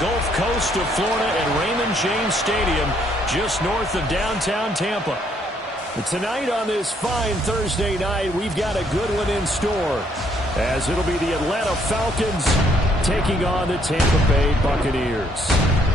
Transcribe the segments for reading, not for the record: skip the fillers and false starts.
Gulf Coast of Florida at Raymond James Stadium, just north of downtown Tampa. But tonight on this fine Thursday night, we've got a good one in store, as it'll be the Atlanta Falcons taking on the Tampa Bay Buccaneers.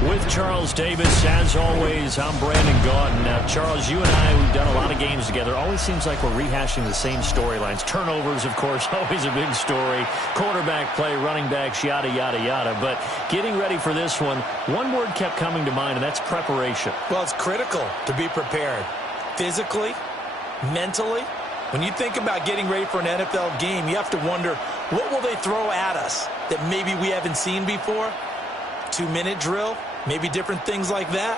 With Charles Davis, as always, I'm Brandon Gaudin. Now, Charles, you and I, we've done a lot of games together. Always seems like we're rehashing the same storylines. Turnovers, of course, always a big story. Quarterback play, running backs, yada, yada, yada. But getting ready for this one word kept coming to mind, and that's preparation. Well, it's critical to be prepared. Physically, mentally. When you think about getting ready for an NFL game, you have to wonder, what will they throw at us that maybe we haven't seen before? 2-minute drill? Maybe different things like that.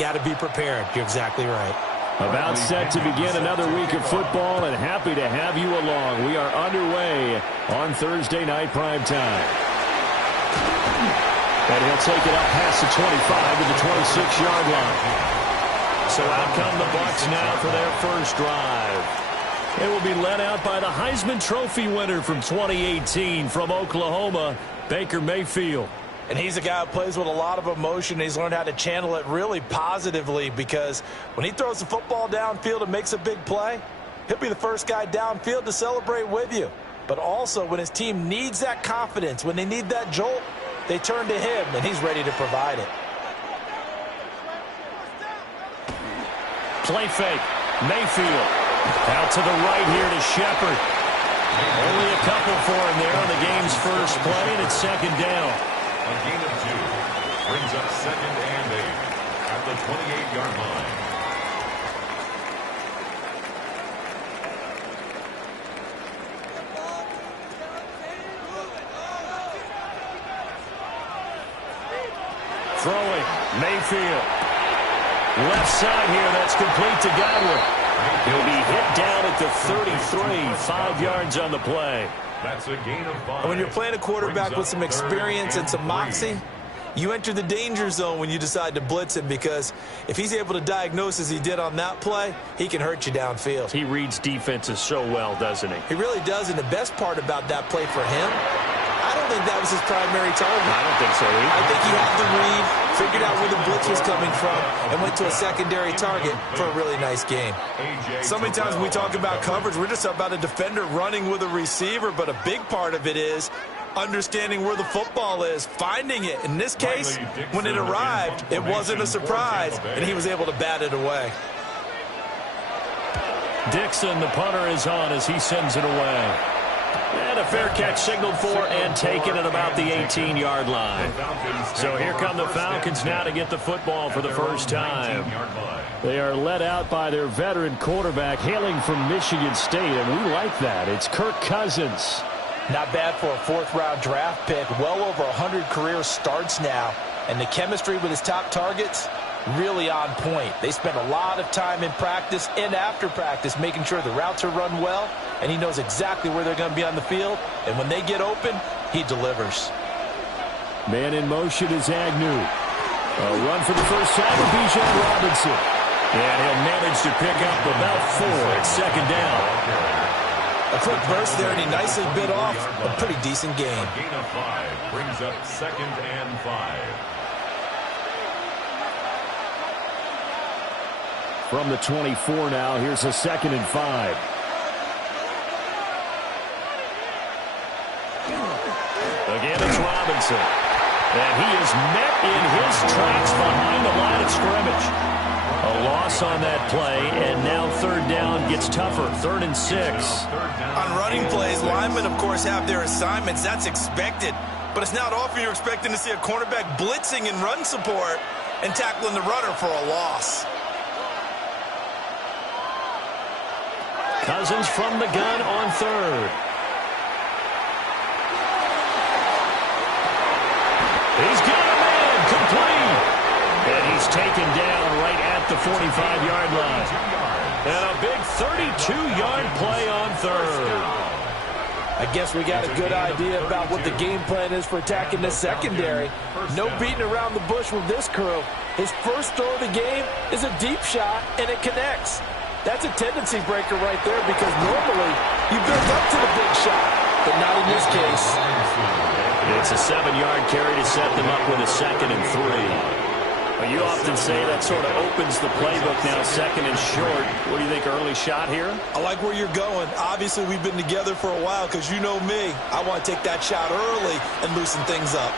Got to be prepared. You're exactly right. About set to begin another week of football, and happy to have you along. We are underway on Thursday night prime time. And he'll take it up past the 25 to the 26-yard line. So out come the Bucs now for their first drive. They will be led out by the Heisman Trophy winner from 2018 from Oklahoma, Baker Mayfield. And he's a guy who plays with a lot of emotion. He's learned how to channel it really positively, because when he throws the football downfield and makes a big play, he'll be the first guy downfield to celebrate with you. But also, when his team needs that confidence, when they need that jolt, they turn to him, and he's ready to provide it. Play fake. Mayfield out to the right here to Shepard. Only a couple for him there on the game's first play, and it's second down. A gain of 2 brings up 2nd and 8 at the 28-yard line. Throwing, Mayfield. Left side here, that's complete to Godwin. He'll be hit down at the 33, 5 yards on the play. That's a gain of 5. When you're playing a quarterback with some experience and some moxie, you enter the danger zone when you decide to blitz him, because if he's able to diagnose as he did on that play, he can hurt you downfield. He reads defenses so well, doesn't he? He really does, and the best part about that play for him, I don't think that was his primary target. I don't think so either. I think he had the read, figured out where the blitz was coming from, and went to a secondary target for a really nice game. So many times when we talk about coverage, we're just about a defender running with a receiver, but a big part of it is understanding where the football is, finding it. In this case, when it arrived, it wasn't a surprise, and he was able to bat it away. Dixon, the punter, is on as he sends it away. And a fair catch signaled for and taken at about the 18-yard line. So here come the Falcons now to get the football for the first time. They are led out by their veteran quarterback hailing from Michigan State, and we like that. It's Kirk Cousins. Not bad for a 4th-round draft pick. Well over 100 career starts now. And the chemistry with his top targets, really on point. They spend a lot of time in practice and after practice making sure the routes are run well, and he knows exactly where they're going to be on the field. And when they get open, he delivers. Man in motion is Agnew. A run for the first time with Bijan Robinson. And he'll manage to pick up about 4 at second down. A quick burst there, and he nicely bit off a pretty decent gain. A gain of 5 brings up 2nd and 5. From the 24 now, here's a 2nd and 5. Again, it's Robinson. And he is met in his tracks behind the line of scrimmage. A loss on that play, and now 3rd down gets tougher. 3rd and 6. On running plays, linemen, of course, have their assignments. That's expected. But it's not often you're expecting to see a cornerback blitzing in run support and tackling the runner for a loss. Cousins from the gun on 3rd. He's got a man complete. And he's taken down right at the 45-yard line. And a big 32-yard play on 3rd. I guess we got a good idea about what the game plan is for attacking the secondary. No beating around the bush with this crew. His first throw of the game is a deep shot, and it connects. That's a tendency breaker right there, because normally you build up to the big shot, but not in this case. It's a 7-yard carry to set them up with a 2nd and 3. Well, you often say that sort of opens the playbook now, 2nd and short. What do you think, early shot here? I like where you're going. Obviously, we've been together for a while because you know me. I want to take that shot early and loosen things up.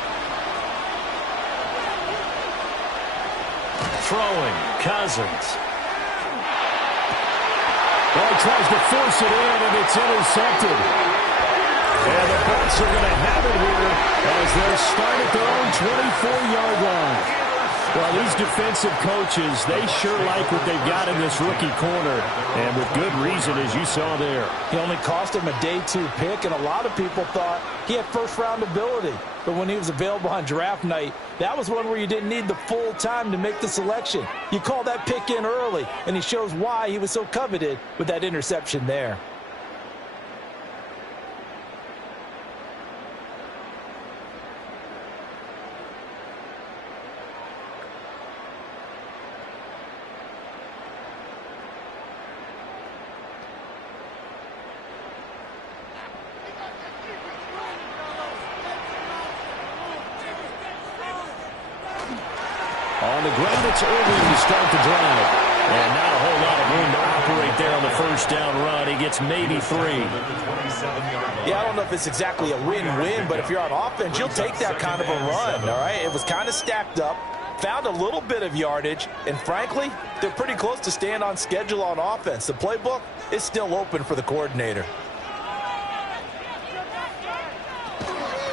Throwing, Cousins. Well, he tries to force it in, and it's intercepted. And the Bucs are going to have it here as they start at their own 24-yard line. Well, these defensive coaches, they sure like what they've got in this rookie corner, and with good reason, as you saw there. He only cost him a day 2 pick, and a lot of people thought he had first-round ability. But when he was available on draft night, that was one where you didn't need the full time to make the selection. You call that pick in early, and he shows why he was so coveted with that interception there. On the ground, it's Irving to start the drive. And not a whole lot of room to operate there on the first down run. He gets maybe 3. Yeah, I don't know if it's exactly a win-win, but if you're on offense, you'll take that kind of a run, all right? It was kind of stacked up, found a little bit of yardage, and frankly, they're pretty close to staying on schedule on offense. The playbook is still open for the coordinator.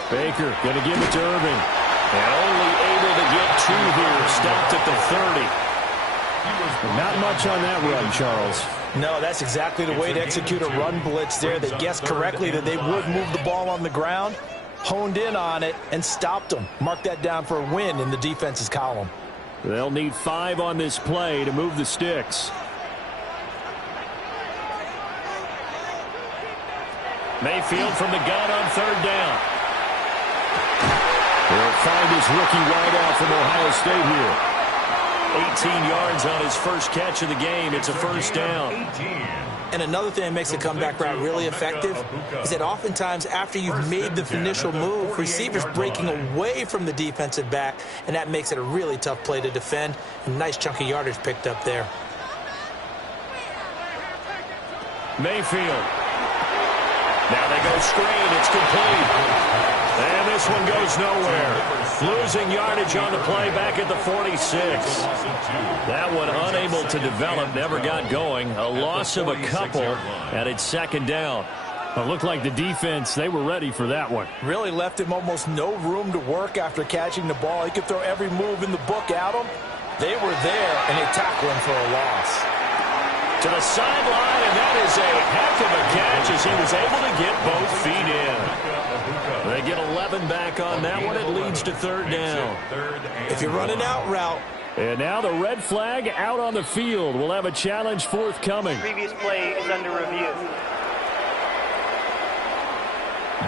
Baker going to give it to Irving. And only able to get 2 here. Stopped at the 30. Not much on that run, Charles. No, that's exactly the way to execute a run blitz there. They guessed correctly that they would move the ball on the ground, honed in on it, and stopped them. Mark that down for a win in the defense's column. They'll need 5 on this play to move the sticks. Mayfield from the gun on 3rd down. He'll find his rookie wideout from Ohio State here. 18 yards on his first catch of the game. It's a first down. And another thing that makes the comeback route really effective is that oftentimes after you've made the initial move, receivers breaking away from the defensive back, and that makes it a really tough play to defend. A nice chunk of yardage picked up there. Mayfield. Now they go screen. It's complete. And this one goes nowhere. Losing yardage on the play back at the 46. That one unable to develop, never got going. A loss of a couple, and it's 2nd down. It looked like the defense, they were ready for that one. Really left him almost no room to work after catching the ball. He could throw every move in the book at him. They were there, and they tackled him for a loss. To the sideline, and that is a heck of a catch as he was able to get both feet in. They get 11 back on that one. It leads to 3rd down. If you're running out route. And now the red flag out on the field. We'll have a challenge forthcoming. Previous play is under review.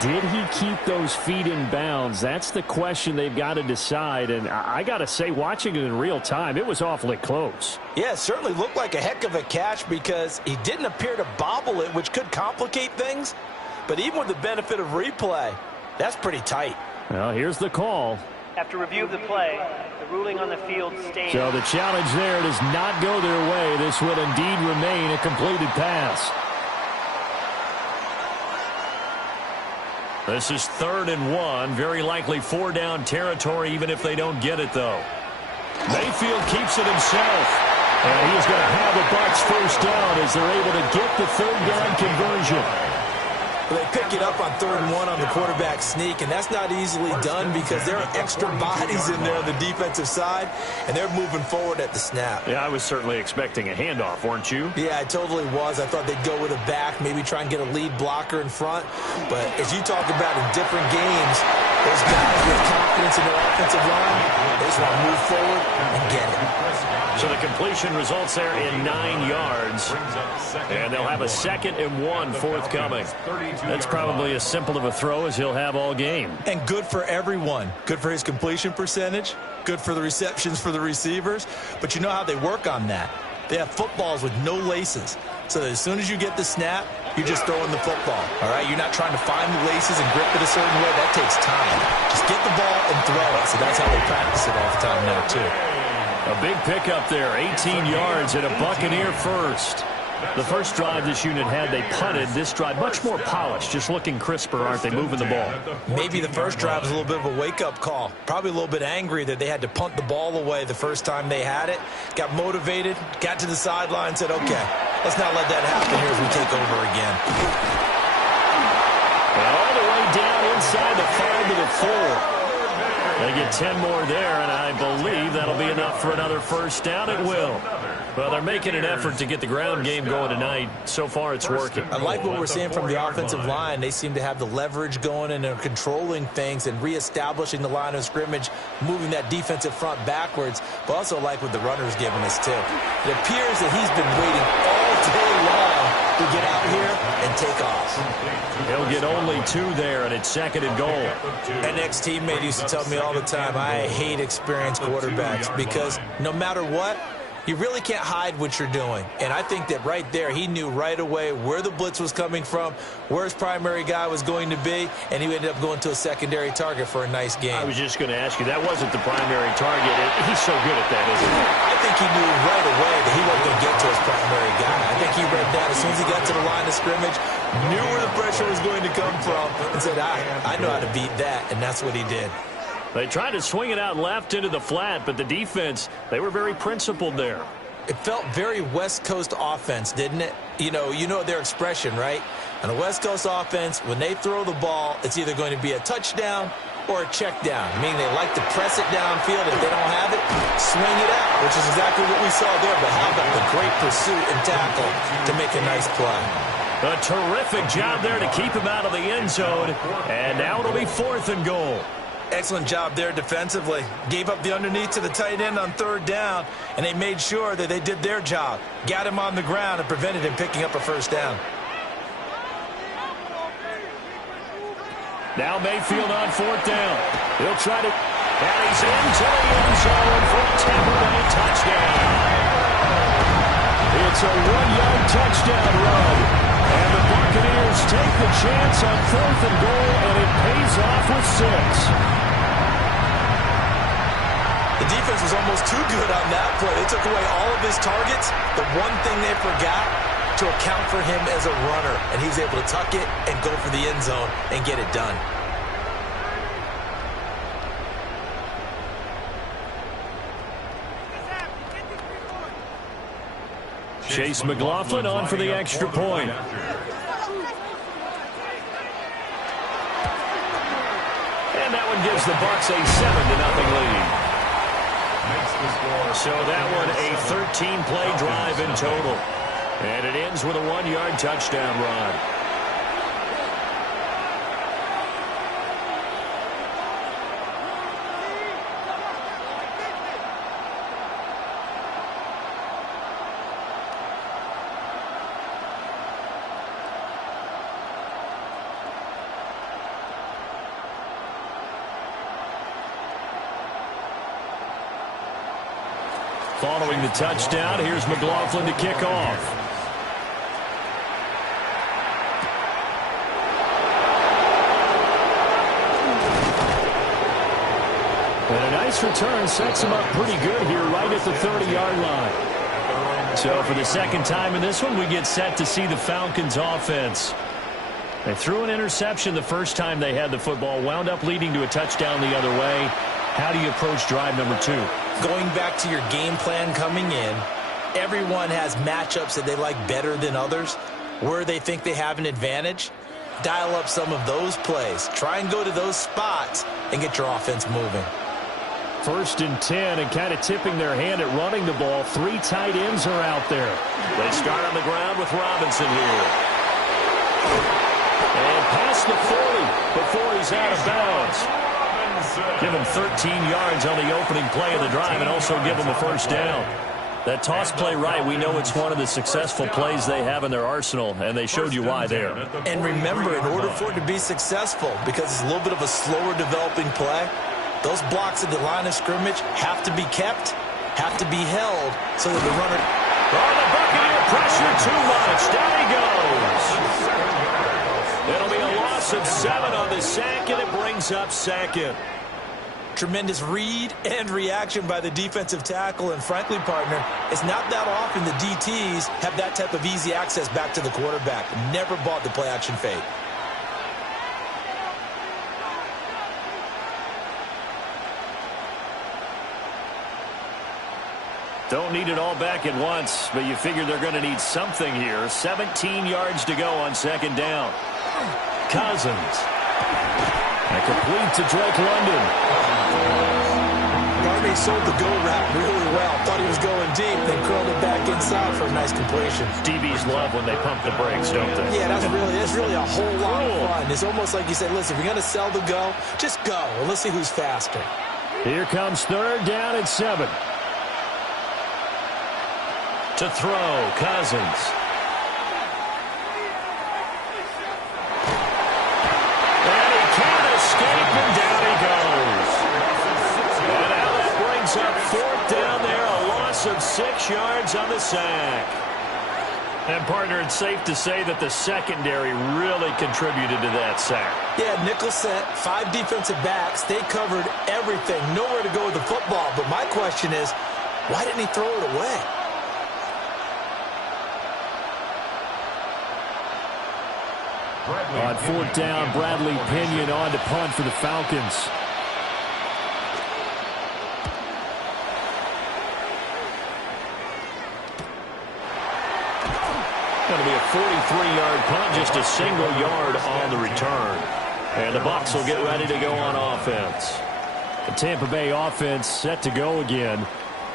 Did he keep those feet in bounds? That's the question they've got to decide. And I got to say, watching it in real time, it was awfully close. Yeah, it certainly looked like a heck of a catch because he didn't appear to bobble it, which could complicate things. But even with the benefit of replay, that's pretty tight. Well, here's the call. After review of the play, the ruling on the field stands. So the challenge there does not go their way. This will indeed remain a completed pass. This is 3rd and 1. Very likely 4-down territory, even if they don't get it, though. Mayfield keeps it himself. And he's going to have the Bucs first down as they're able to get the 3rd down conversion. Well, they pick it up on 3rd and 1 on the quarterback sneak, and that's not easily done because there are extra bodies in there on the defensive side, and they're moving forward at the snap. Yeah, I was certainly expecting a handoff, weren't you? Yeah, I totally was. I thought they'd go with a back, maybe try and get a lead blocker in front. But as you talk about in different games, those guys with confidence in their offensive line, they just want to move forward and get it. So the completion results there in 9 yards. And they'll have a 2nd and 1 forthcoming. That's probably as simple of a throw as he'll have all game. And good for everyone. Good for his completion percentage. Good for the receptions for the receivers. But you know how they work on that. They have footballs with no laces. So as soon as you get the snap, you're just throwing the football, all right? You're not trying to find the laces and grip it a certain way. That takes time. Just get the ball and throw it. So that's how they practice it all the time now, too. A big pickup there, 18 yards and a Buccaneer first. The first drive this unit had, they punted. This drive, much more polished, just looking crisper, aren't they, moving the ball? Maybe the first drive was a little bit of a wake-up call. Probably a little bit angry that they had to punt the ball away the first time they had it. Got motivated, got to the sideline, said, okay, let's not let that happen here as we take over again. And all the way down inside the 5 to the 4. They get 10 more there, and I believe that'll be enough for another first down. It will. Well, they're making an effort to get the ground game going tonight. So far, it's working. I like what we're seeing from the offensive line. They seem to have the leverage going, and they're controlling things and reestablishing the line of scrimmage, moving that defensive front backwards, but also like what the runner's giving us, too. It appears that he's been waiting all day long to get out here and take off. He'll get only 2 there, and it's 2nd and goal. An ex-teammate used to tell me all the time, I hate experienced quarterbacks because no matter what, you really can't hide what you're doing. And I think that right there, he knew right away where the blitz was coming from, where his primary guy was going to be, and he ended up going to a secondary target for a nice game. I was just going to ask you, that wasn't the primary target. He's so good at that, isn't he? I think he knew right away that he wasn't going to get to his primary guy. I think he read that as soon as he got to the line of scrimmage, knew where the pressure was going to come from, and said, I know how to beat that, and that's what he did. They tried to swing it out left into the flat, but the defense, they were very principled there. It felt very West Coast offense, didn't it? You know their expression, right? On a West Coast offense, when they throw the ball, it's either going to be a touchdown or a check down, meaning they like to press it downfield. If they don't have it, swing it out, which is exactly what we saw there. But how about the great pursuit and tackle to make a nice play? A terrific job there to keep him out of the end zone, and now it'll be 4th and goal. Excellent job there defensively. Gave up the underneath to the tight end on 3rd down, and they made sure that they did their job. Got him on the ground and prevented him picking up a first down. Now Mayfield on 4th down. He'll try to, and he's into the end zone for a Tampa Bay touchdown. It's a 1-yard touchdown run. And the Buccaneers take the chance on 4th and goal, and it pays off with 6. The defense was almost too good on that play. They took away all of his targets. The one thing they forgot, to account for him as a runner. And he's able to tuck it and go for the end zone and get it done. Chase McLaughlin on for the extra point. And that one gives the Bucs a 7-0 lead. So that one a 13-play drive in total. And it ends with a 1-yard touchdown run. Following the touchdown, here's McLaughlin to kick off. And a nice return sets him up pretty good here right at the 30-yard line. So for the second time in this one, we get set to see the Falcons offense. They threw an interception the first time they had the football, wound up leading to a touchdown the other way. How do you approach drive number 2? Going back to your game plan coming in, everyone has matchups that they like better than others. Where they think they have an advantage, dial up some of those plays. Try and go to those spots and get your offense moving. 1st and 10, and kind of tipping their hand at running the ball. 3 tight ends are out there. They start on the ground with Robinson here. And past the 40 before he's out of bounds. Give him 13 yards on the opening play of the drive and also give him a first down. That toss play right, we know it's one of the successful plays they have in their arsenal, and they showed you why there. And remember, in order for it to be successful, because it's a little bit of a slower developing play, those blocks at the line of scrimmage have to be kept, have to be held, so that the runner... Oh, the Buccaneer pressure too much. Down he goes. It'll be a loss of 7 on the sack, and it brings up second. Tremendous read and reaction by the defensive tackle. And frankly, partner, it's not that often the DTs have that type of easy access back to the quarterback. Never bought the play-action fade. Don't need it all back at once, but you figure they're going to need something here. 17 yards to go on second down. Cousins. And complete to Drake London. Garvey sold the go route really well. Thought he was going deep, then curled it back inside for a nice completion. DBs love when they pump the brakes, don't they? Yeah, that's really a whole lot of fun. It's almost like you said, listen, if you're going to sell the go, just go, and let's see who's faster. Here comes third down and 7. To throw, Cousins. And he can't escape, and down he goes. And now that brings up fourth down there, a loss of 6 yards on the sack. And, partner, it's safe to say that the secondary really contributed to that sack. Yeah, nickel set, 5 defensive backs. They covered everything. Nowhere to go with the football. But my question is, why didn't he throw it away? On fourth down, Bradley Pinion on to punt for the Falcons. Going to be a 43-yard punt, just a single yard on the return. And the Bucs will get ready to go on offense. The Tampa Bay offense set to go again.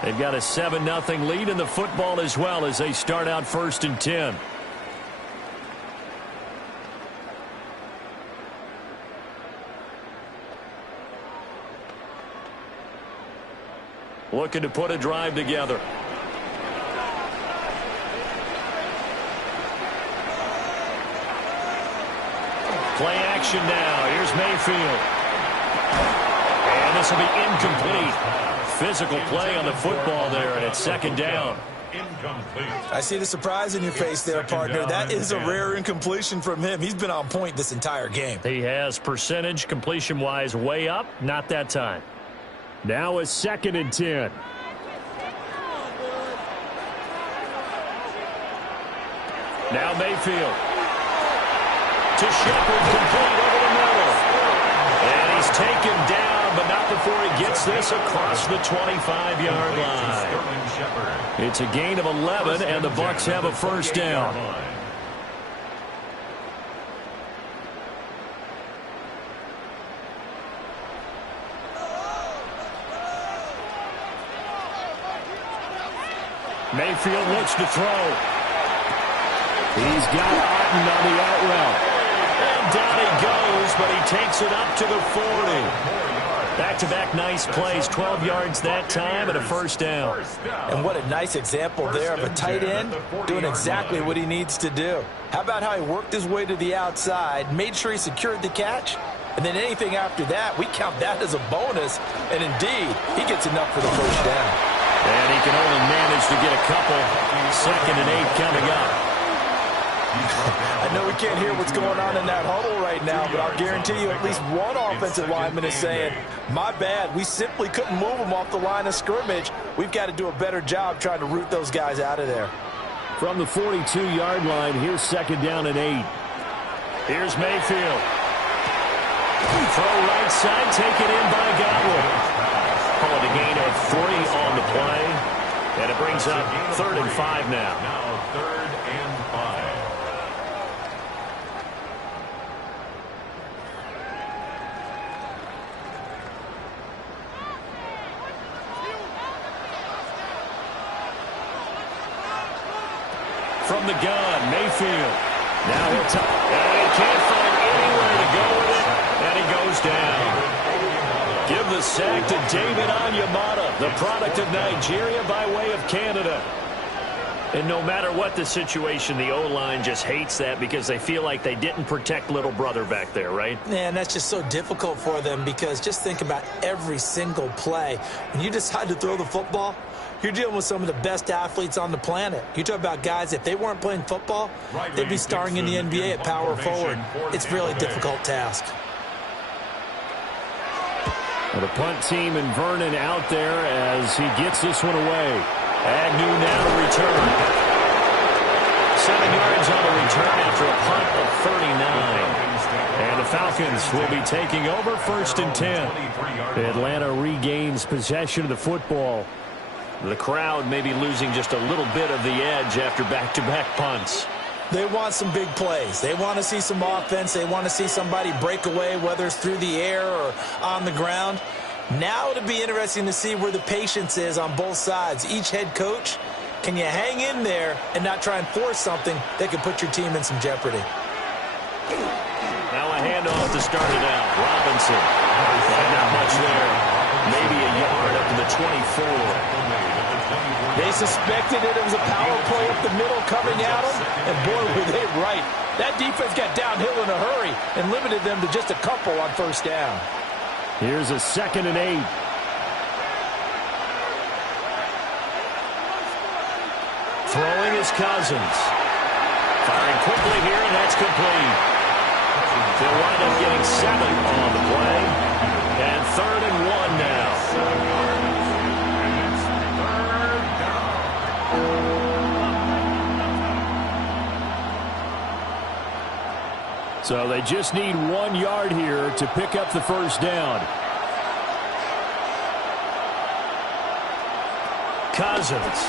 They've got a 7-0 lead in the football as well as they start out 1st and 10. Looking to put a drive together. Play action now. Here's Mayfield. And this will be incomplete. Physical play on the football there, and it's second down. Incomplete. I see the surprise in your face there, partner. That is a rare incompletion from him. He's been on point this entire game. He has percentage completion-wise way up. Not that time. Now it's 2nd and 10. Now Mayfield. To Shepard, complete over the middle. And he's taken down, but not before he gets this across the 25-yard line. It's a gain of 11, and the Bucs have a first down. Mayfield looks to throw. He's got Otten on the out route. And down he goes, but he takes it up to the 40. Back-to-back nice plays, 12 yards that time, and a first down. And what a nice example there of a tight end doing exactly what he needs to do. How about how he worked his way to the outside, made sure he secured the catch, and then anything after that, we count that as a bonus. And indeed, he gets enough for the first down. And he can only manage to get a couple. 2nd and 8 coming up. I know we can't hear what's going on in that huddle right now, but I'll guarantee you at least one offensive lineman is saying, my bad, we simply couldn't move them off the line of scrimmage. We've got to do a better job trying to root those guys out of there. From the 42-yard line, here's 2nd down and 8. Here's Mayfield. Throw right side, taken in by Godwin. Call it a gain of 3 on the play. And it brings up 3rd and 5 now. Now 3rd and 5. From the gun, Mayfield. Now he'll top. And he can't find anywhere to go with it. And he goes down. Give the sack to David Onyemata, the product of Nigeria by way of Canada. And no matter what the situation, the O-line just hates that because they feel like they didn't protect little brother back there, right? Man, that's just so difficult for them because just think about every single play. When you decide to throw the football, You're dealing with some of the best athletes on the planet. You talk about guys, if they weren't playing football, they'd be starring in the NBA at power forward. It's a really difficult task. Well, the punt team and Vernon out there as he gets this one away. Agnew now to return. 7 yards on the return after a punt of 39. And the Falcons will be taking over 1st and 10. Atlanta regains possession of the football. The crowd may be losing just a little bit of the edge after back-to-back punts. They want some big plays. They want to see some offense. They want to see somebody break away, whether it's through the air or on the ground. Now it'll be interesting to see where the patience is on both sides. Each head coach, can you hang in there and not try and force something that could put your team in some jeopardy? Now a handoff to start it out. Robinson. Not much there. Maybe a yard up to the 24. They suspected it was a power play up the middle coming at them, and boy, were they right. That defense got downhill in a hurry and limited them to just a couple on 1st down. Here's a 2nd and 8. Throwing is Cousins. Firing quickly here, and that's complete. They'll wind up getting 7 on the play. And 3rd and 1 now. So they just need 1 yard here to pick up the 1st down. Cousins.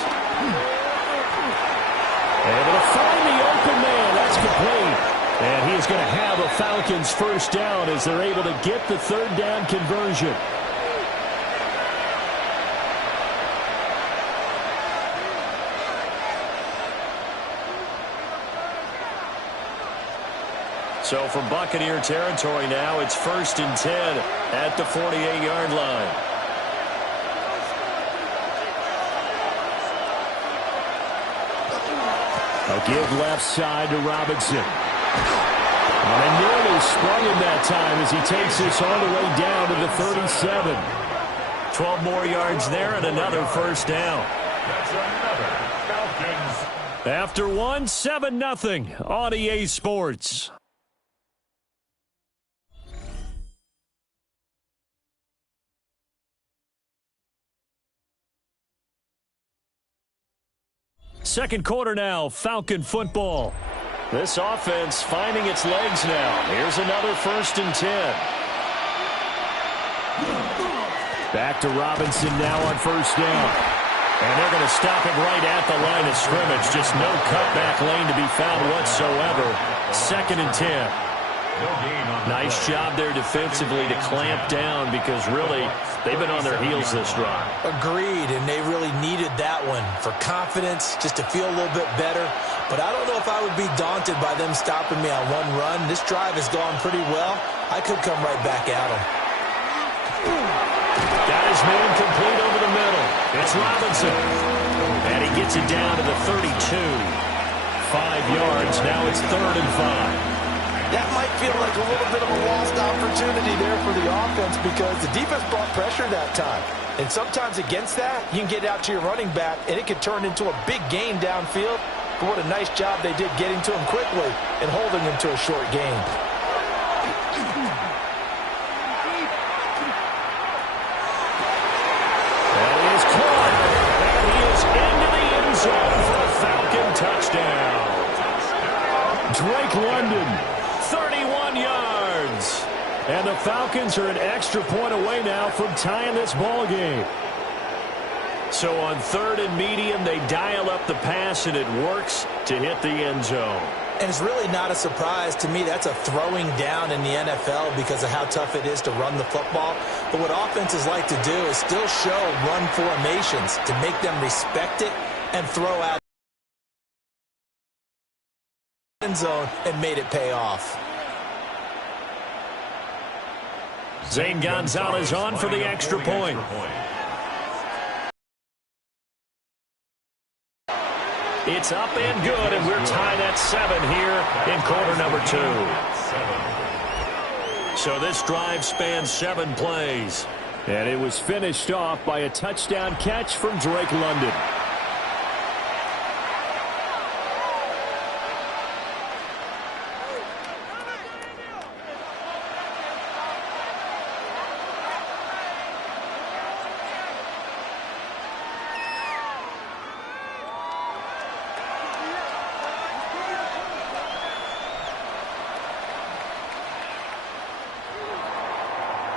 Able to find the open man. That's complete. And he is going to have a Falcons 1st down as they're able to get the 3rd down conversion. So from Buccaneer territory now, it's 1st and 10 at the 48-yard line. A give left side to Robinson. And they nearly sprung him that time as he takes this all the way down to the 37. 12 more yards there and another 1st down. That's another Falcons. After one, 7-0 on EA Sports. Second quarter now, Falcon football. This offense finding its legs now. Here's another 1st and 10. Back to Robinson now on 1st down. And they're going to stop it right at the line of scrimmage. Just no cutback lane to be found whatsoever. 2nd and 10. Nice job there defensively to clamp down because really they've been on their heels this drive. Agreed, and they really needed that one for confidence, just to feel a little bit better. But I don't know if I would be daunted by them stopping me on one run. This drive has gone pretty well. I could come right back at them. Got his man complete over the middle. It's Robinson. And he gets it down to the 32. 5 yards. Now it's 3rd and 5. That might feel like a little bit of a lost opportunity there for the offense because the defense brought pressure that time. And sometimes against that, you can get out to your running back, and it can turn into a big gain downfield. But what a nice job they did getting to him quickly and holding him to a short gain. That is caught. And he is into the end zone for a Falcon touchdown. Drake London. 31 yards. And the Falcons are an extra point away now from tying this ball game. So on 3rd and medium, they dial up the pass, and it works to hit the end zone. And it's really not a surprise to me. That's a throwing down in the NFL because of how tough it is to run the football. But what offenses like to do is still show run formations to make them respect it and throw out end zone and made it pay off. Zane Gonzalez on for the extra point. It's up and good, and we're tied at 7 here in quarter number 2. So this drive spans 7 plays. And it was finished off by a touchdown catch from Drake London.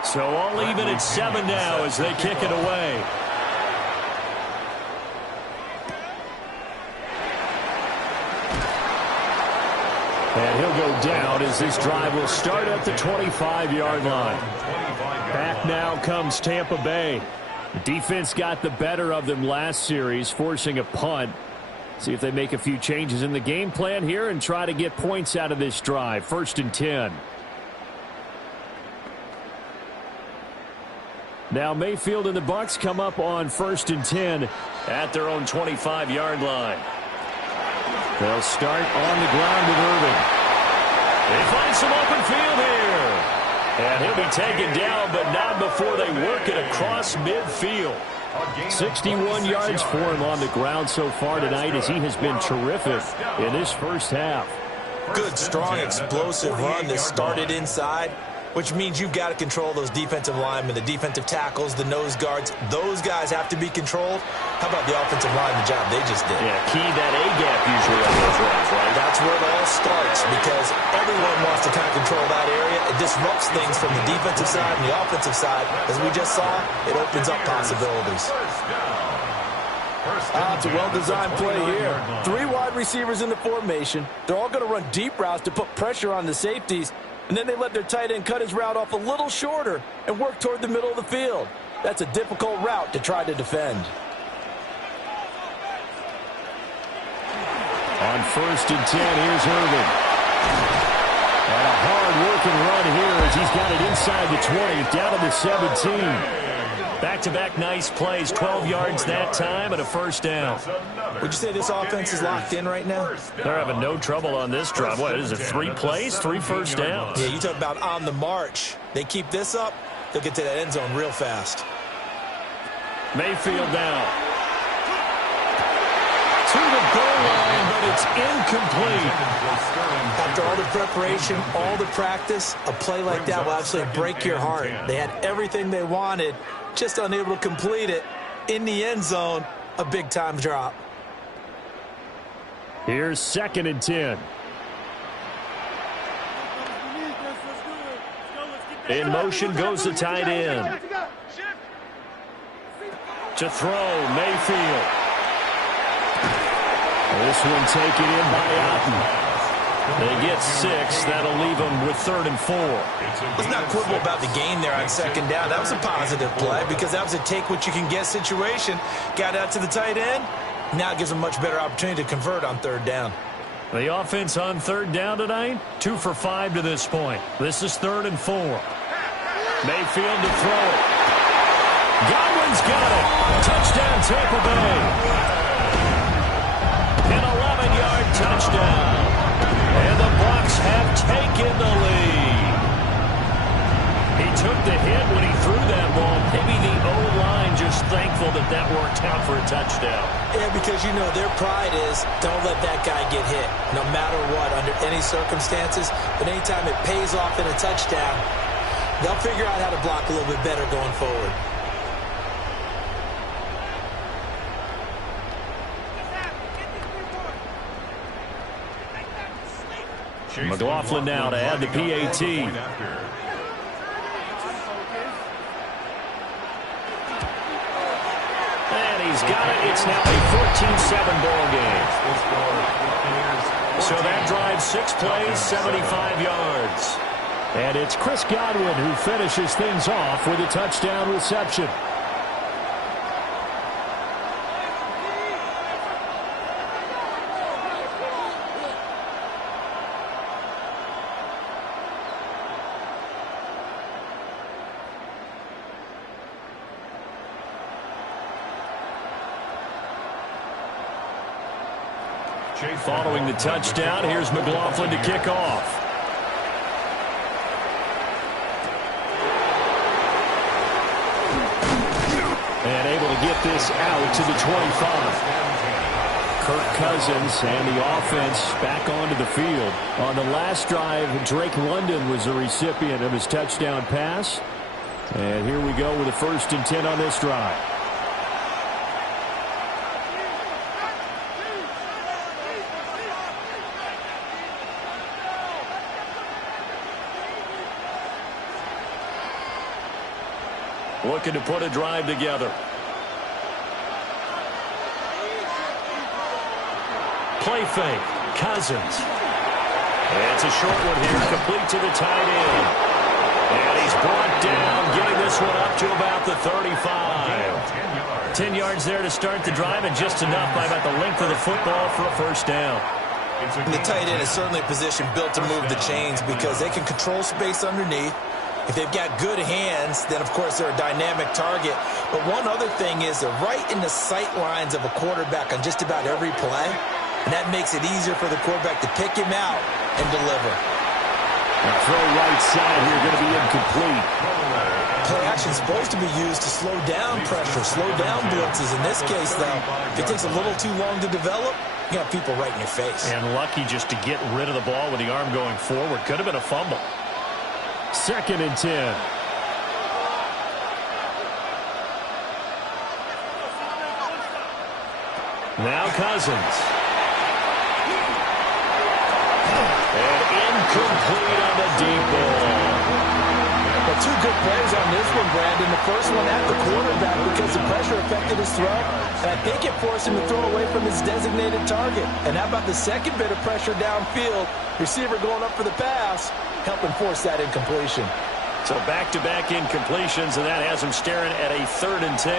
So all even at 7 now as they kick it away. And he'll go down as this drive will start at the 25-yard line. Back now comes Tampa Bay. The defense got the better of them last series, forcing a punt. See if they make a few changes in the game plan here and try to get points out of this drive. 1st and 10. Now Mayfield and the Bucs come up on 1st and 10 at their own 25-yard line. They'll start on the ground with Irving. They find some open field here. And he'll be taken down, but not before they work it across midfield. 61 yards for him on the ground so far tonight as he has been terrific in this first half. Good, strong, explosive run that started inside, which means you've got to control those defensive linemen, the defensive tackles, the nose guards. Those guys have to be controlled. How about the offensive line, the job they just did? Yeah, key that A-gap usually on those runs, right? That's where it all starts because everyone wants to kind of control that area. It disrupts things from the defensive side and the offensive side. As we just saw, it opens up possibilities. It's a well-designed play here. 3 wide receivers in the formation. They're all going to run deep routes to put pressure on the safeties. And then they let their tight end cut his route off a little shorter and work toward the middle of the field. That's a difficult route to try to defend. On 1st and 10, here's Irving. And a hard-working run here as he's got it inside the 20, down to the 17. Back-to-back nice plays, 12 yards that time and a 1st down. Would you say this offense is locked in right now? They're having no trouble on this drive. What is it, 3 plays, 3 first downs? Yeah, you talk about on the march. They keep this up, they'll get to that end zone real fast. Mayfield now. To the goal line, but it's incomplete. After all the preparation, all the practice, a play like that will absolutely break your heart. They had everything they wanted, just unable to complete it. In the end zone, a big-time drop. Here's 2nd and 10. In motion goes the tight end. To throw, Mayfield. This one taken in by Otten. They get 6. That'll leave them with 3rd and 4. Let's not quibble about the gain there on 2nd down. That was a positive play because that was a take-what-you-can-get situation. Got out to the tight end. Now it gives them a much better opportunity to convert on 3rd down. The offense on 3rd down tonight, 2 for 5 to this point. This is 3rd and 4. Mayfield to throw it. Godwin's got it. Touchdown, Tampa Bay. An 11-yard touchdown. And the Bucs have taken the lead. He took the hit when he threw that ball. Maybe the O-line just thankful that that worked out for a touchdown. Yeah, because, you know, their pride is don't let that guy get hit, no matter what, under any circumstances. But anytime it pays off in a touchdown, they'll figure out how to block a little bit better going forward. McLaughlin now to add the PAT. And he's got it. It's now a 14-7 ball game. So that drives 6 plays, 75 yards. And it's Chris Godwin who finishes things off with a touchdown reception. Following the touchdown, here's McLaughlin to kick off. get this out to the 25. Kirk Cousins and the offense back onto the field. On the last drive, Drake London was the recipient of his touchdown pass. And here we go with a 1st and 10 on this drive. Looking to put a drive together. Play fake. Cousins. It's a short one here, complete to the tight end. And he's brought down, getting this one up to about the 35. 10 yards there to start the drive, and just enough by about the length of the football for a 1st down. And the tight end is certainly a position built to move the chains because they can control space underneath. If they've got good hands, then, of course, they're a dynamic target. But one other thing is they're right in the sight lines of a quarterback on just about every play. And that makes it easier for the quarterback to pick him out and deliver. And throw right side here, going to be incomplete. Play action is supposed to be used to slow down pressure, slow down blitzes. In this case, though, if it takes a little too long to develop, you got people right in your face. And lucky just to get rid of the ball with the arm going forward. Could have been a fumble. 2nd and 10. Now Cousins. And incomplete on the deep ball. Well, 2 good plays on this one, Brandon. The first one at the quarterback because the pressure affected his throw. And I think it forced him to throw away from his designated target. And how about the second bit of pressure downfield? Receiver going up for the pass, helping force that incompletion. So back-to-back incompletions, and that has him staring at a 3rd and 10.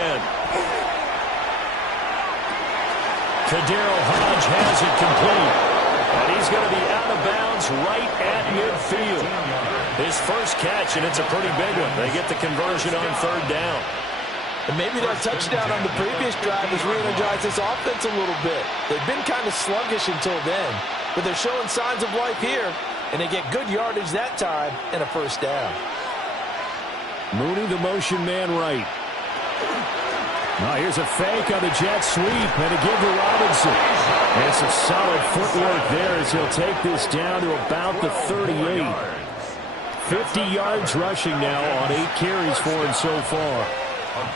Kadarrell Hodge has it complete. And he's going to be out of bounds right at midfield. His first catch, and it's a pretty big one. They get the conversion on 3rd down. And maybe that touchdown on the previous drive has re-energized this offense a little bit. They've been kind of sluggish until then, but they're showing signs of life here, and they get good yardage that time and a 1st down. Mooney, the motion man right. Now here's a fake on the jet sweep, and a give to Robinson. And some solid footwork there as he'll take this down to about the 38. 50 yards rushing now on 8 carries for him so far.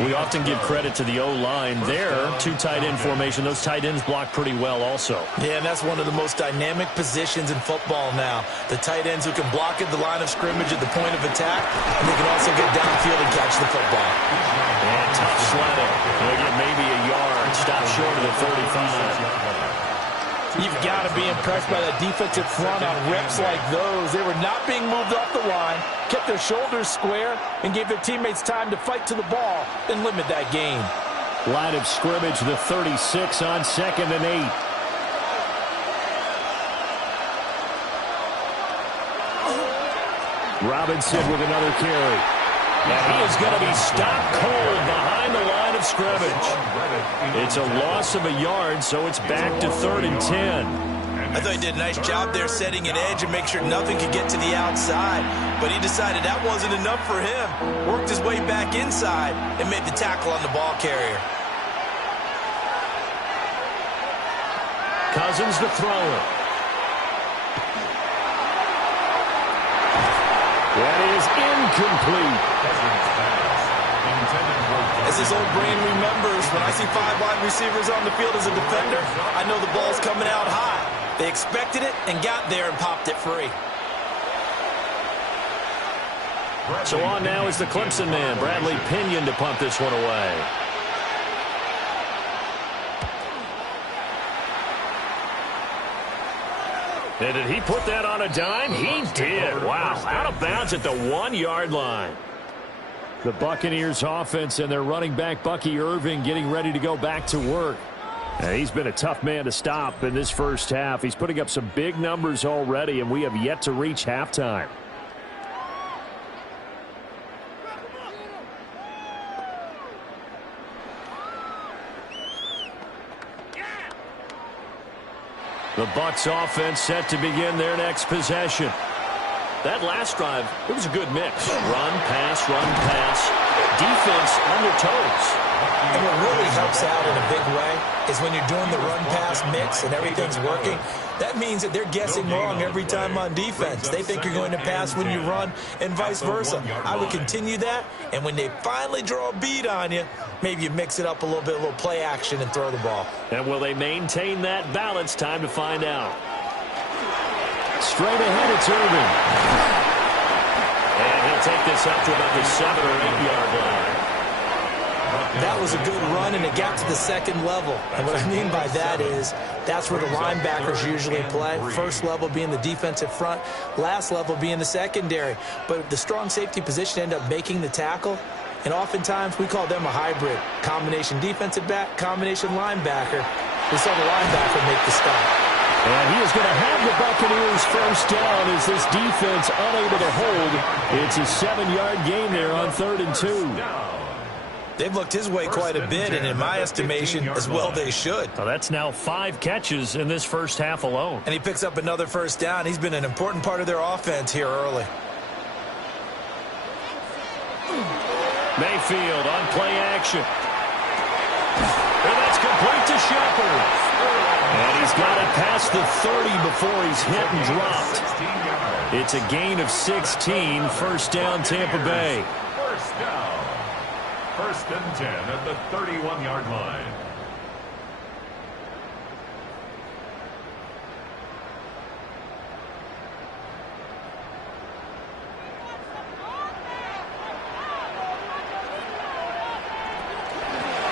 We often give credit to the O-line there. 2 tight end formation. Those tight ends block pretty well also. Yeah, and that's one of the most dynamic positions in football now. The tight ends who can block at the line of scrimmage at the point of attack, and they can also get downfield and catch the football. And tough sledding. They'll get maybe a yard. Stop short of the 35. You've got to be impressed by that defensive front on reps like those. They were not being moved off the line, kept their shoulders square, and gave their teammates time to fight to the ball and limit that gain. Line of scrimmage, the 36 on 2nd and 8. Robinson with another carry. And he is going to be stopped cold behind the line of scrimmage. It's a loss of a yard, so it's back to 3rd and 10. I thought he did a nice job there setting an edge and make sure nothing could get to the outside. But he decided that wasn't enough for him. Worked his way back inside and made the tackle on the ball carrier. Cousins the thrower. That is incomplete. As his old brain remembers, when I see 5 wide receivers on the field as a defender, I know the ball's coming out high. They expected it and got there and popped it free. So on now is the Clemson man, Bradley Pinion, to punt this one away. And did he put that on a dime? He did. Wow. Out of bounds at the 1-yard line. The Buccaneers offense and their running back Bucky Irving getting ready to go back to work. And he's been a tough man to stop in this first half. He's putting up some big numbers already, and we have yet to reach halftime. The Bucs offense set to begin their next possession. That last drive, it was a good mix. Run, pass, defense on their toes. And what really helps out in a big way is when you're doing the run-pass mix and everything's working, that means that they're guessing wrong every time on defense. They think you're going to pass when you run and vice versa. I would continue that, and when they finally draw a beat on you, maybe you mix it up a little bit, a little play action and throw the ball. And will they maintain that balance? Time to find out. Straight ahead, it's Irvin. And he'll take this up to about the 7 or 8 yard line. That was a good run, and it got to the second level. And what I mean by that is that's where the linebackers usually play. First level being the defensive front, last level being the secondary. But the strong safety position ended up making the tackle, and oftentimes we call them a hybrid. Combination defensive back, combination linebacker. We saw the linebacker make the stop. And he is going to have the Buccaneers first down as this defense unable to hold. It's a 7-yard gain there on 3rd and 2. They've looked his way quite a bit, and in my estimation, as well they should. Well, that's now 5 catches in this first half alone. And he picks up another first down. He's been an important part of their offense here early. Mayfield on play action. And that's complete to Shepard. And he's got it past the 30 before he's hit and dropped. It's a gain of 16. First down, Tampa Bay. First down. 1st and 10 at the 31-yard line.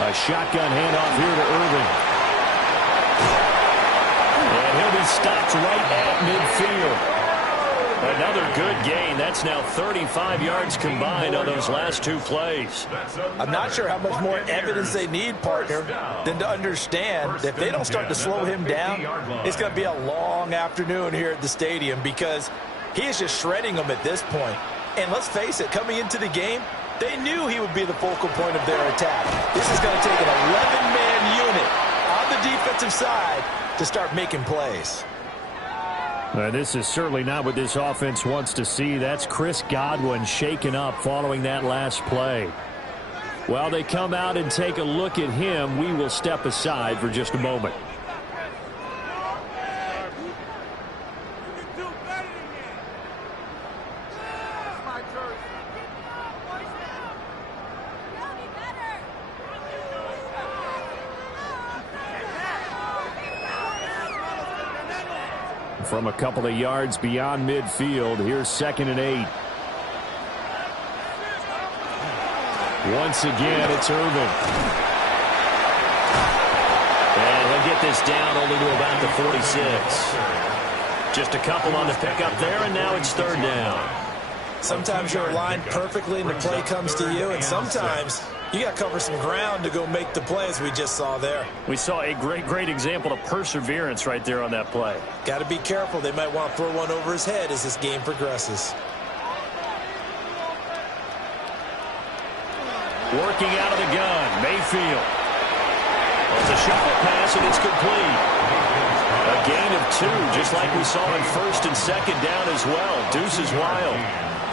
A shotgun handoff here to Irvin. And he'll be stopped right at midfield. Another good gain. That's now 35 yards combined on those last 2 plays. I'm not sure how much more evidence they need, partner, than to understand that if they don't start to slow him down, it's going to be a long afternoon here at the stadium because he is just shredding them at this point. And let's face it, coming into the game, they knew he would be the focal point of their attack. This is going to take an 11-man unit on the defensive side to start making plays. This is certainly not what this offense wants to see. That's Chris Godwin shaken up following that last play. While they come out and take a look at him, we will step aside for just a moment. From a couple of yards beyond midfield, here's 2nd and 8. Once again, it's Irvin. And he'll get this down only to about the 46. Just a couple on the pickup there, and now it's 3rd down. Sometimes you're aligned perfectly and the play comes to you, and sometimes you got to cover some ground to go make the play, as we just saw there. We saw a great example of perseverance right there on that play. Got to be careful. They might want to throw one over his head as this game progresses. Working out of the gun, Mayfield. It's a shuffle pass, and it's complete. A gain of 2, just like we saw in 1st and 2nd down as well. Deuce is wild.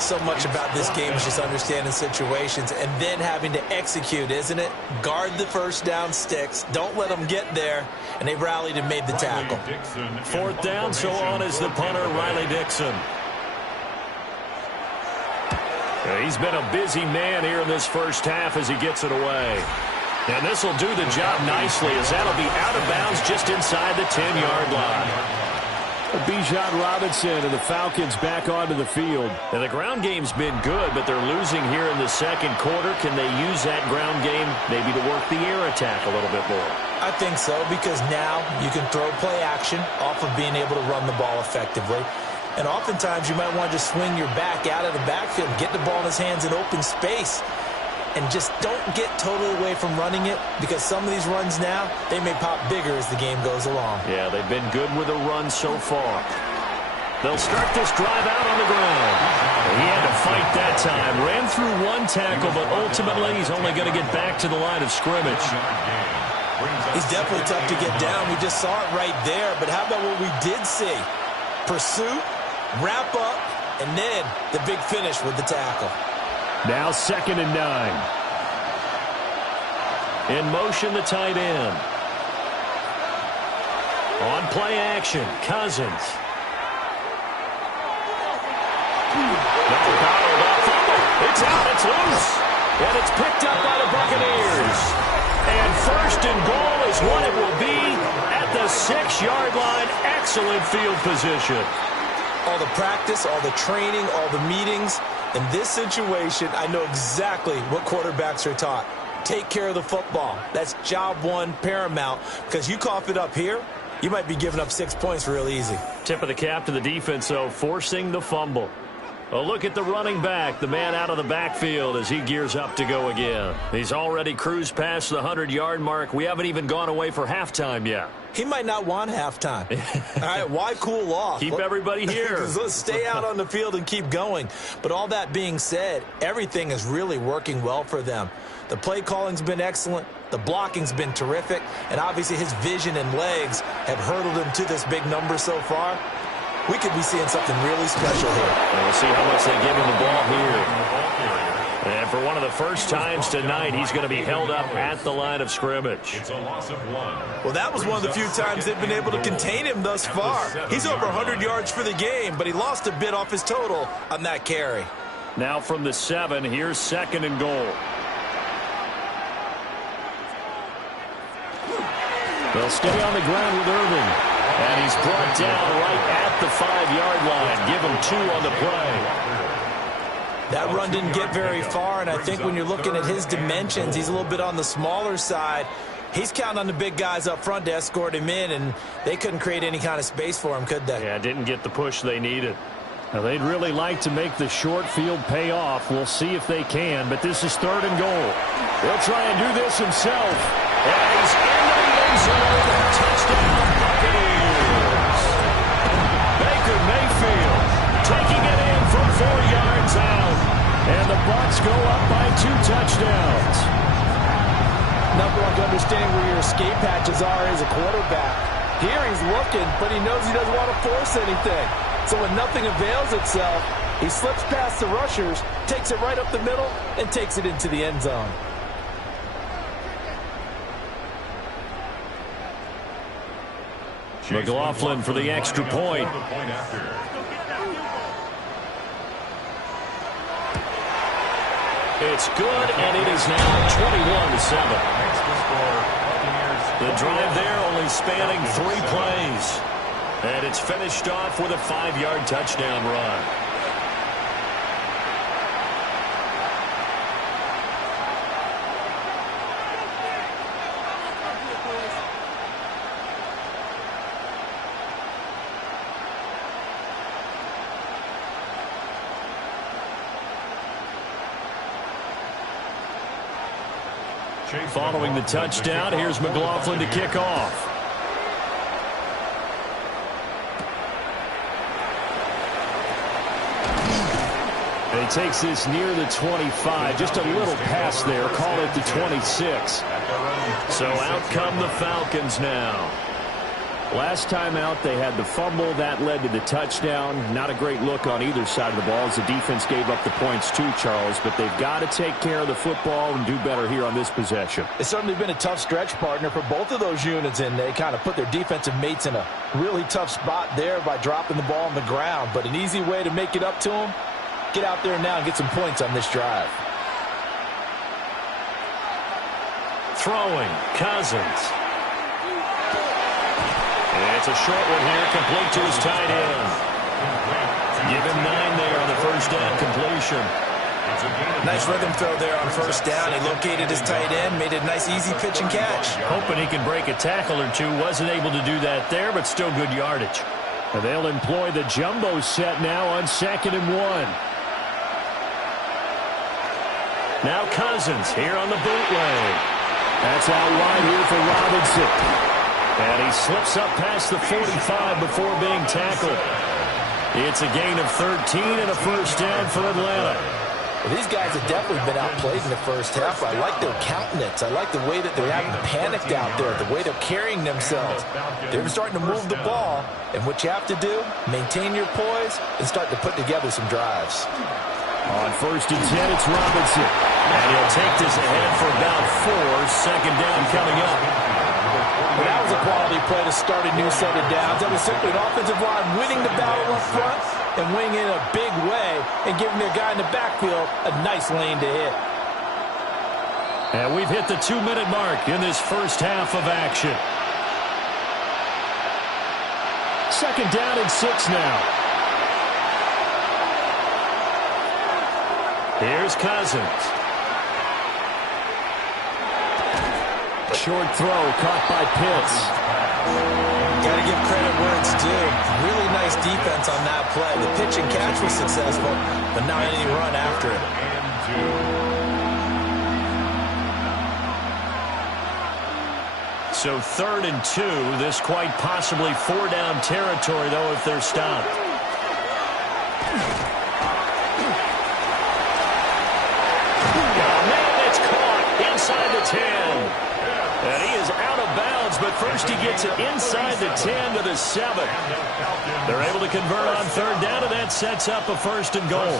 So much about this game is just understanding situations and then having to execute, isn't it? Guard the first down sticks. Don't let them get there. And they rallied and made the tackle. 4th down, so on is the punter, Riley Dixon. He's been a busy man here in this first half as he gets it away. And this will do the job nicely as that'll be out of bounds just inside the 10-yard line. Bijan Robinson and the Falcons back onto the field. And the ground game's been good, but they're losing here in the 2nd quarter. Can they use that ground game maybe to work the air attack a little bit more? I think so, because now you can throw play action off of being able to run the ball effectively. And oftentimes you might want to just swing your back out of the backfield and get the ball in his hands in open space. And just don't get totally away from running it, because some of these runs now, they may pop bigger as the game goes along. Yeah, they've been good with a run so far. They'll start this drive out on the ground. He had to fight that time. Ran through 1 tackle, but ultimately he's only going to get back to the line of scrimmage. He's definitely tough to get down. We just saw it right there. But how about what we did see? Pursuit, wrap up, and then the big finish with the tackle. Now 2nd and 9. In motion, the tight end. On play action, Cousins. It's out, it's loose. And it's picked up by the Buccaneers. And first and goal is what it will be at the 6-yard line. Excellent field position. All the practice, all the training, all the meetings. In this situation, I know exactly what quarterbacks are taught. Take care of the football. That's job one, paramount. Because you cough it up here, you might be giving up 6 points real easy. Tip of the cap to the defense, though, forcing the fumble. A look at the running back, the man out of the backfield as he gears up to go again. He's already cruised past the 100-yard mark. We haven't even gone away for halftime yet. He might not want halftime. All right, why cool off? Keep everybody here. Let's stay out on the field and keep going. But all that being said, everything is really working well for them. The play calling's been excellent. The blocking's been terrific. And obviously his vision and legs have hurdled him to this big number so far. We could be seeing something really special here. And we'll see how much they give him the ball here. And for one of the first times tonight, he's going to be held up at the line of scrimmage. It's a loss of 1. Well, that was one of the few times they've been able to contain him thus far. He's over 100 yards for the game, but he lost a bit off his total on that carry. Now from the 7, here's 2nd and goal. They'll stay on the ground with Irving. And he's brought down right at the 5-yard line. Give him 2 on the play. That run didn't get very far, and I think when you're looking at his dimensions, he's a little bit on the smaller side. He's counting on the big guys up front to escort him in, and they couldn't create any kind of space for him, could they? Yeah, didn't get the push they needed. Now, they'd really like to make the short field pay off. We'll see if they can, but this is 3rd and goal. He'll try and do this himself. And he's in the end zone. Touchdown, Buccaneers. Baker Mayfield taking it in from 4 yards out. And the Bucs go up by 2 touchdowns. Nothing like understanding where your escape hatches are as a quarterback. Here he's looking, but he knows he doesn't want to force anything. So when nothing avails itself, he slips past the rushers, takes it right up the middle, and takes it into the end zone. McLaughlin for the extra point. It's good, and it is now 21-7. The drive there only spanning 3 plays. And it's finished off with a 5-yard touchdown run. Following the touchdown, here's McLaughlin to kick off. And he takes this near the 25, just a little pass there, call it the 26. So out come the Falcons now. Last time out, they had the fumble. That led to the touchdown. Not a great look on either side of the ball as the defense gave up the points too, Charles. But they've got to take care of the football and do better here on this possession. It's certainly been a tough stretch, partner, for both of those units, and they kind of put their defensive mates in a really tough spot there by dropping the ball on the ground. But an easy way to make it up to them, get out there now and get some points on this drive. Throwing, Cousins. It's a short one here, complete to his tight end. Give him 9 there on the first down completion. Nice rhythm throw there on first down. He located his tight end, made a nice easy pitch and catch. Hoping he can break a tackle or two. Wasn't able to do that there, but still good yardage. And they'll employ the jumbo set now on 2nd and 1. Now Cousins here on the bootleg. That's out wide here for Robinson. And he slips up past the 45 before being tackled. It's a gain of 13 and a first down for Atlanta. Well, these guys have definitely been outplayed in the first half. I like their countenance. I like the way that they haven't panicked out there, the way they're carrying themselves. They're starting to move the ball, and what you have to do, maintain your poise and start to put together some drives. On 1st and 10, it's Robinson. And he'll take this ahead for about 4. Second down coming up. Well, that was a quality play to start a new set of downs. That was simply an offensive line winning the battle up front and winning in a big way and giving their guy in the backfield a nice lane to hit. And we've hit the 2-minute mark in this first half of action. Second down and 6 now. Here's Cousins. Short throw caught by Pitts. Got to give credit where it's due. Really nice defense on that play. The pitch and catch was successful, but not any run after it. So 3rd and 2. This quite possibly 4-down territory, though, if they're stopped. Oh, man, it's caught inside the 10. And he is out of bounds, but first he gets it inside the 10 to the 7. They're able to convert on 3rd down, and that sets up a 1st and goal.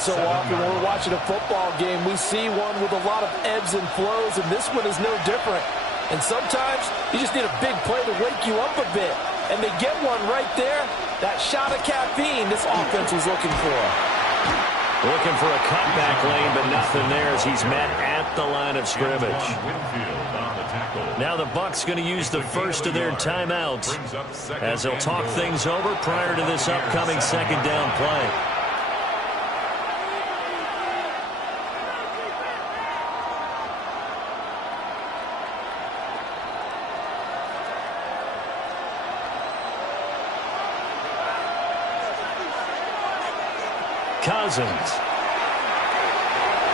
So often when we're watching a football game, we see one with a lot of ebbs and flows, and this one is no different. And sometimes you just need a big play to wake you up a bit. And they get one right there. That shot of caffeine this offense was looking for. Looking for a cutback lane, but nothing there as he's met at the line of scrimmage. Now the Bucs going to use the first of their timeouts as they'll talk things over prior to this upcoming second down play. Cousins.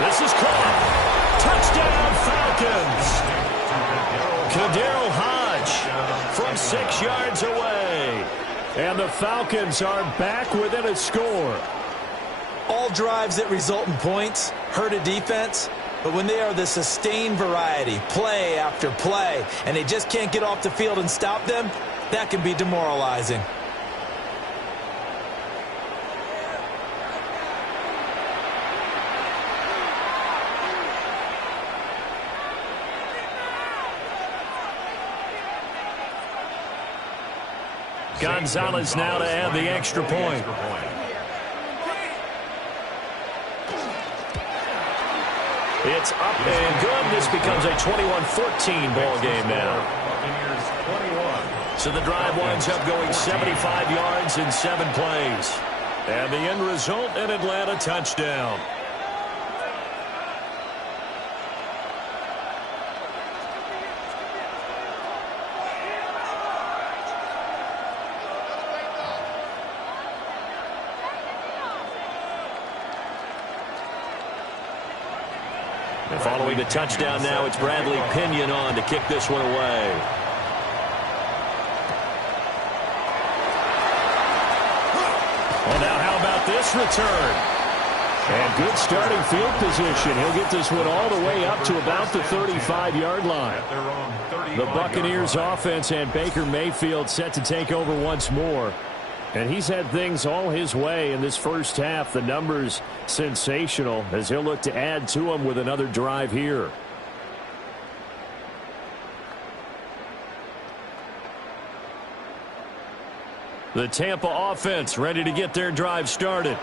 This is caught. Touchdown, Falcons. Kadarius Hodge from 6 yards away. And the Falcons are back within a score. All drives that result in points hurt a defense, but when they are the sustained variety, play after play, and they just can't get off the field and stop them, that can be demoralizing. Gonzalez now to add the extra point. It's up and good. This becomes a 21-14 ball game now. So the drive winds up going 75 yards in 7 plays. And the end result, an Atlanta touchdown. And following the touchdown now, it's Bradley Pinion on to kick this one away. Well, now how about this return? And good starting field position. He'll get this one all the way up to about the 35-yard line. The Buccaneers offense and Baker Mayfield set to take over once more. And he's had things all his way in this first half. The numbers sensational as he'll look to add to them with another drive here. The Tampa offense ready to get their drive started.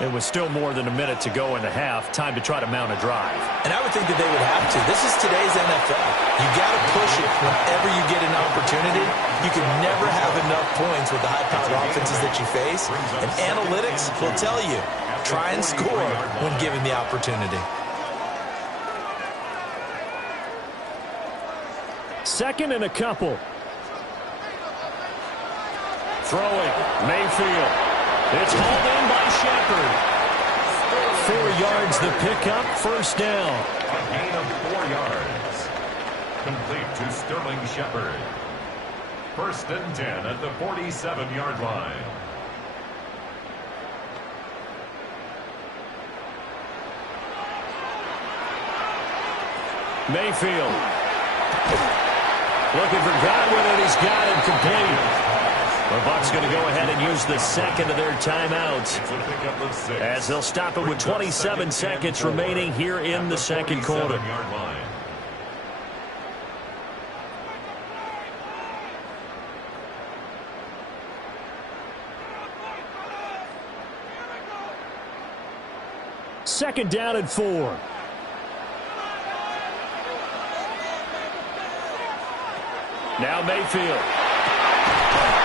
It was still more than a minute to go in the half. Time to try to mount a drive. And I would think that they would have to. This is today's NFL. You got to push it whenever you get an opportunity. You can never have enough points with the high-powered offenses that you face. And analytics will tell you, try and score when given the opportunity. Second and a couple. Throwing, Mayfield. It's hauled in by Shepard. 4 yards the pickup, first down. A gain of 4 yards. Complete to Sterling Shepard. 1st and 10 at the 47-yard line. Mayfield. Looking for Godwin, and he's got him complete. The Bucs going to go ahead and use the second of their timeouts, as they'll stop it with 27 seconds remaining here in the second quarter. Second down and 4. Now Mayfield.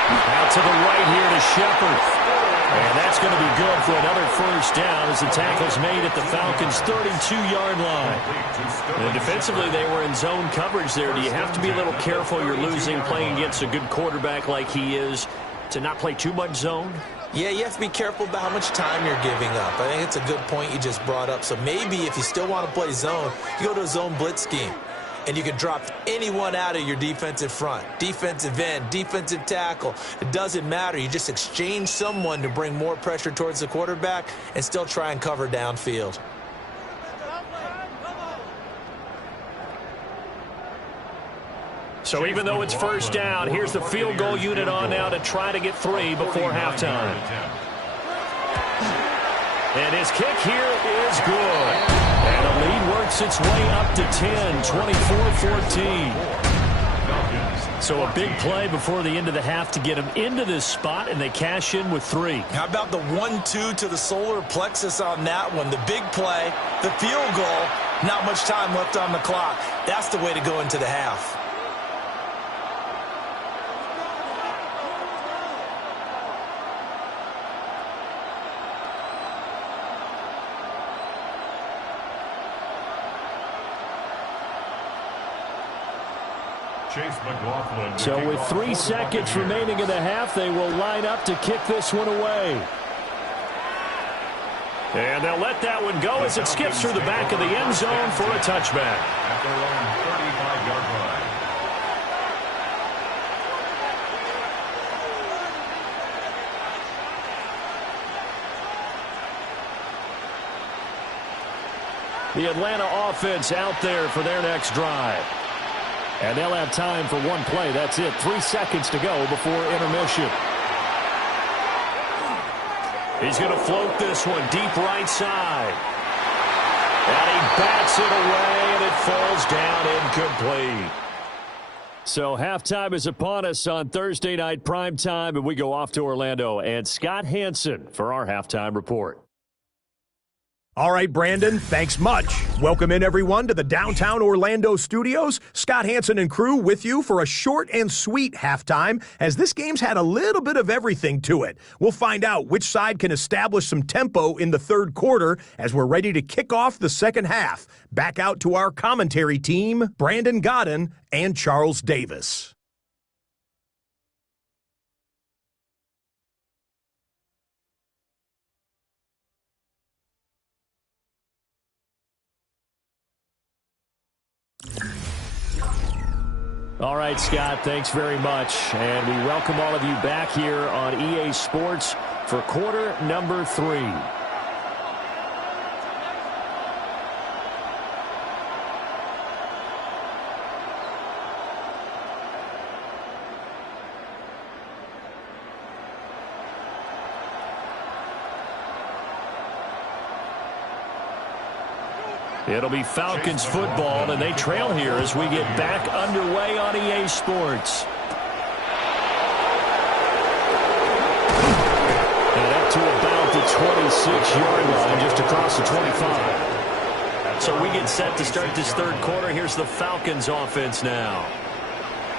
Out to the right here to Shepard. And that's going to be good for another first down as the tackle's made at the Falcons' 32-yard line. And defensively, they were in zone coverage there. Do you have to be a little careful? You're losing playing against a good quarterback like he is to not play too much zone? Yeah, you have to be careful about how much time you're giving up. I think it's a good point you just brought up. So maybe if you still want to play zone, you go to a zone blitz scheme. And you can drop anyone out of your defensive front. Defensive end, defensive tackle. It doesn't matter. You just exchange someone to bring more pressure towards the quarterback and still try and cover downfield. So even though it's first down, here's the field goal unit on now to try to get 3 before halftime. And his kick here is good. And the lead works its way up to 10, 24-14. So a big play before the end of the half to get them into this spot, and they cash in with 3. How about the 1-2 to the solar plexus on that one? The big play, the field goal, not much time left on the clock. That's the way to go into the half. So with 3 seconds remaining in the half, they will line up to kick this one away. And they'll let that one go as it skips through the back of the end zone for a touchback. At their own 35-yard line. The Atlanta offense out there for their next drive. And they'll have time for one play. That's it. 3 seconds to go before intermission. He's going to float this one deep right side. And he bats it away, and it falls down incomplete. So halftime is upon us on Thursday night primetime, and we go off to Orlando. And Scott Hansen for our halftime report. All right, Brandon, thanks much. Welcome in, everyone, to the downtown Orlando studios. Scott Hansen and crew with you for a short and sweet halftime, as this game's had a little bit of everything to it. We'll find out which side can establish some tempo in the third quarter as we're ready to kick off the second half. Back out to our commentary team, Brandon Godden and Charles Davis. All right, Scott, thanks very much. And we welcome all of you back here on EA Sports for quarter number 3. It'll be Falcons football, and they trail here as we get back underway on EA Sports. And up to about the 26-yard line, just across the 25. So we get set to start this third quarter. Here's the Falcons offense now.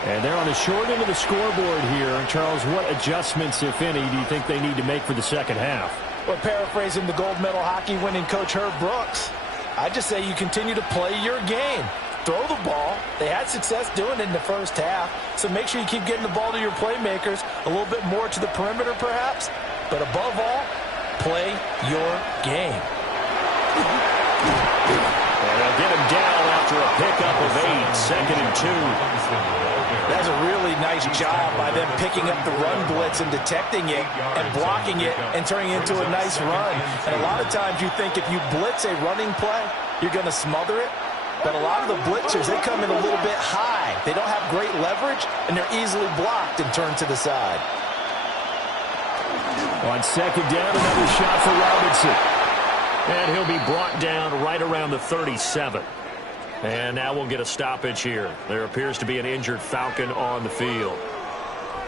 And they're on the short end of the scoreboard here. Charles, what adjustments, if any, do you think they need to make for the second half? Well, paraphrasing the gold medal hockey winning coach Herb Brooks, I just say you continue to play your game. Throw the ball. They had success doing it in the first half, so make sure you keep getting the ball to your playmakers, a little bit more to the perimeter perhaps, but above all, play your game. And they'll get him down after a pickup of 8, 2nd and 2. That's a really nice job by them picking up the run blitz and detecting it and blocking it and turning it into a nice run. And a lot of times you think if you blitz a running play, you're going to smother it. But a lot of the blitzers, they come in a little bit high. They don't have great leverage, and they're easily blocked and turned to the side. On second down, another shot for Robinson. And he'll be brought down right around the 37. And now we'll get a stoppage here. There appears to be an injured Falcon on the field.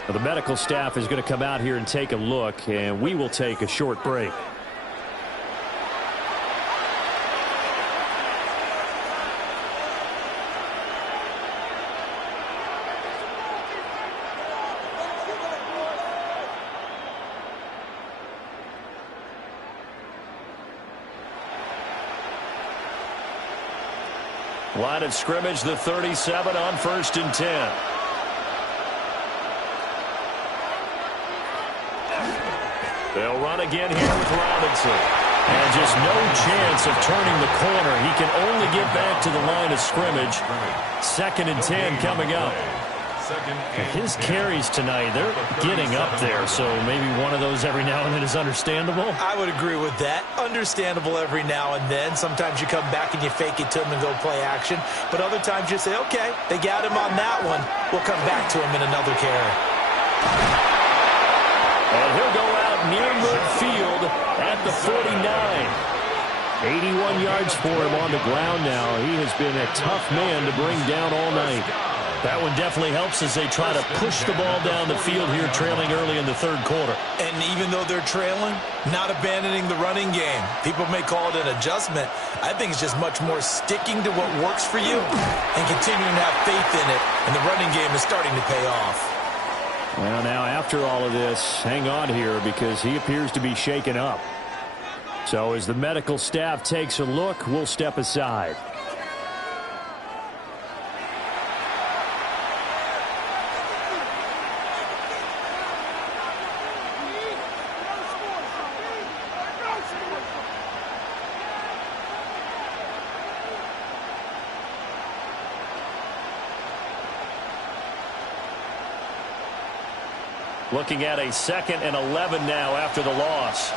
Well, the medical staff is going to come out here and take a look, and we will take a short break. Line of scrimmage, the 37 on 1st and 10. They'll run again here with Robinson. And just no chance of turning the corner. He can only get back to the line of scrimmage. 2nd and 10 coming up. His carries tonight, they're getting up there, so maybe one of those every now and then is understandable. I would agree with that. Understandable every now and then. Sometimes you come back and you fake it to him and go play action. But other times you say, okay, they got him on that one. We'll come back to him in another carry. And he'll go out near midfield at the 49. 81 yards for him on the ground now. He has been a tough man to bring down all night. That one definitely helps as they try to push the ball down the field here, trailing early in the 3rd quarter. And even though they're trailing, not abandoning the running game. People may call it an adjustment. I think it's just much more sticking to what works for you and continuing to have faith in it. And the running game is starting to pay off. Well, now after all of this, hang on here because he appears to be shaken up. So as the medical staff takes a look, we'll step aside. Looking at a 2nd and 11 now after the loss.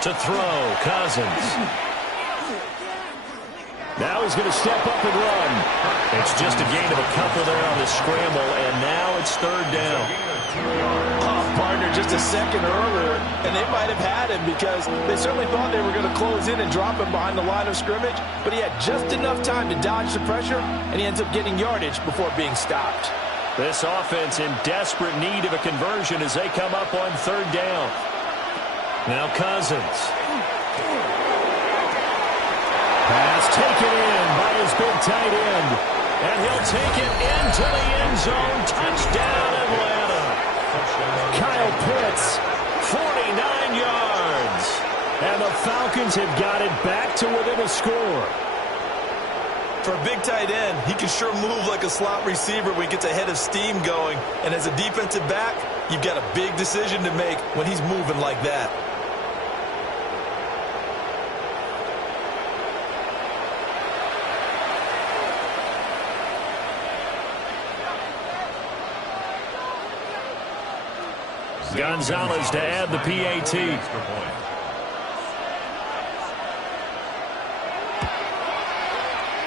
To throw, Cousins. Now he's going to step up and run. It's just a gain of a couple there on the scramble, and now it's 3rd down. Partner just a second earlier, and they might have had him because they certainly thought they were going to close in and drop him behind the line of scrimmage, but he had just enough time to dodge the pressure, and he ends up getting yardage before being stopped. This offense in desperate need of a conversion as they come up on 3rd down. Now Cousins. Pass taken in by his big tight end. And he'll take it into the end zone. Touchdown, Atlanta. Kyle Pitts, 49 yards. And the Falcons have got it back to within a score. For a big tight end, he can sure move like a slot receiver when he gets a head of steam going. And as a defensive back, you've got a big decision to make when he's moving like that. Gonzalez to add the PAT.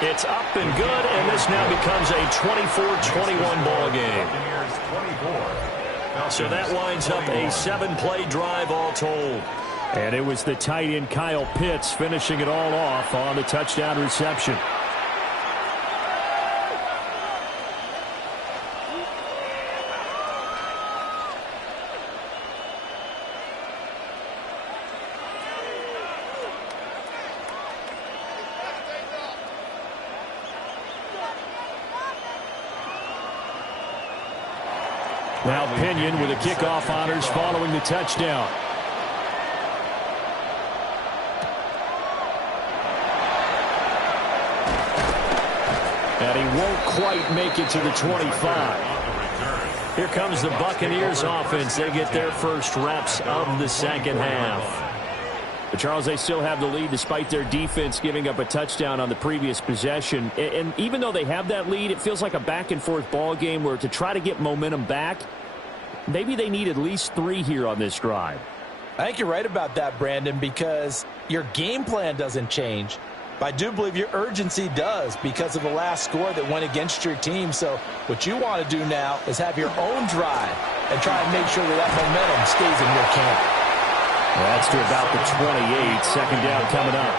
It's up and good, and this now becomes a 24-21 ball game. So that winds up a 7-play drive all told. And it was the tight end Kyle Pitts finishing it all off on the touchdown reception. Now Pinion with the kickoff honors following the touchdown. And he won't quite make it to the 25. Here comes the Buccaneers offense. They get their first reps of the second half. But Charles, they still have the lead despite their defense giving up a touchdown on the previous possession. And even though they have that lead, it feels like a back-and-forth ball game where to try to get momentum back, maybe they need at least 3 here on this drive. I think you're right about that, Brandon, because your game plan doesn't change. But I do believe your urgency does because of the last score that went against your team. So what you want to do now is have your own drive and try and make sure that momentum stays in your camp. That's to about the 28. Second down coming up.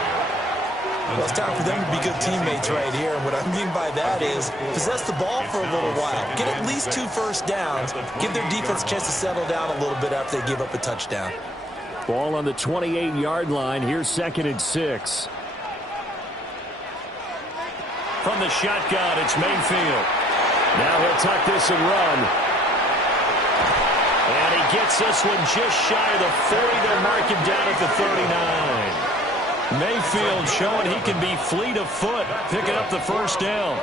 Well, it's time for them to be good teammates right here. And what I mean by that is possess the ball for a little while. Get at least 2 first downs. Give their defense a chance to settle down a little bit after they give up a touchdown. Ball on the 28-yard line. Here's 2nd and 6. From the shotgun, it's Mayfield. Now he'll tuck this and run. And he gets this one just shy of the 40. They'll mark him down at the 39. Mayfield showing he can be fleet of foot, picking up the first down.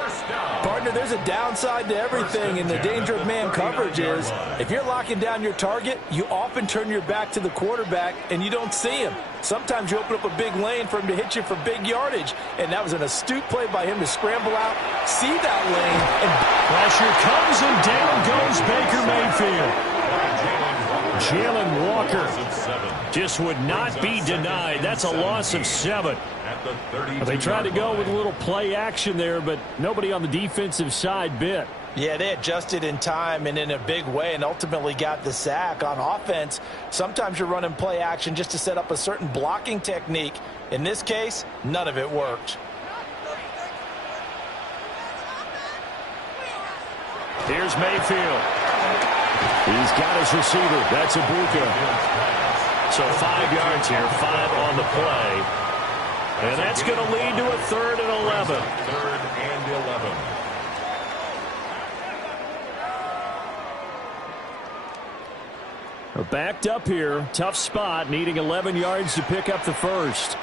Partner, there's a downside to everything, and the danger of man coverage is if you're locking down your target, you often turn your back to the quarterback and you don't see him. Sometimes you open up a big lane for him to hit you for big yardage, and that was an astute play by him to scramble out, see that lane, and pressure comes, and down goes Baker Mayfield. Jalen Walker just would not be denied. That's a loss of 7. They tried to go with a little play action there, but nobody on the defensive side bit. Yeah, they adjusted in time and in a big way and ultimately got the sack. On offense, sometimes you're running play action just to set up a certain blocking technique. In this case, none of it worked. Here's Mayfield. He's got his receiver. That's Ibuka. So 5 yards here, 5 on the play. And that's going to lead to a 3rd and 11. 3rd and 11. We're backed up here. Tough spot, needing 11 yards to pick up the first.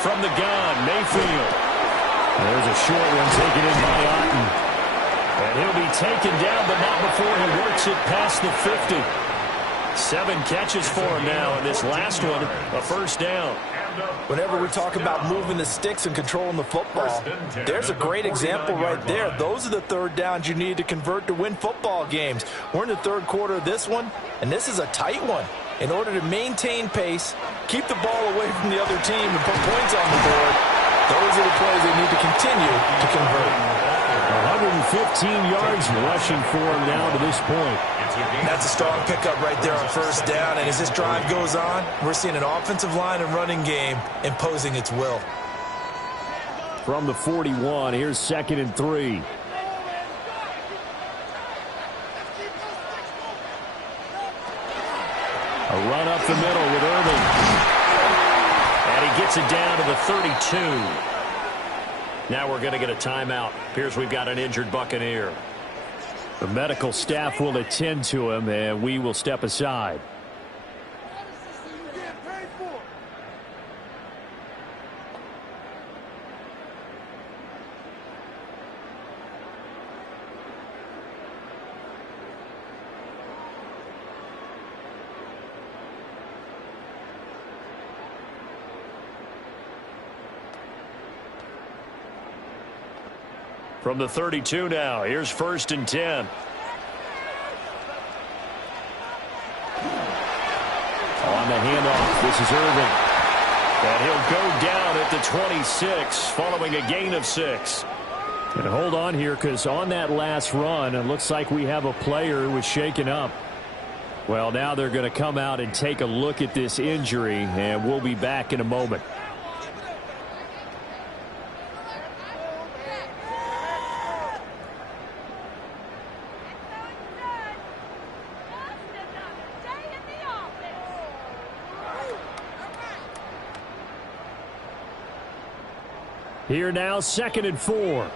From the gun, Mayfield. There's a short one taken in by Otten. And he'll be taken down, but not before he works it past the 50. 7 catches for him now, and this last one, a first down. Whenever we talk about moving the sticks and controlling the football, there's a great example right there. Those are the 3rd downs you need to convert to win football games. We're in the 3rd quarter of this one, and this is a tight one. In order to maintain pace, keep the ball away from the other team, and put points on the board, those are the plays they need to continue to convert. 115 yards rushing for him now to this point. That's a strong pickup right there on first down, and as this drive goes on, we're seeing an offensive line and running game imposing its will. From the 41, here's 2nd and 3. A run up the middle with Irving. And he gets it down to the 32. Now we're going to get a timeout. Appears we've got an injured Buccaneer. The medical staff will attend to him, and we will step aside. From the 32 now, here's 1st and 10. On the handoff, this is Irving. And he'll go down at the 26, following a gain of 6. And hold on here, because on that last run, it looks like we have a player who was shaken up. Well, now they're going to come out and take a look at this injury, and we'll be back in a moment. Here now, 2nd and 4.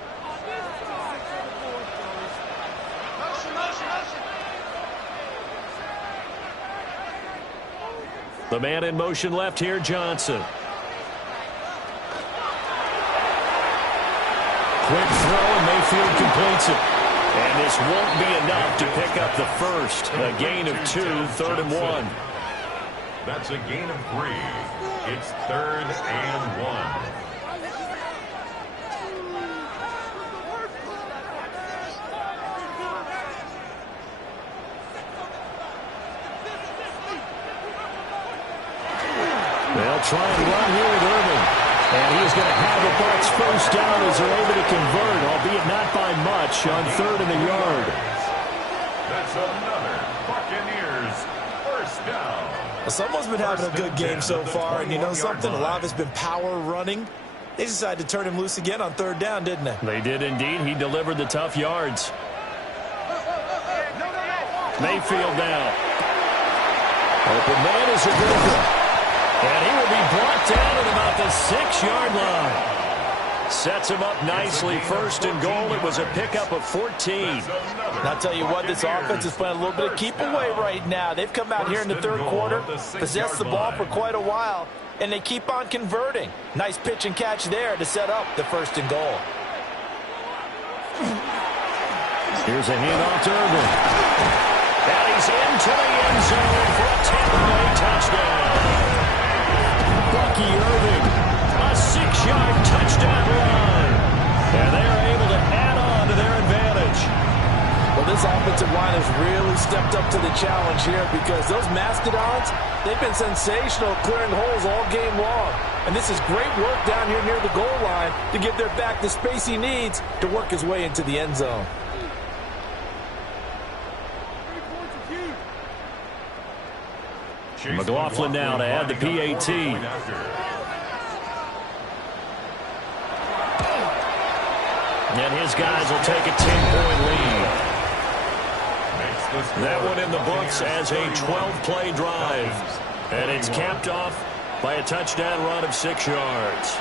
The man in motion left here, Johnson. Quick throw, and Mayfield completes it. And this won't be enough to pick up the first. A gain of 2, 3rd and 1. That's a gain of 3. It's 3rd and 1. try and run here with Irving. And he's going to have a Bucs first down as they're able to convert, albeit not by much, on 3rd and a yard. That's another Buccaneers first down. Well, someone's been having a good game so far, and you know something? A lot of it's been power running. They decided to turn him loose again on 3rd down, didn't they? They did indeed. He delivered the tough yards. Mayfield now. Open man is Aguirre. And he will be brought down at about the 6-yard line. Sets him up nicely. 1st and goal. It was a pickup of 14. And I'll tell you what, this offense is playing a little bit of keep away right now. They've come out here in the 3rd quarter, possessed the ball for quite a while, and they keep on converting. Nice pitch and catch there to set up the 1st and goal. Here's a handoff to Irving. And he's into the end zone for a Tampa Bay touchdown. Bucky Irving, a 6-yard touchdown run. And they are able to add on to their advantage. Well, this offensive line has really stepped up to the challenge here because those Mastodons, they've been sensational clearing holes all game long. And this is great work down here near the goal line to give their back the space he needs to work his way into the end zone. McLaughlin now to add the PAT. And his guys will take a 10-point lead. That one in the books as a 12-play drive. And it's capped off by a touchdown run of 6 yards.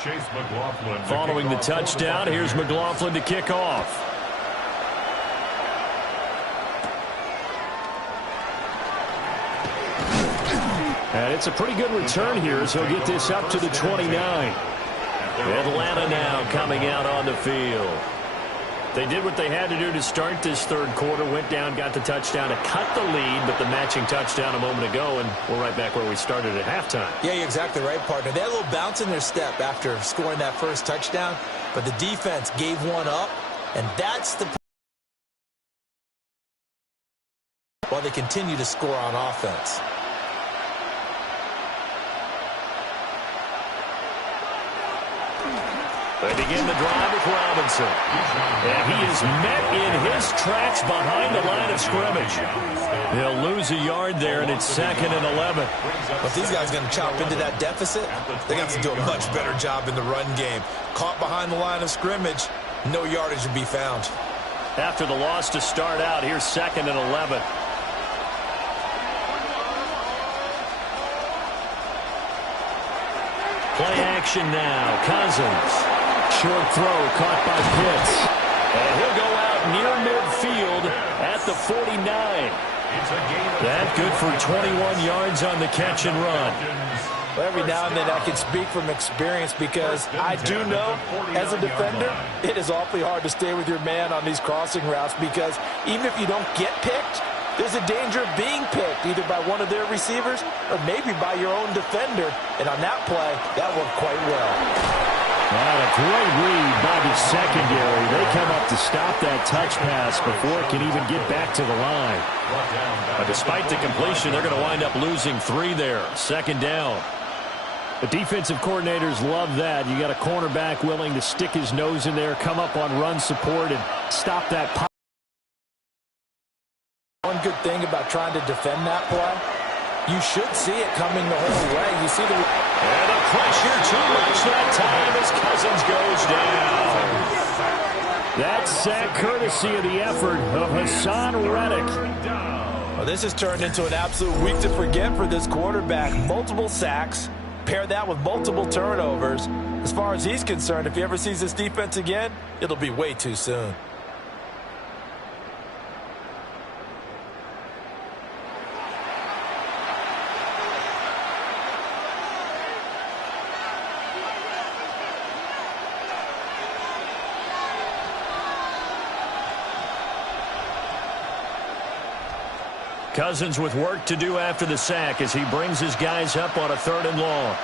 Chase McLaughlin. Following the touchdown, here's McLaughlin to kick off. And it's a pretty good return here, so he'll get this up to the 29. Atlanta now coming out on the field. They did what they had to do to start this 3rd quarter, went down, got the touchdown to cut the lead, but the matching touchdown a moment ago, and we're right back where we started at halftime. Yeah, you're exactly right, partner. They had a little bounce in their step after scoring that first touchdown, but the defense gave one up, and that's the while they continue to score on offense. They begin the drive with Robinson. And he is met in his tracks behind the line of scrimmage. He'll lose a yard there, and it's 2nd and 11. But these guys going to chop into that deficit, they got to do a much better job in the run game. Caught behind the line of scrimmage, no yardage to be found. After the loss to start out, here's 2nd and 11. Play action now. Cousins. Short throw caught by Pitts. And he'll go out near midfield at the 49. That good for 21 yards on the catch and run. Well, every now and then I can speak from experience because I do know as a defender it is awfully hard to stay with your man on these crossing routes because even if you don't get picked, there's a danger of being picked either by one of their receivers or maybe by your own defender. And on that play, that worked quite well. And a great read by the secondary. They come up to stop that touch pass before it can even get back to the line. But despite the completion, they're going to wind up losing 3 there. 2nd down. The defensive coordinators love that. You got a cornerback willing to stick his nose in there, come up on run support, and stop that pop. One good thing about trying to defend that play, you should see it coming the whole way. You see the... And the pressure too much that time as Cousins goes down. That sack courtesy of the effort of Hassan Reddick. Well, this has turned into an absolute week to forget for this quarterback. Multiple sacks, pair that with multiple turnovers. As far as he's concerned, if he ever sees this defense again, it'll be way too soon. Cousins with work to do after the sack as he brings his guys up on a 3rd and long.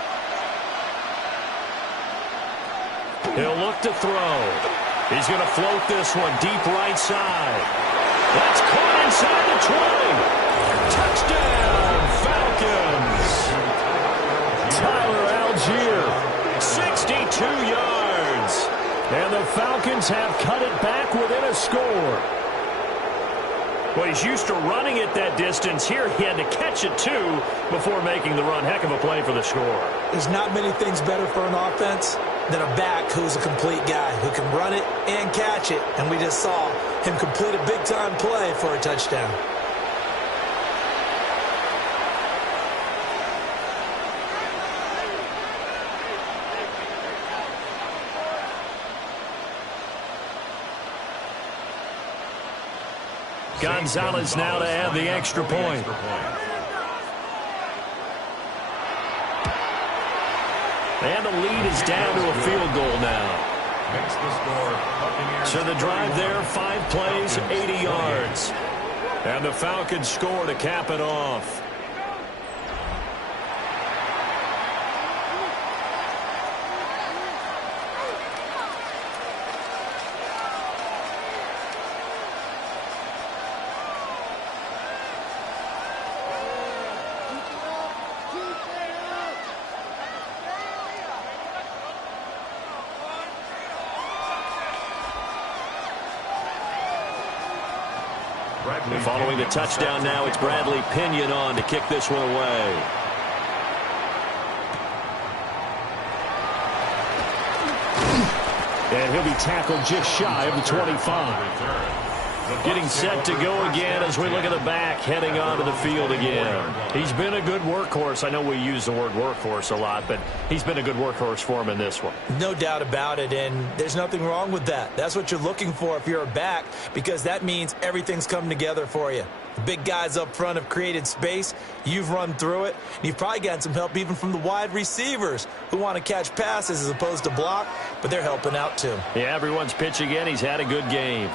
He'll look to throw. He's going to float this one deep right side. That's caught inside the 20. Touchdown, Falcons. Tyler Algier, 62 yards. And the Falcons have cut it back within a score. Well, he's used to running it that distance. Here he had to catch it, too, before making the run. Heck of a play for the score. There's not many things better for an offense than a back who's a complete guy who can run it and catch it. And we just saw him complete a big-time play for a touchdown. Gonzalez now to add the extra point. And the lead is down to a field goal now. So the drive there, 5 plays, 80 yards. And the Falcons score to cap it off. Following the touchdown now, it's Bradley Pinion on to kick this one away. And he'll be tackled just shy of the 25. Getting set to go again as we look at the back, heading onto the field again. He's been a good workhorse. I know we use the word workhorse a lot, but he's been a good workhorse for him in this one. No doubt about it, and there's nothing wrong with that. That's what you're looking for if you're a back, because that means everything's come together for you. The big guys up front have created space. You've run through it. And you've probably gotten some help even from the wide receivers who want to catch passes as opposed to block, but they're helping out too. Yeah, everyone's pitching in. He's had a good game.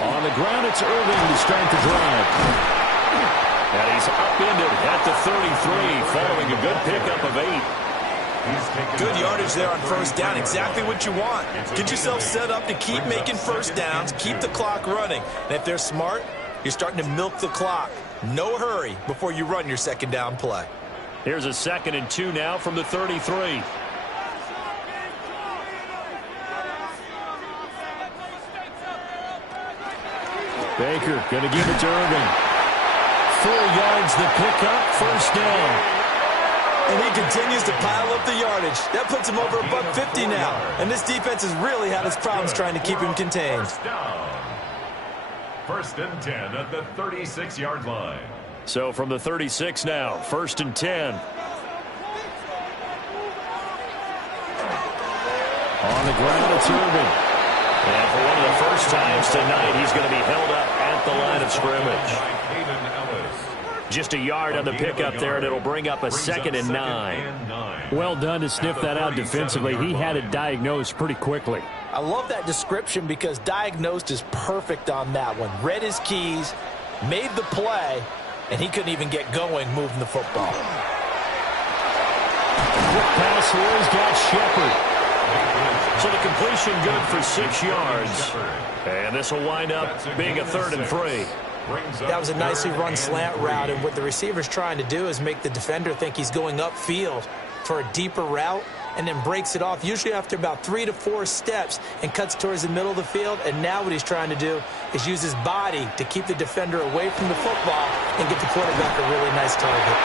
On the ground, it's Irving to start the drive. And he's upended at the 33, following a good pickup of 8. Good yardage there on first down. Exactly what you want. Get yourself set up to keep making first downs, keep the clock running. And if they're smart, you're starting to milk the clock. No hurry before you run your second down play. Here's a 2nd and 2 now from the 33. Baker going to give it to Irving. 4 yards the pickup, first down. And he continues to pile up the yardage. That puts him over $150 now. And this defense has really had its problems trying to keep him contained. First and 10 at the 36-yard line. So from the 36 now, 1st and 10. On the ground, it's Irving. And for one of the first times tonight, he's going to be held up at the line of scrimmage. Just a yard on the pickup there, and it'll bring up a 2nd and 9. Well done to sniff that out defensively. He had it diagnosed pretty quickly. I love that description because diagnosed is perfect on that one. Read his keys, made the play, and he couldn't even get going moving the football. Quick pass here, he's got Shepard. So the completion good for 6 yards. And this will wind up being a 3rd and 3. That was a nicely run slant route, and what the receiver's trying to do is make the defender think he's going upfield for a deeper route and then breaks it off, usually after about 3 to 4 steps, and cuts towards the middle of the field. And now what he's trying to do is use his body to keep the defender away from the football and get the quarterback a really nice target.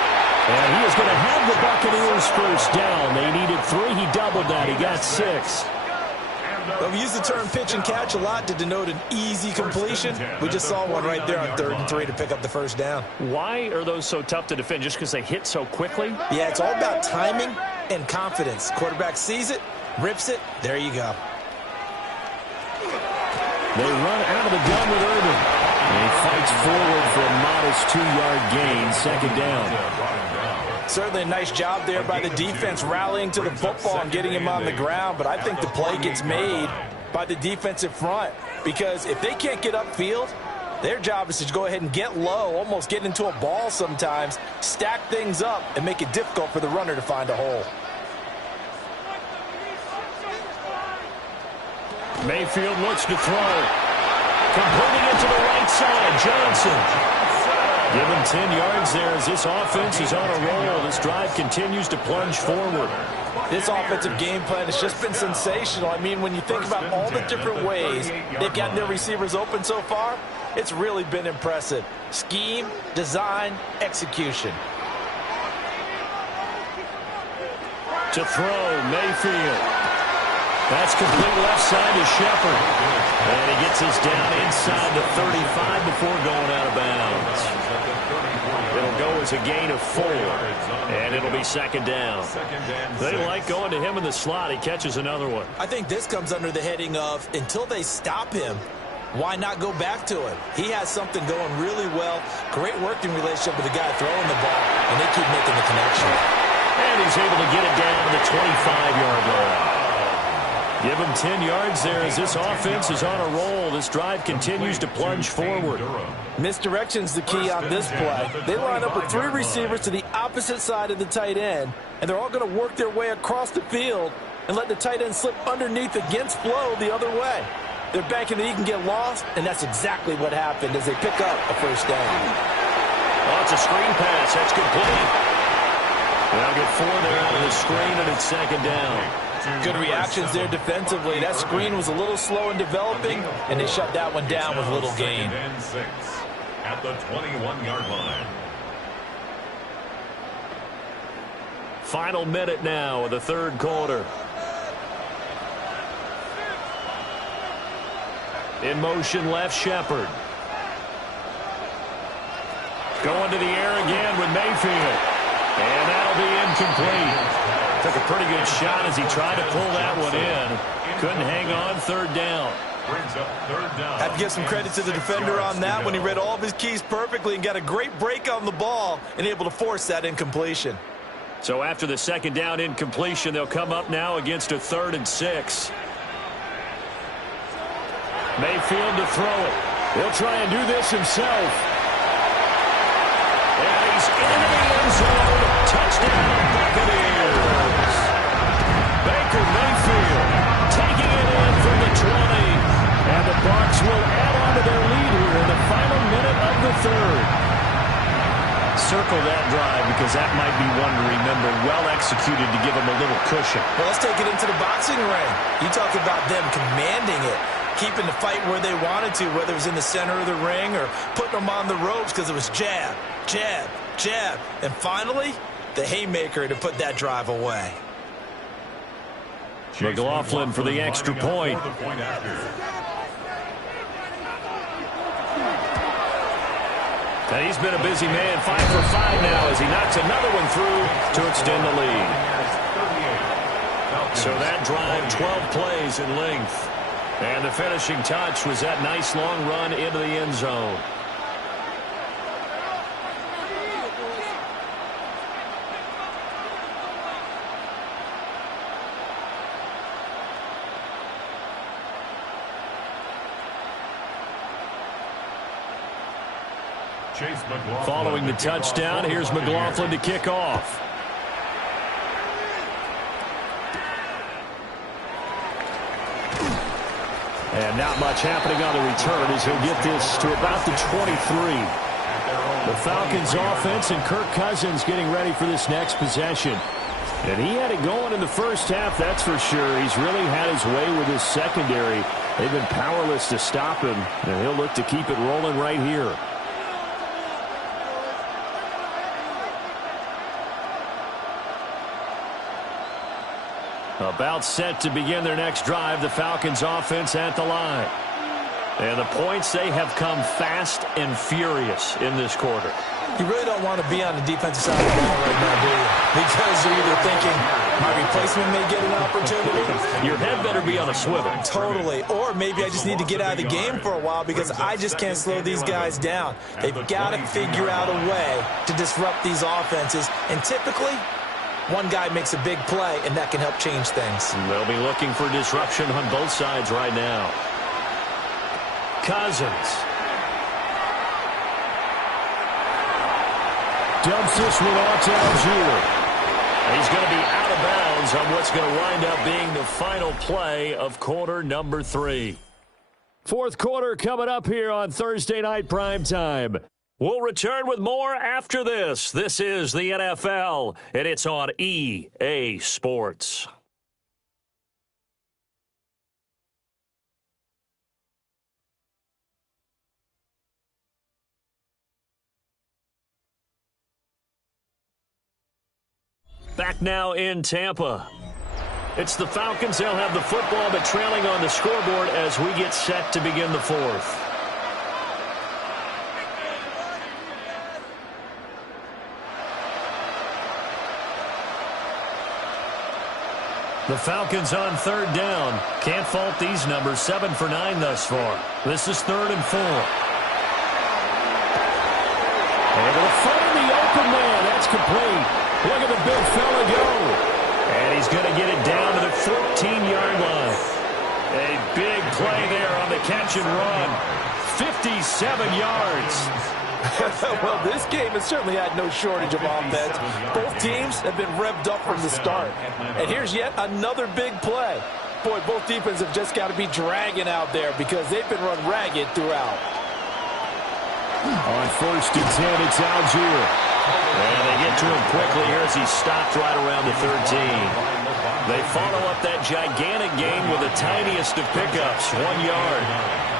And he is going to have the Buccaneers first down. They needed 3. He doubled that. He got 6. Well, we use the term pitch and catch a lot to denote an easy completion. We just saw one right there on 3rd and 3 to pick up the first down. Why are those so tough to defend? Just because they hit so quickly? Yeah, it's all about timing and confidence. Quarterback sees it, rips it, there you go. They run out of the gun with Irving. And he fights forward for a modest 2-yard gain, 2nd down. Certainly a nice job there by the defense rallying to the football and getting him on the ground, but I think the play gets made by the defensive front, because if they can't get upfield, Their job is to go ahead and get low, almost get into a ball sometimes, stack things up, and make it difficult for the runner to find a hole. Mayfield looks to throw. Completing it to the right side, Johnson. Give him 10 yards there as this offense is on a roll. This drive continues to plunge forward. This offensive game plan has just been sensational. I mean, when you think about all the different ways they've gotten their receivers open so far, it's really been impressive. Scheme, design, execution. To throw, Mayfield. That's complete left side to Shepard. And he gets us down inside the 35 before going out of bounds. It'll go as a gain of 4, and it'll be second down. They like going to him in the slot. He catches another one. I think this comes under the heading of, until they stop him, why not go back to him? He has something going really well. Great working relationship with the guy throwing the ball, and they keep making the connection. And he's able to get it down to the 25-yard line. Give him 10 yards there as this offense is on a roll. This drive continues to plunge forward. Misdirection's the key on this play. They line up with 3 receivers to the opposite side of the tight end, and they're all going to work their way across the field and let the tight end slip underneath against flow the other way. They're banking that he can get lost, and that's exactly what happened as they pick up a first down. Oh, it's a screen pass. That's complete. They'll get 4 there out of the screen, and it's second down. Good reactions there defensively. That screen was a little slow in developing, and they shut that one down with little gain. At the 21-yard line. Final minute now of the third quarter. In motion, left Shepard. Going to the air again with Mayfield. And that'll be incomplete. Took a pretty good shot as he tried to pull that one in. Couldn't hang on, third down. Brings up third down. Have to give some credit to the defender on that when he read all of his keys perfectly and got a great break on the ball and able to force that incompletion. So after the second down incompletion, they'll come up now against a 3rd and 6. Mayfield to throw it. He'll try and do this himself. And he's into the end zone. Touchdown, Buccaneers. Baker Mayfield taking it in from the 20. And the Bucs will add on to their lead here in the final minute of the third. Circle that drive because that might be one to remember. Well executed to give them a little cushion. Well, let's take it into the boxing ring. You talk about them commanding it, keeping the fight where they wanted to, whether it was in the center of the ring or putting them on the ropes because it was jab, jab, jab. And finally, the haymaker to put that drive away. McLaughlin for the extra point. And he's been a busy man, 5 for 5 now as he knocks another one through to extend the lead. So that drive, 12 plays in length. And the finishing touch was that nice long run into the end zone. Following the touchdown, here's McLaughlin to kick off. And not much happening on the return as he'll get this to about the 23. The Falcons offense and Kirk Cousins getting ready for this next possession. And he had it going in the first half, that's for sure. He's really had his way with his secondary. They've been powerless to stop him, and he'll look to keep it rolling right here. About set to begin their next drive, the Falcons offense at the line. And the points, they have come fast and furious in this quarter. You really don't want to be on the defensive side of the ball right now, do you? Because you're either thinking, my replacement may get an opportunity. Your head better be on a swivel. Totally. Or maybe I just need to get out of the game for a while because I just can't slow these guys down. They've got to figure out a way to disrupt these offenses. And typically, one guy makes a big play, and that can help change things. They'll be looking for disruption on both sides right now. Cousins. Dumps this one off to Algier. He's going to be out of bounds on what's going to wind up being the final play of quarter number 3. Fourth quarter coming up here on Thursday Night Primetime. We'll return with more after this. This is the NFL, and it's on EA Sports. Back now in Tampa. It's the Falcons. They'll have the football, but trailing on the scoreboard as we get set to begin the fourth. The Falcons on third down. Can't fault these numbers. 7 for 9 thus far. This is 3rd and 4. Able to find the open man. That's complete. Look at the big fella go. And he's going to get it down to the 14-yard line. A big play there on the catch and run. 57 yards. Well, this game has certainly had no shortage of offense. Both teams have been revved up from the start. And here's yet another big play. Boy, both defenses have just got to be dragging out there because they've been run ragged throughout. On 1st and 10, it's Algier. And they get to him quickly here as he stopped right around the 13. They follow up that gigantic gain with the tiniest of pickups, 1 yard.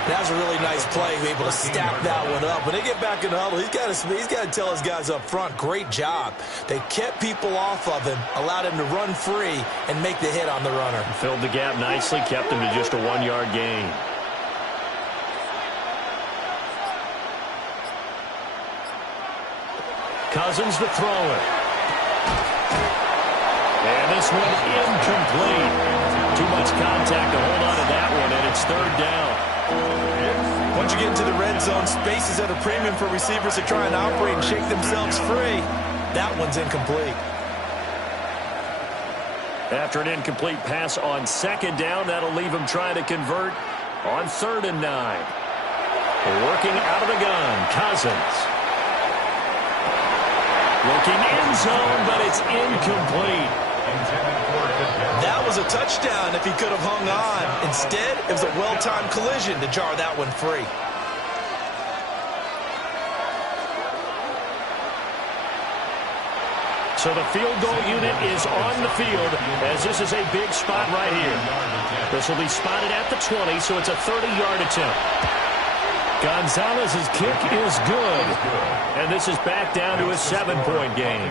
That was a really nice play, able to stack that one up. When they get back in the huddle, he's got to tell his guys up front, great job. They kept people off of him, allowed him to run free, and make the hit on the runner. Filled the gap nicely, kept him to just a 1-yard gain. Cousins to throw it. And this one incomplete. Too much contact to hold on to that one, and it's 3rd down. Once you get into the red zone, space is at a premium for receivers to try and operate and shake themselves free. That one's incomplete. After an incomplete pass on 2nd down, that'll leave him trying to convert on 3rd and 9. Working out of the gun, Cousins. Looking end zone, but it's incomplete. That was a touchdown if he could have hung on. Instead, it was a well-timed collision to jar that one free. So the field goal unit is on the field as this is a big spot right here. This will be spotted at the 20, so it's a 30-yard attempt. Gonzalez's kick is good, and this is back down to a 7-point game.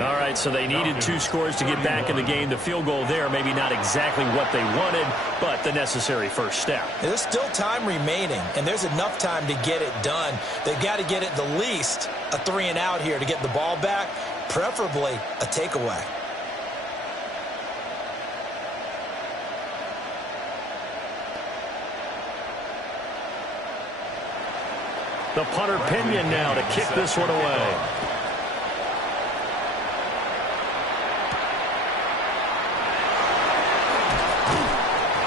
All right, so they needed 2 scores to get back in the game. The field goal there, maybe not exactly what they wanted, but the necessary first step. There's still time remaining, and there's enough time to get it done. They've got to get it the least a 3-and-out here to get the ball back, preferably a takeaway. The punter Pinion now to kick this one away.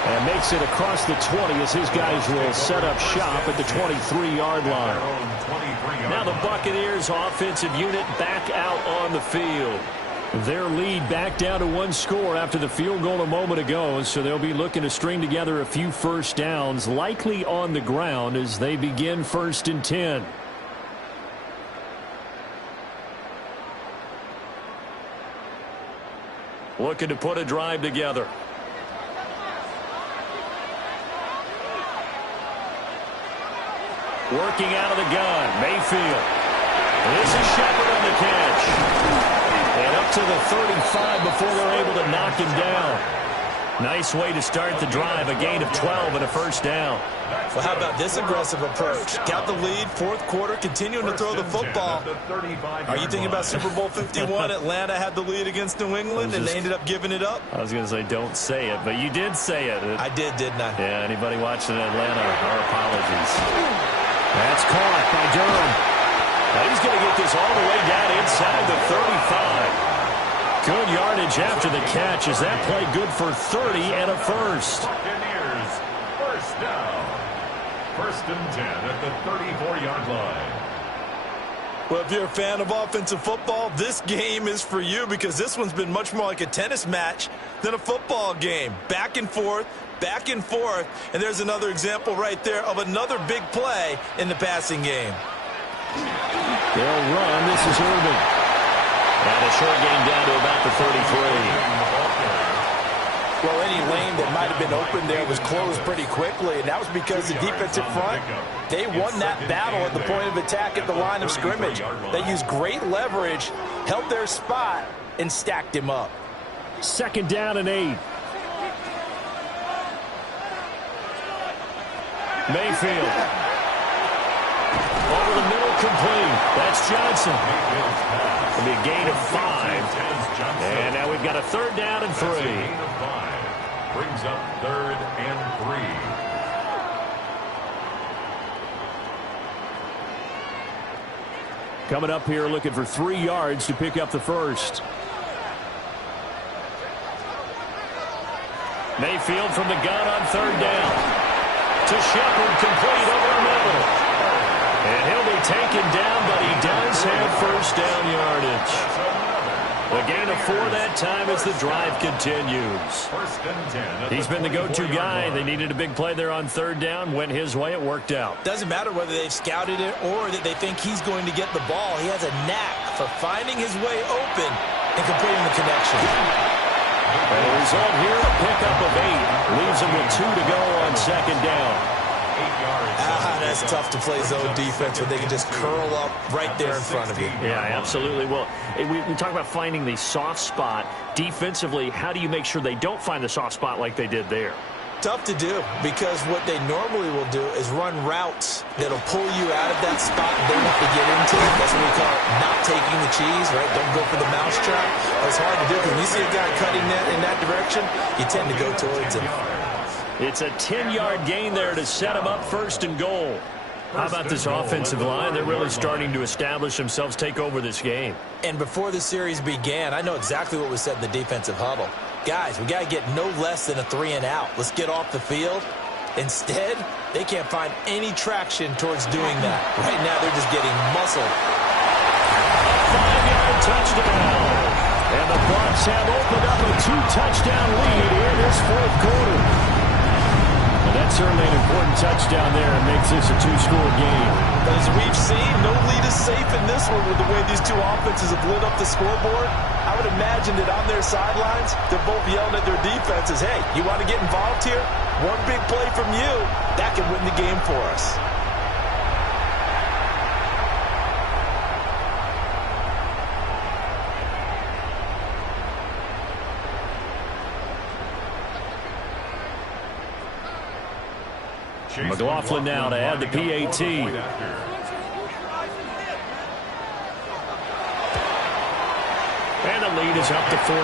And makes it across the 20 as his guys will set up shop at the 23-yard line. Now the Buccaneers offensive unit back out on the field. Their lead back down to 1 score after the field goal a moment ago, so they'll be looking to string together a few first downs, likely on the ground as they begin 1st and 10. Looking to put a drive together. Working out of the gun, Mayfield. This is Shepard on the catch. And up to the 35 before they're able to knock him down. Nice way to start the drive, a gain of 12 and a first down. Well, how about this aggressive approach? Got the lead, 4th quarter, continuing to throw the football. Are you thinking about Super Bowl 51? Atlanta had the lead against New England, and they ended up giving it up? I was going to say don't say it, but you did say it. I did, didn't I? Yeah, anybody watching Atlanta, our apologies. That's caught by Durham. Now he's going to get this all the way down inside the 35. Good yardage after the catch. Is that play good for 30 and a first? Buccaneers, first down. 1st and 10 at the 34-yard line. Well, if you're a fan of offensive football, this game is for you because this one's been much more like a tennis match than a football game. Back and forth, and there's another example right there of another big play in the passing game. They'll run. This is Urban. And a short gain down to about the 33. Well, any lane that might have been open there was closed pretty quickly, and that was because the defensive front, they won that battle at the point of attack at the line of scrimmage. They used great leverage, held their spot, and stacked him up. 2nd down and 8. Mayfield. Over the middle, complete. That's Johnson. It'll be a gain of 5. And now we've got a 3rd down and 3. Brings up 3rd and 3. Coming up here looking for 3 yards to pick up the first. Mayfield from the gun on 3rd down. To Shepard, complete over the middle. And he'll be taken down, but he does have 1st down yardage. A gain of 4 that time as the drive continues. He's been the go-to guy. They needed a big play there on 3rd down. Went his way. It worked out. Doesn't matter whether they've scouted it or that they think he's going to get the ball. He has a knack for finding his way open and completing the connection. And the result here, a pickup of 8. Leaves him with 2 to go on 2nd down. That's tough to play zone defense when they can just curl up right there in front of you. Yeah, absolutely. Well, we talk about finding the soft spot. Defensively, how do you make sure they don't find the soft spot like they did there? Tough to do because what they normally will do is run routes that'll pull you out of that spot they want to get into. That's what we call it not taking the cheese, right? Don't go for the mousetrap. It's hard to do because when you see a guy cutting in that direction, you tend to go towards him. It's a 10-yard gain there to set him up 1st and goal. How about this offensive line? They're really starting to establish themselves, take over this game. And before the series began, I know exactly what was said in the defensive huddle. Guys, we got to get no less than a 3 and out. Let's get off the field. Instead, they can't find any traction towards doing that. Right now, they're just getting muscled. 5-yard touchdown. And the Bucs have opened up a 2-touchdown lead here in this 4th quarter. And that's certainly an important touchdown there and makes this a 2-score game. But as we've seen, no lead is safe in this one with the way these two offenses have lit up the scoreboard. I would imagine that on their sidelines, they're both yelling at their defenses, hey, you want to get involved here? One big play from you, that can win the game for us. McLaughlin now to add the PAT. And the lead is up to 14.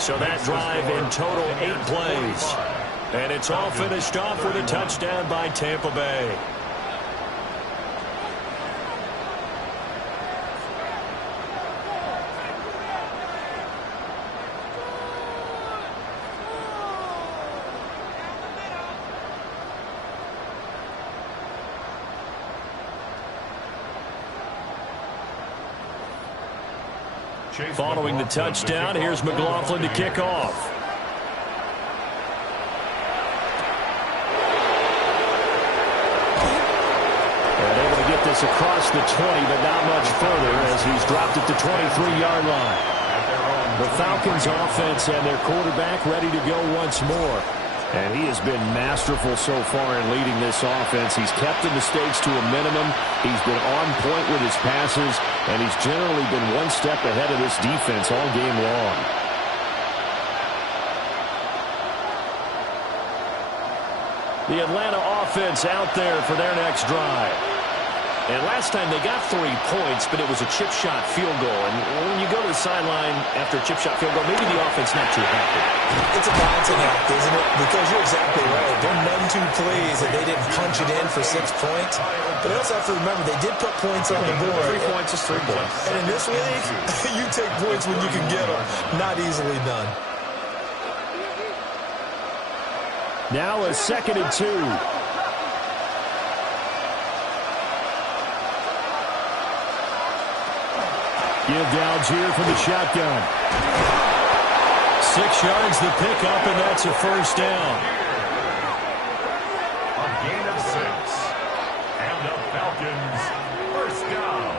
So that drive in total 8 plays. And it's all finished off with a touchdown by Tampa Bay. Following the touchdown, here's McLaughlin to kick off. And able to get this across the 20, but not much further as he's dropped it to 23-yard line. The Falcons offense and their quarterback ready to go once more. And he has been masterful so far in leading this offense. He's kept the mistakes to a minimum. He's been on point with his passes, and he's generally been one step ahead of this defense all game long. The Atlanta offense out there for their next drive. And last time they got 3 points, but it was a chip shot field goal. And when you go to the sideline after a chip shot field goal, maybe the offense not too happy. It's a balancing act, isn't it? Because you're exactly right. They're none too pleased that they didn't punch it in for 6 points. But you also have to remember, they did put points on the board. 3 points is 3 points. And in this league, you take points when you can get them. Not easily done. Now a 2nd and 2. Give Downs here from the shotgun. 6 yards the pickup, and that's a first down. A gain of 6. And the Falcons first down.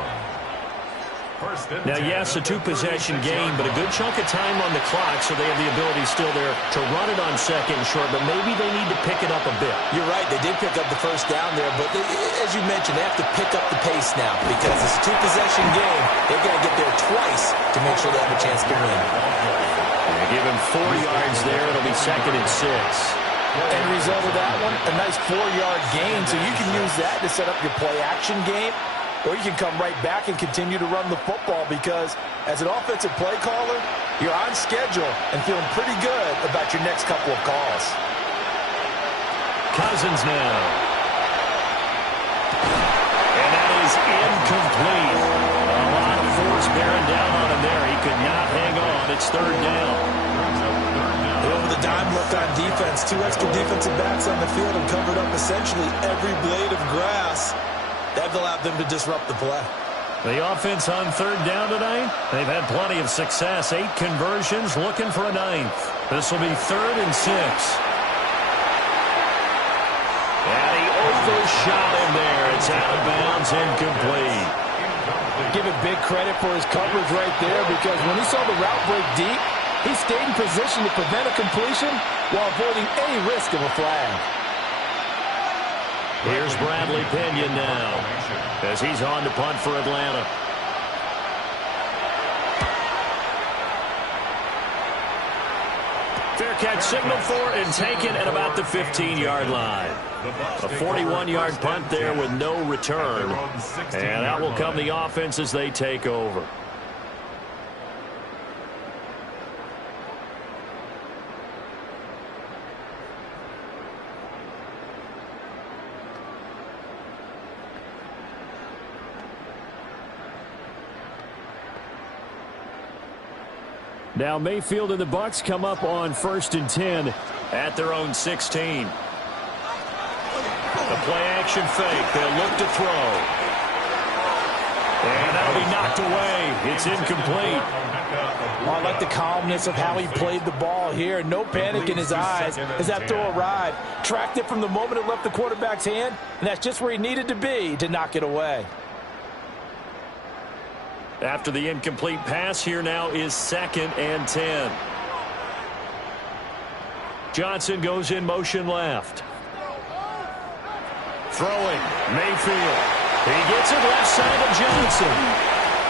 Now, yes, a 2-possession game, but a good chunk of time on the clock, so they have the ability still there to run it on second and short, but maybe they need to pick it up a bit. You're right. They did pick up the first down there, but as you mentioned, they have to pick up the pace now because it's a 2-possession game. They've got to get there twice to make sure they have a chance to win. Give him 4 yards there. It'll be 2nd and 6. End result of that one, a nice 4-yard gain, so you can use that to set up your play-action game. Or you can come right back and continue to run the football because as an offensive play caller, you're on schedule and feeling pretty good about your next couple of calls. Cousins now. And that is incomplete. A lot of force bearing down on him there. He could not hang on. It's 3rd down. Over the dime look on defense. 2 extra defensive backs on the field and covered up essentially every blade of grass. That allowed them to disrupt the play. The offense on 3rd down tonight, they've had plenty of success. 8 conversions, looking for a 9th. This will be 3rd and 6. And he overshot him there. It's out of bounds, incomplete. Give it big credit for his coverage right there because when he saw the route break deep, he stayed in position to prevent a completion while avoiding any risk of a flag. Here's Bradley Pinion now as he's on to punt for Atlanta. Fair catch signaled for and taken at about the 15-yard line. A 41-yard punt there with no return. And that will come the offense as they take over. Now Mayfield and the Bucs come up on 1st and 10 at their own 16. The play-action fake. They'll look to throw. And that'll be knocked away. It's incomplete. Oh, I like the calmness of how he played the ball here. No panic in his eyes as that throw arrived. Tracked it from the moment it left the quarterback's hand, and that's just where he needed to be to knock it away. After the incomplete pass, here now is 2nd and 10. Johnson goes in motion left. Throwing, Mayfield. He gets it left side of Johnson.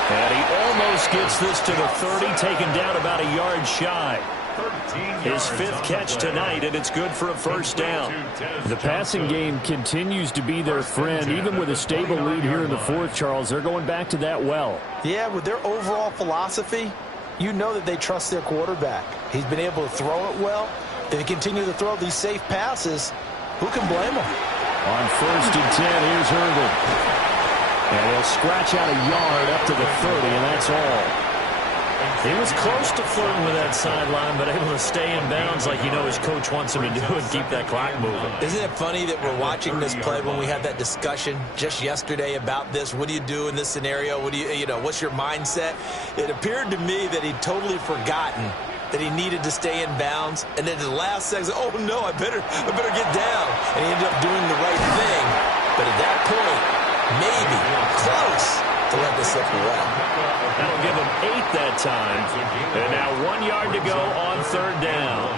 And he almost gets this to the 30, taken down about a yard shy. His 5th catch tonight, and it's good for a first down. The passing game continues to be their friend. Even with a stable lead here in the 4th, Charles, they're going back to that well. Yeah, with their overall philosophy, you know that they trust their quarterback. He's been able to throw it well. If they continue to throw these safe passes, who can blame them? On 1st and 10, here's Irvin. And he'll scratch out a yard up to the 30, and that's all. He was close to flirting with that sideline, but able to stay in bounds like you know his coach wants him to do and keep that clock moving. Isn't it funny that we're watching this play when we had that discussion just yesterday about this? What do you do in this scenario? What do you know, what's your mindset? It appeared to me that he'd totally forgotten that he needed to stay in bounds, and then at the last second, oh no, I better get down. And he ended up doing the right thing. But at that point, maybe close to let this slip away. That'll give him 8 that time. And now 1 yard to go on 3rd down.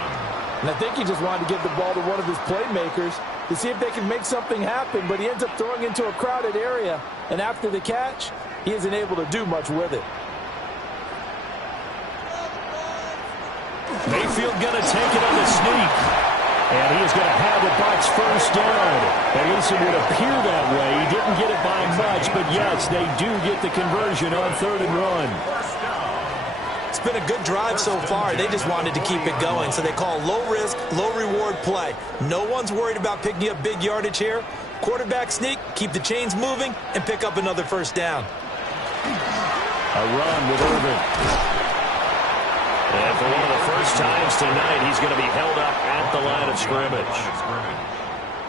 And I think he just wanted to give the ball to one of his playmakers to see if they can make something happen, but he ends up throwing into a crowded area. And after the catch, he isn't able to do much with it. Mayfield going to take it on the sneak. And he is going to have the Bucs first down. At least it would appear that way. He didn't get it by much, but yes, they do get the conversion on 3rd and 1. It's been a good drive so far. They just wanted to keep it going, so they call low-risk, low-reward play. No one's worried about picking up big yardage here. Quarterback sneak, keep the chains moving, and pick up another first down. A run with Irvin. And for one of the first times tonight, he's going to be held up at the line of scrimmage.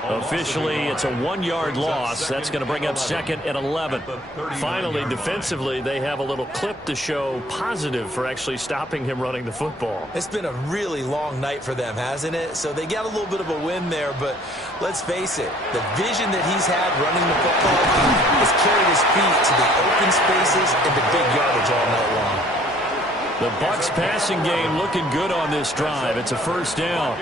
Officially, it's a 1-yard loss. That's going to bring up 2nd and 11. Finally, defensively, they have a little clip to show positive for actually stopping him running the football. It's been a really long night for them, hasn't it? So they got a little bit of a win there, but let's face it, the vision that he's had running the football has carried his feet to the open spaces and the big yardage all night long. The Bucs passing game looking good on this drive. It's a 1st down.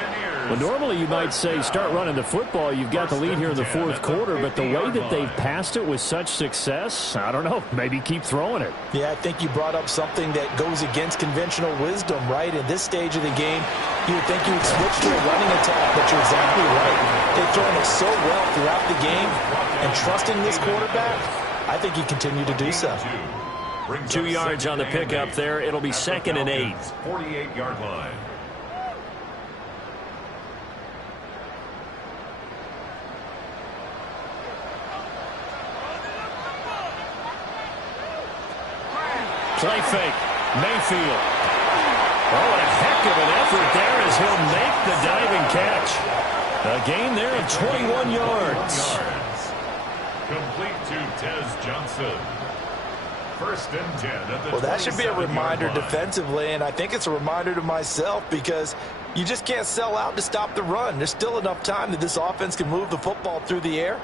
Well, normally you might say start running the football. You've got the lead here in the 4th quarter, but the way that they've passed it with such success, I don't know, maybe keep throwing it. Yeah, I think you brought up something that goes against conventional wisdom, right? In this stage of the game, you would think you would switch to a running attack, but you're exactly right. They've thrown it so well throughout the game, and trusting this quarterback, I think you continue to do so. 2 yards on the pickup there. It'll be 2nd and 8. 48-yard line. Play fake. Mayfield. Oh, a heck of an effort there as he'll make the diving catch. A gain there of 21 yards. Complete to Tez Johnson. 1st and 10 at the Well, that should be a reminder line. defensively, and I think it's a reminder to myself because you just can't sell out to stop the run. There's still enough time that this offense can move the football through the air,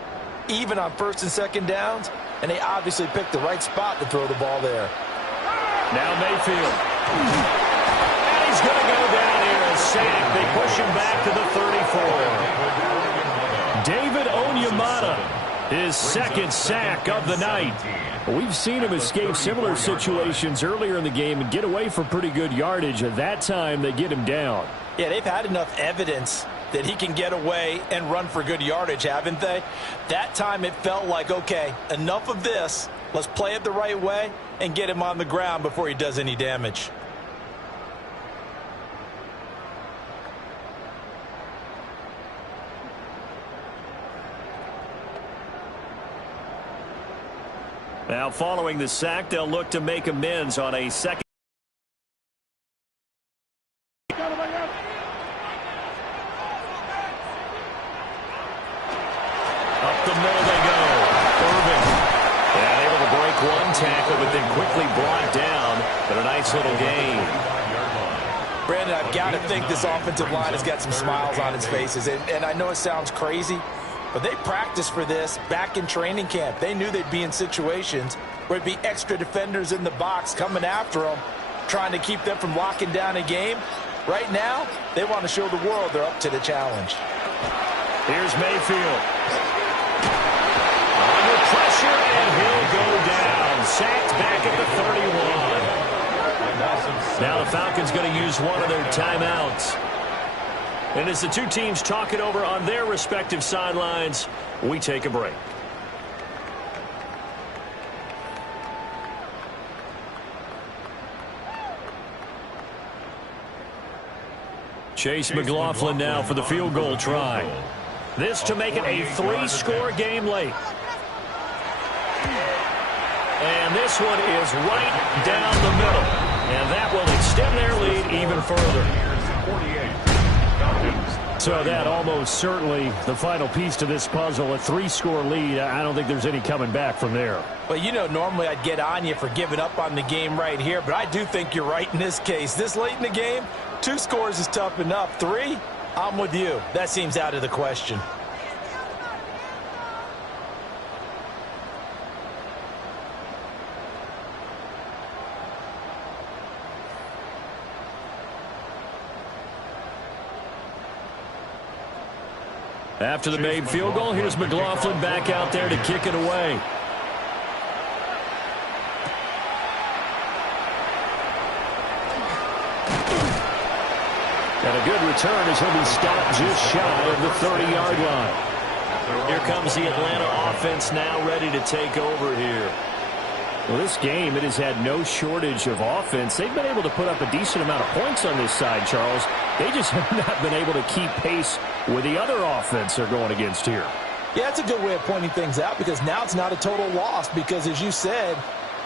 even on 1st and 2nd downs, and they obviously picked the right spot to throw the ball there. Now Mayfield. And he's going to go down here. A sack. They push him back to the 34. David Onyemata, his 2nd sack of the night. We've seen him escape similar situations earlier in the game and get away for pretty good yardage. At that time, they get him down. Yeah, they've had enough evidence that he can get away and run for good yardage, haven't they? That time it felt like, okay, enough of this. Let's play it the right way and get him on the ground before he does any damage. Now, following the sack, they'll look to make amends on a 2nd. Up the middle they go. Irving. And able to break one tackle, but then quickly brought down. But a nice little gain. Brandon, I've got to think this offensive line has got some smiles on its faces. And I know it sounds crazy, but they practiced for this back in training camp. They knew they'd be in situations where it'd be extra defenders in the box coming after them, trying to keep them from locking down a game. Right now, they want to show the world they're up to the challenge. Here's Mayfield. Under pressure, and he'll go down. Sacked back at the 31. Now the Falcons going to use one of their timeouts. And as the two teams talk it over on their respective sidelines, we take a break. Chase McLaughlin now for the field goal try. This to make it a 3-score game late. And this one is right down the middle. And that will extend their lead even further. So that almost certainly the final piece to this puzzle, a 3-score lead. I don't think there's any coming back from there. Well, you know, normally I'd get on you for giving up on the game right here, but I do think you're right in this case. This late in the game, 2 scores is tough enough. 3, I'm with you. That seems out of the question. After the made field goal, here's McLaughlin back out there to kick it away. And a good return as he'll be stopped just shy of the 30-yard line. Here comes the Atlanta offense now ready to take over here. Well, this game, it has had no shortage of offense. They've been able to put up a decent amount of points on this side, Charles. They just have not been able to keep pace with the other offense they're going against here. Yeah, that's a good way of pointing things out because now it's not a total loss because, as you said,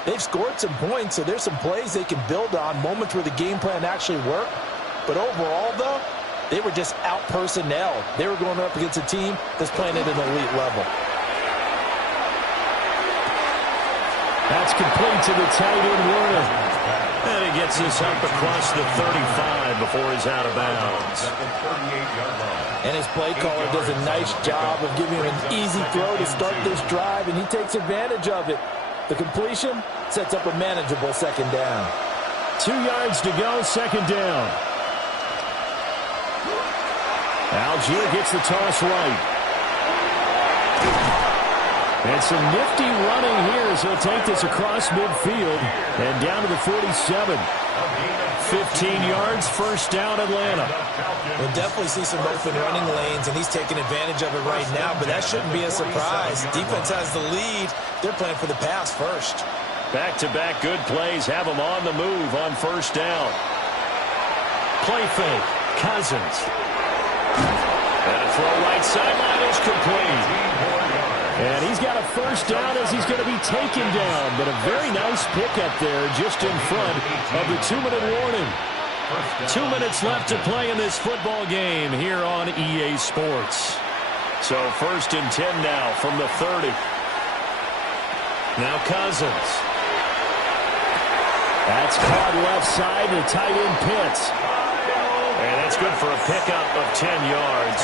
they've scored some points, so there's some plays they can build on, moments where the game plan actually worked. But overall, though, They were just out-personnel. They were going up against a team that's playing at an elite level. That's complete to the tight end, Werner. And he gets this up across the 35 before he's out of bounds. And his play caller does a nice job of giving him an easy throw to start this drive, and he takes advantage of it. The completion sets up a manageable second down. 2 yards to go, second down. Algier gets the toss right. And some nifty running here as he'll take this across midfield and down to the 47. 15 yards, first down, Atlanta. We'll definitely see some open running lanes, and he's taking advantage of it right now, but that shouldn't be a surprise. Defense has the lead. They're playing for the pass first. Back-to-back good plays have them on the move on first down. Play fake, Cousins. And a throw right sideline is complete. And he's got a first down as he's going to be taken down. But a very nice pickup there just in front of the 2-minute warning. 2 minutes left to play in this football game here on EA Sports. So 1st and 10 now from the 30. Now Cousins. That's caught left side to tight end Pitts. And that's good for a pickup of 10 yards.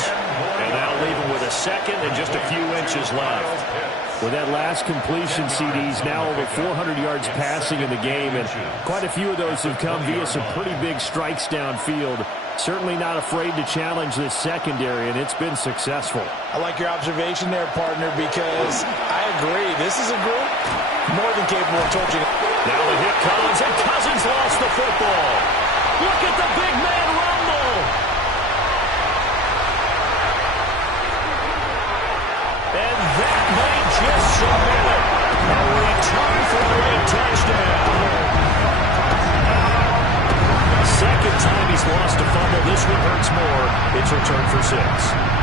And now leaving with a second and just a few inches left. With that last completion, CD's now over 400 yards passing in the game. And quite a few of those have come via some pretty big strikes downfield. Certainly not afraid to challenge this secondary, and it's been successful. I like your observation there, partner, because I agree. This is a group more than capable of torching. Now the hit comes, and Cousins lost the football. Look at the big man rumble. And that might just submit it. A return for a late touchdown. Second time he's lost a fumble. This one hurts more. It's returned for 6.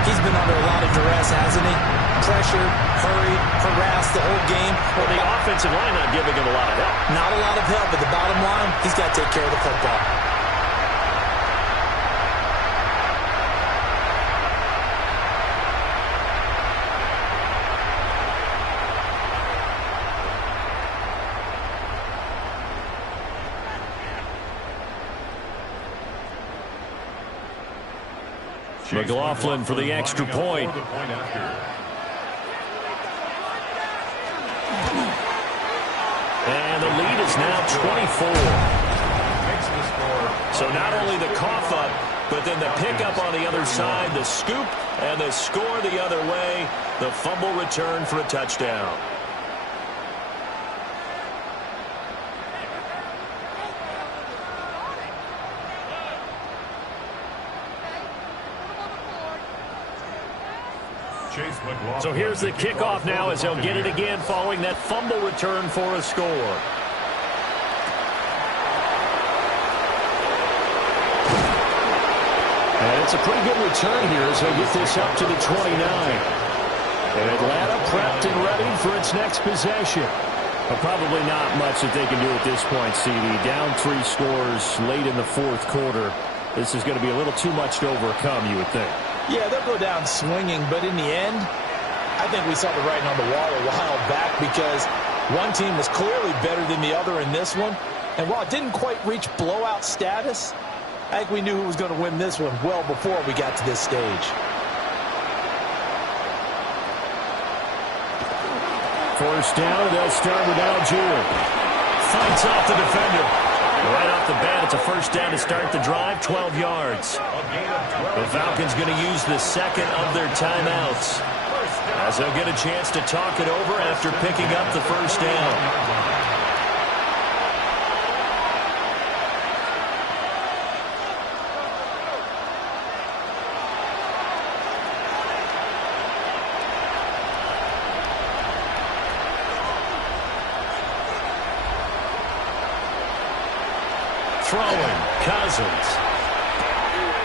He's been under a lot of duress, hasn't he? Pressured, hurried, harassed the whole game. Well, the offensive line not giving him a lot of help. Not a lot of help, but the bottom line, he's got to take care of the football. McLaughlin for the extra point. And the lead is now 24. So not only the cough up, but then the pickup on the other side, the scoop, and the score the other way. The fumble return for a touchdown. So here's the kickoff now as he'll get it again following that fumble return for a score. And it's a pretty good return here as he'll get this up to the 29. And Atlanta prepped and ready for its next possession. But probably not much that they can do at this point, CD. Down 3 scores late in the 4th quarter. This is going to be a little too much to overcome, you would think. Yeah, they'll go down swinging, but in the end, I think we saw the writing on the wall a while back because one team was clearly better than the other in this one. And while it didn't quite reach blowout status, I think we knew who was going to win this one well before we got to this stage. First down, they'll start with Algier. Fights off the defender. Right off the bat, it's a first down to start the drive, 12 yards. The Falcons going to use the second of their timeouts as they'll get a chance to talk it over after picking up the first down. Throwing, Cousins.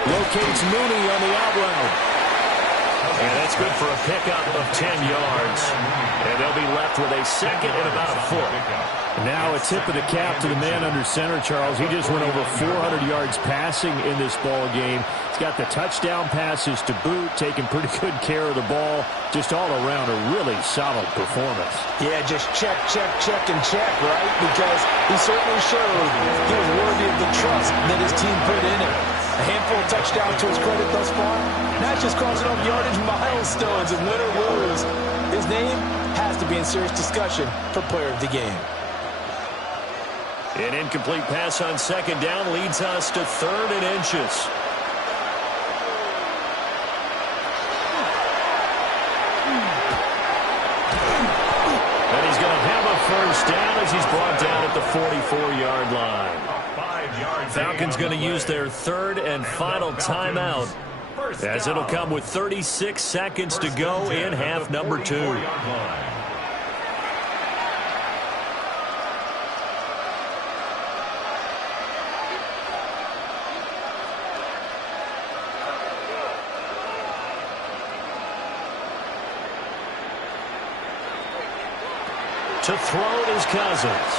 Locates Mooney on the out route. And that's good for a pickup of 10 yards. And they'll be left with a second and about a foot. Now a tip of the cap to the man under center, Charles. He just went over 400 yards passing in this ball game. He's got the touchdown passes to boot, taking pretty good care of the ball. Just all around a really solid performance. Yeah, just check, and check, right? Because he certainly showed he was worthy of the trust that his team put in him. A handful of touchdowns to his credit thus far. Not just crossing off yardage milestones and win or lose. His name has to be in serious discussion for player of the game. An incomplete pass on second down leads us to 3rd and inches. And he's going to have a first down as he's brought down at the 44-yard line. Falcons going to use their 3rd and final timeout, as it'll come with 36 seconds to go in half number 2. To throw it is Cousins.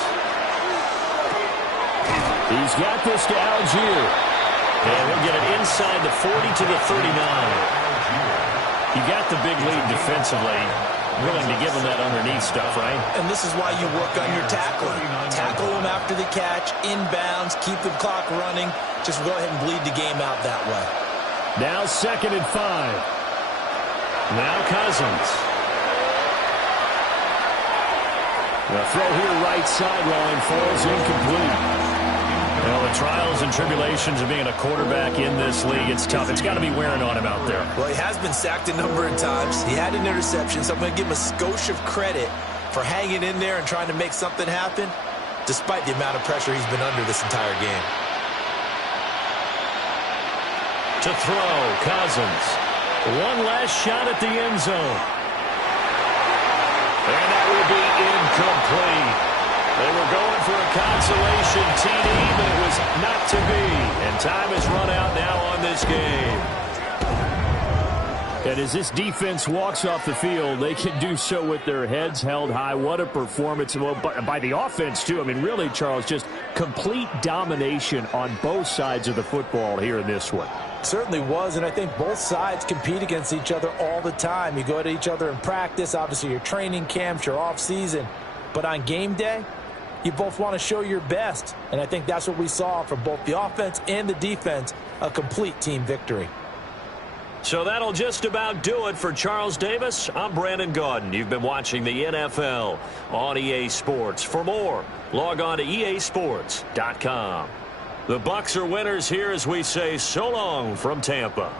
He's got this to Algier. And he'll get it inside the 40 to the 39. You got the big lead defensively. Willing to give him that underneath stuff, right? And this is why you work on your tackling. Tackle him after the catch, inbounds, keep the clock running. Just go ahead and bleed the game out that way. Now 2nd and 5. Now Cousins. The throw here right sideline falls incomplete. Well, the trials and tribulations of being a quarterback in this league, it's tough. It's got to be wearing on him out there. Well, he has been sacked a number of times. He had an interception, so I'm going to give him a skosh of credit for hanging in there and trying to make something happen, despite the amount of pressure he's been under this entire game. To throw, Cousins. One last shot at the end zone. And that will be incomplete. They were going for a consolation TD, but it was not to be. And time has run out now on this game. And as this defense walks off the field, they can do so with their heads held high. What a performance. Well, by the offense, too. I mean, really, Charles, just complete domination on both sides of the football here in this one. Certainly was, and I think both sides compete against each other all the time. You go at each other in practice, obviously your training camps, your off-season. But on game day, you both want to show your best. And I think that's what we saw from both the offense and the defense, a complete team victory. So that'll just about do it for Charles Davis. I'm Brandon Gaudin. You've been watching the NFL on EA Sports. For more, log on to easports.com. The Bucs are winners here as we say so long from Tampa.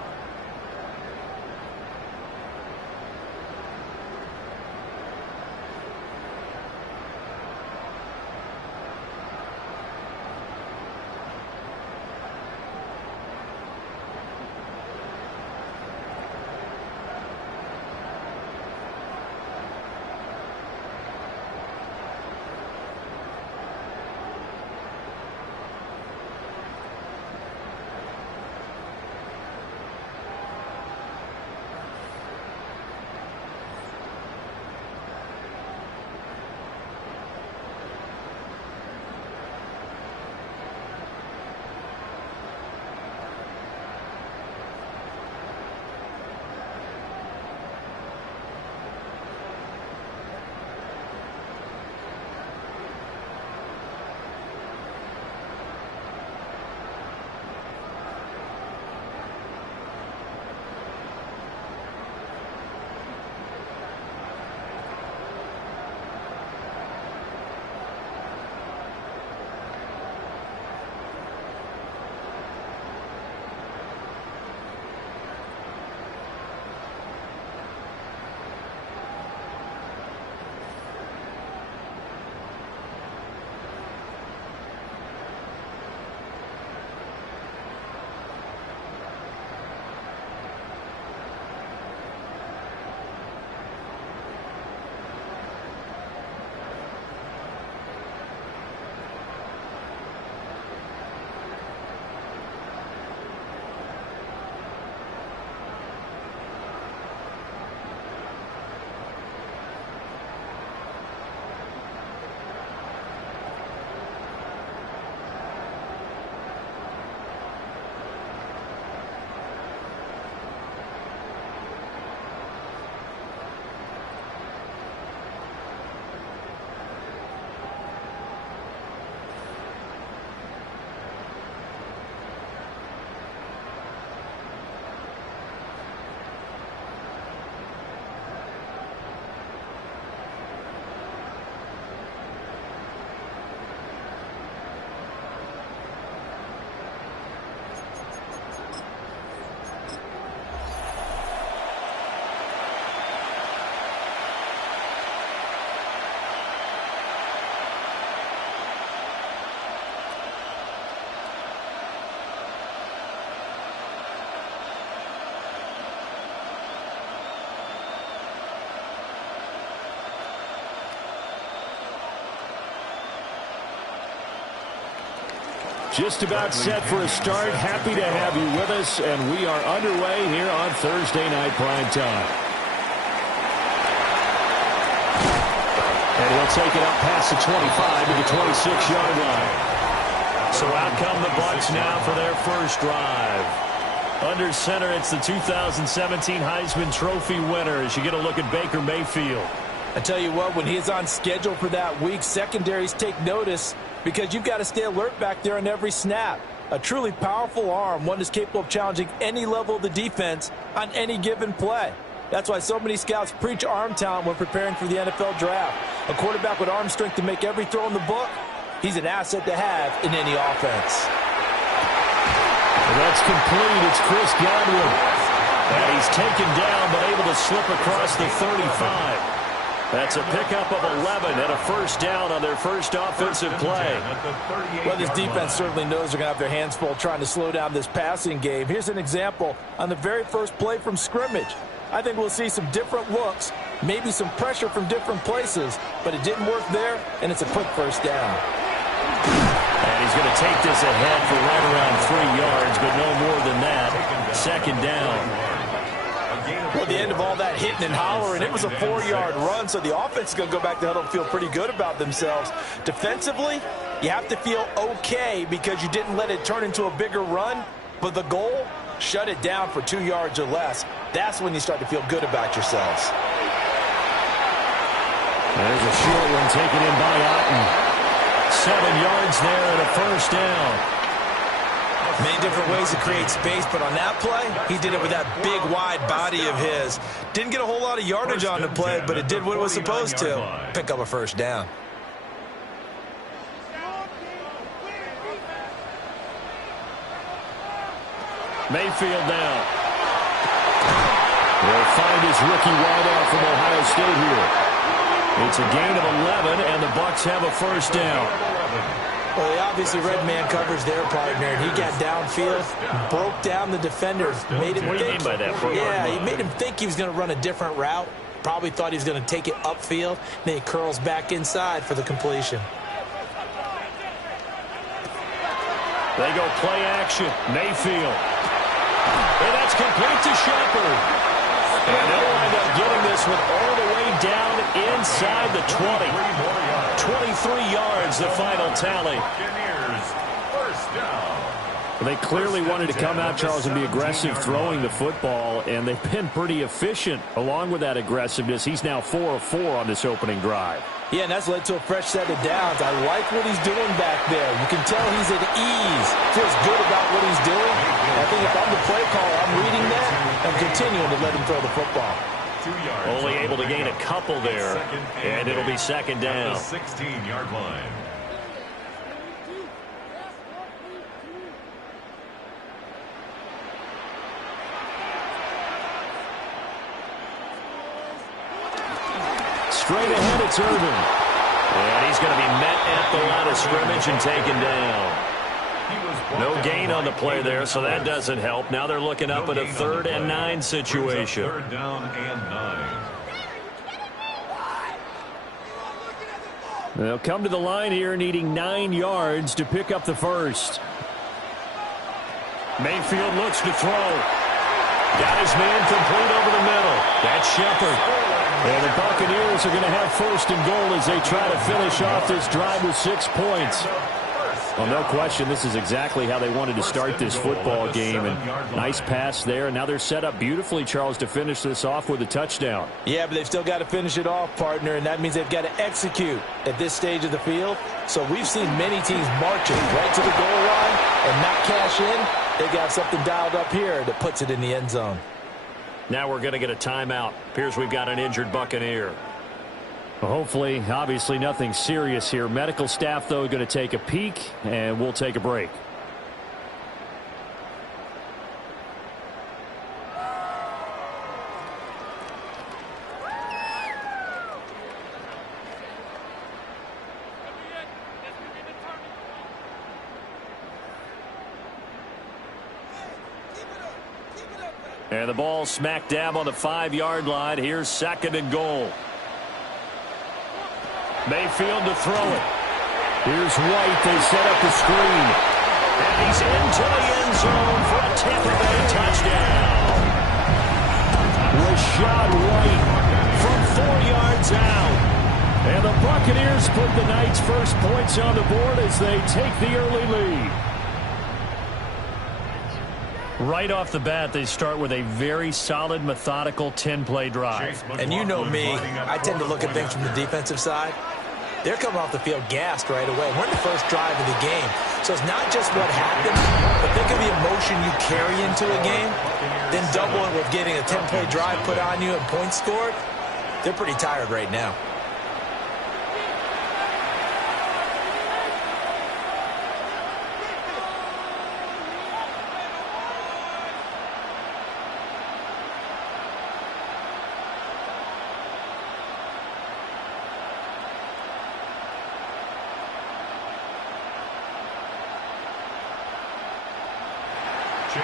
Just about set for a start. Happy to have you with us, and we are underway here on Thursday Night Prime Time. And he'll take it up past the 25 to the 26-yard line. So out come the Bucs now for their first drive. Under center, it's the 2017 Heisman Trophy winner as you get a look at Baker Mayfield. I tell you what, when he's on schedule for that week, secondaries take notice because you've got to stay alert back there on every snap. A truly powerful arm, one that's capable of challenging any level of the defense on any given play. That's why so many scouts preach arm talent when preparing for the NFL draft. A quarterback with arm strength to make every throw in the book, he's an asset to have in any offense. And that's complete. It's Chris Godwin. And he's taken down but able to slip across the 35. That's a pickup of 11 and a first down on their first offensive play. Well, this defense certainly knows they're going to have their hands full trying to slow down this passing game. Here's an example on the very first play from scrimmage. I think we'll see some different looks, maybe some pressure from different places, but it didn't work there, and it's a quick first down. And he's going to take this ahead for right around 3 yards, but no more than that. Second down. Well, the end of all that hitting and hollering, it was a 4-yard run, so the offense is going to go back to huddle and feel pretty good about themselves. Defensively, you have to feel okay because you didn't let it turn into a bigger run, but the goal, shut it down for 2 yards or less. That's when you start to feel good about yourselves. There's a short one taken in by Otten. 7 yards there and a first down. Many different ways to create space, but on that play, he did it with that big, wide body of his. Didn't get a whole lot of yardage on the play, but it did what it was supposed to. Pick up a first down. Mayfield now. Will find his rookie wideout from Ohio State here. It's a gain of 11, and the Bucs have a first down. Well, they obviously read man coverage there, partner, and he got downfield, broke down the defender, made him think. What do you mean by that? Yeah, he made him think he was going to run a different route. Probably thought he was going to take it upfield. Then he curls back inside for the completion. They go play action. Mayfield. And that's complete to Shepard. And they'll wind up getting this one all the way down inside the 20. 23 yards, the final tally. They clearly wanted to come out, Charles, and be aggressive throwing the football, and they've been pretty efficient along with that aggressiveness. He's now 4 of 4 on this opening drive. Yeah, and that's led to a fresh set of downs. I like what he's doing back there. You can tell he's at ease. Feels good about what he's doing. I think if I'm the play caller, I'm reading that and continuing to let him throw the football. Only able to gain a couple there, and it'll be second down. 16-yard line. Straight ahead, it's Irvin. And he's going to be met at the line of scrimmage and taken down. No gain on the play there, so that doesn't help. Now they're looking up at a 3rd and 9 situation. 3rd down and 9. They'll come to the line here needing 9 yards to pick up the first. Mayfield looks to throw. Got his man complete over the middle. That's Shepard. And the Buccaneers are going to have 1st and goal as they try to finish off this drive with 6 points. Well, no question, this is exactly how they wanted to start this football game. And nice pass there. And now they're set up beautifully, Charles, to finish this off with a touchdown. Yeah, but they've still got to finish it off, partner, and that means they've got to execute at this stage of the field. So we've seen many teams marching right to the goal line and not cash in. They got something dialed up here that puts it in the end zone. Now we're going to get a timeout. Appears we've got an injured Buccaneer. Hopefully, obviously nothing serious here. Medical staff, though, going to take a peek, and we'll take a break. And the ball smack dab on the 5-yard line. Here's 2nd and goal. Mayfield to throw it. Here's White. They set up the screen. And he's into the end zone for a Tampa Bay touchdown. Rashad White from 4 yards out. And the Buccaneers put the night's first points on the board as they take the early lead. Right off the bat, they start with a very solid, methodical 10-play drive. And you know me, I tend to look at things from the defensive side. They're coming off the field gassed right away. We're in the first drive of the game. So it's not just what happens, but think of the emotion you carry into a game, then double it with getting a 10-play drive put on you and points scored. They're pretty tired right now.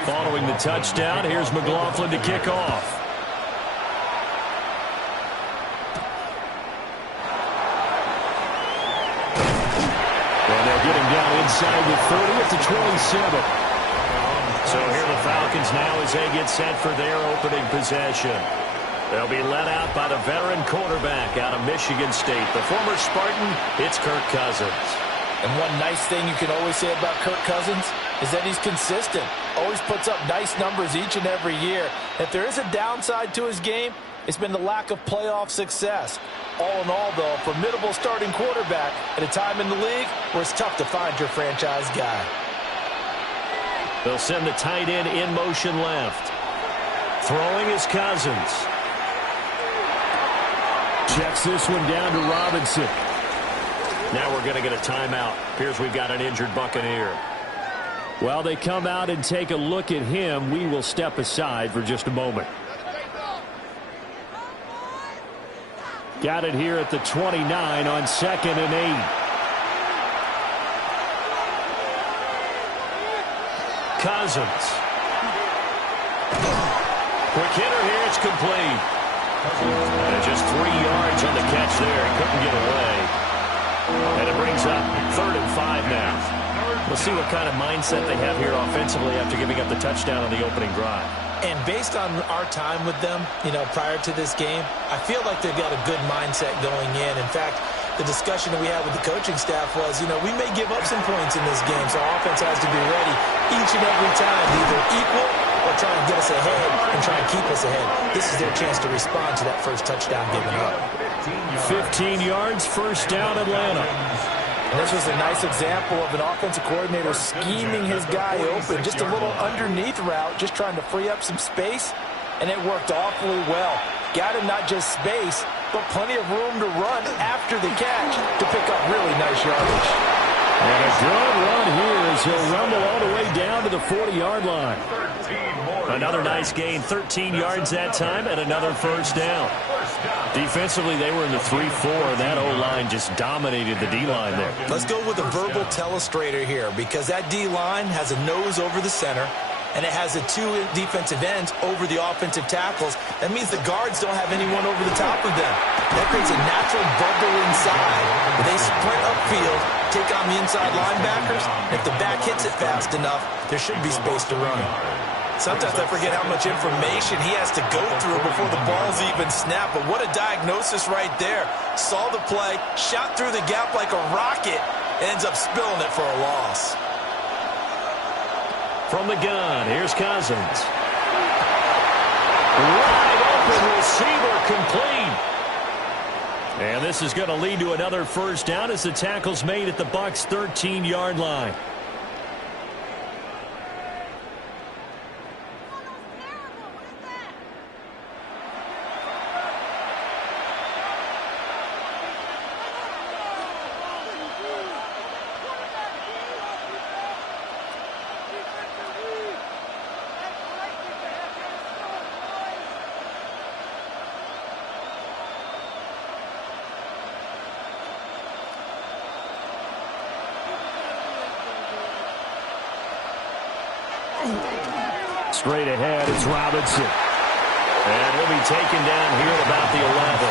Following the touchdown, here's McLaughlin to kick off. And they'll get him down inside the 30 at the 27. So here the Falcons now as they get set for their opening possession. They'll be led out by the veteran quarterback out of Michigan State. The former Spartan, it's Kirk Cousins. And one nice thing you can always say about Kirk Cousins is that he's consistent. Always puts up nice numbers each and every year. If there is a downside to his game, it's been the lack of playoff success. All in all, though, a formidable starting quarterback at a time in the league where it's tough to find your franchise guy. They'll send the tight end in motion left. Throwing is Cousins. Checks this one down to Robinson. Now we're going to get a timeout. Appears we've got an injured Buccaneer. While they come out and take a look at him, we will step aside for just a moment. Got it here at the 29 on 2nd and 8. Cousins. Quick hitter here, it's complete. And just 3 yards on the catch there. He couldn't get away. And it brings up 3rd and 5 now. We'll see what kind of mindset they have here offensively after giving up the touchdown on the opening drive. And based on our time with them, prior to this game, I feel like they've got a good mindset going in. In fact, the discussion that we had with the coaching staff was, we may give up some points in this game, so our offense has to be ready each and every time to either equal or try and get us ahead and try and keep us ahead. This is their chance to respond to that first touchdown given up. 15 yards, first down, Atlanta. And this was a nice example of an offensive coordinator scheming his guy open. Just a little underneath route, just trying to free up some space, and it worked awfully well. Got him not just space, but plenty of room to run after the catch to pick up really nice yardage. And a good run here as he'll rumble all the way down to the 40-yard line. Another nice gain, 13 yards that time, and another first down. Defensively, they were in the 3-4. That O-line just dominated the D-line there. Let's go with a verbal telestrator here because that D-line has a nose over the center, and it has the 2 defensive ends over the offensive tackles. That means the guards don't have anyone over the top of them. That creates a natural bubble inside where they sprint upfield, take on the inside linebackers. If the back hits it fast enough, there should be space to run. Sometimes I forget how much information he has to go through before the ball's even snapped. But what a diagnosis right there. Saw the play, shot through the gap like a rocket, ends up spilling it for a loss. From the gun, here's Cousins. Wide open receiver complete. And this is going to lead to another first down as the tackle's made at the Bucs' 13-yard line. Straight ahead, it's Robinson. And he'll be taken down here at about the 11.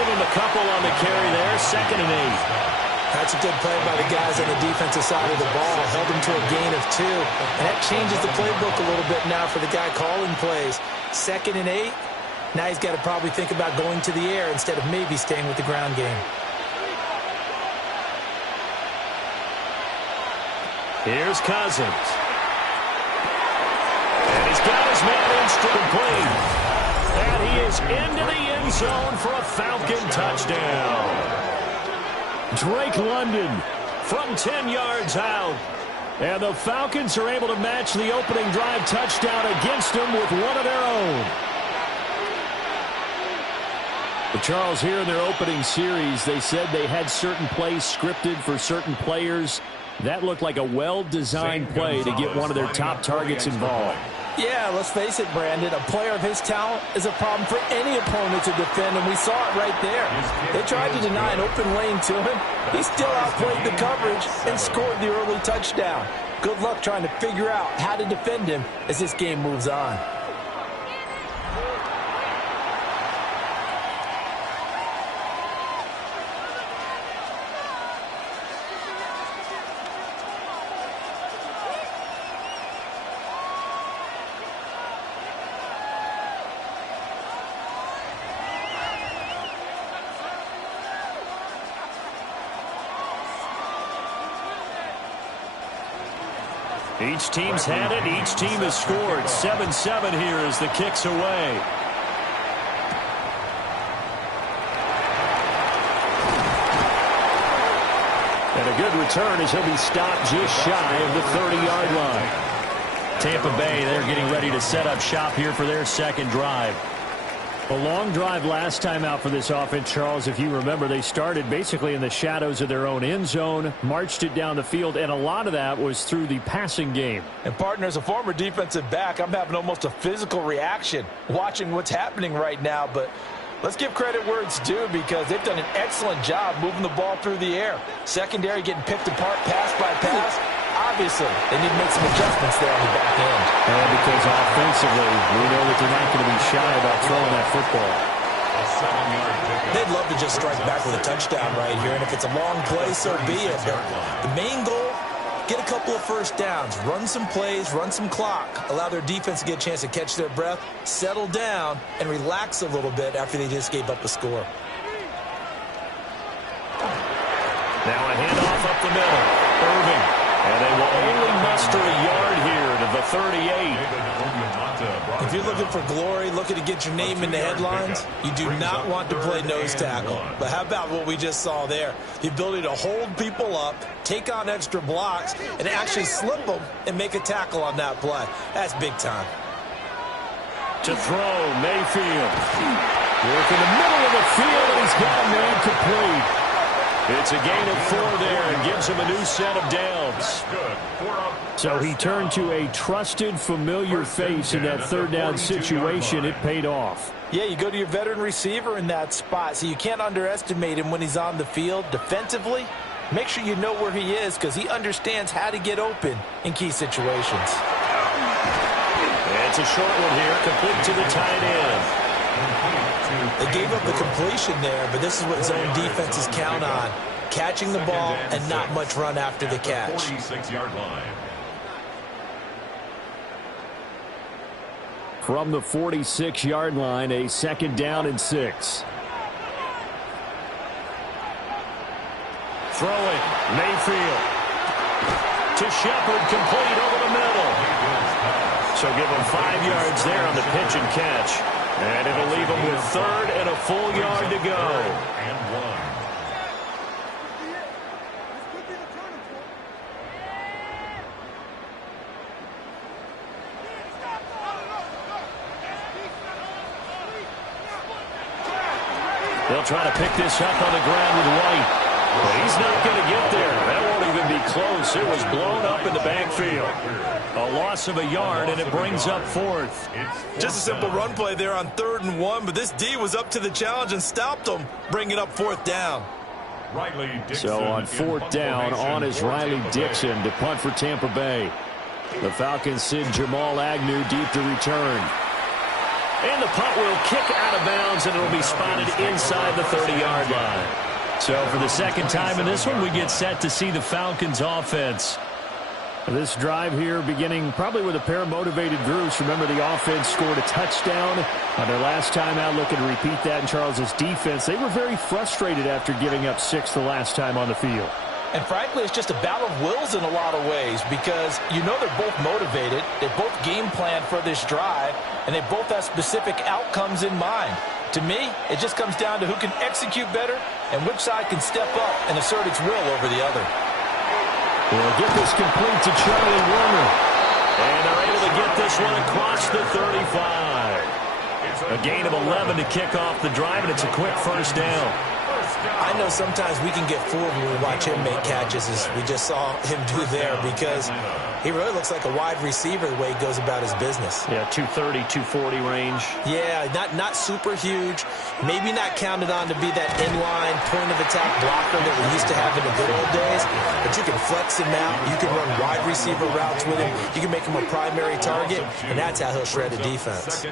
Give him a couple on the carry there, 2nd and 8. That's a good play by the guys on the defensive side of the ball. Held them to a gain of 2. And that changes the playbook a little bit now for the guy calling plays. 2nd and 8. Now he's got to probably think about going to the air instead of maybe staying with the ground game. Here's Cousins. And he's got his man complete. And he is into the end zone for a Falcon touchdown. Drake London from 10 yards out. And the Falcons are able to match the opening drive touchdown against them with one of their own. But Charles, here in their opening series, they said they had certain plays scripted for certain players. That looked like a well-designed play to get one of their top targets involved. Yeah, let's face it, Brandon. A player of his talent is a problem for any opponent to defend, and we saw it right there. They tried to deny an open lane to him. He still outplayed the coverage and scored the early touchdown. Good luck trying to figure out how to defend him as this game moves on. Each team's had it. Each team has scored. 7-7 here as the kick's away. And a good return as he'll be stopped just shy of the 30-yard line. Tampa Bay, they're getting ready to set up shop here for their second drive. A long drive last time out for this offense, Charles. If you remember, they started basically in the shadows of their own end zone, marched it down the field, and a lot of that was through the passing game. And, partner, as a former defensive back, I'm having almost a physical reaction watching what's happening right now. But let's give credit where it's due because they've done an excellent job moving the ball through the air. Secondary getting picked apart pass by pass. Obviously, they need to make some adjustments there on the back end. And because offensively, we know that they're not going to be shy about throwing that football. They'd love to just strike back with a touchdown right here, and if it's a long play, so be it. But the main goal, get a couple of first downs, run some plays, run some clock, allow their defense to get a chance to catch their breath, settle down, and relax a little bit after they just gave up a score. Now a handoff up the middle. Irving. And they will only muster a yard here to the 38. If you're looking for glory, looking to get your name in the headlines, you do not want to play nose tackle. But how about what we just saw there? The ability to hold people up, take on extra blocks, and actually slip them and make a tackle on that play. That's big time. To throw, Mayfield. Work in the middle of the field, and he's got a man complete. It's a gain of 4 there and gives him a new set of downs. So he turned to a trusted, familiar face in that third down situation. It paid off. Yeah, you go to your veteran receiver in that spot, so you can't underestimate him when he's on the field defensively. Make sure you know where he is because he understands how to get open in key situations. It's a short one here, complete to the tight end. They gave up the completion there, but this is what zone defenses count on. Catching the ball and not much run after the catch. 46-yard line. From the 46-yard line, a 2nd down and 6. Throwing, Mayfield. To Shepard, complete over the middle. So give him 5 yards there on the pitch and catch. And it'll leave him with 3rd and a full yard to go. And 1. They'll try to pick this up on the ground with White. But he's not going to get there. That won't even be close. It was blown up in the backfield. A loss of a yard, and it brings up 4th. Just a simple run play there on 3rd and 1, but this D was up to the challenge and stopped them, bringing up 4th down. So on 4th down, on is Riley Dixon to punt for Tampa Bay. The Falcons send Jamal Agnew deep to return. And the punt will kick out of bounds, and it will be spotted inside the 30-yard line. So for the second time in this one, we get set to see the Falcons offense. This drive here beginning probably with a pair of motivated groups. Remember, the offense scored a touchdown on their last time out, looking to repeat that in Charles' defense. They were very frustrated after giving up 6 the last time on the field. And frankly, it's just a battle of wills in a lot of ways because you know they're both motivated, they both game plan for this drive, and they both have specific outcomes in mind. To me, it just comes down to who can execute better and which side can step up and assert its will over the other. We'll get this complete to Charlie Warner. And they're able to get this one across the 35. A gain of 11 to kick off the drive, and it's a quick first down. I know sometimes we can get fooled when we watch him make catches, as we just saw him do there, because he really looks like a wide receiver the way he goes about his business. Yeah, 230, 240 range. Yeah, not super huge. Maybe not counted on to be that inline point-of-attack blocker that we used to have in the good old days, but you can flex him out. You can run wide receiver routes with him. You can make him a primary target, and that's how he'll shred a defense.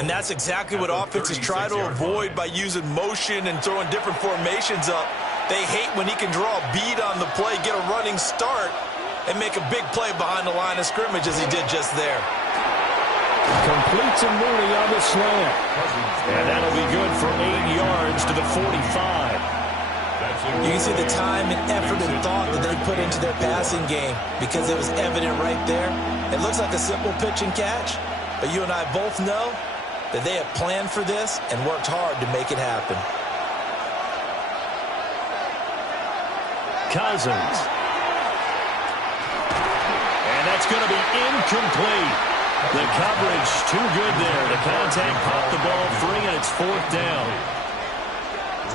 And that's exactly what offenses try to avoid by using motion and throwing different formations up. They hate when he can draw a bead on the play, get a running start, and make a big play behind the line of scrimmage as he did just there. Completes a Mooney on the slant. And that'll be good for 8 yards to the 45. You can see the time and effort and thought that they put into their passing game because it was evident right there. It looks like a simple pitch and catch, but you and I both know that they have planned for this and worked hard to make it happen. Cousins. And that's going to be incomplete. The coverage too good there. The contact popped the ball free, and it's 4th down.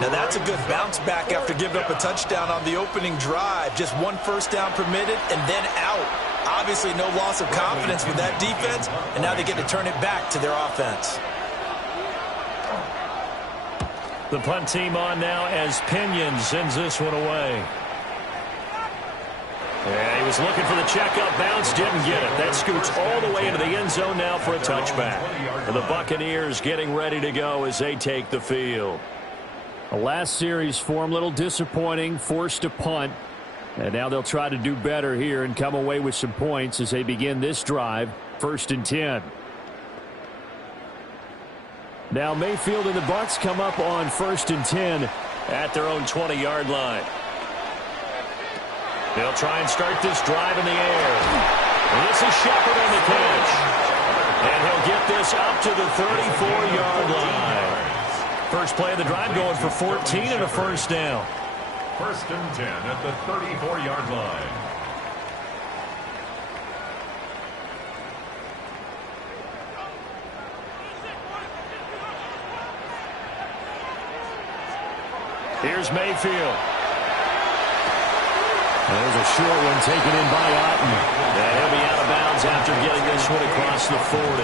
Now that's a good bounce back after giving up a touchdown on the opening drive. Just 1 first down permitted and then out. Obviously no loss of confidence with that defense, and now they get to turn it back to their offense. The punt team on now as Pinion sends this one away. Yeah, he was looking for the checkup bounce, didn't get it. That scoots all the way into the end zone now for a touchback. And the Buccaneers getting ready to go as they take the field. The last series for them, a little disappointing, forced a punt. And now they'll try to do better here and come away with some points as they begin this drive, 1st and 10. Now Mayfield and the Bucs come up on 1st and 10 at their own 20-yard line. They'll try and start this drive in the air. And this is Shepard on the catch. And he'll get this up to the 34-yard line. First play of the drive going for 14 and a first down. 1st and 10 at the 34-yard line. Here's Mayfield. There's a short one taken in by Otten. And he'll be out of bounds after getting this one across the 40.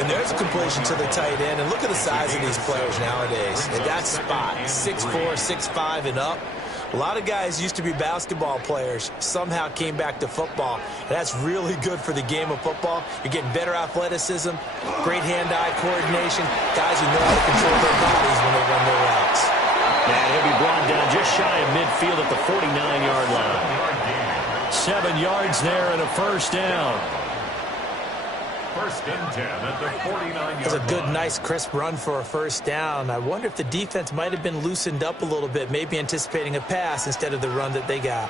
And there's a completion to the tight end. And look at the size of these players nowadays. At that spot, 6'4", 6'5", and up. A lot of guys used to be basketball players, somehow came back to football. And that's really good for the game of football. You're getting better athleticism, great hand-eye coordination, guys who know how to control their bodies when they run their routes. And he'll be brought down just shy of midfield at the 49-yard line. 7 yards there and a first down. 1st and 10 at the 49-yard line. It's a good, nice, crisp run for a first down. I wonder if the defense might have been loosened up a little bit, maybe anticipating a pass instead of the run that they got.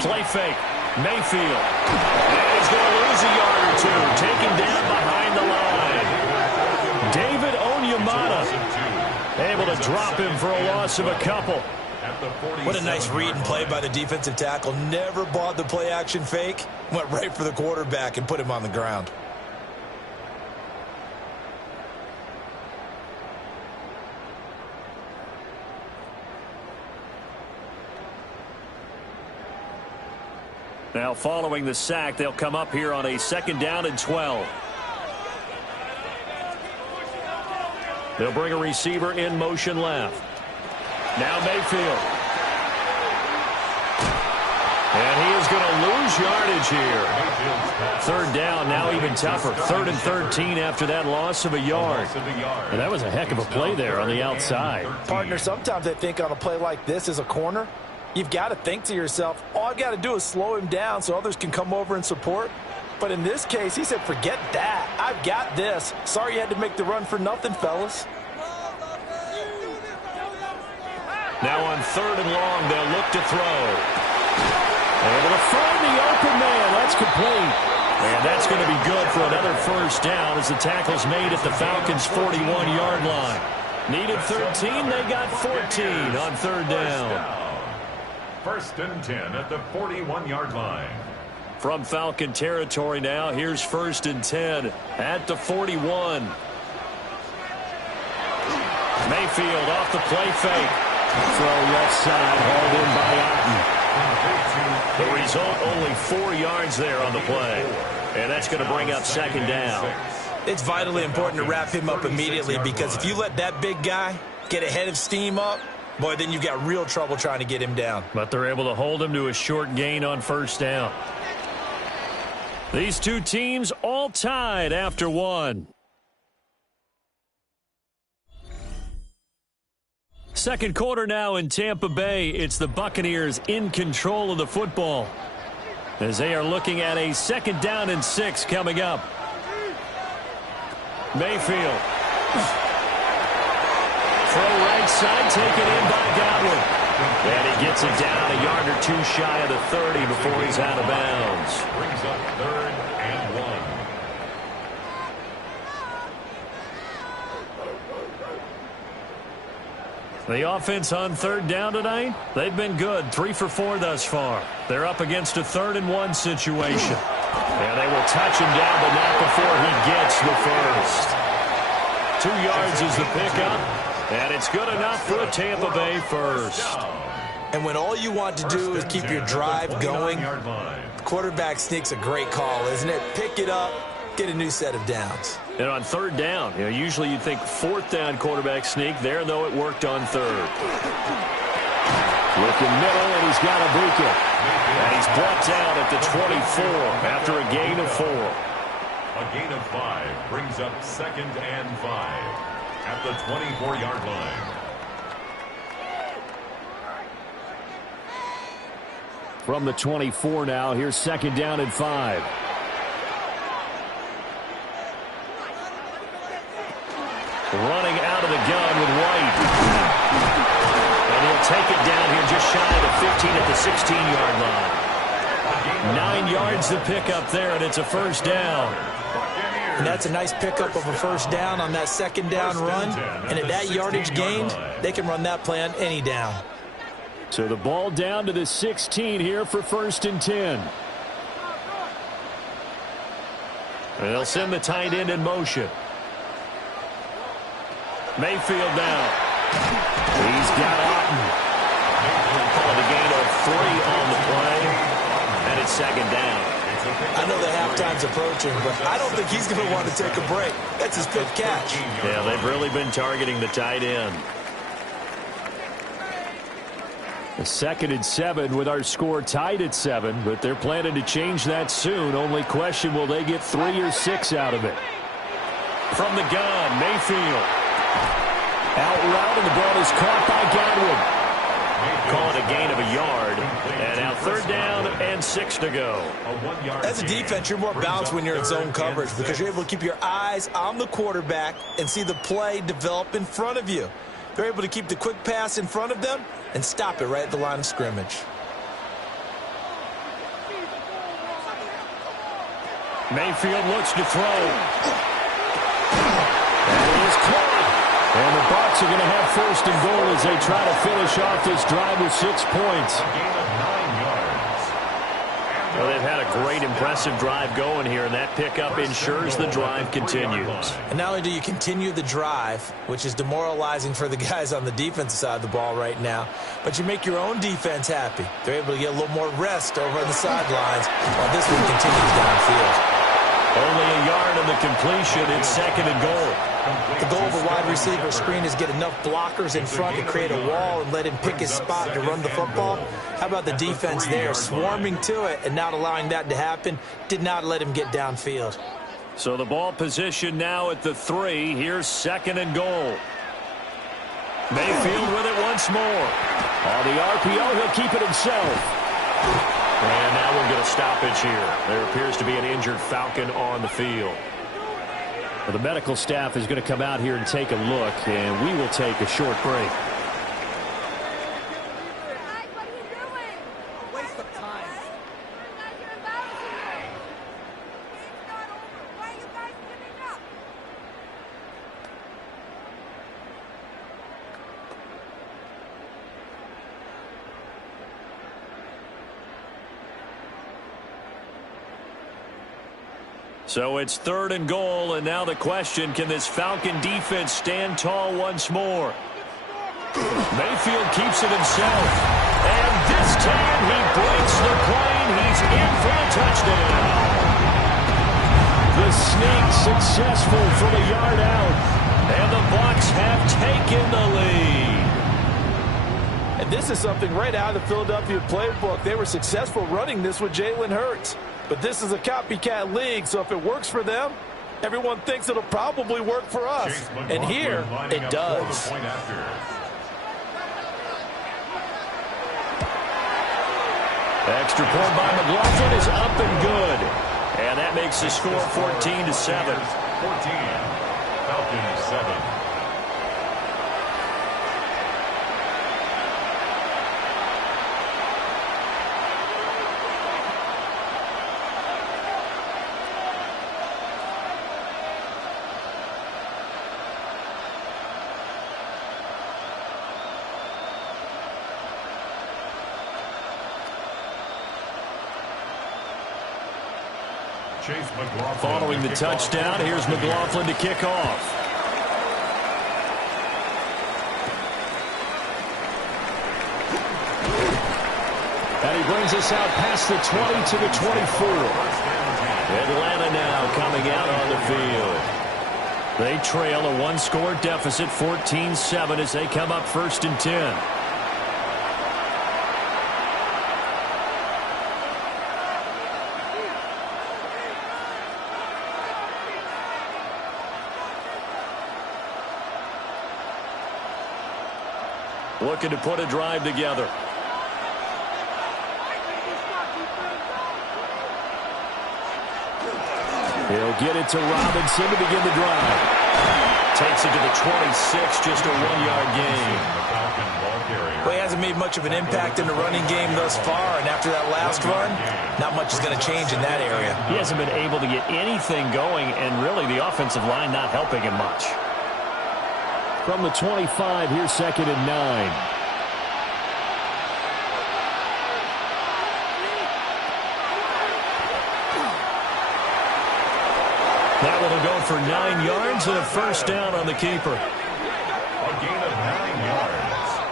Play fake. Mayfield. And he's going to lose a yard or two. Taken down behind the line. David Onyemata able to drop him for a loss of a couple. What a nice read and play by the defensive tackle. Never bought the play-action fake. Went right for the quarterback and put him on the ground. Now following the sack, they'll come up here on a 2nd down and 12. They'll bring a receiver in motion left. Now Mayfield. And he is going to lose lose yardage here. Third down, now even tougher. 3rd and 13 after that loss of a yard. And that was a heck of a play there on the outside. Partner, sometimes I think on a play like this as a corner, you've got to think to yourself, all I got to do is slow him down so others can come over and support. But in this case, he said, forget that. I've got this. Sorry you had to make the run for nothing, fellas. Now on 3rd and long, they'll look to throw. Able to find the open man. That's complete. And that's going to be good for another first down as the tackle's made at the Falcons' 41-yard line. Needed 13, they got 14 on 3rd down. 1st and 10 at the 41-yard line. From Falcon territory now, here's 1st and 10 at the 41. Mayfield off the play fake. Throw left side, hauled in by Otten. The result, only 4 yards there on the play. And that's going to bring up 2nd down. It's vitally important to wrap him up immediately because if you let that big guy get ahead of steam up, boy, then you've got real trouble trying to get him down. But they're able to hold him to a short gain on 1st down. These two teams all tied after 1. Second quarter now in Tampa Bay. It's the Buccaneers in control of the football as they are looking at a 2nd down and 6 coming up. Mayfield. Throw right side, taken in by Godwin. And he gets it down a yard or 2 shy of the 30 before he's out of bounds. Brings up 3rd and 1. The offense on 3rd down tonight, they've been good. 3 for 4 thus far. They're up against a 3rd and 1 situation. And they will touch him down, but not before he gets the first. 2 yards is the pickup, and it's good enough for a Tampa Bay first. And when all you want to do is keep your drive going, the quarterback sneak's a great call, isn't it? Pick it up, get a new set of downs. And on 3rd down, usually you'd think 4th down quarterback sneak. There, though, it worked on 3rd. Looking middle, and he's got Ibuka. And he's brought down at the 24 after a gain of 4. A gain of 5 brings up 2nd and 5 at the 24-yard line. From the 24 now, here's 2nd down and 5. Running out of the gun with White. And he'll take it down here just shy of the 15 at the 16-yard line. 9 yards to pick up there, and it's a first down. And that's a nice pickup of a first down on that 2nd down run. And at that yardage gained, they can run that play on any down. So the ball down to the 16 here for 1st and 10. And they'll send the tight end in motion. Mayfield now. He's got Otten. Called a gain of 3 on the play. And it's 2nd down. I know the halftime's approaching, but I don't think he's going to want to take a break. That's his pick catch. Yeah, they've really been targeting the tight end. A 2nd and 7 with our score tied at 7, but they're planning to change that soon. Only question, will they get 3 or 6 out of it? From the gun, Mayfield. Out route, and the ball is caught by Godwin. Call it a gain of a yard. And now 3rd down and 6 to go. As a defense, you're more balanced when you're in zone coverage because you're able to keep your eyes on the quarterback and see the play develop in front of you. They're able to keep the quick pass in front of them and stop it right at the line of scrimmage. Mayfield looks to throw. And it is caught. And the Bucs are going to have 1st and goal as they try to finish off this drive with 6 points. Well, they've had a great, impressive drive going here, and that pickup ensures the drive continues. And not only do you continue the drive, which is demoralizing for the guys on the defensive side of the ball right now, but you make your own defense happy. They're able to get a little more rest over on the sidelines while this one continues downfield. Only a yard of the completion. It's 2nd and goal. The goal of a wide receiver screen is get enough blockers in front to create a wall and let him pick his spot to run the football. How about the defense there, swarming to it and not allowing that to happen? Did not let him get downfield. So the ball position now at the 3. Here's 2nd and goal. Mayfield with it once more. On the RPO, he'll keep it himself. And now we'll get a stoppage here. There appears to be an injured Falcon on the field. Well, the medical staff is going to come out here and take a look, and we will take a short break. So it's 3rd and goal, and now the question, can this Falcon defense stand tall once more? Mayfield keeps it himself. And this time he breaks the plane. He's in for a touchdown. The sneak successful from a yard out. And the Bucs have taken the lead. And this is something right out of the Philadelphia playbook. They were successful running this with Jalen Hurts. But this is a copycat league, so if it works for them, everyone thinks it'll probably work for us. And here, it does. Extra point by McLaughlin is up and good. And that makes the score 14-7. 14, Falcons 7. Following the touchdown, here's McLaughlin to kick off. And he brings us out past the 20 to the 24. Atlanta now coming out on the field. They trail a one-score deficit, 14-7, as they come up 1st and 10. Looking to put a drive together. He'll get it to Robinson to begin the drive. Takes it to the 26, just a 1-yard gain. Well, he hasn't made much of an impact in the running game thus far, and after that last run, not much is going to change in that area. He hasn't been able to get anything going, and really the offensive line not helping him much. From the 25, here's 2nd and 9. That one will go for 9 yards and a 1st down on the keeper. A gain of 9 yards.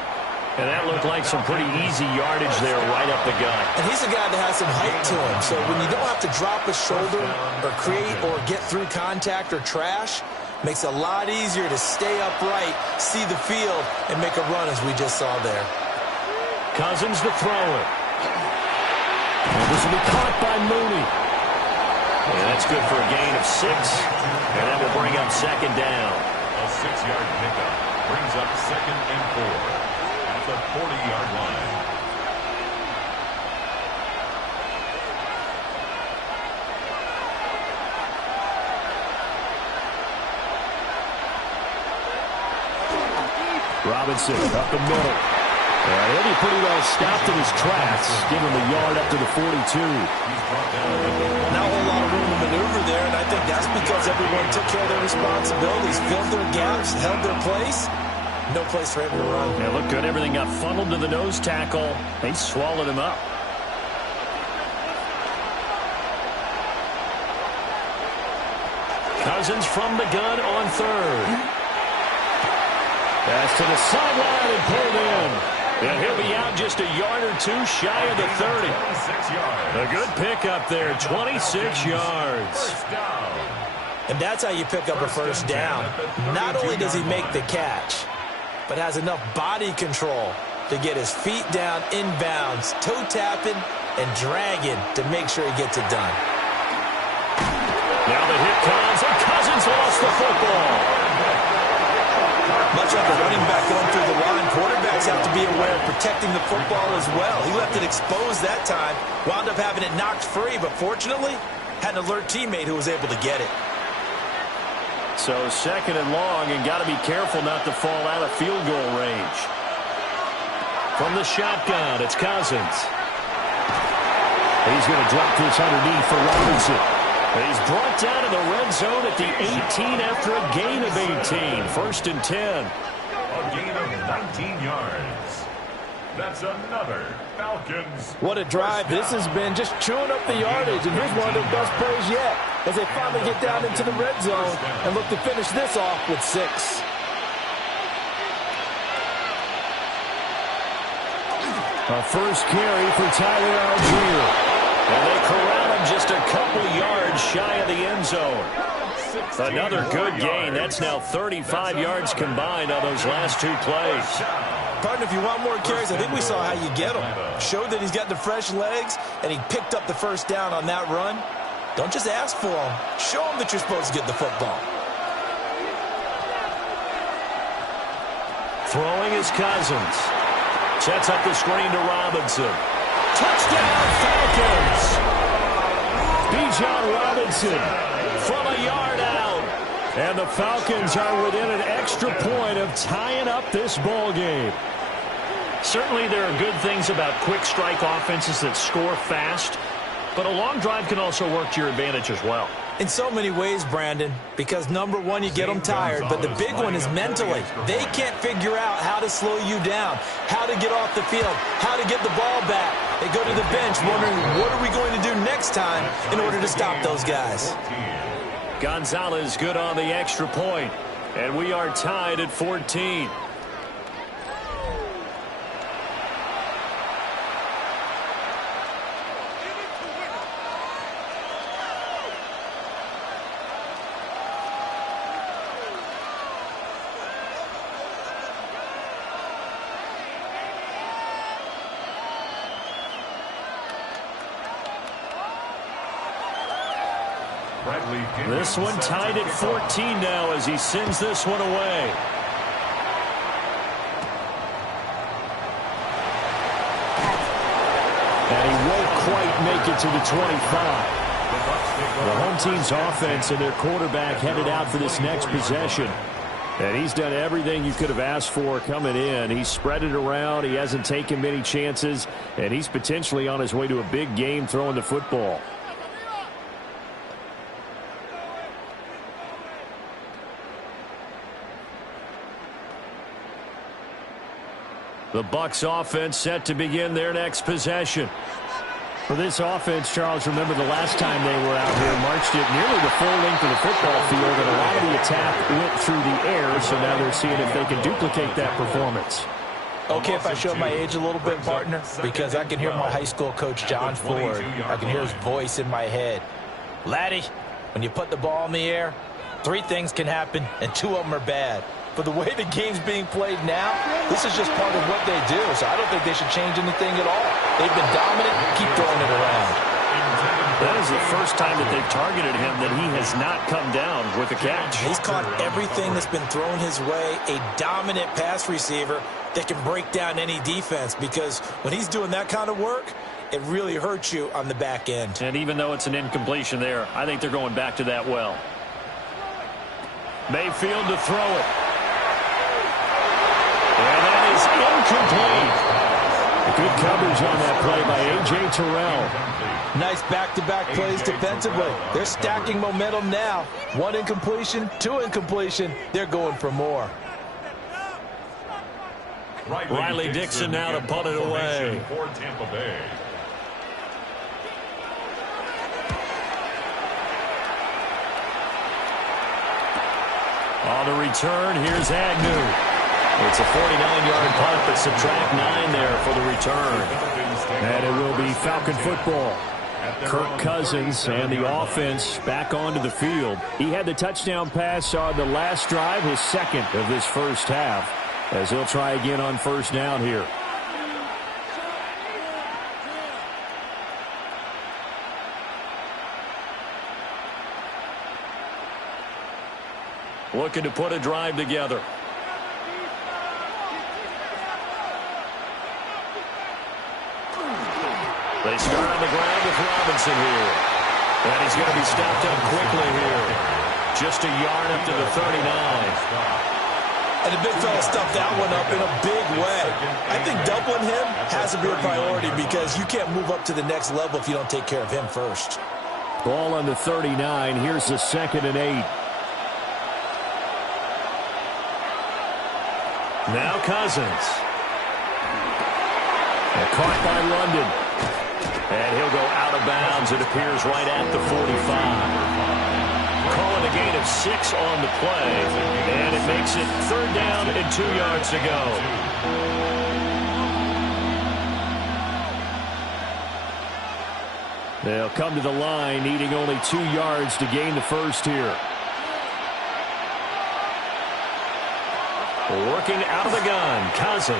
And that looked like some pretty easy yardage there right up the gut. And he's a guy that has some height to him, so when you don't have to drop a shoulder or create or get through contact or trash, makes it a lot easier to stay upright, see the field, and make a run as we just saw there. Cousins to throw it. And this will be caught by Mooney. And that's good for a gain of 6. And that will bring up 2nd down. A 6-yard pickup brings up 2nd and 4 at the 40-yard line. Robinson up the middle. And he'll be pretty well stopped in his tracks. Give him a yard up to the 42. Not a whole lot of room to maneuver there, and I think that's because everyone took care of their responsibilities, filled their gaps, held their place. No place for him to run. Yeah, looked good. Everything got funneled to the nose tackle. They swallowed him up. Cousins from the gun on 3rd. Pass to the sideline and pulled in. And he'll be out just a yard or 2 shy of the 30. A good pickup there, 26 yards. And that's how you pick up a first down. Not only does he make the catch, but has enough body control to get his feet down inbounds, toe tapping and dragging to make sure he gets it done. Now the hit comes, and Cousins lost the football. Much like a running back going through the line, quarterbacks have to be aware of protecting the football as well. He left it exposed that time, wound up having it knocked free, but fortunately, had an alert teammate who was able to get it. So 2nd and long, and got to be careful not to fall out of field goal range. From the shotgun, it's Cousins. He's going to drop this underneath for Robinson. He's brought down to the red zone at the 18 after a gain of 18. 1st and 10. A gain of 19 yards. That's another Falcons. What a drive this has been, just chewing up the yardage. And here's one of their best plays yet as they finally get down into the red zone and look to finish this off with 6. A first carry for Tyler Algier. And they corral him just a couple yards shy of the end zone. Another good gain. That's now 35 yards combined on those last 2 plays. Partner, if you want more carries, I think we saw how you get him. Showed that he's got the fresh legs, and he picked up the first down on that run. Don't just ask for him. Show him that you're supposed to get the football. Throwing is Cousins. Sets up the screen to Robinson. Touchdown, Falcons! Bijan Robinson from a yard out. And the Falcons are within an extra point of tying up this ball game. Certainly there are good things about quick strike offenses that score fast, but a long drive can also work to your advantage as well. In so many ways, Brandon, because number one, you get them tired, but the big one is mentally. They can't figure out how to slow you down, how to get off the field, how to get the ball back. They go to the bench wondering, what are we going to do next time in order to stop those guys? Gonzalez good on the extra point, and we are tied at 14. This one tied at 14 now as he sends this one away. And he won't quite make it to the 25. The home team's offense and their quarterback headed out for this next possession. And he's done everything you could have asked for coming in. He's spread it around. He hasn't taken many chances. And he's potentially on his way to a big game throwing the football. The Bucs offense set to begin their next possession. For this offense, Charles, remember the last time they were out here, marched it nearly the full length of the football field, and a lot of the attack went through the air, so now they're seeing if they can duplicate that performance. Okay, if I show my age a little bit, partner, because I can hear my high school coach, John Ford. I can hear his voice in my head. Laddie, when you put the ball in the air, 3 things can happen, and 2 of them are bad. But the way the game's being played now, this is just part of what they do. So I don't think they should change anything at all. They've been dominant. Keep throwing it around. That is the first time that they've targeted him that he has not come down with a catch. He's caught everything that's been thrown his way. A dominant pass receiver that can break down any defense, because when he's doing that kind of work, it really hurts you on the back end. And even though it's an incompletion there, I think they're going back to that well. Mayfield to throw it. And that is incomplete. Good coverage on that play by A.J. Terrell. Nice back-to-back plays defensively. They're stacking momentum now. 1 incompletion, 2 incompletion. They're going for more. Riley Dixon now to punt it away. For Tampa Bay. On the return, here's Agnew. It's a 49-yard punt, but subtract 9 there for the return. And it will be Falcon football. Kirk Cousins and the offense back onto the field. He had the touchdown pass on the last drive, his second of this first half, as he'll try again on first down here. Looking to put a drive together. They start on the ground with Robinson here. And he's going to be stopped up quickly here. Just a yard up to the 39. And the big fella stuffed that one up in a big way. I think doubling him has to be a priority because you can't move up to the next level if you don't take care of him first. Ball on the 39. Here's the 2nd and 8. Now Cousins. And caught by London. And he'll go out of bounds. It appears right at the 45. Calling a gain of 6 on the play. And it makes it 3rd down and 2 yards to go. They'll come to the line needing only 2 yards to gain the first here. Working out of the gun, Cousins.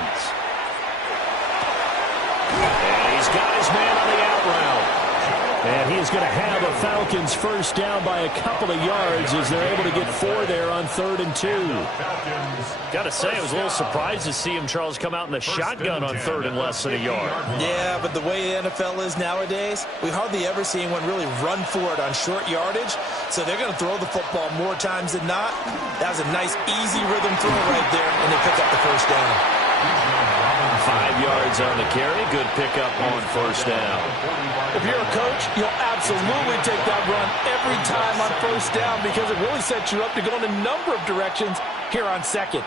And he's got his man on the out route. And he is going to have a Falcons first down by a couple of yards as they're able to get 4 there on 3rd and 2. Got to say, I was a little surprised to see him, Charles, come out in the shotgun on 3rd and less than a yard. Yeah, but the way the NFL is nowadays, we hardly ever see anyone really run for it on short yardage. So they're going to throw the football more times than not. That was a nice, easy rhythm throw right there, and they pick up the first down. 5 yards on the carry. Good pickup on first down. If you're a coach, you'll absolutely take that run every time on first down because it really sets you up to go in a number of directions here on 2nd.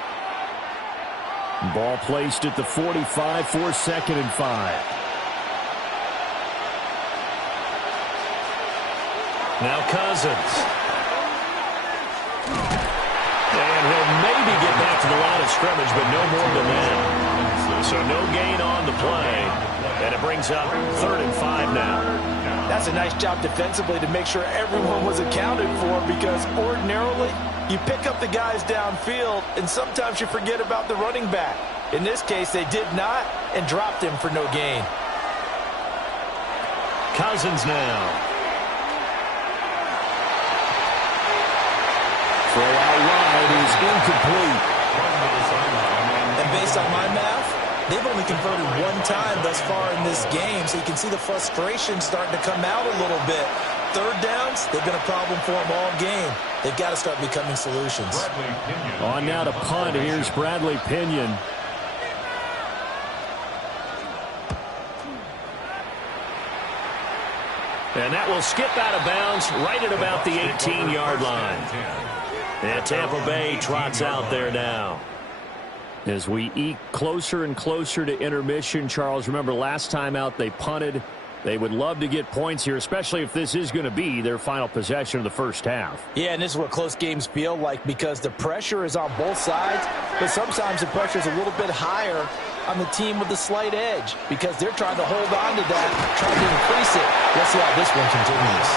Ball placed at the 45 for 2nd and 5. Now Cousins. And he'll maybe get back to the line of scrimmage, but no more than that. So no gain on the play. And it brings up 3rd and 5 now. That's a nice job defensively to make sure everyone was accounted for because ordinarily you pick up the guys downfield and sometimes you forget about the running back. In this case, they did not and dropped him for no gain. Cousins now. Throw out wide is incomplete. And based on my math, they've only converted 1 time thus far in this game, so you can see the frustration starting to come out a little bit. 3rd downs, they've been a problem for them all game. They've got to start becoming solutions. On now to punt. Here's Bradley Pinion. And that will skip out of bounds right at about the 18-yard line. And Tampa Bay trots out there now. As we eke closer and closer to intermission, Charles, remember last time out they punted. They would love to get points here, especially if this is going to be their final possession of the first half. Yeah, and this is what close games feel like because the pressure is on both sides, but sometimes the pressure is a little bit higher on the team with the slight edge because they're trying to hold on to that, trying to increase it. Let's see how this one continues.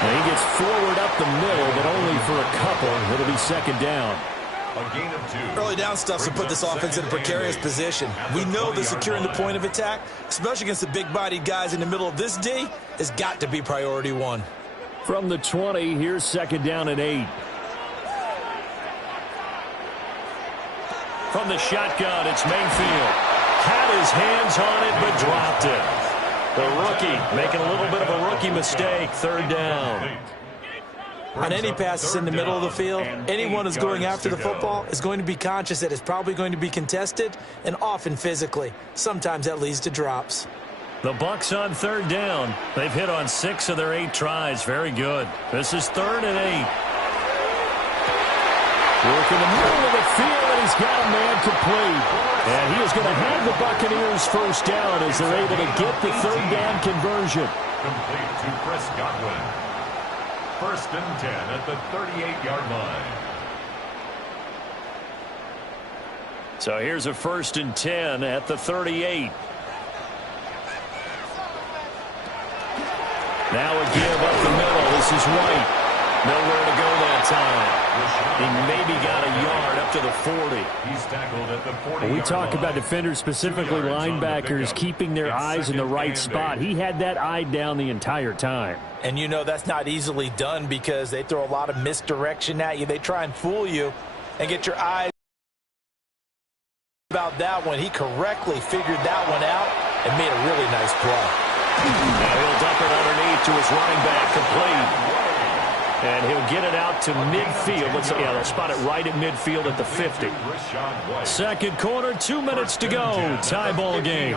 Now he gets forward up the middle, but only for a couple. It'll be 2nd down. A gain of 2. Early down stuff to put this offense in a precarious position. We know that securing the point of attack, especially against the big-bodied guys in the middle of this D, has got to be priority 1. From the 20, here's 2nd down and 8. From the shotgun, it's Mayfield. Had his hands on it, but dropped it. The rookie making a little bit of a rookie mistake. 3rd down. On any passes in the middle of the field, anyone who's going after the football is going to be conscious that it's probably going to be contested and often physically. Sometimes that leads to drops. The Bucs on 3rd down. They've hit on 6 of their 8 tries. Very good. This is 3rd and 8. Work in the middle of the field, and he's got a man complete. And he is going to have the Buccaneers first down as they're able to get the 3rd down conversion. Complete to Chris Godwin. 1st and 10 at the 38-yard line. So here's a 1st and 10 at the 38. Now a give up the middle. This is White. Nowhere to go that time. He maybe got a yard up to the 40. He's tackled at the 40. When we talk about defenders, specifically linebackers, keeping their eyes in the right spot, he had that eye down the entire time. And you know that's not easily done because they throw a lot of misdirection at you. They try and fool you and get your eyes about that one. He correctly figured that one out and made a really nice play. Now he'll dump it underneath to his running back, complete. And he'll get it out to midfield. They'll spot it right at midfield at the 50. Second quarter, 2 minutes to go. Tie ball game.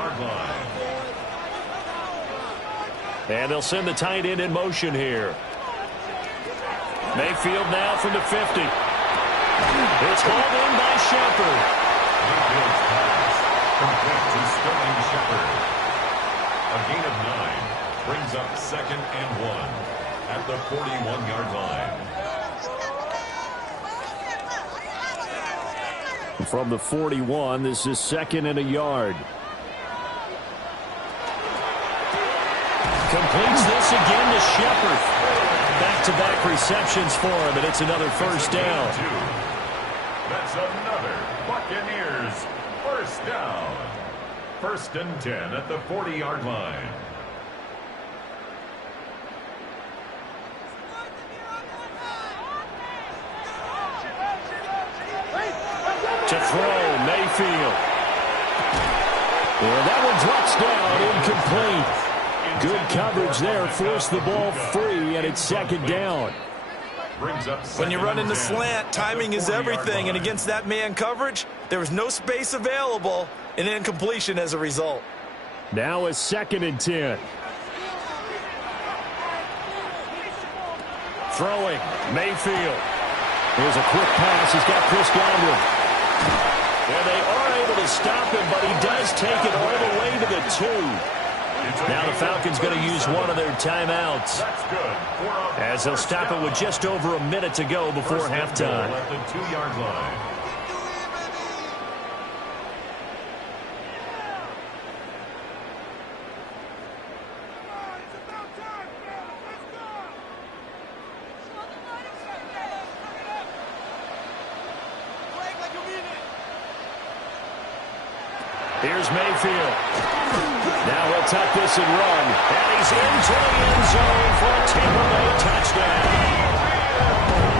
And they'll send the tight end in motion here. Mayfield now from the 50. It's hauled in by Shepard. Mayfield's pass complete to Sterling Shepard. A gain of 9 brings up 2nd and 1. At the 41-yard line. From the 41, this is 2nd and a yard. Completes this again to Shepard. Back-to-back receptions for him, and it's another first down. That's another Buccaneers first down. 1st and 10 at the 40-yard line. To throw, Mayfield. And that one drops down, incomplete. Good coverage there, forced the ball free, and it's 2nd down. When you run in the slant, timing is everything, and against that man coverage, there was no space available, and incompletion as a result. Now it's 2nd and 10. Throwing, Mayfield. Here's a quick pass. He's got Chris Godwin. And they are able to stop him, but he does take it all the way to the 2. Now the Falcons going to use one of their timeouts, as they'll stop it with just over a minute to go before halftime. At the 2-yard line. Here's Mayfield. Now he'll tuck this and run. And he's into the end zone for a Tampa Bay touchdown.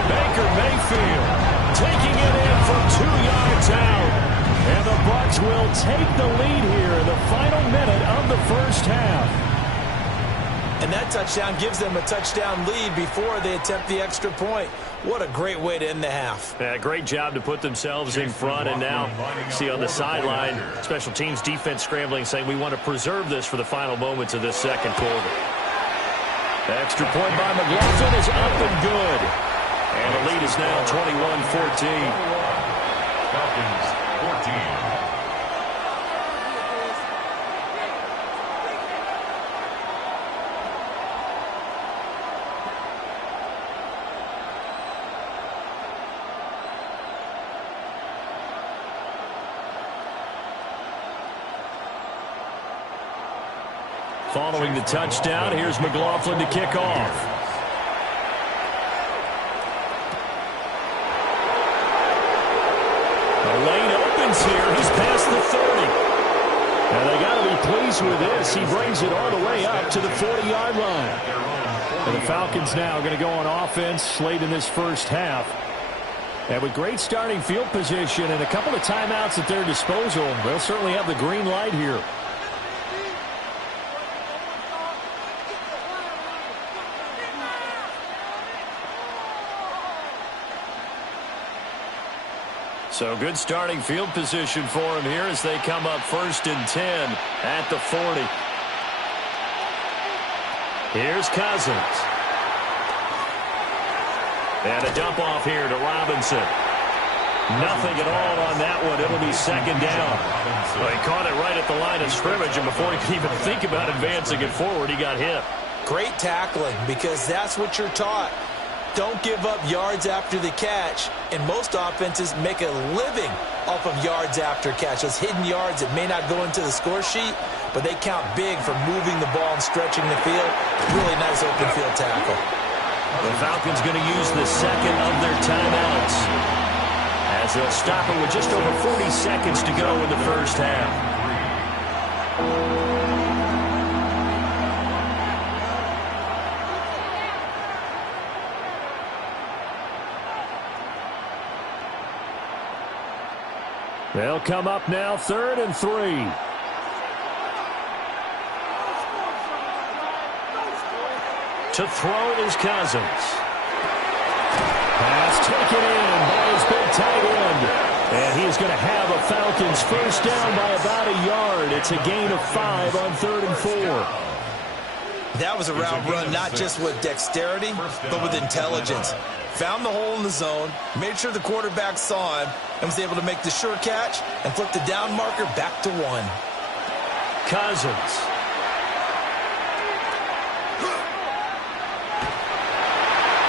Baker Mayfield taking it in from 2 yards out. And the Bucs will take the lead here in the final minute of the first half. And that touchdown gives them a touchdown lead before they attempt the extra point. What a great way to end the half. Yeah, great job to put themselves in front. And now, see on the sideline, special teams defense scrambling, saying we want to preserve this for the final moments of this second quarter. The extra point by McLaughlin is up and good. And the lead is now 21-14. Falcons 14. Following the touchdown, here's McLaughlin to kick off. The lane opens here. He's past the 30. And they got to be pleased with this. He brings it all the way up to the 40-yard line. And the Falcons now going to go on offense late in this first half. And with great starting field position and a couple of timeouts at their disposal, they'll certainly have the green light here. So good starting field position for him here as they come up 1st and 10 at the 40. Here's Cousins. And a dump off here to Robinson. Nothing at all on that one. It'll be 2nd down. Well, he caught it right at the line of scrimmage, and before he could even think about advancing it forward, he got hit. Great tackling, because that's what you're taught. Don't give up yards after the catch, and most offenses make a living off of yards after catch. Those hidden yards that may not go into the score sheet, but they count big for moving the ball and stretching the field. Really nice open field tackle. The Falcons going to use the second of their timeouts as they'll stop it with just over 40 seconds to go in the first half. They'll come up now, 3rd and 3. To throw it is Cousins. Pass taken in by his big tight end. And he's going to have a Falcons first down by about a yard. It's a gain of 5 on 3rd and 4. That was a route run not just with dexterity, but with intelligence. Found the hole in the zone, made sure the quarterback saw him, and was able to make the sure catch and flip the down marker back to 1. Cousins.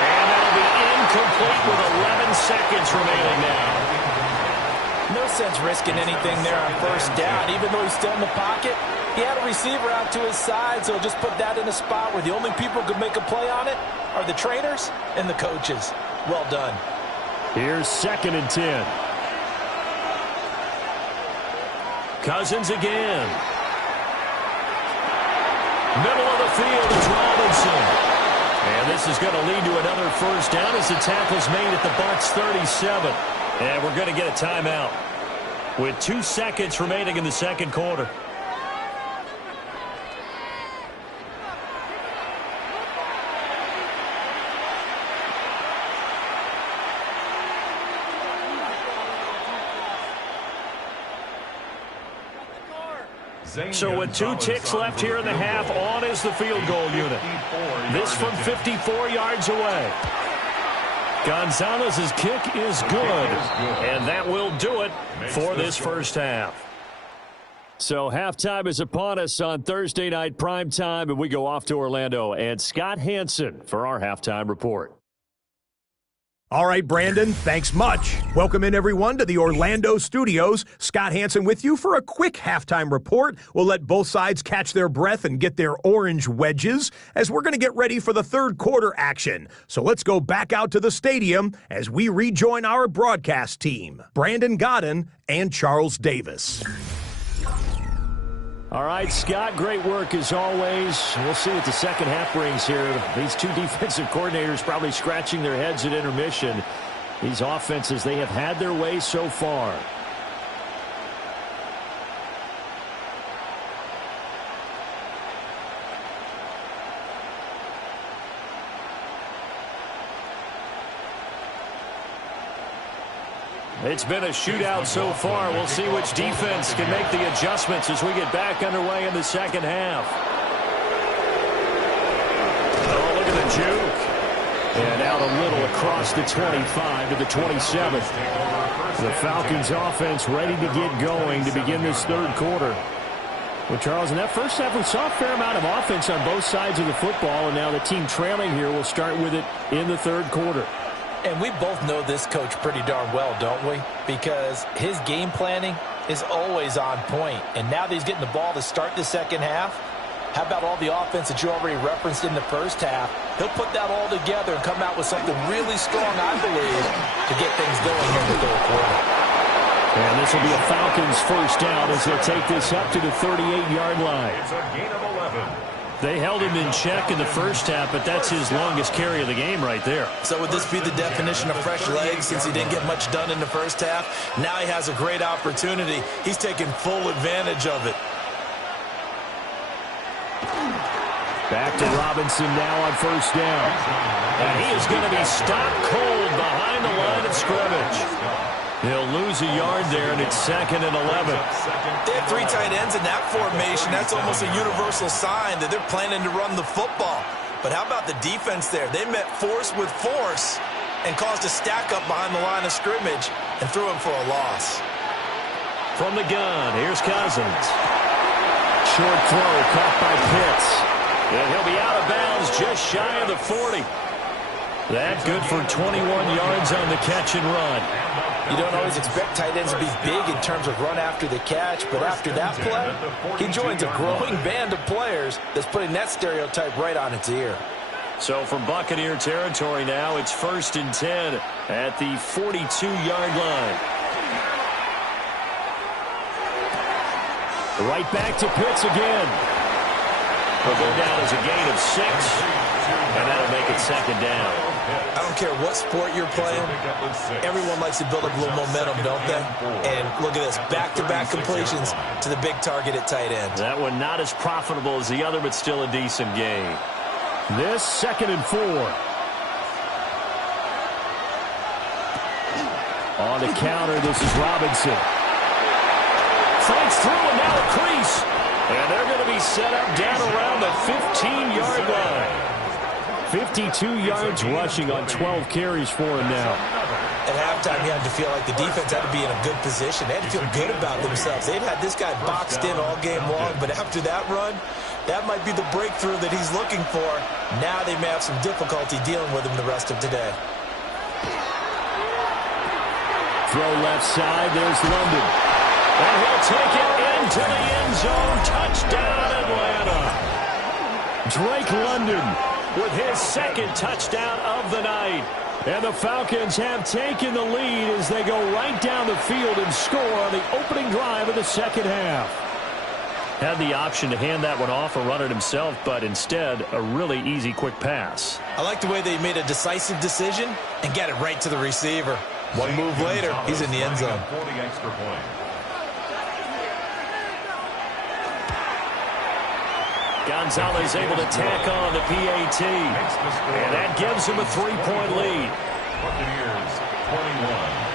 And that'll be incomplete with 11 seconds remaining now. No sense risking anything there on first down. Even though he's still in the pocket, he had a receiver out to his side, so just put that in a spot where the only people who could make a play on it are the trainers and the coaches. Well done. Here's 2nd and 10. Cousins again. Middle of the field is Robinson. And this is going to lead to another first down as the tackle's made at the Bucs 37. And we're going to get a timeout with 2 seconds remaining in the second quarter. So with 2 ticks left here in the half, on is the field goal unit. This from 54 yards away. Gonzalez's kick is good, and that will do it for this first half. So halftime is upon us on Thursday night primetime, and we go off to Orlando. And Scott Hansen for our halftime report. All right, Brandon, thanks much. Welcome in, everyone, to the Orlando studios. Scott Hansen with you for a quick halftime report. We'll let both sides catch their breath and get their orange wedges as we're going to get ready for the third quarter action. So let's go back out to the stadium as we rejoin our broadcast team, Brandon Godden and Charles Davis. All right, Scott, great work as always. We'll see what the second half brings here. These 2 defensive coordinators probably scratching their heads at intermission. These offenses, they have had their way so far. It's been a shootout so far. We'll see which defense can make the adjustments as we get back underway in the second half. Oh, look at the juke. And out a little across the 25 to the 27. The Falcons offense ready to get going to begin this third quarter. Well, Charles, in that first half, we saw a fair amount of offense on both sides of the football, and now the team trailing here will start with it in the third quarter. And we both know this coach pretty darn well, don't we? Because his game planning is always on point. And now that he's getting the ball to start the second half, how about all the offense that you already referenced in the first half? He'll put that all together and come out with something really strong, I believe, to get things going here in the third quarter. And this will be a Falcons first down as they'll take this up to the 38-yard line. It's a gain of 11. They held him in check in the first half, but that's his longest carry of the game right there. So would this be the definition of fresh legs since he didn't get much done in the first half? Now he has a great opportunity. He's taking full advantage of it. Back to Robinson now on first down. And he is going to be stopped cold behind the line of scrimmage. He'll lose a yard there, and it's 2nd and 11. They have 3 tight ends in that formation. That's almost a universal sign that they're planning to run the football. But how about the defense there? They met force with force and caused a stack up behind the line of scrimmage and threw him for a loss. From the gun, here's Cousins. Short throw caught by Pitts. And he'll be out of bounds just shy of the 40. That good for 21 yards on the catch and run. You don't always expect tight ends to be big in terms of run after the catch, but after that play, he joins a growing band of players that's putting that stereotype right on its ear. So from Buccaneer territory now, it's 1st and 10 at the 42-yard line. Right back to Pitts again. He'll go down as a gain of 6, and that'll make it 2nd down. I don't care what sport you're playing. Everyone likes to build up a little momentum, don't they? And look at this, back-to-back completions to the big target at tight end. That one not as profitable as the other, but still a decent gain. This 2nd and 4. On the counter, this is Robinson. Fights through and now a crease. And they're going to be set up down around the 15-yard line. 52 yards rushing on 12 carries for him now. At halftime, you had to feel like the defense had to be in a good position. They had to feel good about themselves. They'd had this guy boxed in all game long, but after that run, that might be the breakthrough that he's looking for. Now they may have some difficulty dealing with him the rest of today. Throw left side, there's London. And he'll take it into the end zone. Touchdown, Atlanta. Drake London with his 2nd touchdown of the night. And the Falcons have taken the lead as they go right down the field and score on the opening drive of the 2nd half. Had the option to hand that one off or run it himself, but instead a really easy quick pass. I like the way they made a decisive decision and got it right to the receiver. One move later, he's in the end zone. Gonzalez able to tack on the PAT. And that gives him a 3-point lead. Buccaneers 21.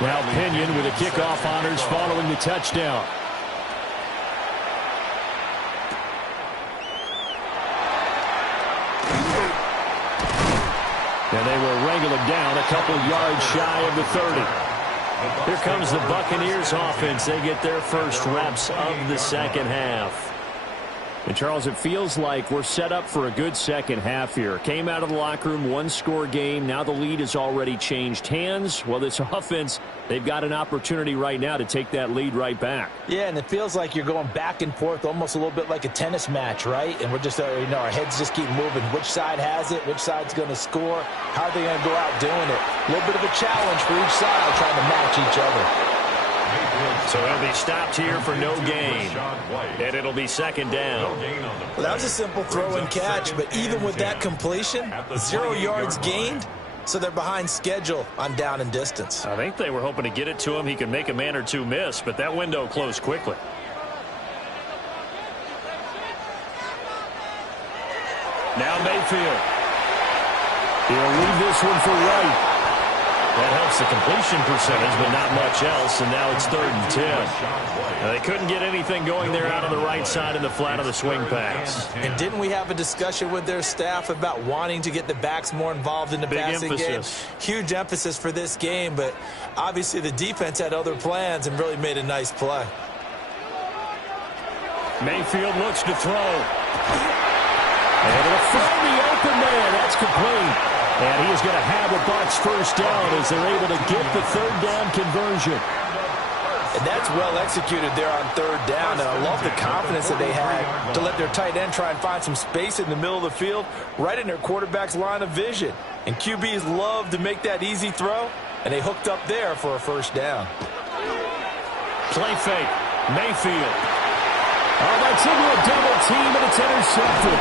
Now Pinion with the kickoff honors following the touchdown. And they will wrangle him down a couple yards shy of the 30. Here comes the Buccaneers offense. They get their first reps of the 2nd half. And, Charles, it feels like we're set up for a good 2nd half here. Came out of the locker room, 1-score game. Now the lead has already changed hands. Well, this offense, they've got an opportunity right now to take that lead right back. Yeah, and it feels like you're going back and forth almost a little bit like a tennis match, right? And we're just, our heads just keep moving. Which side has it? Which side's going to score? How are they going to go out doing it? A little bit of a challenge for each side trying to match each other. So he'll be stopped here for no gain. And it'll be 2nd down. Well, that was a simple throw and catch, but even with that completion, 0 yards gained, so they're behind schedule on down and distance. I think they were hoping to get it to him. He could make a man or two miss, but that window closed quickly. Now Mayfield. He'll leave this one for Wright. That helps the completion percentage, but not much else, and now it's 3rd and 10. Now, they couldn't get anything going there out on the right side in the flat of the swing pass. And didn't we have a discussion with their staff about wanting to get the backs more involved in the passing game? Huge emphasis for this game, but obviously the defense had other plans and really made a nice play. Mayfield looks to throw. And it'll find the open man. That's complete. And he is going to have a Bucs first down as they're able to get the 3rd down conversion. And that's well executed there on 3rd down. And I love the confidence that they had to let their tight end try and find some space in the middle of the field, right in their quarterback's line of vision. And QBs love to make that easy throw, and they hooked up there for a first down. Play fake. Mayfield. Oh, that's into a double team, and it's intercepted.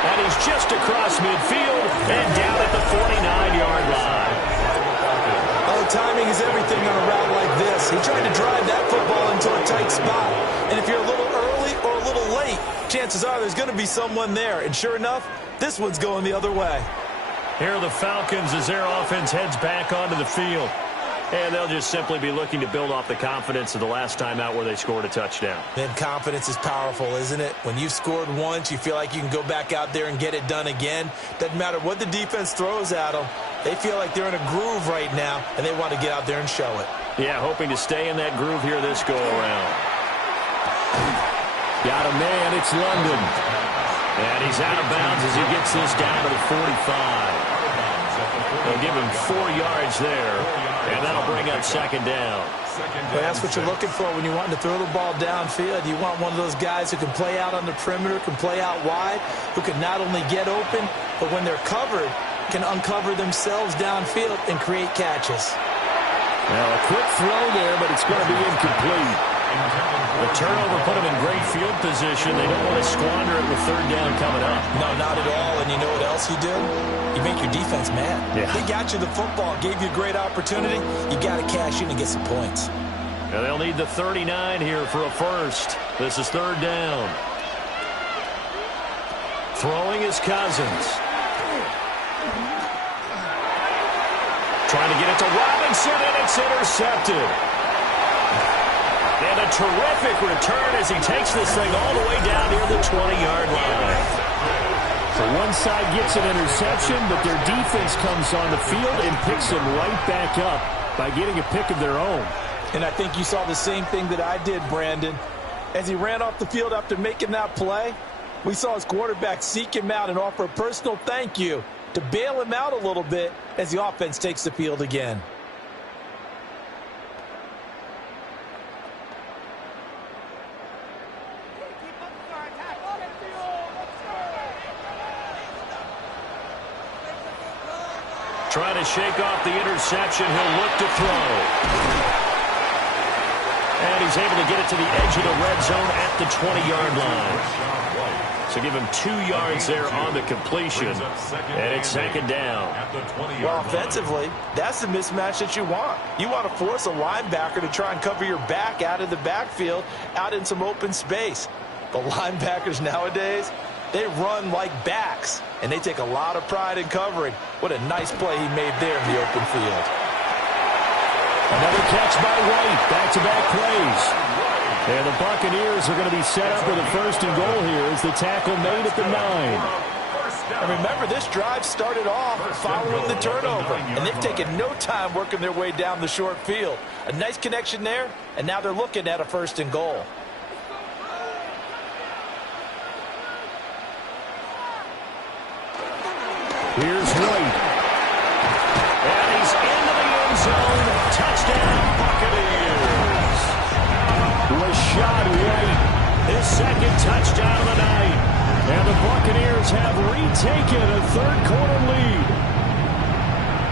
And he's just across midfield and down at the 49-yard line. Oh, timing is everything on a route like this. He tried to drive that football into a tight spot. And if you're a little early or a little late, chances are there's going to be someone there. And sure enough, this one's going the other way. Here are the Falcons as their offense heads back onto the field. And they'll just simply be looking to build off the confidence of the last time out where they scored a touchdown. Then confidence is powerful, isn't it? When you've scored once, you feel like you can go back out there and get it done again. Doesn't matter what the defense throws at them. They feel like they're in a groove right now, and they want to get out there and show it. Yeah, hoping to stay in that groove here this go-around. Got a man, it's London. And he's out of bounds as he gets this down to the 45. They'll give him 4 yards there, and that'll bring up second down. Well, that's what you're looking for when you want to throw the ball downfield. You want one of those guys who can play out on the perimeter, can play out wide, who can not only get open, but when they're covered, can uncover themselves downfield and create catches. Well, a quick throw there, but it's going to be incomplete. The turnover put them in great field position. They don't want to squander it with third down coming up. No, not at all. And you know what else you do? You make your defense mad. Yeah. They got you the football, gave you a great opportunity. You got to cash in and get some points. Now they'll need the 39 here for a first. This is third down. Throwing is Cousins. Trying to get it to Robinson, and it's intercepted. And a terrific return as he takes this thing all the way down near the 20-yard line. So one side gets an interception, but their defense comes on the field and picks them right back up by getting a pick of their own. And I think you saw the same thing that I did, Brandon. As he ran off the field after making that play, we saw his quarterback seek him out and offer a personal thank you to bail him out a little bit as the offense takes the field again. Trying to shake off the interception. He'll look to throw. And he's able to get it to the edge of the red zone at the 20-yard line. So give him 2 yards there on the completion. And it's second down. Well, offensively, that's the mismatch that you want. You want to force a linebacker to try and cover your back out of the backfield, out in some open space. The linebackers nowadays, they run like backs, and they take a lot of pride in covering. What a nice play he made there in the open field. Another catch by White. Back-to-back plays. And the Buccaneers are going to be set up with a first and goal here as the tackle made at the 9. And remember, this drive started off following the turnover, and they've taken no time working their way down the short field. A nice connection there, and now they're looking at a first and goal. Here's White. And he's into the end zone. Touchdown, Buccaneers. Rashad White, his second touchdown of the night. And the Buccaneers have retaken a third-quarter lead.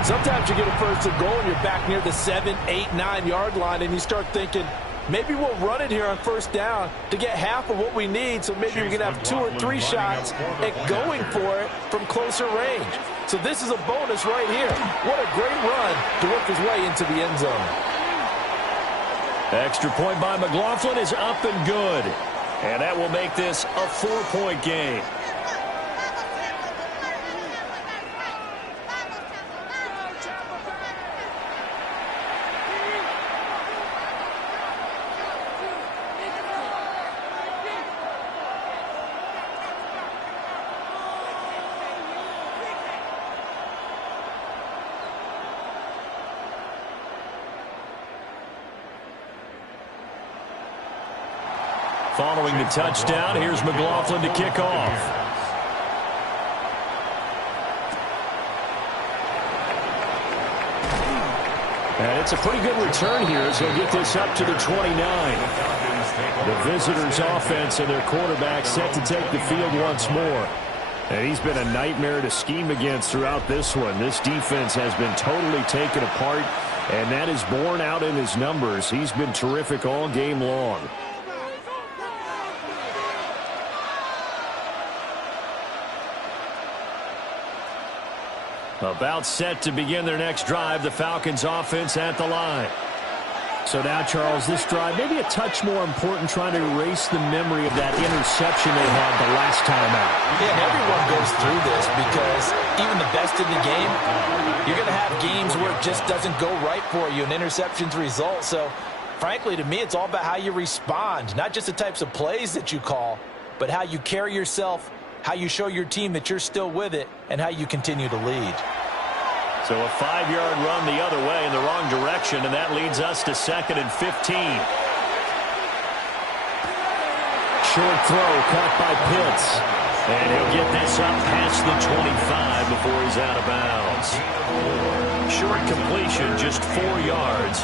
Sometimes you get a first and goal and you're back near the 7, 8, 9-yard line, and you start thinking, maybe we'll run it here on first down to get half of what we need, so maybe we can have 2 or 3 shots at going for it from closer range. So this is a bonus right here. What a great run to work his way into the end zone. Extra point by McLaughlin is up and good. And that will make this a 4-point game. Following the touchdown, here's McLaughlin to kick off. And it's a pretty good return here as they'll get this up to the 29. The visitors' offense and their quarterback set to take the field once more. And he's been a nightmare to scheme against throughout this one. This defense has been totally taken apart, and that is borne out in his numbers. He's been terrific all game long. About set to begin their next drive, the Falcons offense at the line. So now, Charles, this drive, maybe a touch more important, trying to erase the memory of that interception they had the last time out. Yeah, and everyone goes through this because even the best in the game, you're going to have games where it just doesn't go right for you, and interceptions result. So, frankly, to me, it's all about how you respond, not just the types of plays that you call, but how you carry yourself, how you show your team that you're still with it, and how you continue to lead. So a 5-yard run the other way in the wrong direction, and that leads us to 2nd and 15. Short throw caught by Pitts. And he'll get this up past the 25 before he's out of bounds. Short completion, just 4 yards.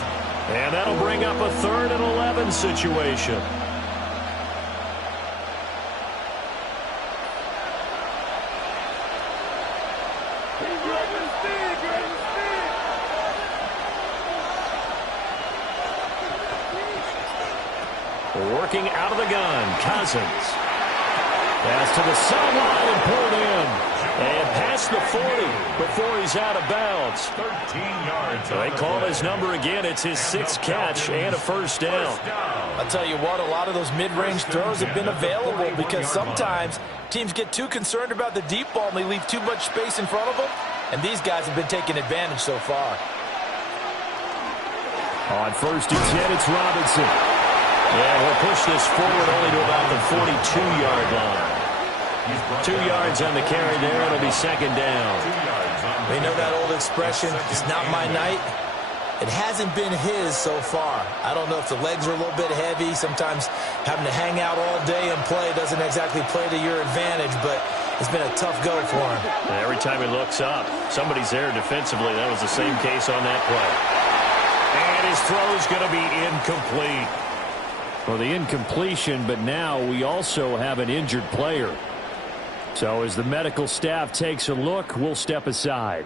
And that'll bring up a 3rd and 11 situation. Working out of the gun, Cousins. Pass to the sideline and pulled in. And past the 40 before he's out of bounds. 13 yards. They call his number again. It's his 6th catch and a first down. I'll tell you what, a lot of those mid-range throws have been available because sometimes teams get too concerned about the deep ball and they leave too much space in front of them. And these guys have been taking advantage so far. On 1st and 10, it's Robinson. Yeah, he'll push this forward only to about the 42-yard line. 2 yards on the carry there. It'll be 2nd down. We know that old expression, it's not my night. It hasn't been his so far. I don't know if the legs are a little bit heavy. Sometimes having to hang out all day and play doesn't exactly play to your advantage, but it's been a tough go for him. And every time he looks up, somebody's there defensively. That was the same case on that play. And his throw's going to be incomplete. Well, the incompletion, but now we also have an injured player. So as the medical staff takes a look, we'll step aside.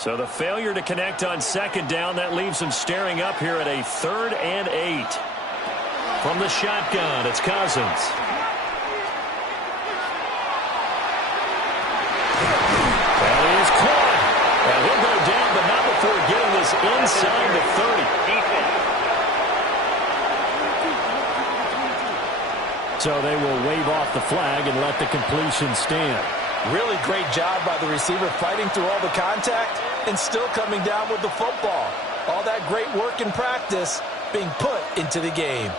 So the failure to connect on 2nd down, that leaves him staring up here at a 3rd and 8. From the shotgun, it's Cousins. Well, he is caught. And he'll go down, but not before getting this inside the 30. So they will wave off the flag and let the completion stand. Really great job by the receiver fighting through all the contact and still coming down with the football. All that great work in practice being put into the game.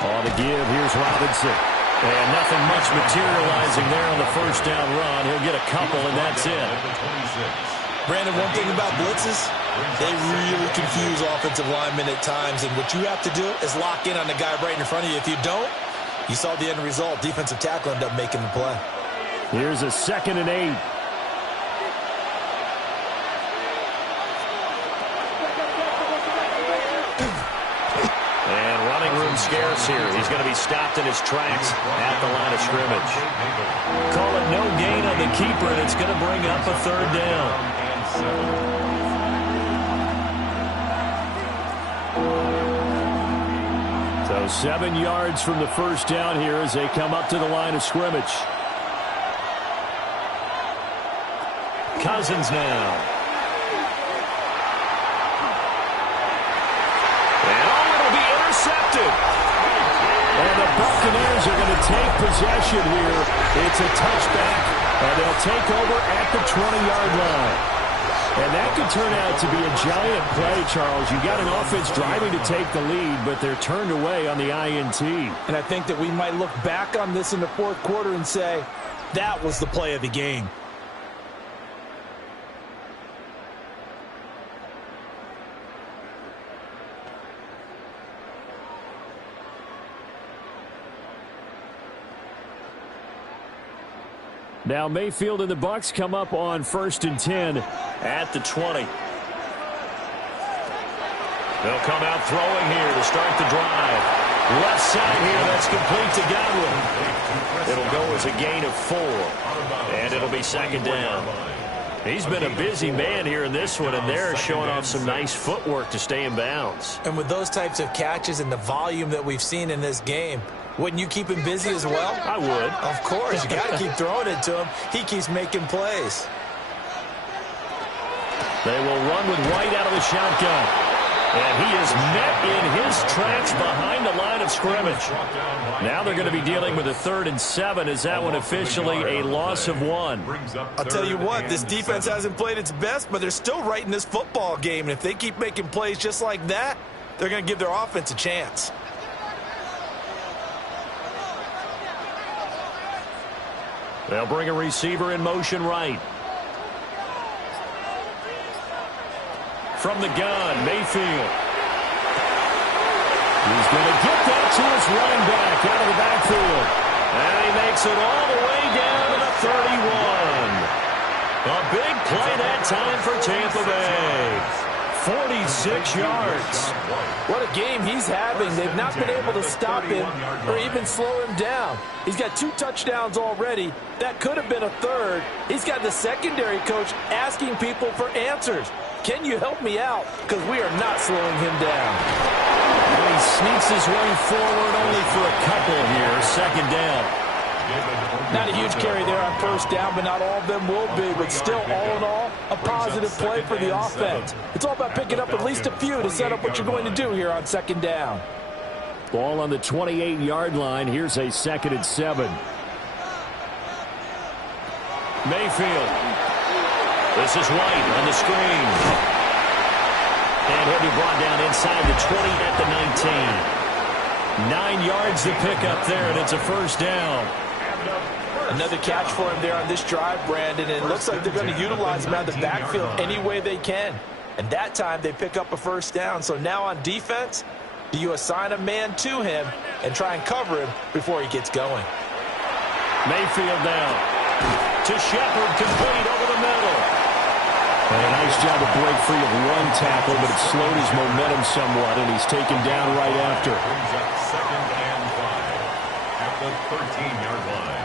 On the give, here's Robinson. And nothing much materializing there on the 1st down run. He'll get a couple, and that's it. Brandon, one thing about blitzes, they really confuse offensive linemen at times, and what you have to do is lock in on the guy right in front of you. If you don't, you saw the end result. Defensive tackle ended up making the play. Here's a 2nd and 8. And running room scarce here. He's going to be stopped in his tracks at the line of scrimmage. Call it no gain on the keeper, and it's going to bring up a 3rd down. So 7 yards from the 1st down here as they come up to the line of scrimmage. Cousins now. And it'll be intercepted. And the Buccaneers are going to take possession here. It's a touchback, and they'll take over at the 20-yard line. And that could turn out to be a giant play, Charles. You got an offense driving to take the lead, but they're turned away on the INT. And I think that we might look back on this in the 4th quarter and say, that was the play of the game. Now Mayfield and the Bucs come up on 1st and 10 at the 20. They'll come out throwing here to start the drive. Left side here, that's complete to Godwin. It'll go as a gain of 4, and it'll be second down. He's been a busy man here in this one, and they're showing off some nice footwork to stay in bounds. And with those types of catches and the volume that we've seen in this game, wouldn't you keep him busy as well? I would. Of course. You got to keep throwing it to him. He keeps making plays. They will run with White out of the shotgun. And he is met in his tracks behind the line of scrimmage. Now they're going to be dealing with a 3rd and 7. Is that one officially a loss of 1? I'll tell you what, this defense hasn't played its best, but they're still right in this football game. And if they keep making plays just like that, they're going to give their offense a chance. They'll bring a receiver in motion right. From the gun, Mayfield. He's going to get that to his running back out of the backfield. And he makes it all the way down to the 31. A big play that time for Tampa Bay. 46 yards. What a game he's having. They've not been able to stop him or even slow him down. He's got 2 touchdowns already. That could have been a 3rd. He's got the secondary coach asking people for answers. Can you help me out? Because we are not slowing him down. And he sneaks his way forward only for a couple here. Second down. Not a huge carry there on 1st down, but not all of them will be. But still, all in all, a positive play for the offense. It's all about picking up at least a few to set up what you're going to do here on 2nd down. Ball on the 28-yard line. Here's a 2nd and 7. Mayfield. This is White on the screen. And he'll be brought down inside the 20 at the 19. 9 yards to pick up there, and it's a 1st down. Another catch for him there on this drive, Brandon. And it looks like they're going to utilize him out of the backfield any way they can. And that time they pick up a 1st down. So now on defense, do you assign a man to him and try and cover him before he gets going? Mayfield down. To Shepard, complete over the middle. And a nice job to break free of 1 tackle, but it slowed his momentum somewhat, and he's taken down right after. Brings up 2nd and 5 at the 13-yard line.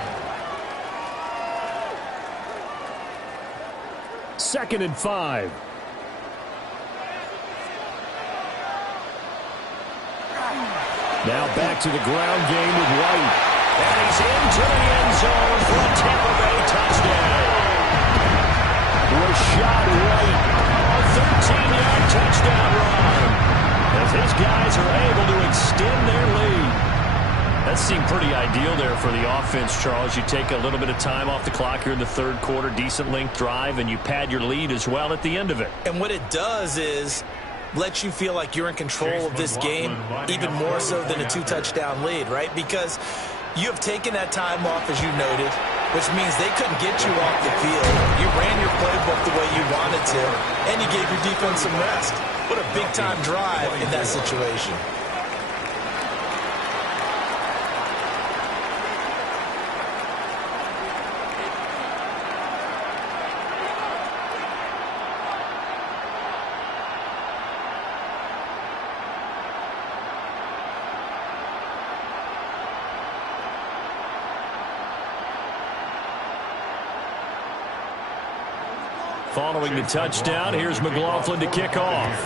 2nd and 5. Now back to the ground game with White. And he's into the end zone for a Tampa Bay touchdown. Rashad White, a 13-yard touchdown run. As his guys are able to extend their lead. That seemed pretty ideal there for the offense, Charles. You take a little bit of time off the clock here in the 3rd quarter, decent length drive, and you pad your lead as well at the end of it. And what it does is let you feel like you're in control of this game, even more so than a 2-touchdown lead, right? Because you have taken that time off, as you noted, which means they couldn't get you off the field. You ran your playbook the way you wanted to, and you gave your defense some rest. What a big-time drive in that situation. Following the touchdown, here's McLaughlin to kick off.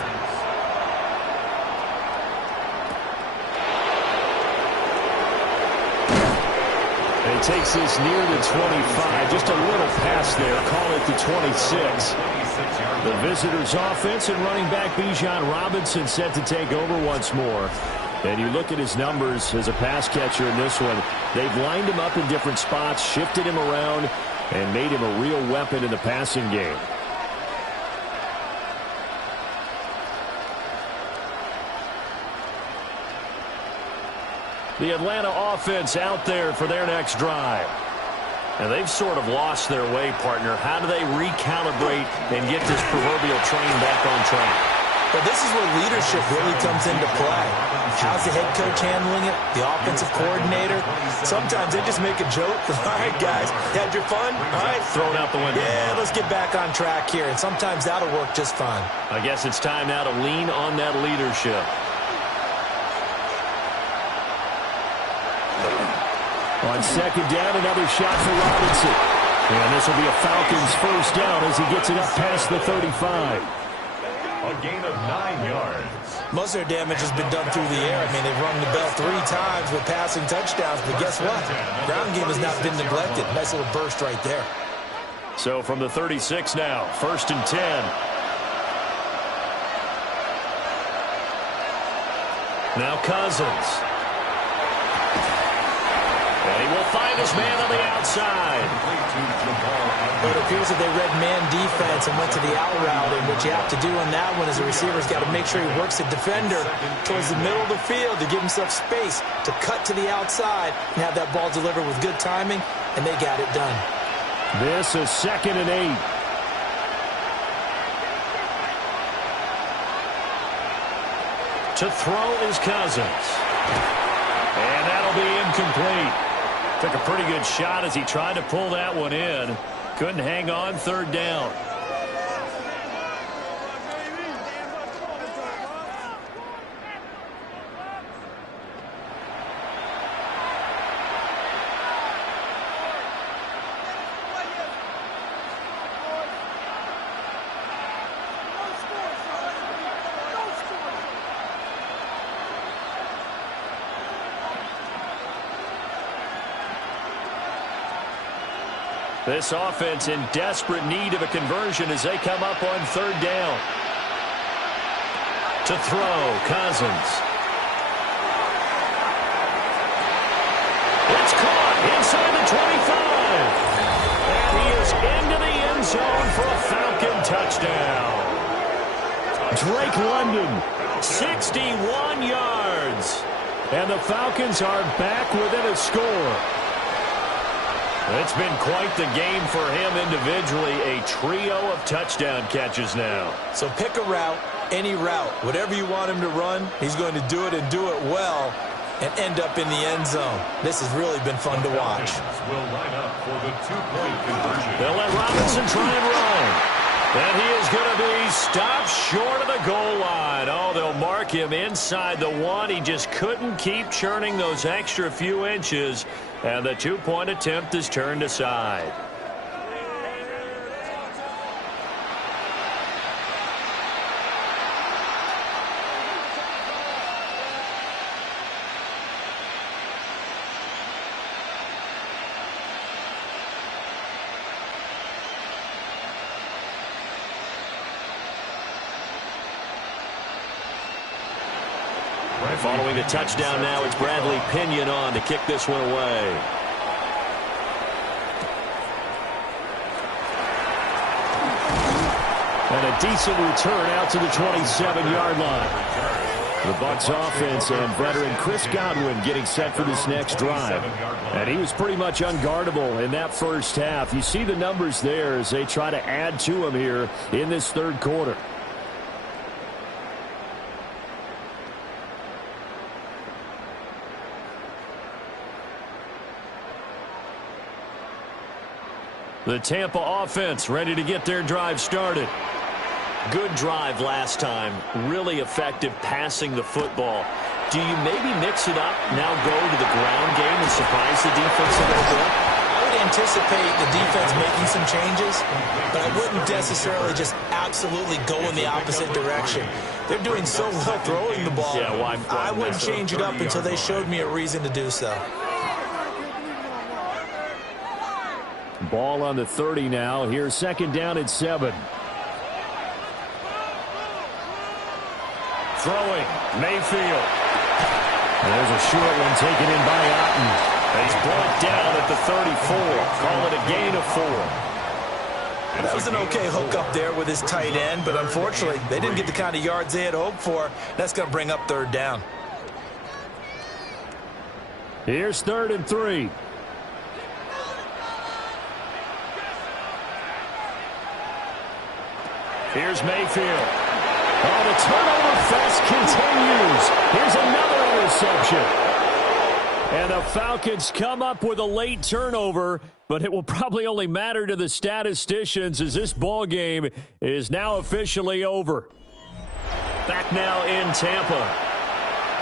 And he takes this near the 25. Just a little pass there. Call it the 26. The visitors' offense and running back Bijan Robinson set to take over once more. And you look at his numbers as a pass catcher in this one. They've lined him up in different spots, shifted him around, and made him a real weapon in the passing game. The Atlanta offense out there for their next drive. And they've sort of lost their way, partner. How do they recalibrate and get this proverbial train back on track? Well, this is where leadership really comes into play. How's the head coach handling it? The offensive coordinator? Sometimes they just make a joke. All right, guys, had your fun? All right. Throw it out the window. Yeah, let's get back on track here. And sometimes that'll work just fine. I guess it's time now to lean on that leadership. On second down, another shot for Robinson. And this will be a Falcons first down as he gets it up past the 35. A gain of 9 yards. Most of their damage has been done through the air. I mean, they've rung the bell 3 times with passing touchdowns, but guess what? Ground game has not been neglected. Nice little burst right there. So from the 36 now, first and 10. Now Cousins. And he will find his man on the outside. But it appears that they read man defense and went to the out route, and what you have to do on that one is the receiver's got to make sure he works the defender towards the middle of the field to give himself space to cut to the outside and have that ball delivered with good timing, and they got it done. This is second and 8. To throw is Cousins. And that'll be incomplete. Took a pretty good shot as he tried to pull that one in. Couldn't hang on, third down. This offense in desperate need of a conversion as they come up on third down. To throw, Cousins. It's caught inside the 25. And he is into the end zone for a Falcon touchdown. Drake London, 61 yards. And the Falcons are back within a score. It's been quite the game for him individually. A trio of touchdown catches now. So pick a route, any route. Whatever you want him to run, he's going to do it and do it well and end up in the end zone. This has really been fun to watch. Will line up for the 2-point conversion. They'll let Robinson try and run. And he is going to be stopped short of the goal line. Oh, they'll mark him inside the 1. He just couldn't keep churning those extra few inches. And the 2-point attempt is turned aside. Following the touchdown now, it's Bradley Pinion on to kick this one away. And a decent return out to the 27-yard line. The Bucs offense and veteran Chris Godwin getting set for this next drive. And he was pretty much unguardable in that first half. You see the numbers there as they try to add to him here in this third quarter. The Tampa offense ready to get their drive started. Good drive last time. Really effective passing the football. Do you maybe mix it up, now go to the ground game and surprise the defense a little bit? I would anticipate the defense making some changes, but I wouldn't necessarily just absolutely go in the opposite direction. They're doing so well throwing the ball. Yeah, why I wouldn't change it up until they showed me a reason to do so. Ball on the 30 now. Here's second down at 7. Throwing, Mayfield. And there's a short one taken in by Otten. He's brought down at the 34. Call it a gain of 4. That was an okay hook up there with his tight end, but unfortunately, they didn't get the kind of yards they had hoped for. That's going to bring up third down. Here's 3rd and 3. Here's Mayfield. Oh, the turnover fest continues. Here's another interception. And the Falcons come up with a late turnover, but it will probably only matter to the statisticians as this ball game is now officially over. Back now in Tampa.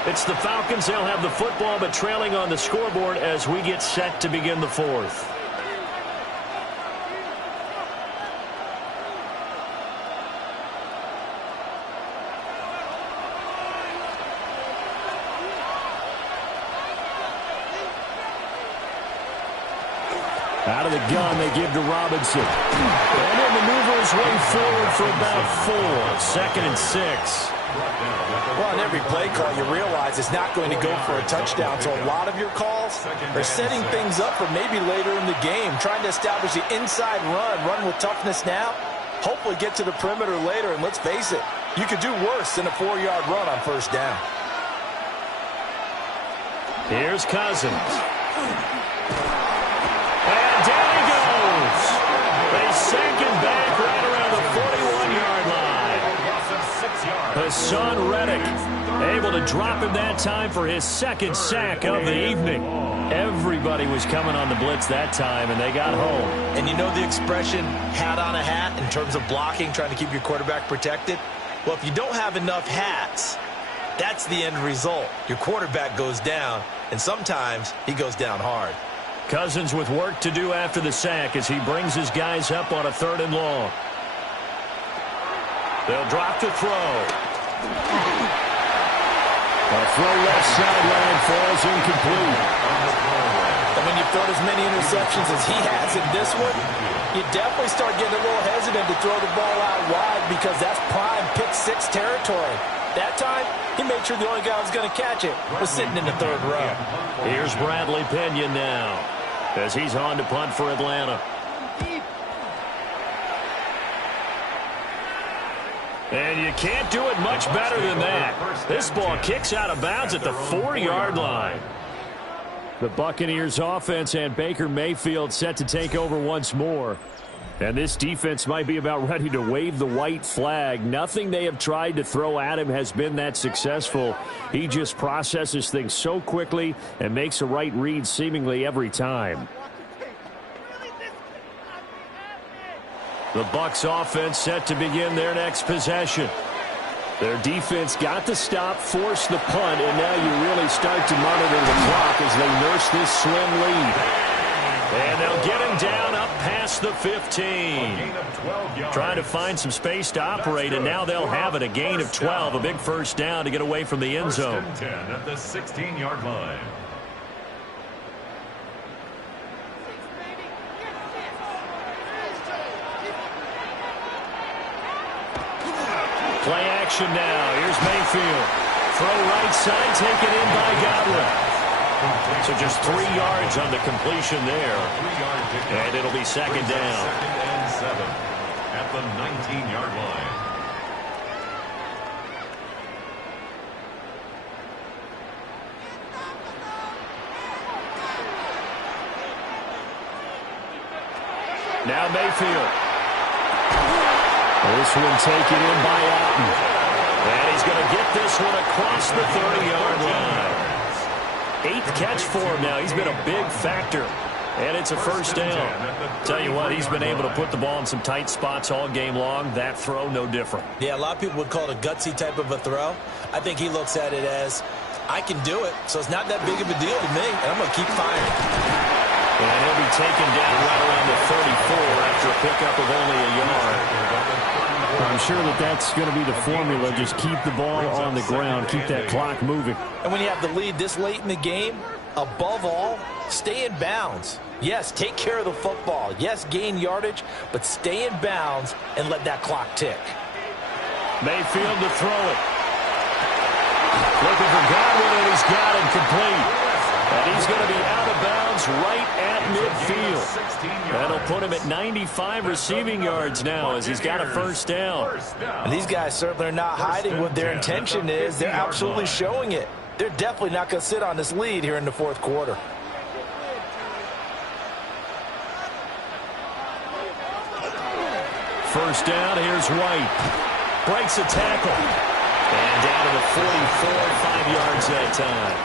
It's the Falcons. They'll have the football, but trailing on the scoreboard as we get set to begin the fourth. Out of the gun, they give to Robinson. And he'll maneuver his way forward for about 4. 2nd and 6. Well, on every play call, you realize it's not going to go for a touchdown. So a lot of your calls are setting things up for maybe later in the game, trying to establish the inside run with toughness now, hopefully get to the perimeter later. And let's face it, you could do worse than a 4-yard run on first down. Here's Cousins. And down he goes. They sack him back right around the 41-yard line. Hassan Reddick able to drop him that time for his 2nd sack of the evening. Everybody was coming on the blitz that time, and they got home. And you know the expression, hat on a hat, in terms of blocking, trying to keep your quarterback protected? Well, if you don't have enough hats, that's the end result. Your quarterback goes down, and sometimes he goes down hard. Cousins with work to do after the sack as he brings his guys up on a 3rd and long. They'll drop to throw. A throw left sideline falls incomplete. And when you've thrown as many interceptions as he has in this one, you definitely start getting a little hesitant to throw the ball out wide because that's prime pick 6 territory. That time, he made sure the only guy who was going to catch it was sitting in the 3rd row. Here's Bradley Pinion now as he's on to punt for Atlanta. And you can't do it much better than that. This ball kicks out of bounds at the 4-yard line. The Buccaneers offense and Baker Mayfield set to take over once more. And this defense might be about ready to wave the white flag. Nothing they have tried to throw at him has been that successful. He just processes things so quickly and makes a right read seemingly every time. The Bucs offense set to begin their next possession. Their defense got the stop, forced the punt, and now you really start to monitor the clock as they nurse this slim lead. And they'll get him down up past the 15. Trying to find some space to operate, and now they'll have it. A gain of 12, a big first down to get away from the end zone. 10 at the 16-yard line. Play action now. Here's Mayfield. Throw right side, taken in by Godwin. So just 3 yards on the completion there. And it'll be 2nd down. 2nd and 7 at the 19-yard line. Now Mayfield. This one taken in by Alton. And he's going to get this one across the 30-yard line. 8th catch for him now. He's been a big factor. And it's a first down. Tell you what, he's been able to put the ball in some tight spots all game long. That throw, no different. Yeah, a lot of people would call it a gutsy type of a throw. I think he looks at it as, I can do it, so it's not that big of a deal to me, and I'm going to keep firing. And he'll be taken down right around the 34 after a pickup of only a yard. I'm sure that that's going to be the formula. Just keep the ball on the ground. Keep that clock moving. And when you have the lead this late in the game, above all, stay in bounds. Yes, take care of the football. Yes, gain yardage, but stay in bounds and let that clock tick. Mayfield to throw it. Looking for Godwin, and he's got him complete. And he's going to be out of bounds right at midfield. That'll put him at 95 receiving yards now as he's got a first down. And these guys certainly are not hiding what their intention is. They're absolutely showing it. They're definitely not going to sit on this lead here in the 4th quarter. First down, here's White. breaks a tackle. And down to the 44, 5 yards that time.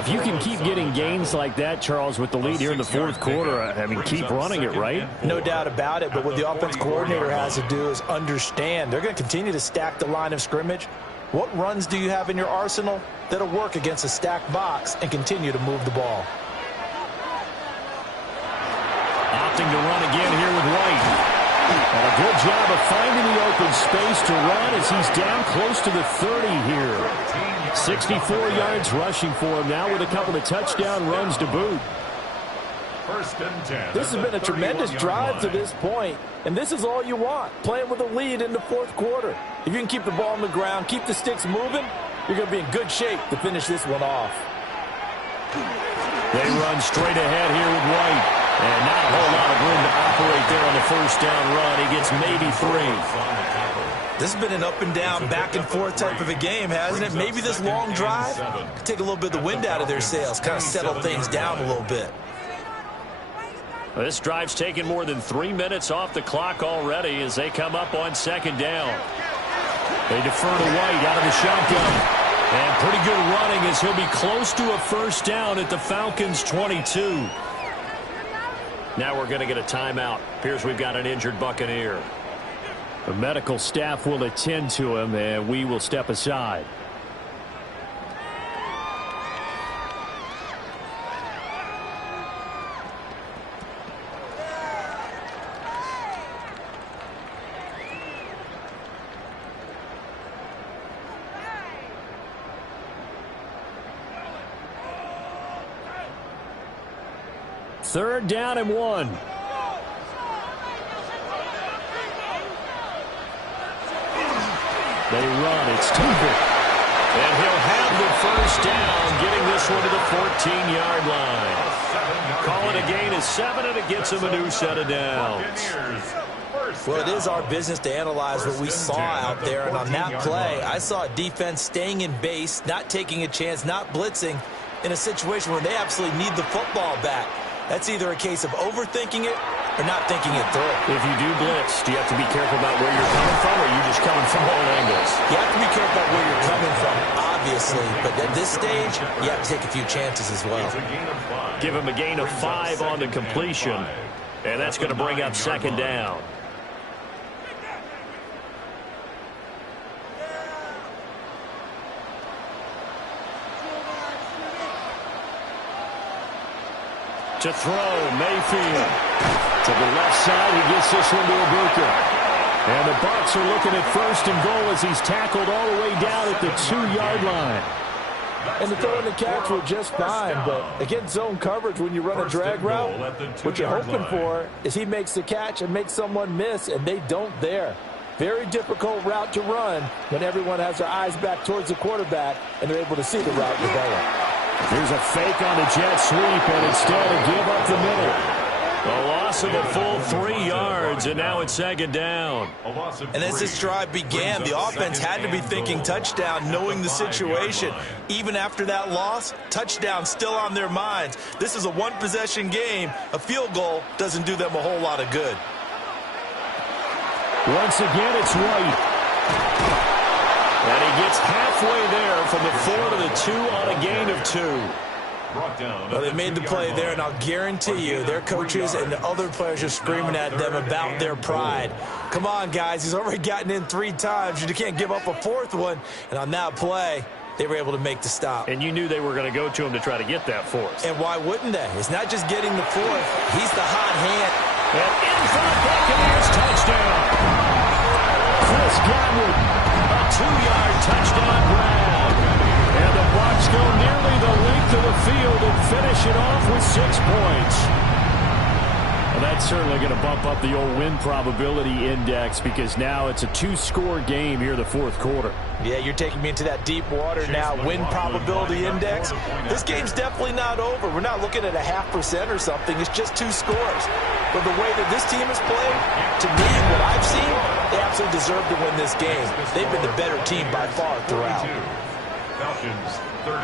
If you can keep getting gains like that, Charles, with the lead here in the fourth quarter, I mean, keep running it, right? No doubt about it, but what the offense coordinator has to do is understand they're going to continue to stack the line of scrimmage. What runs do you have in your arsenal that'll work against a stacked box and continue to move the ball? Opting to run again here with White. And a good job of finding the open space to run as he's down close to the 30 here. 64 yards rushing for him now with a couple of touchdown runs to boot. First and 10. This has been a tremendous drive to this point, and this is all you want, playing with a lead in the fourth quarter. If you can keep the ball on the ground, keep the sticks moving, you're going to be in good shape to finish this one off. They run straight ahead here with White. And not a whole lot of room to operate there on the first down run. He gets maybe 3. This has been an up and down, back and forth type of a game, hasn't it? Maybe this long drive could take a little bit of the wind out of their sails, kind of settle things down a little bit. Well, this drive's taken more than 3 minutes off the clock already as they come up on second down. They defer to White out of the shotgun. And pretty good running as he'll be close to a first down at the Falcons' 22. Now we're going to get a timeout. Appears we've got an injured Buccaneer. The medical staff will attend to him, and we will step aside. Third down and 1. They run. It's Tampa. And he'll have the first down, getting this one to the 14-yard line. Call it a gain of 7, and it gets him a new set of downs. Well, it is our business to analyze what we saw out there, and on that play, I saw a defense staying in base, not taking a chance, not blitzing, in a situation where they absolutely need the football back. That's either a case of overthinking it or not thinking it through. If you do blitz, do you have to be careful about where you're coming from, or are you just coming from all angles? You have to be careful about where you're coming from, obviously. But at this stage, you have to take a few chances as well. Give him a gain of 5 on the completion. And that's going to bring up second down. To throw, Mayfield. To the left side, he gets this one to Ibuka. And the Bucs are looking at first and goal as he's tackled all the way down at the 2-yard line. And the throw and the catch were just fine, but against zone coverage, when you run a drag route, what you're hoping for is he makes the catch and makes someone miss, and they don't there. Very difficult route to run when everyone has their eyes back towards the quarterback and they're able to see the route develop. Here's a fake on the jet sweep, and instead to give up the middle. A loss of a full 3 yards, and now it's second down. And as this drive began, the offense had to be thinking touchdown, knowing the situation. Even after that loss, touchdown still on their minds. This is a one-possession game. A field goal doesn't do them a whole lot of good. Once again, it's White. And he gets halfway there from the 4 to the 2 on a gain of 2. Well, they made the play there, and I'll guarantee you their coaches and the other players are screaming at them about their pride. Come on, guys. He's already gotten in 3 times. You can't give up a 4th one. And on that play, they were able to make the stop. And you knew they were going to go to him to try to get that 4th. And why wouldn't they? It's not just getting the 4th. He's the hot hand. And in for the Buccaneers touchdown. Chris Godwin. A 2-yard touchdown grab. And the Bucs go nearly the length of the field and finish it off with 6 points. Well, that's certainly going to bump up the old win probability index because now it's a 2-score game here in the fourth quarter. Yeah, you're taking me into that deep water now. Win probability index. This game's definitely not over. We're not looking at a 0.5% or something. It's just 2 scores. But the way that this team has played, to me, what I've seen, they absolutely deserve to win this game. They've been the better team by far throughout. Falcons 30.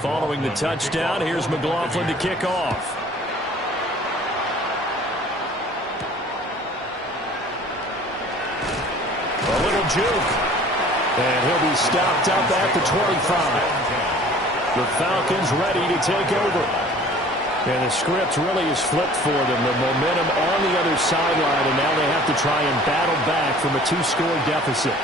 Following the touchdown, here's McLaughlin to kick off. A little juke. And he'll be stopped up at the 25. The Falcons ready to take over. And the script really is flipped for them. The momentum on the other sideline, and now they have to try and battle back from a 2-score deficit.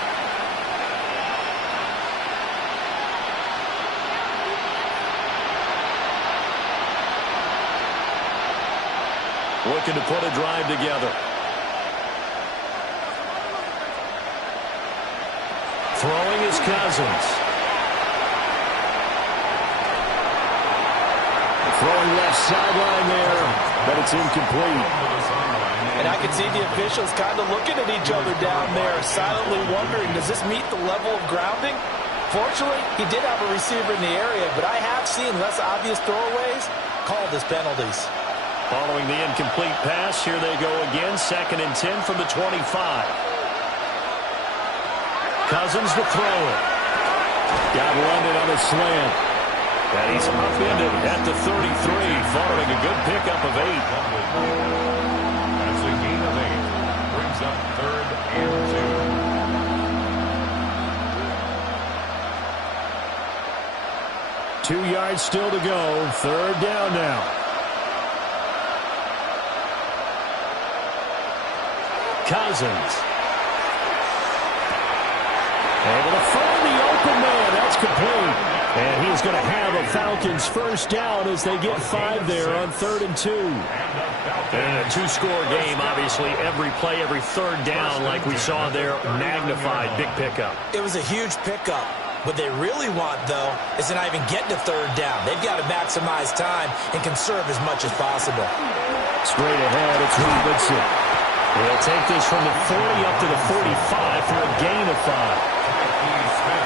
Looking to put a drive together. Throwing is Cousins. Throwing left sideline there, but it's incomplete. And I can see the officials kind of looking at each other down there, silently wondering, does this meet the level of grounding? Fortunately, he did have a receiver in the area, but I have seen less obvious throwaways called as penalties. Following the incomplete pass, here they go again, 2nd and 10 from the 25. Cousins to throw it. Got London on a slant. And he's upended at the 33, following a good pickup of 8. That's a gain of 8. Brings up 3rd and 2. 2 yards still to go. 3rd down now. Cousins. Able to find the open man. That's complete. And he's going to have a Falcons first down as they get 5 there on 3rd and 2. And a 2-score game, obviously. Every play, every 3rd down, like we saw there, magnified. Big pickup. It was a huge pickup. What they really want, though, is to not even get to 3rd down. They've got to maximize time and conserve as much as possible. Straight ahead, it's Robinson. He'll take this from the 40 up to the 45 for a gain of 5.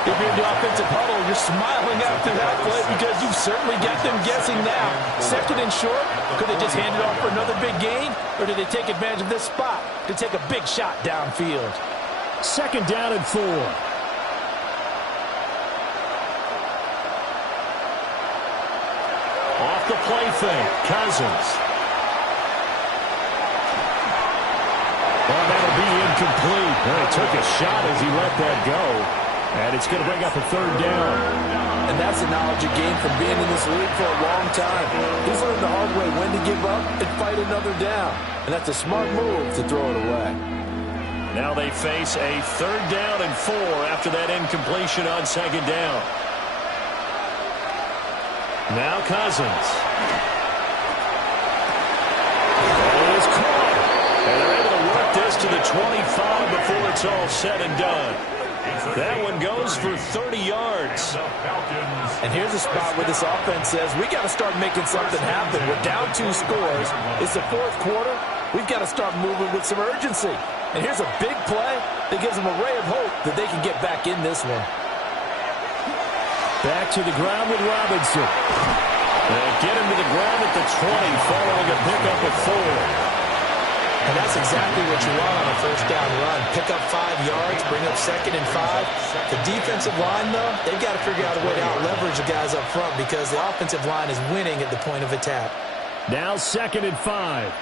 If you're in the offensive huddle, you're smiling after that play because you've certainly got them guessing now. 2nd and short, could they just hand it off for another big gain? Or did they take advantage of this spot to take a big shot downfield? 2nd down and 4. Off the play fake, Cousins. Well, that'll be incomplete. Well, he took a shot as he let that go. And it's going to bring up a 3rd down. And that's the knowledge you gain from being in this league for a long time. He's learned the hard way when to give up and fight another down. And that's a smart move to throw it away. Now they face a 3rd down and 4 after that incompletion on 2nd down. Now Cousins. Ball is caught. And they're able to work this to the 25 before it's all said and done. That one goes for 30 yards. And here's a spot where this offense says, we got to start making something happen. We're down 2 scores. It's the 4th quarter. We've got to start moving with some urgency. And here's a big play that gives them a ray of hope that they can get back in this one. Back to the ground with Robinson. And get him to the ground at the 20, following a pickup of 4. And that's exactly what you want on a first down run. Pick up 5 yards, bring up 2nd and 5. The defensive line, though, they've got to figure out a way to out-leverage the guys up front because the offensive line is winning at the point of attack. Now 2nd and 5.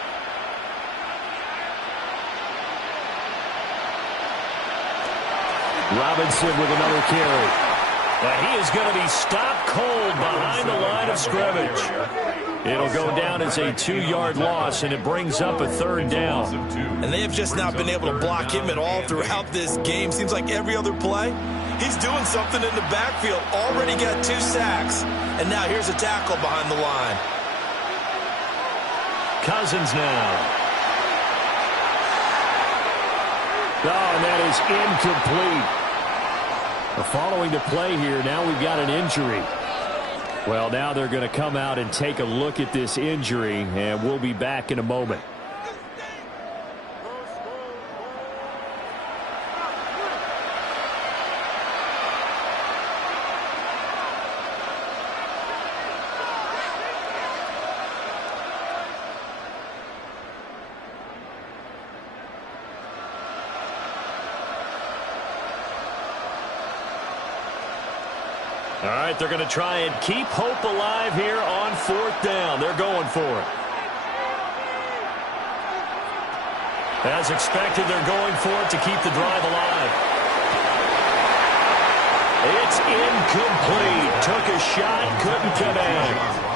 Robinson with another carry. And he is going to be stopped cold behind the line of scrimmage. It'll go down as a 2-yard loss, and it brings up a 3rd down. And they have just not been able to block him at all throughout this game. Seems like every other play, he's doing something in the backfield. Already got 2 sacks, and now here's a tackle behind the line. Cousins now. Oh, and that is incomplete. Following the play here, now we've got an injury. Well, now they're going to come out and take a look at this injury, and we'll be back in a moment. All right, they're going to try and keep hope alive here on 4th down. They're going for it. As expected, they're going for it to keep the drive alive. It's incomplete. Took a shot, couldn't connect.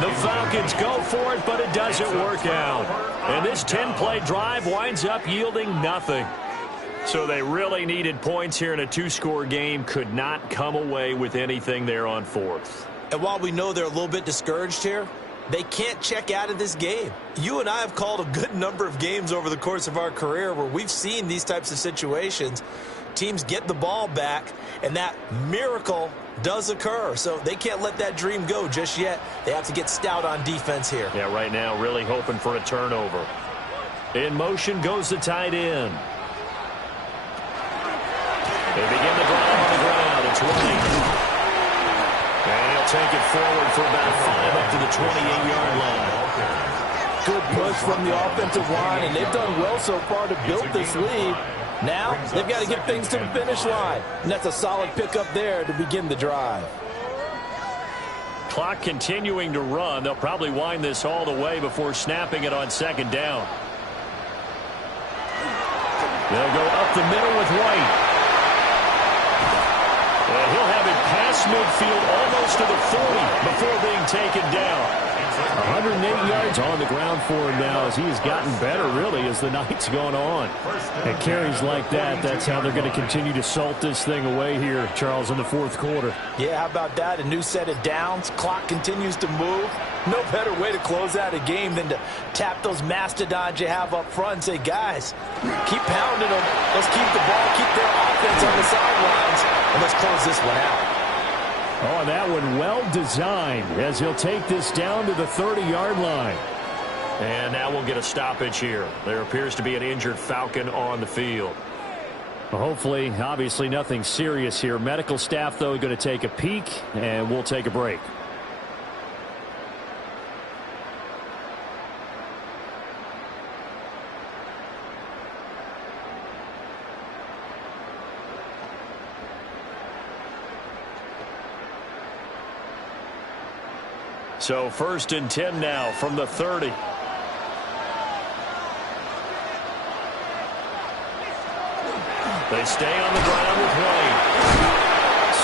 The Falcons go for it, but it doesn't work out. And this 10-play drive winds up yielding nothing. So they really needed points here in a 2-score game. Could not come away with anything there on 4th. And while we know they're a little bit discouraged here, they can't check out of this game. You and I have called a good number of games over the course of our career where we've seen these types of situations. Teams get the ball back, and that miracle does occur. So they can't let that dream go just yet. They have to get stout on defense here. Yeah, right now really hoping for a turnover. In motion goes the tight end. They begin the drive on the ground. It's White. And he'll take it forward for about 5 up to the 28-yard line. Good push from the offensive line, and they've done well so far to build this lead. Now they've got to get things to the finish line, and that's a solid pickup there to begin the drive. Clock continuing to run. They'll probably wind this all the way before snapping it on 2nd down. They'll go up the middle with White. And he'll have it past midfield almost to the 40 before being taken down. 108 yards on the ground for him now as he has gotten better, really, as the night's gone on. And carries like that, that's how they're going to continue to salt this thing away here, Charles, in the 4th quarter. Yeah, how about that? A new set of downs. Clock continues to move. No better way to close out a game than to tap those mastodons you have up front and say, guys, keep pounding them. Let's keep the ball, keep their offense on the sidelines, and let's close this one out. Oh, that one well designed as he'll take this down to the 30-yard line. And now we'll get a stoppage here. There appears to be an injured Falcon on the field. Well, hopefully, obviously nothing serious here. Medical staff, though, going to take a peek, and we'll take a break. So 1st and 10 now from the 30. They stay on the ground with White.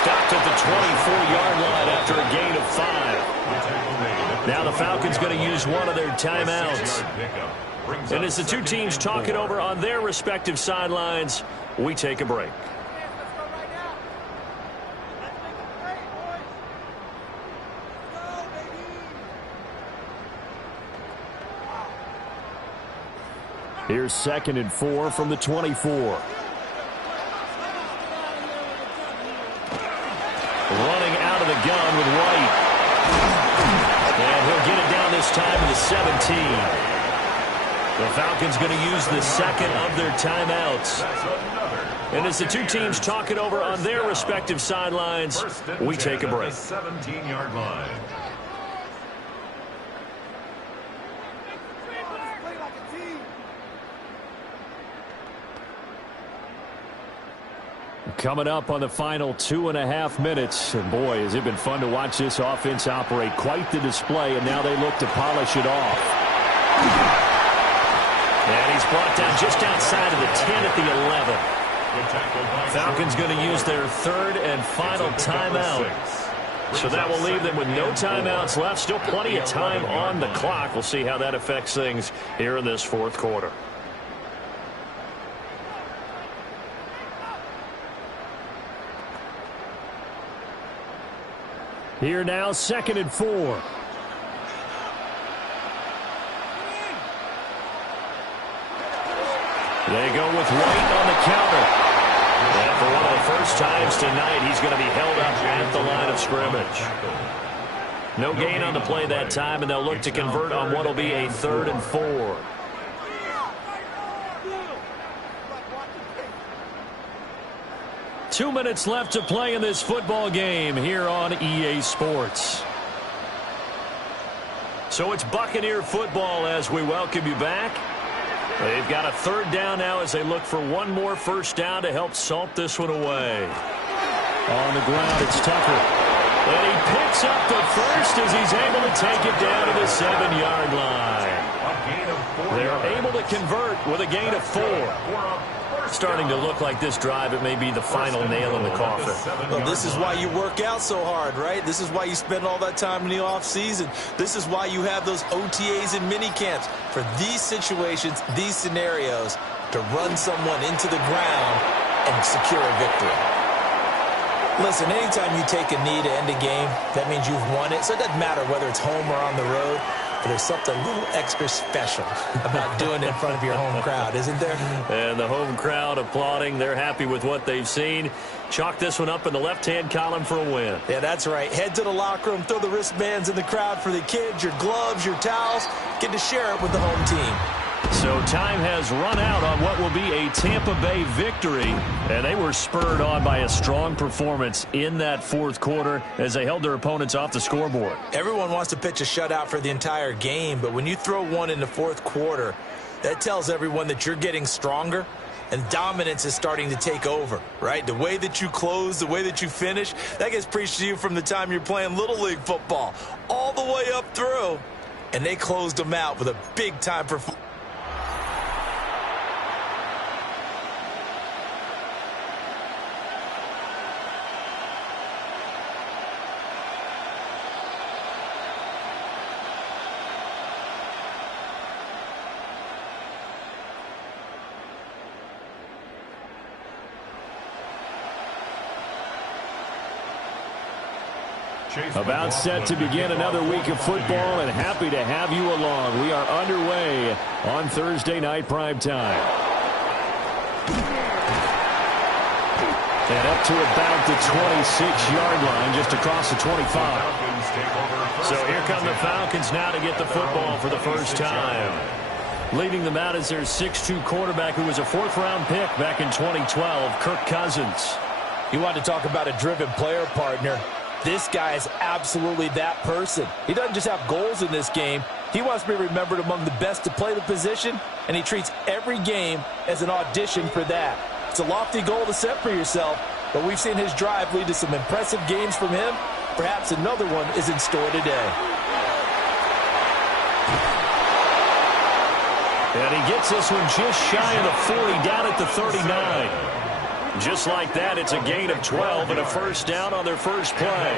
Stopped at the 24-yard line after a gain of 5. Now the Falcons going to use one of their timeouts. And as the two teams talk it over on their respective sidelines, we take a break. Here's 2nd and 4 from the 24. Running out of the gun with White. And he'll get it down this time to the 17. The Falcons going to use the 2nd of their timeouts. And as the two teams talk it over on their respective sidelines, we take a break. 17-yard line. Coming up on the final 2.5 minutes. And boy, has it been fun to watch this offense operate. Quite the display, and now they look to polish it off. And he's brought down just outside of the 10 at the 11. Falcons going to use their 3rd and final timeout. So that will leave them with no timeouts left. Still plenty of time on the clock. We'll see how that affects things here in this 4th quarter. Here now, 2nd and 4. They go with White on the counter. And for one of the first times tonight, he's going to be held up at the line of scrimmage. No gain on the play that time, and they'll look to convert on what will be a 3rd and 4. Two minutes left to play in this football game here on EA Sports. So it's Buccaneer football as we welcome you back. They've got a 3rd down now as they look for one more first down to help salt this one away. On the ground, it's Tucker. And he picks up the first as he's able to take it down to the 7-yard line. They're able to convert with a gain of 4. Starting to look like this drive, it may be the final nail in the coffin. Well, this is why you work out so hard, right? This is why you spend all that time in the offseason. This is why you have those OTAs and mini camps. For these situations, these scenarios, to run someone into the ground and secure a victory. Listen, anytime you take a knee to end a game, that means you've won it. So it doesn't matter whether it's home or on the road. But there's something a little extra special about doing it in front of your home crowd, isn't there? And the home crowd applauding. They're happy with what they've seen. Chalk this one up in the left-hand column for a win. Yeah, that's right. Head to the locker room, throw the wristbands in the crowd for the kids, your gloves, your towels. Get to share it with the home team. So time has run out on what will be a Tampa Bay victory. And they were spurred on by a strong performance in that fourth quarter as they held their opponents off the scoreboard. Everyone wants to pitch a shutout for the entire game, but when you throw one in the fourth quarter, that tells everyone that you're getting stronger and dominance is starting to take over, right? The way that you close, the way that you finish, that gets preached to you from the time you're playing Little League football all the way up through. And they closed them out with a big-time performance. About set to begin another week of football, and happy to have you along. We are underway on Thursday night primetime. And up to about the 26-yard line, just across the 25. So here come the Falcons now to get the football for the first time. Leading them out is their 6'2 quarterback who was a fourth-round pick back in 2012, Kirk Cousins. You want to talk about a driven player, partner. This guy is absolutely that person. He doesn't just have goals in this game. He wants to be remembered among the best to play the position, and he treats every game as an audition for that. It's a lofty goal to set for yourself, but we've seen his drive lead to some impressive games from him. Perhaps another one is in store today. And he gets this one just shy of the 40, down at the 39. Just like that, it's a gain of 12 and a first down on their first play.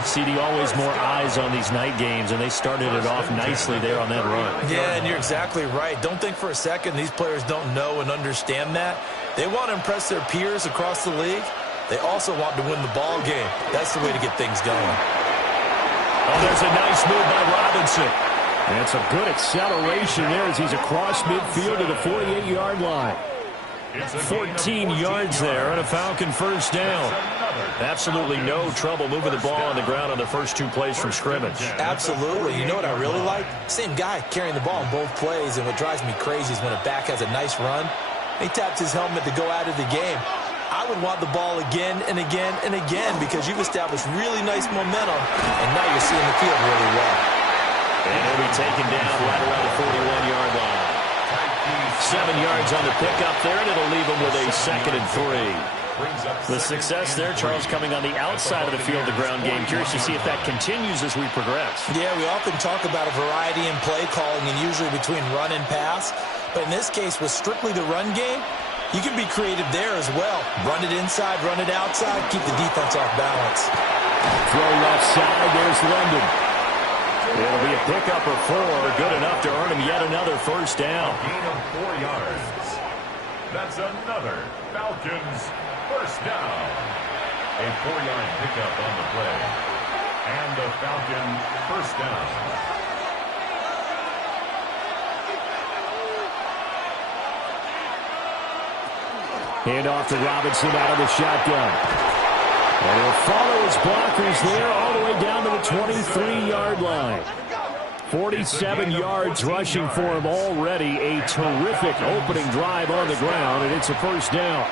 CD, always more eyes on these night games, and they started it off nicely there on that run. Yeah, and you're exactly right. Don't think for a second these players don't know and understand that. They want to impress their peers across the league. They also want to win the ball game. That's the way to get things going. Oh, there's a nice move by Robinson. And it's a good acceleration there as he's across midfield to the 48-yard line. 14 yards there and a Falcon first down. Absolutely no trouble moving the ball on the ground on the first two plays from scrimmage. Absolutely. You know what I really like? Same guy carrying the ball in both plays, and what drives me crazy is when a back has a nice run, he taps his helmet to go out of the game. I would want the ball again and again and again because you've established really nice momentum, and now you're seeing the field really well. And he'll be taken down right around the 41-yard line. 7 yards on the pickup there, and it'll leave him with a 2nd and 3. The success there, Charles, coming on the outside of the field, the ground game. Curious to see if that continues as we progress. Yeah, we often talk about a variety in play calling and usually between run and pass. But in this case, with strictly the run game, you can be creative there as well. Run it inside, run it outside, keep the defense off balance. Throw left side, there's London. It'll be a pickup of 4, good enough to earn him yet another first down. A gain of 4 yards. That's another Falcons first down. A 4-yard pickup on the play. And the Falcon first down. Hand off to Robinson out of the shotgun. And he'll follow his blockers there all the way down to the 23-yard line. 47 yards rushing for him already. A terrific opening drive on the ground, and it's a first down.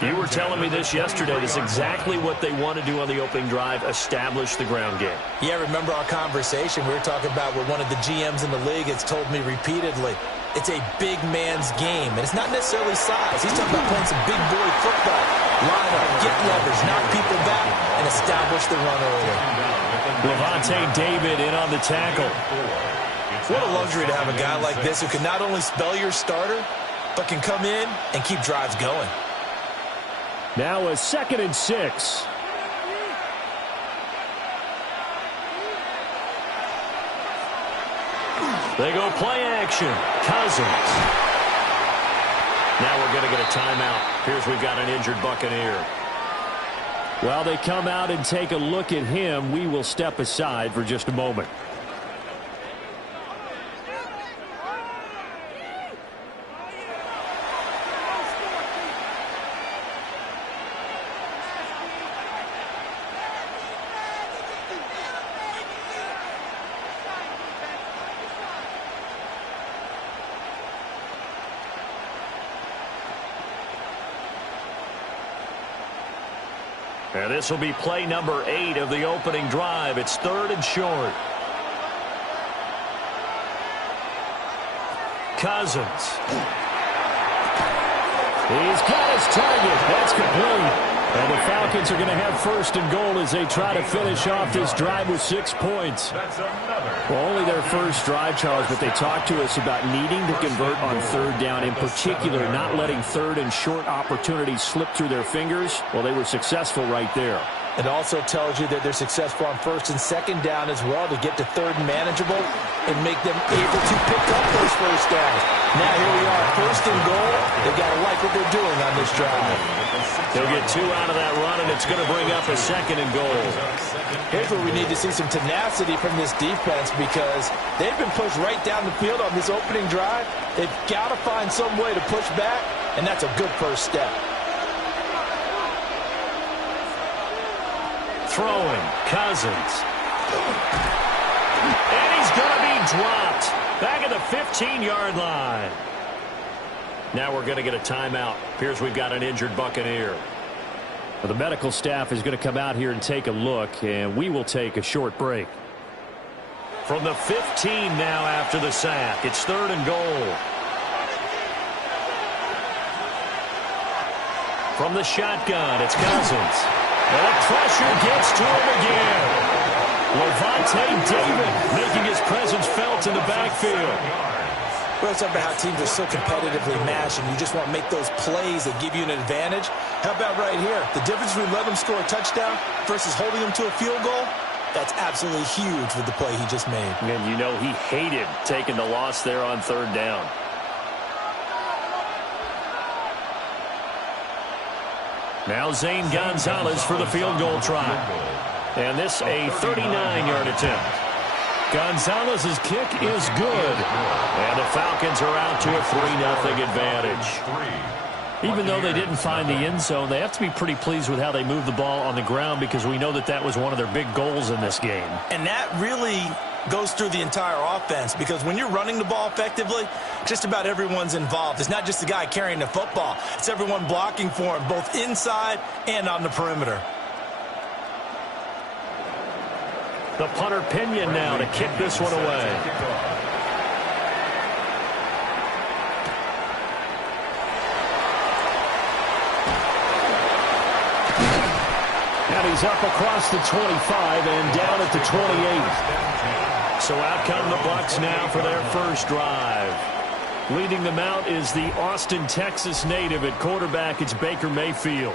You were telling me this yesterday. This is exactly what they want to do on the opening drive, establish the ground game. Yeah, remember our conversation? We were talking about what one of the GMs in the league has told me repeatedly. it's a big man's game. And it's not necessarily size. He's talking about playing some big boy football. Line up, get leverage, knock people back, and establish the run early. Levante David in on the tackle. What a luxury to have a guy like this who can not only spell your starter, but can come in and keep drives going. Now a 2nd and 6. They go play action. Cousins. Now we're going to get a timeout. Here's we've got an injured Buccaneer. While they come out and take a look at him, we will step aside for just a moment. And this will be play number 8 of the opening drive. It's 3rd and short. Cousins. He's got his target. That's complete. And the Falcons are going to have 1st and goal as they try to finish off this drive with 6 points. Well, only their first drive, Charles, but they talked to us about needing to convert on 3rd down, in particular not letting 3rd and short opportunities slip through their fingers. Well, they were successful right there. It also tells you that they're successful on 1st and 2nd down as well to get to 3rd and manageable and make them able to pick up those 1st downs. Now here we are, 1st and goal. They've got to like what they're doing on this drive. They'll get 2 out of that run, and it's going to bring up a 2nd and goal. Here's where we need to see some tenacity from this defense because they've been pushed right down the field on this opening drive. They've got to find some way to push back, and that's a good first step. Throwing, Cousins. And he's going to be dropped back at the 15-yard line. Now we're going to get a timeout. Appears we've got an injured Buccaneer. Well, the medical staff is going to come out here and take a look, and we will take a short break. From the 15 now after the sack. It's 3rd and goal. From the shotgun, it's Cousins. And the pressure gets to him again. Levante David making his presence felt in the backfield. We're talking about how teams are so competitively matched, and you just want to make those plays that give you an advantage. How about right here? The difference between letting them score a touchdown versus holding them to a field goal, that's absolutely huge with the play he just made. And you know he hated taking the loss there on 3rd down. Now Zane Gonzalez for the field goal try. And this a 39-yard attempt. Gonzalez's kick is good. And the Falcons are out to a 3-0 advantage. Even though they didn't find the end zone, they have to be pretty pleased with how they moved the ball on the ground because we know that that was one of their big goals in this game. And that really goes through the entire offense because when you're running the ball effectively, just about everyone's involved. It's not just the guy carrying the football. It's everyone blocking for him, both inside and on the perimeter. The punter Pinion now to kick this one away. And he's up across the 25 and down at the 28. So out come the Bucs now for their first drive. Leading them out is the Austin, Texas native at quarterback. It's Baker Mayfield.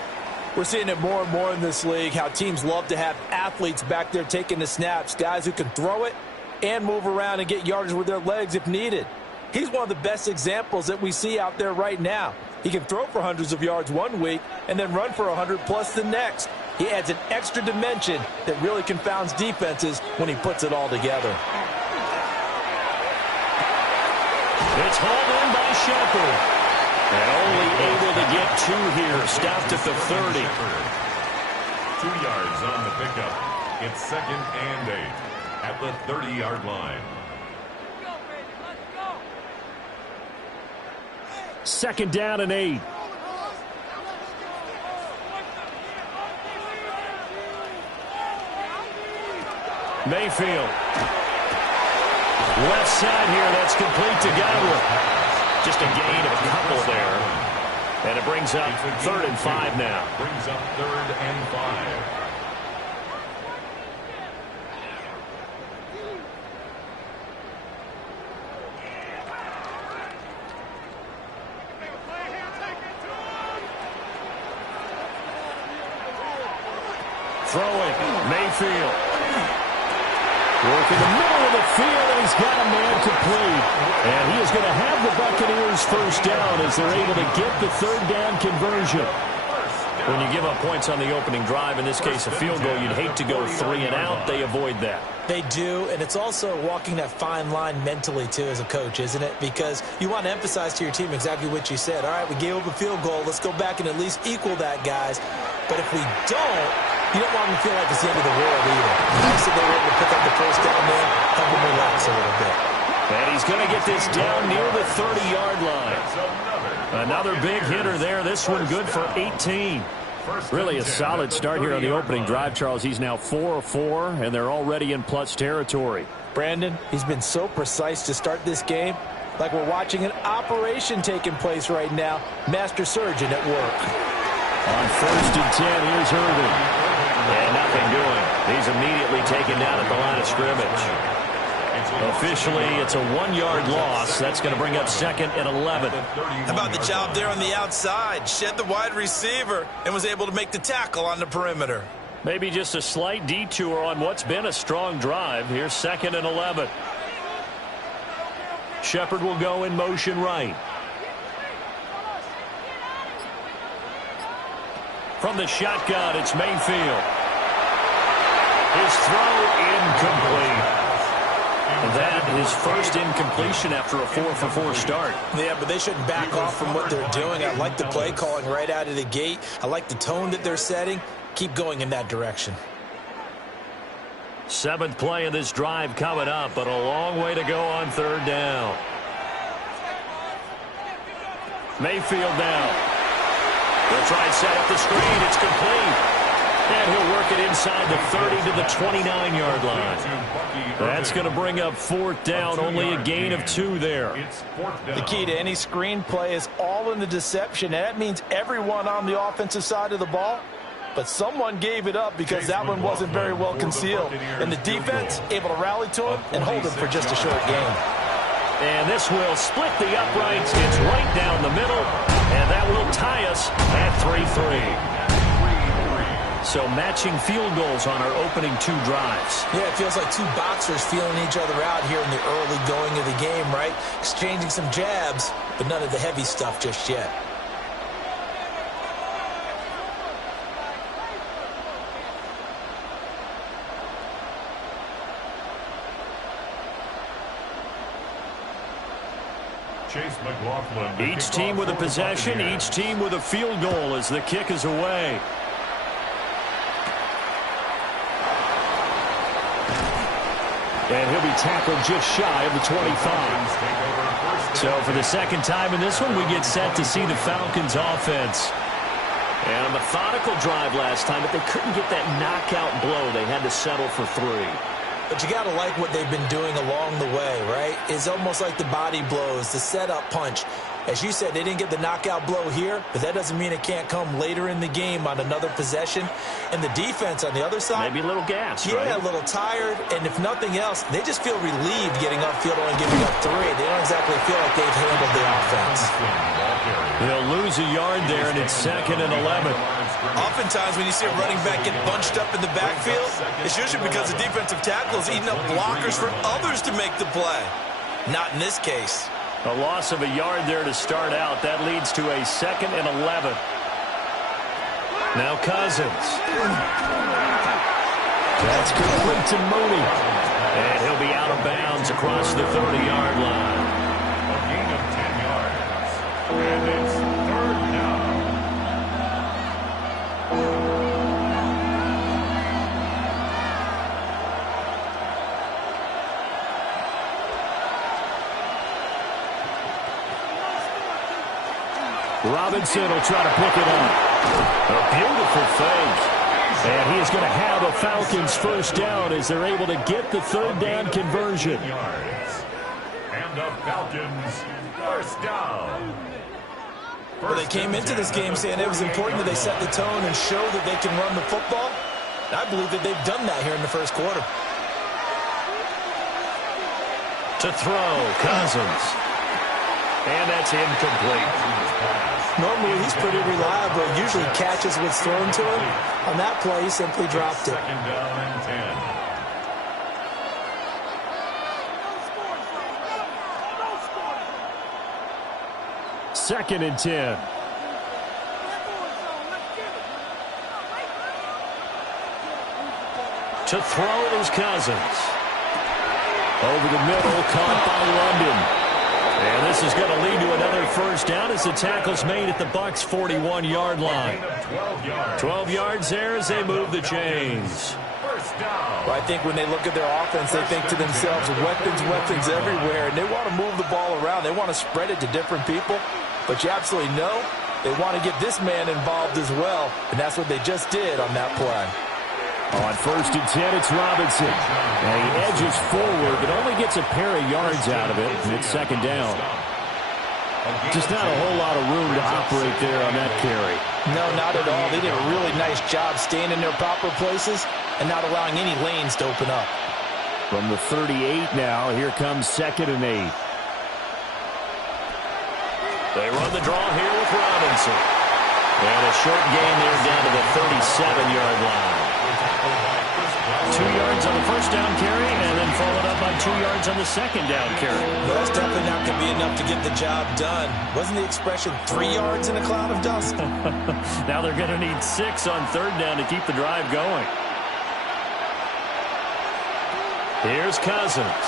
We're seeing it more and more in this league, how teams love to have athletes back there taking the snaps, guys who can throw it and move around and get yardage with their legs if needed. He's one of the best examples that we see out there right now. He can throw for hundreds of yards one week and then run for 100+ the next. He adds an extra dimension that really confounds defenses when he puts it all together. It's hauled in by Shepard. And only able to get 2 here. Stopped at the 30. 2 yards on the pickup. It's 2nd and 8 at the 30-yard line. 2nd down and 8. Mayfield. Left side here. That's complete to Godwin. Just a gain of a couple there. And it brings up 3rd and 5 now. Brings up 3rd and 5. Throwing, Mayfield. Working the middle of the field, and he's got a man complete. And he is going to have the Buccaneers first down as they're able to get the 3rd down conversion. When you give up points on the opening drive, in this case a field goal, you'd hate to go 3 and out. They avoid that. They do, and it's also walking that fine line mentally, too, as a coach, isn't it? Because you want to emphasize to your team exactly what you said. All right, we gave up a field goal. Let's go back and at least equal that, guys. But if we don't, you don't want them to feel like it's the end of the world either. Nice that they were able to pick up the first down there, help them relax a little bit. And he's going to get this down near the 30-yard line. Another big hitter there. This one good for 18. Really a solid start here on the opening drive, Charles. He's now 4 of 4, and they're already in plus territory. Brandon, he's been so precise to start this game, like we're watching an operation taking place right now. Master surgeon at work. On 1st and 10, here's Irvin. And nothing doing. He's immediately taken down at the line of scrimmage. Officially, it's a 1-yard loss. That's going to bring up 2nd and 11. How about the job there on the outside? Shed the wide receiver and was able to make the tackle on the perimeter. Maybe just a slight detour on what's been a strong drive. Here's 2nd and 11. Shepard will go in motion right. From the shotgun, it's Mayfield. His throw incomplete. That is first incompletion after a 4-for-4 start. Yeah, but they shouldn't back off from what they're doing. I like the play calling right out of the gate. I like the tone that they're setting. Keep going in that direction. 7th play of this drive coming up, but a long way to go on 3rd down. Mayfield now. They'll try and set up the screen. It's complete. And he'll work it inside the 30 to the 29-yard line. That's going to bring up 4th down, only a gain of 2 there. The key to any screen play is all in the deception. And that means everyone on the offensive side of the ball, but someone gave it up because that one wasn't very well concealed. And the defense able to rally to him and hold him for just a short gain. And this will split the uprights. It's right down the middle, and that will tie us at 3-3. So matching field goals on our opening 2 drives. Yeah, it feels like 2 boxers feeling each other out here in the early going of the game, right? Exchanging some jabs, but none of the heavy stuff just yet. Each team with a possession, each team with a field goal as the kick is away. And he'll be tackled just shy of the 25. So for the second time in this one, we get set to see the Falcons offense. And a methodical drive last time, but they couldn't get that knockout blow. They had to settle for 3. But you got to like what they've been doing along the way, right? It's almost like the body blows, the setup punch. As you said, they didn't get the knockout blow here, but that doesn't mean it can't come later in the game on another possession. And the defense on the other side, maybe a little gas, yeah, right? A little tired. And if nothing else, they just feel relieved getting upfield and giving up 3. They don't exactly feel like they've handled the offense. They'll lose a yard there, and it's 2nd and 11. Oftentimes when you see a running back get bunched up in the backfield, it's usually because the defensive tackle is eating up blockers for others to make the play. Not in this case. A loss of a yard there to start out. That leads to a 2nd and 11. Now Cousins. That's complete to Mooney. And he'll be out of bounds across the 30-yard line. A gain of 10 yards. And it's 3rd down. Robinson will try to pick it up. A beautiful fake. And he is going to have a Falcons first down as they're able to get the 3rd down conversion. And the Falcons, first down. Well, they came into this game saying it was important that they set the tone and show that they can run the football. And I believe that they've done that here in the first quarter. To throw, Cousins. And that's incomplete. Normally, he's pretty reliable. Usually catches what's thrown to him. On that play, he simply dropped it. Second down and 10. Second and 10. To throw is Cousins. Over the middle, caught by London. And this is going to lead to another first down as the tackle's made at the Bucs' 41-yard line. 12 yards there as they move the chains. Well, I think when they look at their offense, they think to themselves, weapons everywhere, and they want to move the ball around. They want to spread it to different people. But you absolutely know they want to get this man involved as well, and that's what they just did on that play. On first and 10, it's Robinson. And he edges forward, but only gets a pair of yards out of it, and it's second down. Just not a whole lot of room to operate there on that carry. No, not at all. They did a really nice job staying in their proper places and not allowing any lanes to open up. From the 38 now, here comes second and 8. They run the draw here with Robinson. And a short gain there down to the 37-yard line. 2 yards on the first down carry, and then followed up by 2 yards on the second down carry. Well, that's definitely not going to be enough to get the job done. Wasn't the expression 3 yards in a cloud of dust? Now they're going to need 6 on third down to keep the drive going. Here's Cousins.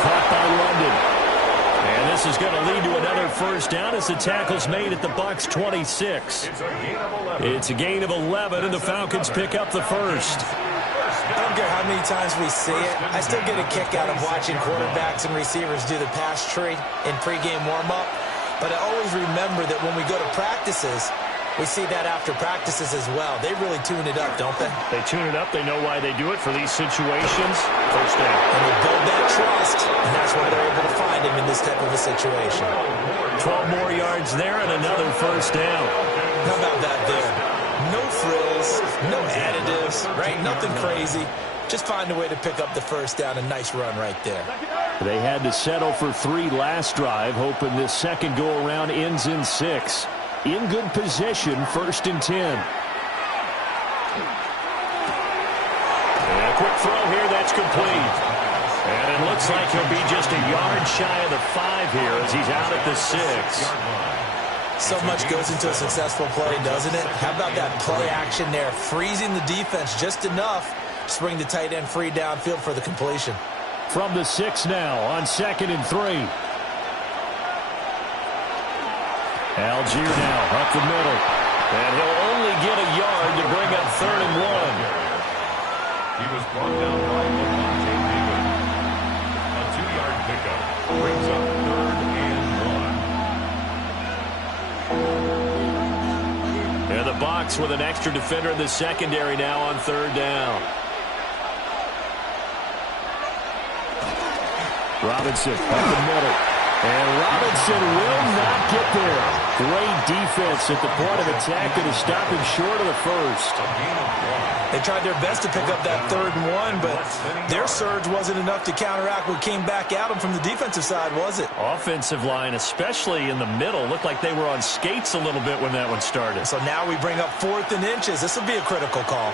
Caught by London. And this is going to lead to another first down as the tackle's made at the Bucs' 26. It's a gain of 11, and the Falcons pick up the first. I don't care how many times we see it. I still get a kick out of watching quarterbacks and receivers do the pass tree in pregame warm-up. But I always remember that when we go to practices, we see that after practices as well. They really tune it up, don't they? They tune it up. They know why they do it for these situations. First down. And they build that trust, and that's why they're able to find him in this type of a situation. 12 more yards there and another first down. How about that there? No frills, no additives, right? Nothing crazy. Just find a way to pick up the first down. A nice run right there. They had to settle for 3 last drive, hoping this second go-around ends in 6. In good position, first and 10. And a quick throw here, that's complete. And it looks like he'll be just a yard shy of the 5 here as he's out at the 6. So much goes into a successful play, doesn't it? How about that play action there, freezing the defense just enough to bring the tight end free downfield for the completion. From the 6 now on second and 3. Algier now up the middle. And he'll only get a yard to bring up third and 1. He was brought down by Devontae Davis. A 2-yard pickup brings up third and 1. And the Bucs with an extra defender in the secondary now on third down. Robinson up the middle. And Robinson will not get there. Great defense at the point of attack and is stopping short of the first. They tried their best to pick up that third and 1, but their surge wasn't enough to counteract what came back at them from the defensive side, was it? Offensive line, especially in the middle, looked like they were on skates a little bit when that one started. So now we bring up 4th and inches. This will be a critical call.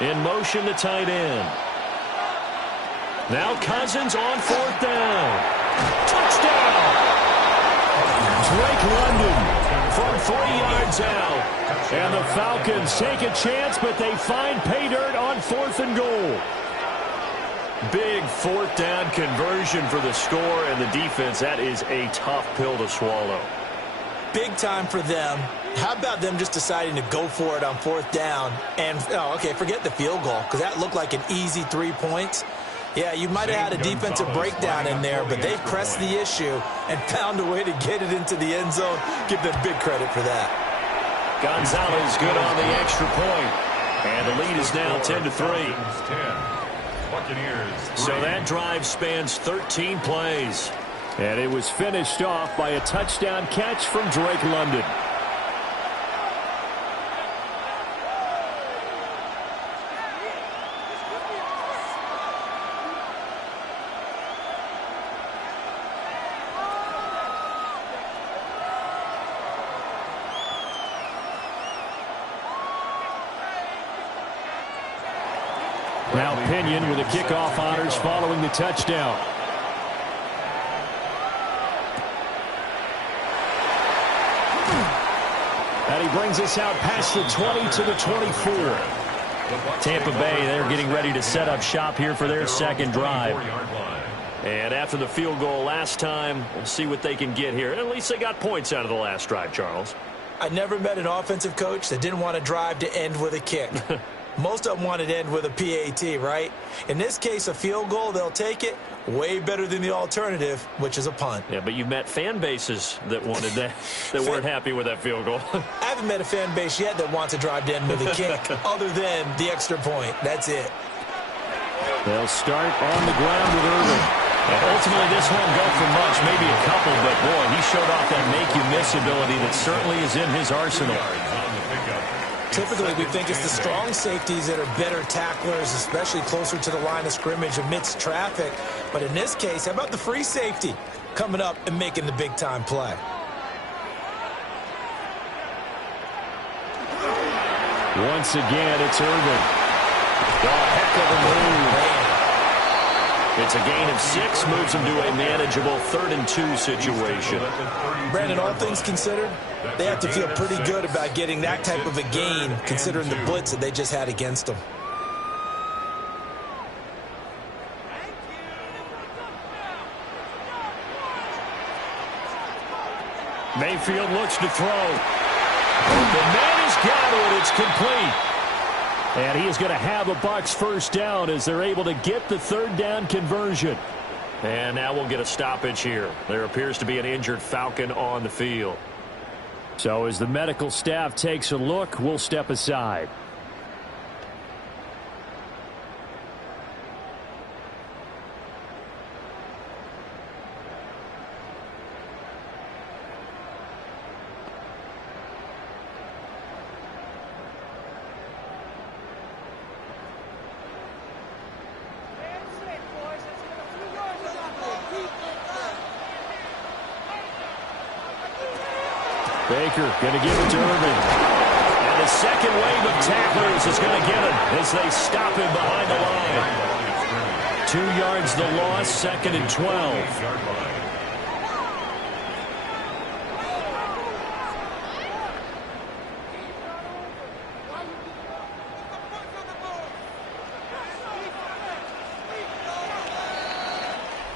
In motion to tight end. Now Cousins on 4th down. Touchdown! Drake London from 3 yards out. And the Falcons take a chance, but they find pay dirt on 4th and goal. Big 4th down conversion for the score and the defense. That is a tough pill to swallow. Big time for them. How about them just deciding to go for it on 4th down? And, forget the field goal, because that looked like an easy 3 points. Yeah, you might have had a defensive breakdown in there, but they pressed the issue and found a way to get it into the end zone. Give them big credit for that. Gonzalez good on the extra point. And the lead is now 10-3. Buccaneers 3. So that drive spans 13 plays. And it was finished off by a touchdown catch from Drake London. Now Pinion with the kickoff honors following the touchdown. And he brings us out past the 20 to the 24. Tampa Bay, they're getting ready to set up shop here for their second drive. And after the field goal last time, we'll see what they can get here. At least they got points out of the last drive, Charles. I never met an offensive coach that didn't want to drive to end with a kick. Most of them wanted to end with a PAT, right? In this case, a field goal, they'll take it. Way better than the alternative, which is a punt. Yeah, but you've met fan bases that wanted that, that weren't happy with that field goal. I haven't met a fan base yet that wants to drive to end with a kick, other than the extra point. That's it. They'll start on the ground with Irvin. And ultimately, this won't go for much, maybe a couple, but boy, he showed off that make-you-miss ability that certainly is in his arsenal. Typically, we think it's the strong safeties that are better tacklers, especially closer to the line of scrimmage amidst traffic. But in this case, how about the free safety coming up and making the big-time play? Once again, it's Irvin. Oh, heck of a move. It's a gain of 6, moves him to a manageable 3rd and 2 situation. Brandon, all things considered, they have to feel pretty good about getting that type of a gain, considering the blitz that they just had against them. Mayfield looks to throw. The man has got it. It's complete. And he is going to have a Bucs first down as they're able to get the 3rd down conversion. And now we'll get a stoppage here. There appears to be an injured Falcon on the field. So as the medical staff takes a look, we'll step aside. Baker going to give it to Irvin. And the second wave of tacklers is going to get him as they stop him behind the line. 2 yards the loss, 2nd and 12.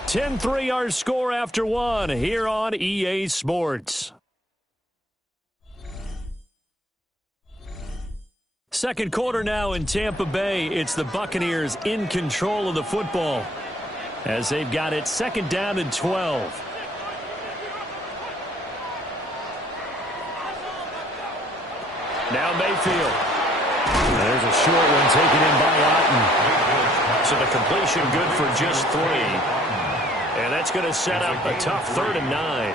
(10-3) our score after 1 here on EA Sports. Second quarter now in Tampa Bay. It's the Buccaneers in control of the football as they've got it 2nd down and 12. Now Mayfield. There's a short one taken in by Otten. So the completion good for just 3. And that's going to set up a tough 3rd and 9.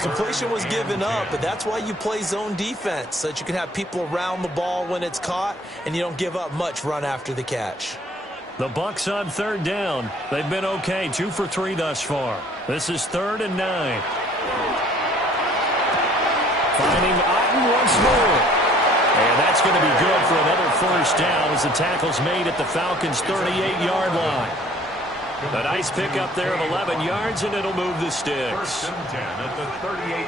Completion was given up, but that's why you play zone defense, so that you can have people around the ball when it's caught, and you don't give up much run after the catch. The Bucs on 3rd down. They've been okay, 2 for 3 thus far. This is 3rd and 9. Finding Otten once more. And that's going to be good for another first down as the tackle's made at the Falcons' 38-yard line. A nice pickup there of 11 yards, and it'll move the sticks.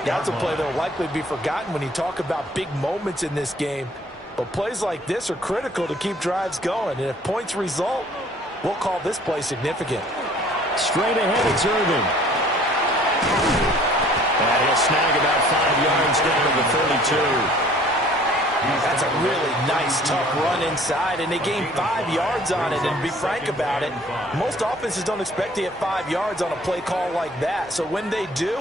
That's a play that will likely be forgotten when you talk about big moments in this game. But plays like this are critical to keep drives going. And if points result, we'll call this play significant. Straight ahead, it's Irvin. And he'll snag about 5 yards down to the 32. That's a really nice, tough run inside, and they gained 5 yards on it. And to be frank about it, most offenses don't expect to get 5 yards on a play call like that. So when they do,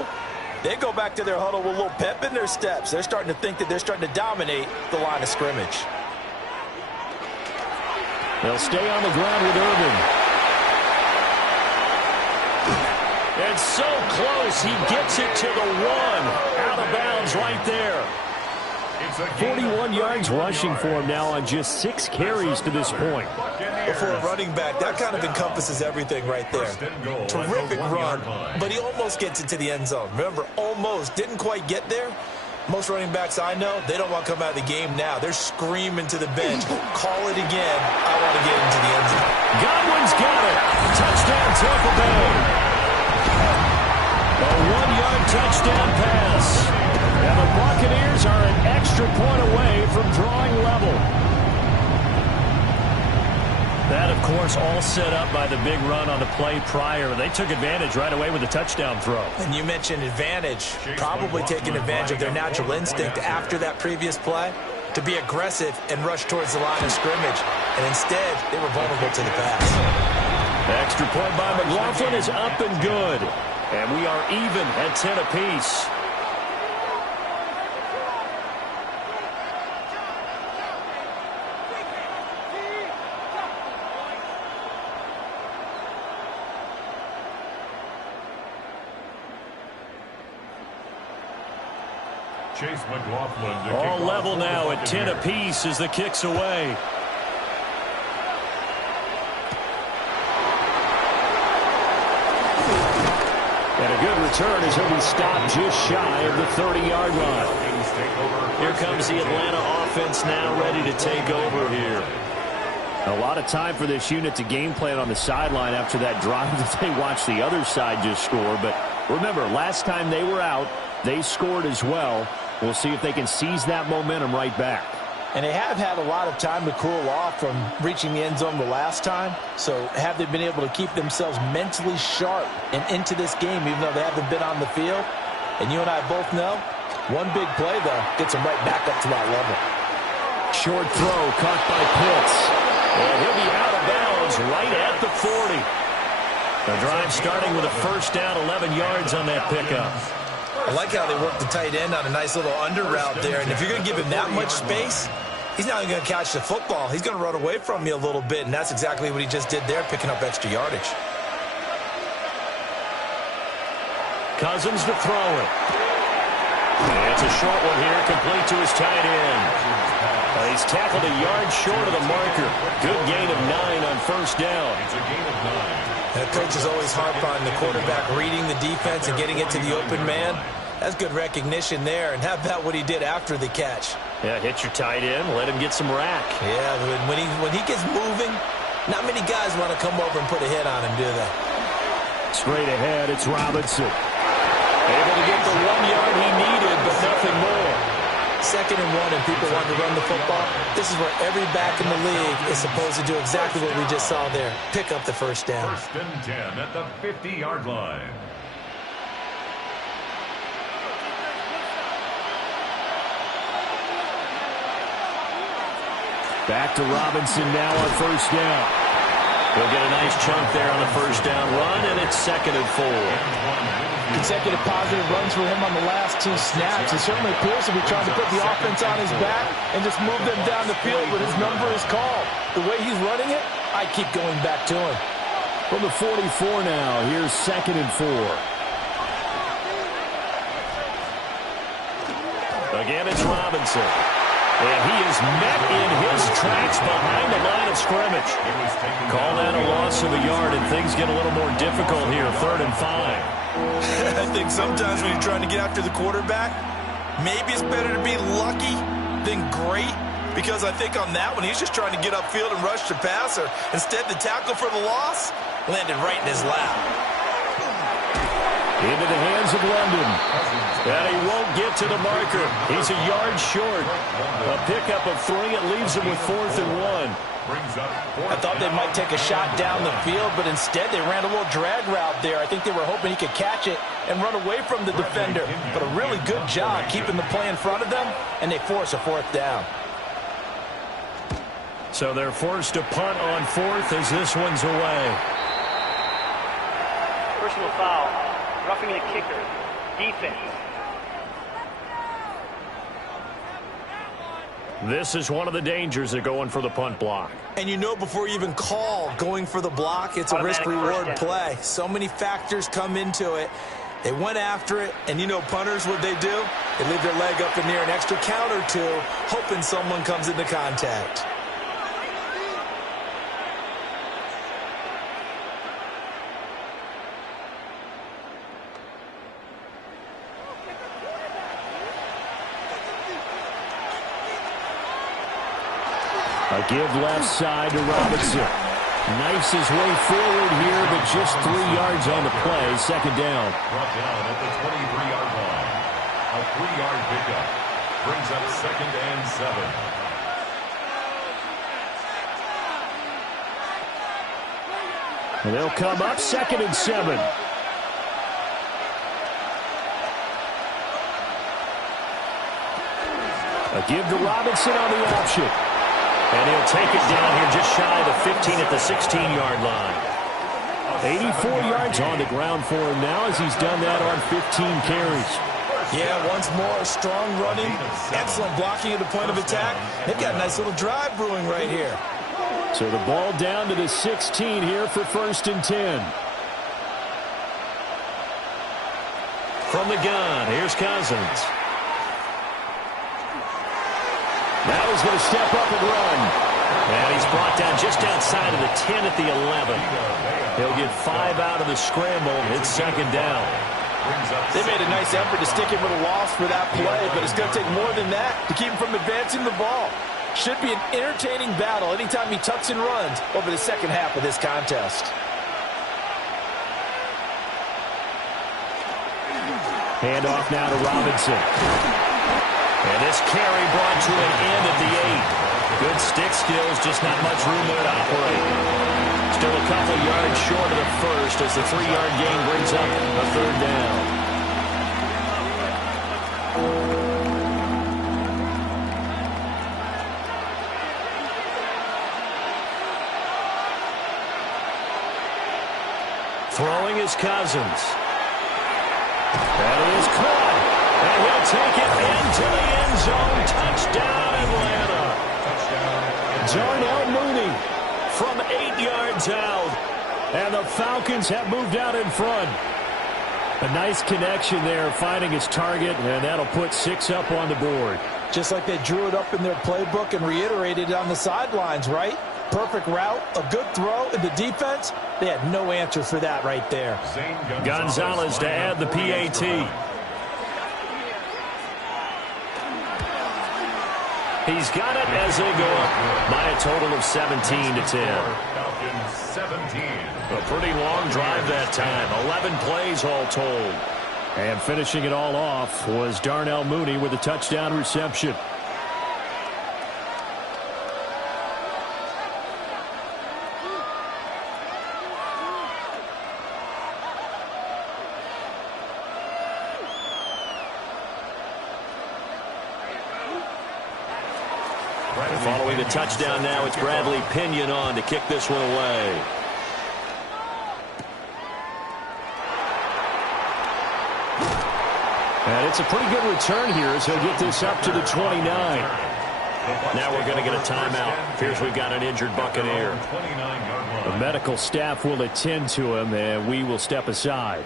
they go back to their huddle with a little pep in their steps. They're starting to think that they're starting to dominate the line of scrimmage. They'll stay on the ground with Irvin. It's so close. He gets it to the 1. Out of bounds right there. 41 yards rushing for him now on just 6 carries to this point. But for a running back, that kind of encompasses everything right there. Terrific run, but he almost gets it to the end zone. Remember, almost. Didn't quite get there. Most running backs I know, they don't want to come out of the game now. They're screaming to the bench, call it again. I want to get into the end zone. Godwin's got it. Touchdown, Tampa Bay. A 1-yard touchdown pass. And the Buccaneers are an extra point away from drawing level. That, of course, all set up by the big run on the play prior. They took advantage right away with a touchdown throw. And you mentioned advantage, probably taking advantage of their natural instinct after that previous play to be aggressive and rush towards the line of scrimmage. And instead, they were vulnerable to the pass. Extra point by McLaughlin is up and good. And we are even at 10 apiece. Chase McLaughlin. All level now at 10 apiece as the kick's away. And a good return as he'll be stopped just shy of the 30-yard line. Here comes the Atlanta offense now ready to take over here. A lot of time for this unit to game plan on the sideline after that drive that they watched the other side just score. But remember, last time they were out, they scored as well. We'll see if they can seize that momentum right back. And they have had a lot of time to cool off from reaching the end zone the last time. So have they been able to keep themselves mentally sharp and into this game even though they haven't been on the field? And you and I both know, one big play, though, gets them right back up to that level. Short throw caught by Pitts. And he'll be out of bounds right at the 40. The drive starting with a first down, 11 yards on that pickup. I like how they work the tight end on a nice little under route there. And if you're going to give him that much space, he's not even going to catch the football. He's going to run away from you a little bit, and that's exactly what he just did there, picking up extra yardage. Cousins to throw it. And it's a short one here, complete to his tight end. He's tackled a yard short of the marker. Good gain of 9 on first down. It's a gain of 9. And the coaches always harp on the quarterback reading the defense and getting it to the open man. That's good recognition there. And how about what he did after the catch? Yeah, hit your tight end, let him get some rack. Yeah, when he gets moving, not many guys want to come over and put a hit on him, do they? Straight ahead, it's Robinson. Able to get the 1 yard he needed, but nothing more. 2nd and 1, and people want to run the football. This is where every back in the league is supposed to do exactly what we just saw there. Pick up the first down. 1st and 10 at the 50-yard line. Back to Robinson now on first down. He'll get a nice chunk there on the first down run, and it's 2nd and 4. Consecutive positive runs for him on the last 2 snaps. He certainly appears to be trying to put the offense on his back and just move them down the field, but his number is called. The way he's running it, I keep going back to him. From the 44 now, here's 2nd and 4. Again, it's Robinson. And he is met in his tracks behind the line of scrimmage. Call that a loss of a yard, and things get a little more difficult here, 3rd and 5. I think sometimes when you're trying to get after the quarterback, maybe it's better to be lucky than great, because I think on that one, he's just trying to get upfield and rush the passer. Instead, the tackle for the loss landed right in his lap. Into the hands of London. And he won't get to the marker. He's a yard short. A pickup of 3. It leaves him with 4th and 1. I thought they might take a shot down the field, but instead they ran a little drag route there. I think they were hoping he could catch it and run away from the defender. But a really good job keeping the play in front of them, and they force a 4th down. So they're forced to punt on 4th as this one's away. Personal foul. Roughing the kicker. Defense. This is one of the dangers of going for the punt block. And you know before you even call going for the block, it's a risk-reward play. So many factors come into it. They went after it, and you know punters, what they do? They leave their leg up in the air an extra count or two, hoping someone comes into contact. A give left side to Robinson. Knifes his way forward here, but just 3 yards on the play. Second down. Brought down at the 23-yard line. A 3-yard pickup brings up 2nd and 7. And they'll come up 2nd and 7. A give to Robinson on the option. And he'll take it down here just shy of the 15 at the 16-yard line. 84 yards on the ground for him now as he's done that on 15 carries. Yeah, once more, strong running, excellent blocking at the point of attack. They've got a nice little drive brewing right here. So the ball down to the 16 here for 1st and 10. From the gun, here's Cousins. Now he's going to step up and run. And he's brought down just outside of the 10 at the 11. He'll get 5 out of the scramble. It's 2nd down. They made a nice effort to stick him with a loss for that play, but it's going to take more than that to keep him from advancing the ball. Should be an entertaining battle anytime he tucks and runs over the second half of this contest. Handoff now to Robinson. And this carry brought to an end at the 8. Good stick skills, just not much room there to operate. Still a couple yards short of the first as the 3-yard gain brings up a 3rd down. Throwing is Cousins. That is caught. And he'll take it into the end zone. Touchdown, Atlanta. Darnell Mooney from 8 yards out. And the Falcons have moved out in front. A nice connection there, finding his target, and that'll put 6 up on the board. Just like they drew it up in their playbook and reiterated it on the sidelines, right? Perfect route, a good throw, and the defense, they had no answer for that right there. Gonzalez to add the PAT. He's got it as they go up by a total of 17 to 10. Falcons 17. A pretty long drive that time. 11 plays all told. And finishing it all off was Darnell Mooney with a touchdown reception. Following the touchdown now, it's Bradley Pinion on to kick this one away. And it's a pretty good return here as he'll get this up to the 29. Now we're going to get a timeout. Here's we've got an injured Buccaneer. The medical staff will attend to him, and we will step aside.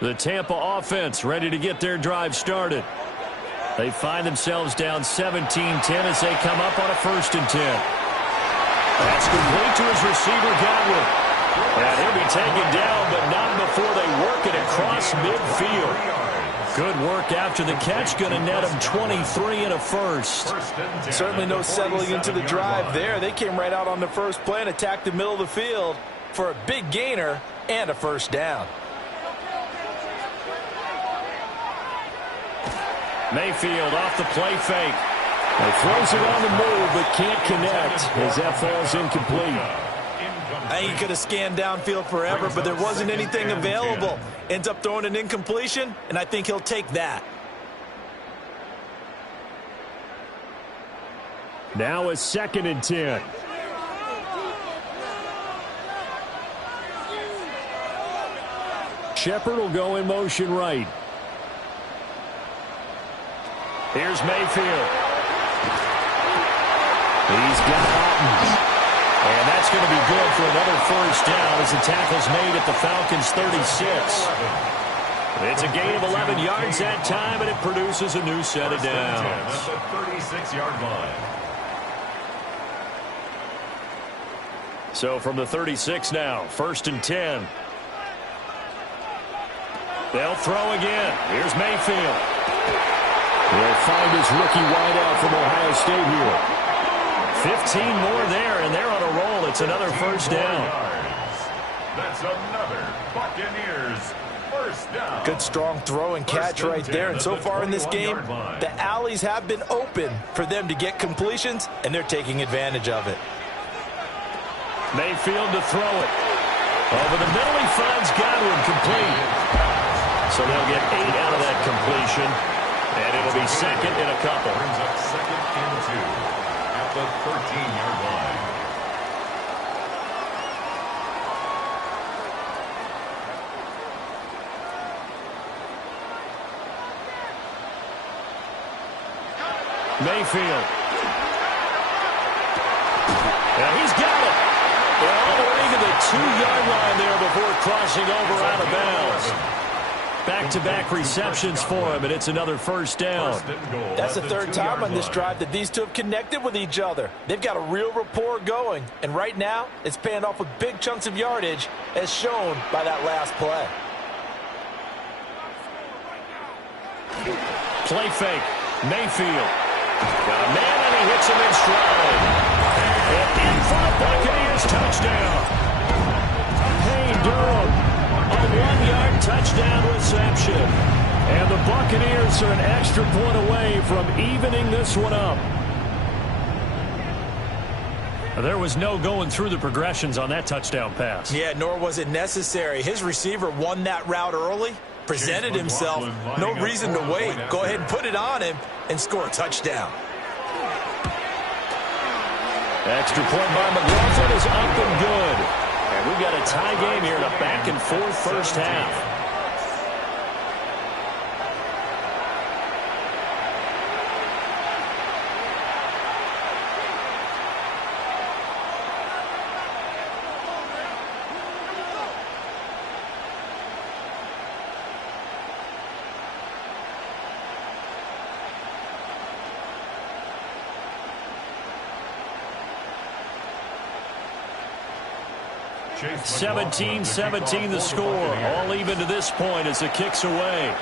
The Tampa offense ready to get their drive started. They find themselves down 17-10 as they come up on a 1st and 10. That's complete to his receiver, Godwin. And he'll be taken down, but not before they work it across midfield. Good work after the catch. Going to net him 23 and a 1st. Certainly no settling into the drive there. They came right out on the first play and attacked the middle of the field for a big gainer and a 1st down. Mayfield off the play fake. He throws it on the move, but can't connect as that falls incomplete. I think he could have scanned downfield forever, but there wasn't anything available. Ends up throwing an incompletion, and I think he'll take that. Now a 2nd and 10. Shepard will go in motion right. Here's Mayfield. He's got Alton. And that's going to be good for another first down as the tackle's made at the Falcons' 36. It's a gain of 11 yards that time, and it produces a new set of downs. At the 36-yard line. So from the 36 now, 1st and 10. They'll throw again. Here's Mayfield. He'll find his rookie wideout from Ohio State here. 15 more there, and they're on a roll. It's another first down. That's another Buccaneers first down. Good strong throw and catch right there. And so far in this game, the alleys have been open for them to get completions, and they're taking advantage of it. Mayfield to throw it. Over the middle, he finds Godwin complete. So they'll get 8 out of that completion, and it'll be 2nd and a couple. Brings up 2nd and 2 at the 13-yard line. Mayfield. Yeah, he's got it. They're all the way to the 2-yard line there before crossing over out of bounds. Back-to-back receptions for him, and it's another first down. That's the 3rd time on this drive that these two have connected with each other. They've got a real rapport going, and right now it's paying off with big chunks of yardage as shown by that last play. Play fake. Mayfield. Got a man, and he hits him in stride. And in for the Buccaneers touchdown. Hey, Durham. A 1-yard touchdown reception. And the Buccaneers are an extra point away from evening this one up. There was no going through the progressions on that touchdown pass. Yeah, nor was it necessary. His receiver won that route early, presented himself. No reason to wait. Go ahead and put it on him and score a touchdown. Extra point by McLaughlin is up and good. And we've got a tie game here in a back-and-forth first half. Chase 17-17 the score. All even to this point as the kick's away.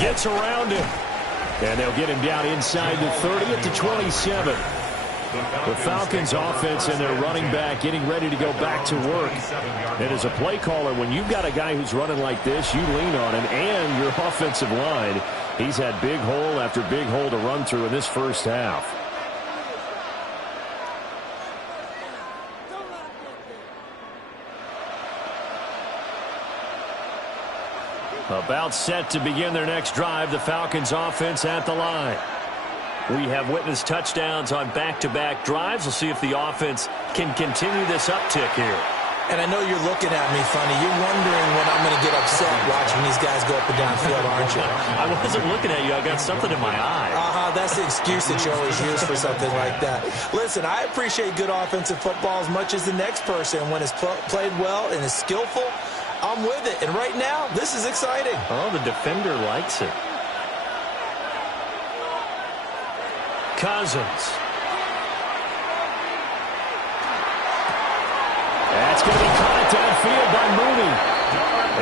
Gets around him. And they'll get him down inside the 30 at the 27. The Falcons offense and their running back getting ready to go back to work. And as a play caller, when you've got a guy who's running like this, you lean on him and your offensive line. He's had big hole after big hole to run through in this first half. About set to begin their next drive, the Falcons offense at the line. We have witnessed touchdowns on back-to-back drives. We'll see if the offense can continue this uptick here. And I know you're looking at me funny. You're wondering when I'm going to get upset watching these guys go up and down field, aren't you? I wasn't looking at you. I got something in my eye. That's the excuse that you always use for something like that. Listen, I appreciate good offensive football as much as the next person. When it's played well and is skillful, I'm with it. And right now, this is exciting. Oh, the defender likes it. Cousins. That's going to be caught downfield by Mooney.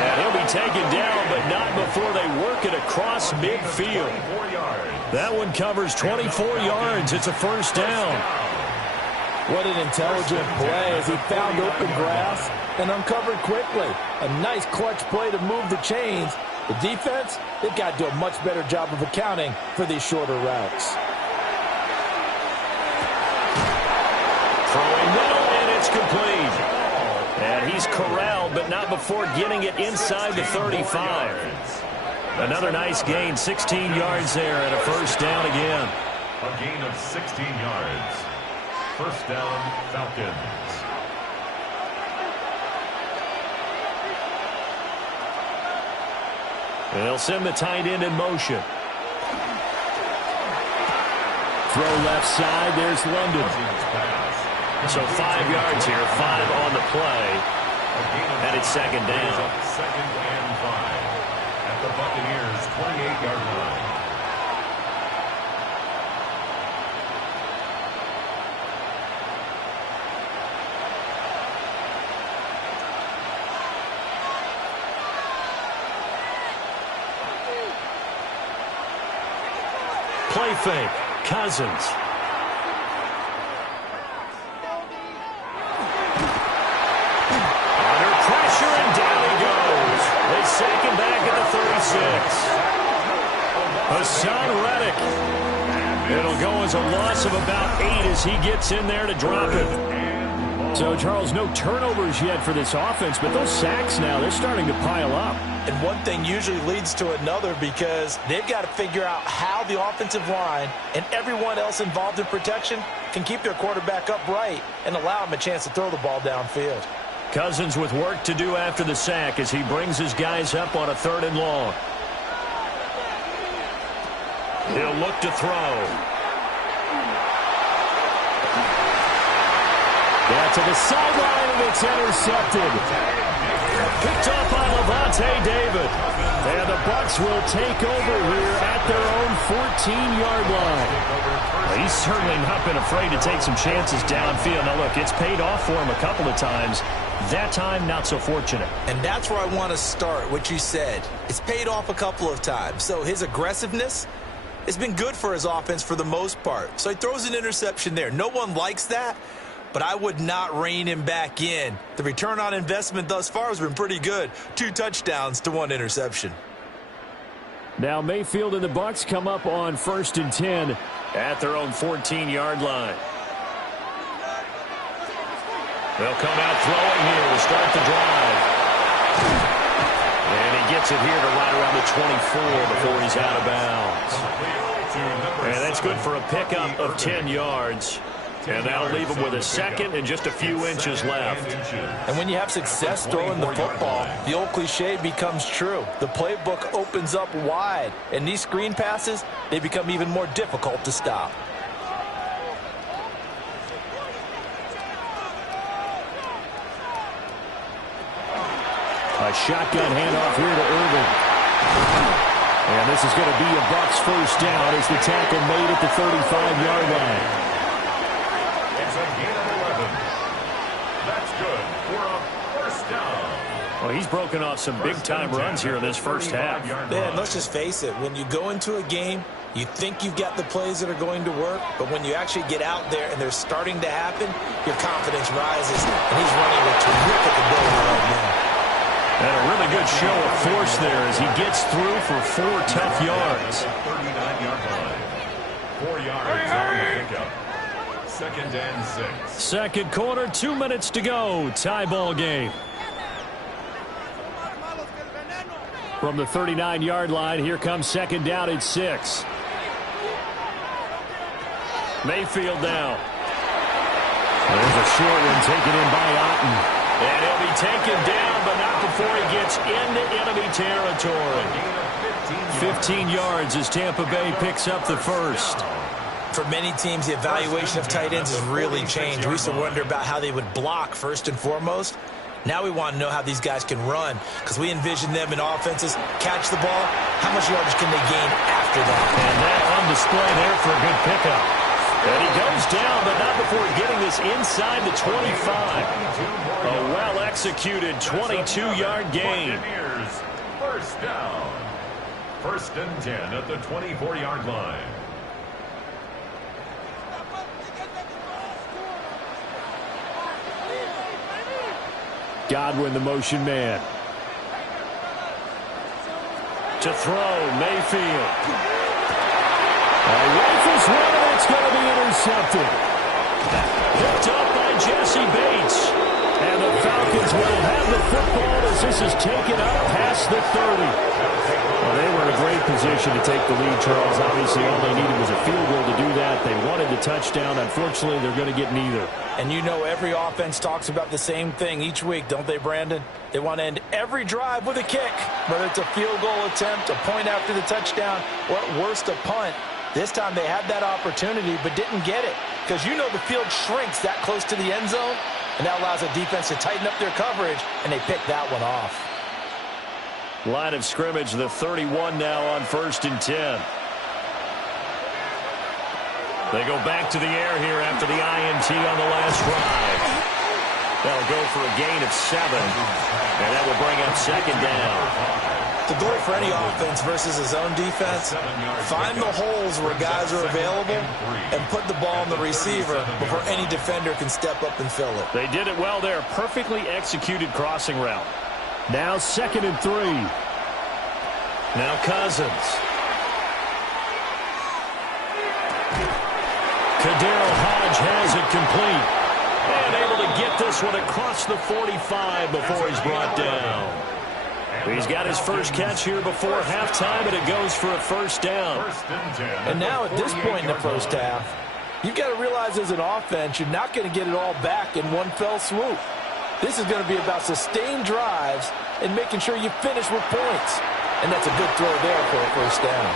And he'll be taken down, but not before they work it across midfield. That one covers 24 yards. It's a first down. What an intelligent play as he found open grass and uncovered quickly. A nice clutch play to move the chains. The defense, they've got to do a much better job of accounting for these shorter routes. Throwing middle, and it's complete. And he's corralled, but not before getting it inside the 35. Another nice gain, 16 yards there and a first down again. A gain of 16 yards. First down, Falcons. They'll send the tight end in motion. Throw left side, there's London. So 5 yards here, 5 on the play. And it's second down. Second and 5 at the Buccaneers' 28-yard line. Play fake, Cousins. Under pressure, and down he goes. They sack him back at the 36. Hassan Reddick. It'll go as a loss of about 8 as he gets in there to drop it. So, Charles, no turnovers yet for this offense, but those sacks now, they're starting to pile up. And one thing usually leads to another because they've got to figure out how the offensive line and everyone else involved in protection can keep their quarterback upright and allow him a chance to throw the ball downfield. Cousins with work to do after the sack as he brings his guys up on a 3rd and long. He'll look to throw. Got to the sideline, and it's intercepted. Picked up by Levante David. And the Bucs will take over here at their own 14-yard line. Well, he's certainly not been afraid to take some chances downfield. Now, look, it's paid off for him a couple of times. That time, not so fortunate. And that's where I want to start, what you said. It's paid off a couple of times. So his aggressiveness has been good for his offense for the most part. So he throws an interception there. No one likes that, but I would not rein him back in. The return on investment thus far has been pretty good. 2 touchdowns to 1 interception. Now Mayfield and the Bucs come up on 1st and 10 at their own 14-yard line. They'll come out throwing here to start the drive. And he gets it here to right around the 24 before he's out of bounds. And that's good for a pickup of 10 yards. And that'll leave him with a second and just a few inches left. And when you have success throwing the football, the old cliche becomes true. The playbook opens up wide, and these screen passes, they become even more difficult to stop. A shotgun handoff here to Irvin. And this is going to be a Bucs first down as the tackle made at the 35-yard line. It's a gain of 11. That's good for a first down. Well, he's broken off some big-time runs here in this first half. Man, let's just face it. When you go into a game, you think you've got the plays that are going to work, but when you actually get out there and they're starting to happen, your confidence rises, and he's running with terrific ability right now. And a really good show of force there as he gets through for 4 tough yards. 39-yard line. 4 yards on the pickup. 2nd and 6. Second quarter, 2 minutes to go. Tie ball game. From the 39-yard line, here comes 2nd down at 6. Mayfield now. There's a short one taken in by Otten. And he'll be taken down, but not before he gets into enemy territory. 15 yards as Tampa Bay picks up the first. For many teams, the evaluation of tight ends has really changed. We used to wonder about how they would block first and foremost. Now we want to know how these guys can run because we envision them in offenses, catch the ball. How much yardage can they gain after that? And that on display there for a good pickup. And he goes down, but not before getting this inside the 25. A well-executed 22-yard gain. First down. 1st and 10 at the 24-yard line. Godwin, the motion man. To throw, Mayfield. Rifles one, and it's going to be intercepted. Picked up by Jesse Bates. And the Falcons will have the football as this is taken up past the 30. Well, they were in a great position to take the lead, Charles. Obviously, all they needed was a field goal to do that. They wanted the touchdown. Unfortunately, they're going to get neither. And you know every offense talks about the same thing each week, don't they, Brandon? They want to end every drive with a kick, whether it's a field goal attempt, a point after the touchdown, or at worst a punt. This time they had that opportunity but didn't get it because you know the field shrinks that close to the end zone, and that allows the defense to tighten up their coverage, and they pick that one off. Line of scrimmage, the 31 now on 1st and 10. They go back to the air here after the INT on the last drive. That'll go for a gain of 7, and that will bring up 2nd down. The goal for any offense versus his own defense, find the holes where guys are available and put the ball on the receiver before any defender can step up and fill it. They did it well there. Perfectly executed crossing route. Now 2nd and 3. Now Cousins. Kadarius Hodge has it complete. And able to get this one across the 45 before he's brought down. He's got his first catch here before halftime, and it goes for a 1st down. And now at this point in the first half, you've got to realize as an offense, you're not going to get it all back in one fell swoop. This is going to be about sustained drives and making sure you finish with points. And that's a good throw there for a 1st down.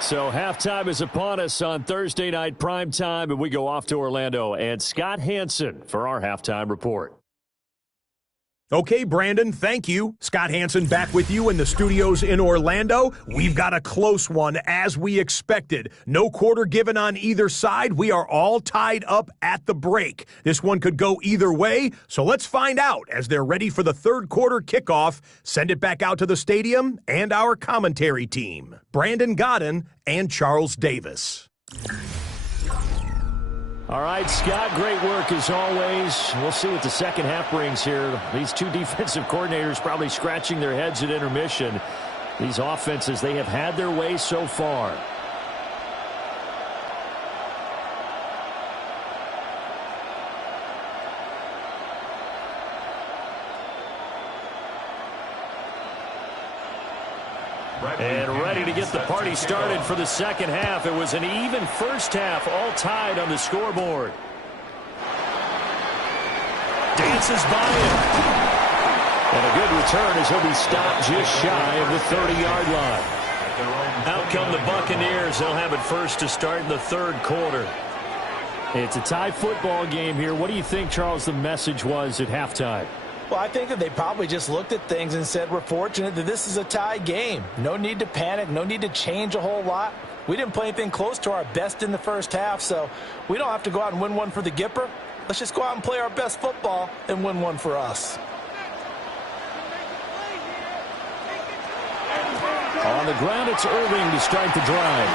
So halftime is upon us on Thursday night primetime, and we go off to Orlando. And Scott Hanson for our halftime report. Okay, Brandon, thank you. Scott Hanson back with you in the studios in Orlando. We've got a close one, as we expected. No quarter given on either side. We are all tied up at the break. This one could go either way, so let's find out as they're ready for the 3rd quarter kickoff. Send it back out to the stadium and our commentary team, Brandon Godden and Charles Davis. All right, Scott, great work as always. We'll see what the second half brings here. These two defensive coordinators probably scratching their heads at intermission. These offenses, they have had their way so far. And ready to get the party started for the second half. It was an even first half, all tied on the scoreboard. Dances by him. And a good return as he'll be stopped just shy of the 30-yard line. Out come the Buccaneers. They'll have it first to start in the 3rd quarter. It's a tie football game here. What do you think, Charles, the message was at halftime? Well, I think that they probably just looked at things and said, we're fortunate that this is a tie game. No need to panic. No need to change a whole lot. We didn't play anything close to our best in the first half, so we don't have to go out and win one for the Gipper. Let's just go out and play our best football and win one for us. On the ground, it's Irving to start the drive.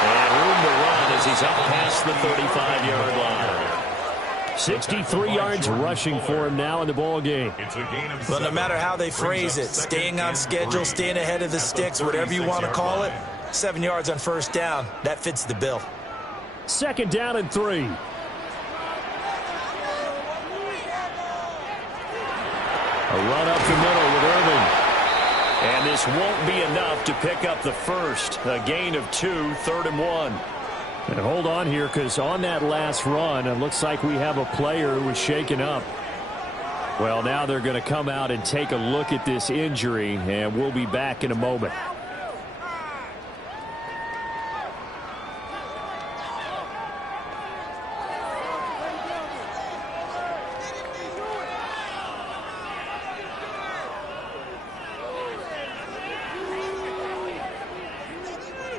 And room to run as he's up past the 35-yard line. 63 yards rushing for him now in the ball game. But no matter how they phrase it, staying on schedule, staying ahead of the sticks, whatever you want to call it, 7 yards on 1st down, that fits the bill. 2nd down and 3. A run up the middle with Irving. And this won't be enough to pick up the first. A gain of 2, 3rd and 1. And hold on here, because on that last run, it looks like we have a player who was shaken up. Well, now they're going to come out and take a look at this injury, and we'll be back in a moment.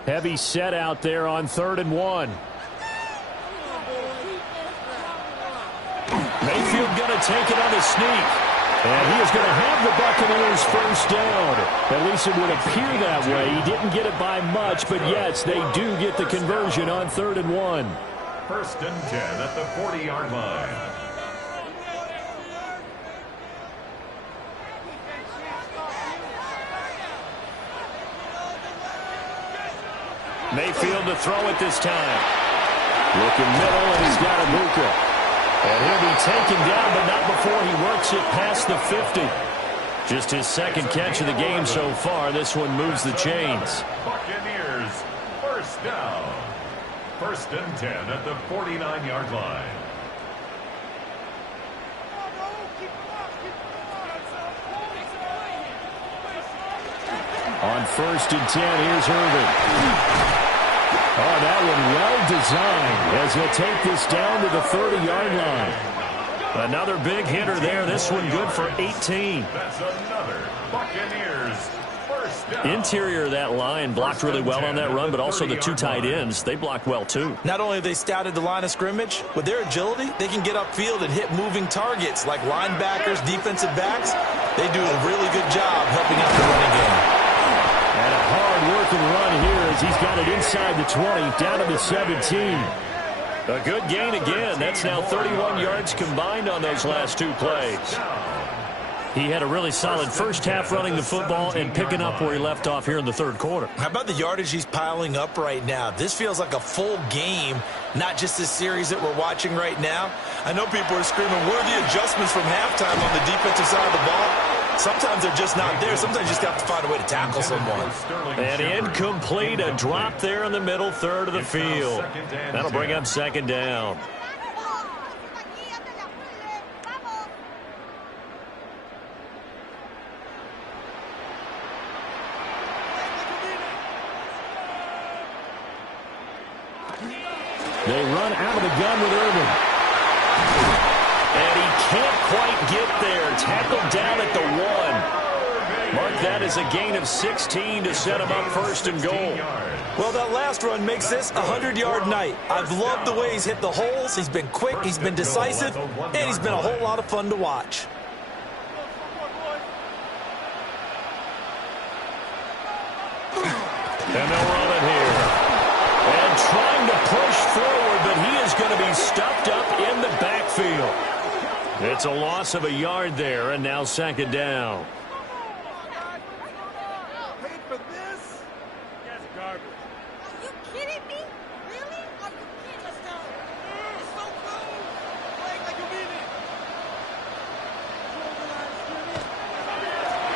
Heavy set out there on 3rd and 1. Mayfield going to take it on a sneak. And he is going to have the Buccaneers first down. At least it would appear that way. He didn't get it by much, but yes, they do get the conversion on 3rd and 1. 1st and 10 at the 40-yard line. Mayfield to throw it this time. Looking middle, and he's got Ibuka. And he'll be taken down, but not before he works it past the 50. Just his second catch of the game so far. This one moves the chains. Buccaneers, first down. 1st and 10 at the 49-yard line. On 1st and 10, here's Irvin. Oh, that one well designed as he'll take this down to the 30-yard line. Another big hitter there. This one good for 18. That's another Buccaneers first down. Interior of that line blocked really well on that run, but also the two tight ends, they blocked well too. Not only have they scouted the line of scrimmage, with their agility, they can get upfield and hit moving targets like linebackers, defensive backs. They do a really good job helping out the running game. And a hard-working run here as he's got it inside the 20, down to the 17. A good gain again. That's now 31 yards combined on those last two plays. He had a really solid first half running the football and picking up where he left off here in the third quarter. How about the yardage he's piling up right now? This feels like a full game, not just this series that we're watching right now. I know people are screaming, where are the adjustments from halftime on the defensive side of the ball? Sometimes they're just not there. Sometimes you just have to find a way to tackle someone. And incomplete, a drop there in the middle third of the field. That'll bring up 2nd down. They run out of the gun with Irvin. And he can't quite get there. Tackled down at the 1. Mark that as a gain of 16 to set him up 1st and goal. Well, that last run makes this a 100-yard night. I've loved the way he's hit the holes. He's been quick, he's been decisive, and he's been a whole lot of fun to watch. And they'll run it here. And trying to push forward, but he is going to be stuffed up in the backfield. It's a loss of a yard there, and now 2nd down.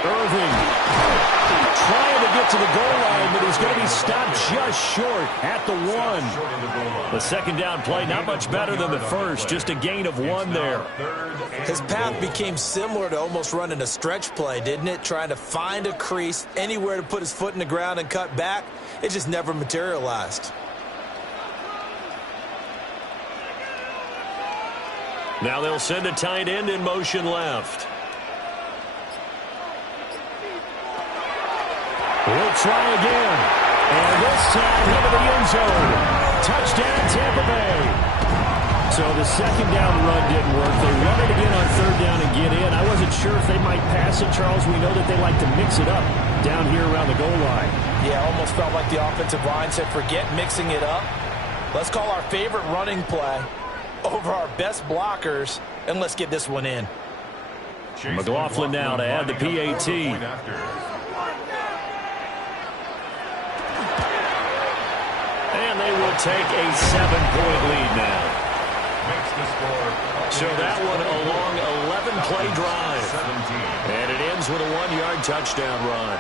Irving trying to get to the goal line, but he's going to be stopped just short at the 1. The 2nd down play, not much better than the first, just a gain of 1 there. His path became similar to almost running a stretch play, didn't it? Trying to find a crease, anywhere to put his foot in the ground and cut back. It just never materialized. Now they'll send a tight end in motion left. He'll try again. And this time into the end zone. Touchdown, Tampa Bay. So the 2nd down run didn't work. They run it again on 3rd down and get in. I wasn't sure if they might pass it, Charles. We know that they like to mix it up down here around the goal line. Yeah, almost felt like the offensive line said, forget mixing it up. Let's call our favorite running play over our best blockers, and let's get this one in. McLaughlin now to add the PAT. And they will take a 7-point lead now. So that one a long 11-play drive. And it ends with a 1-yard touchdown run.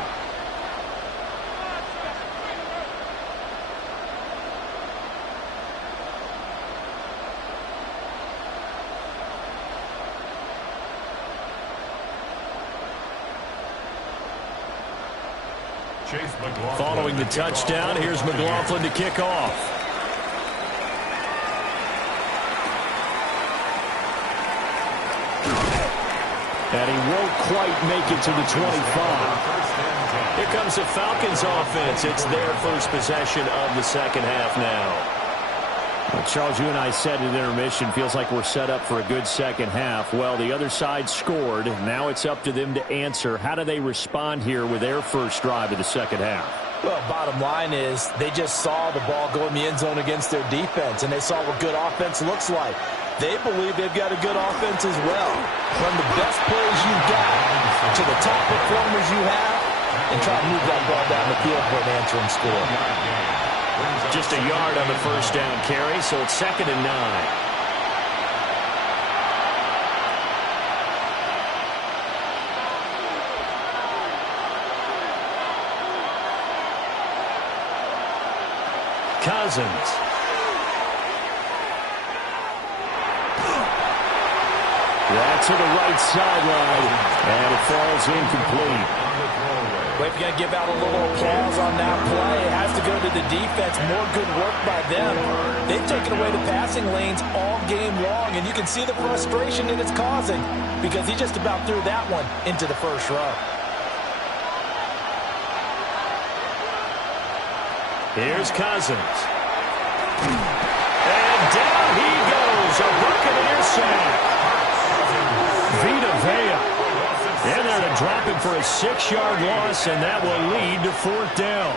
Following the touchdown, here's McLaughlin to kick off. And he won't quite make it to the 25. Here comes the Falcons offense. It's their first possession of the 2nd half now. Well, Charles, you and I said at intermission, feels like we're set up for a good 2nd half. Well, the other side scored. Now it's up to them to answer. How do they respond here with their first drive of the 2nd half? Well, bottom line is they just saw the ball go in the end zone against their defense, and they saw what good offense looks like. They believe they've got a good offense as well. Run the best plays you've got to the top performers you have, and try to move that ball down the field for an answering score. Just a yard on the first down carry, so it's 2nd and 9. Cousins. That's to the right sideline, and it falls incomplete. Well, if you're going to give out a little applause on that play, it has to go to the defense. More good work by them. They've taken away the passing lanes all game long, and you can see the frustration that it's causing because he just about threw that one into the first row. Here's Cousins. And down he goes. A Buccaneer sack. Vita Vea in there to drop him for a 6-yard loss, and that will lead to 4th down.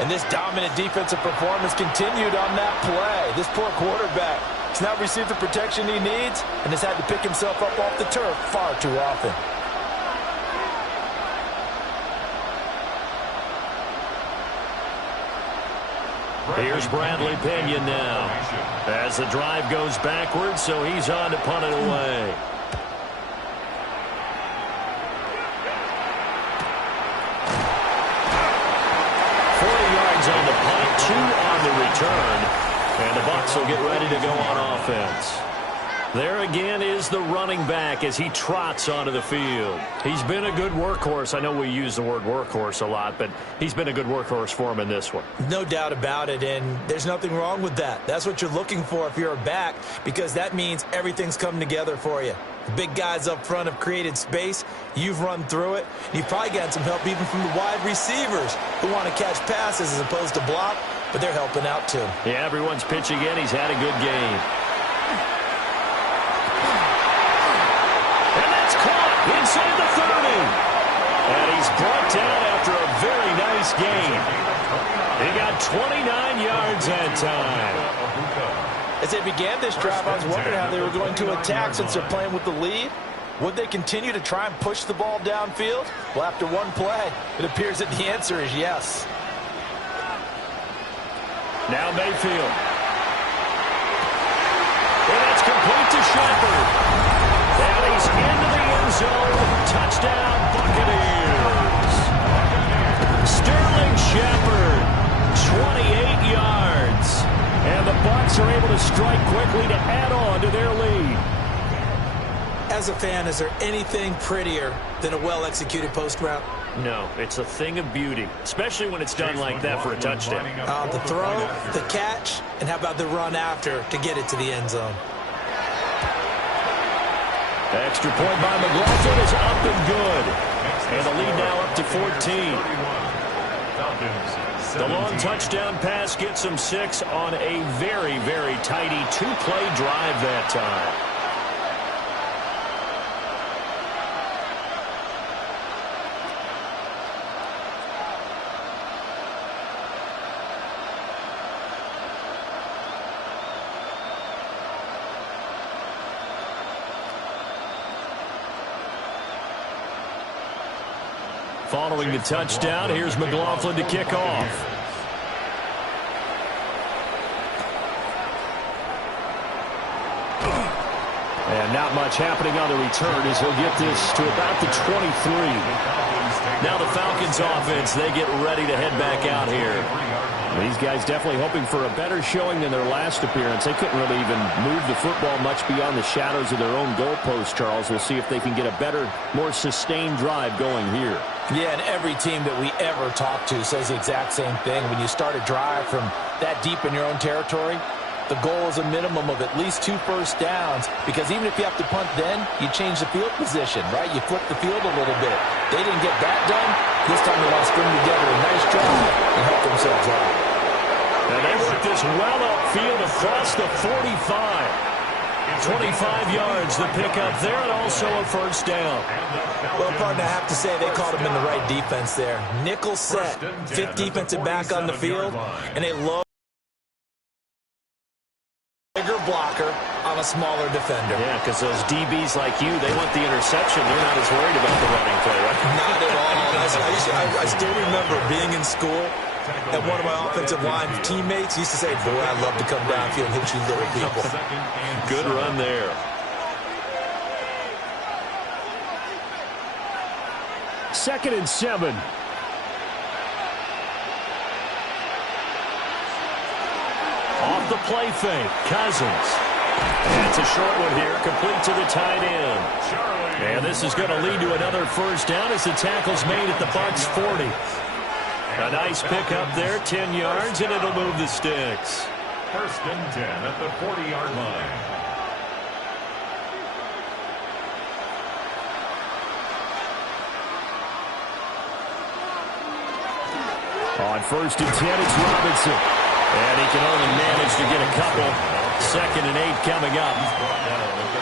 And this dominant defensive performance continued on that play. This poor quarterback has not received the protection he needs and has had to pick himself up off the turf far too often. Here's Bradley Pinion now as the drive goes backwards, so he's on to punt it away. 40 yards on the punt, 2 on the return, and the Bucs will get ready to go on offense. There again is the running back as he trots onto the field. He's been a good workhorse. I know we use the word workhorse a lot, but he's been a good workhorse for him in this one. No doubt about it, and there's nothing wrong with that. That's what you're looking for if you're a back, because that means everything's coming together for you. The big guys up front have created space. You've run through it. You've probably got some help even from the wide receivers who want to catch passes as opposed to block, but they're helping out too. Yeah, everyone's pitching in. He's had a good game. Inside the 30. And he's brought down after a very nice game. He got 29 yards that time. As they began this drive, I was wondering how they were going to attack since they're playing with the lead. Would they continue to try and push the ball downfield? Well, after one play, it appears that the answer is yes. Now Mayfield. And that's complete to Shepard. And he's into the end zone. Touchdown, Buccaneers. Sterling Shepard, 28 yards. And the Bucs are able to strike quickly to add on to their lead. As a fan, is there anything prettier than a well-executed post route? No, it's a thing of beauty, especially when it's done like that for a touchdown. The throw, the catch, and how about the run after to get it to the end zone? Extra point by McLaughlin is up and good. And the lead now up to 14. The long touchdown pass gets them 6 on a very, very tidy 2-play drive that time. Following the touchdown, here's McLaughlin to kick off. And not much happening on the return as he'll get this to about the 23. Now the Falcons offense, they get ready to head back out here. These guys definitely hoping for a better showing than their last appearance. They couldn't really even move the football much beyond the shadows of their own goalpost, Charles. We'll see if they can get a better, more sustained drive going here. Yeah, and every team that we ever talk to says the exact same thing. When you start a drive from that deep in your own territory, the goal is a minimum of at least 2 first downs, because even if you have to punt then, you change the field position, right? You flip the field a little bit. They didn't get that done. This time they want to string together a nice drive and help themselves out. And they work this well upfield across the 45. 25 yards the pickup there, and also a first down. Well, partner, I have to say they caught him in the right defense there. Nickel set, 5th defensive back on the field, and a low bigger blocker on a smaller defender. Yeah, because those DBs like you, they want the interception. They're not as worried about the running play, right? Not at all. I still remember being in school, And one of my offensive line teammates used to say, boy, I'd love to come downfield and hit you little people. Good run there. Second and 7. Off the play fake, Cousins. That's a short one here, complete to the tight end. And this is going to lead to another first down as the tackle's made at the Bucs 40. A nice pickup there, 10 yards, and it'll move the sticks. First and 10 at the 40-yard line. On first and 10, it's Robinson. And he can only manage to get a couple. Second and 8 coming up.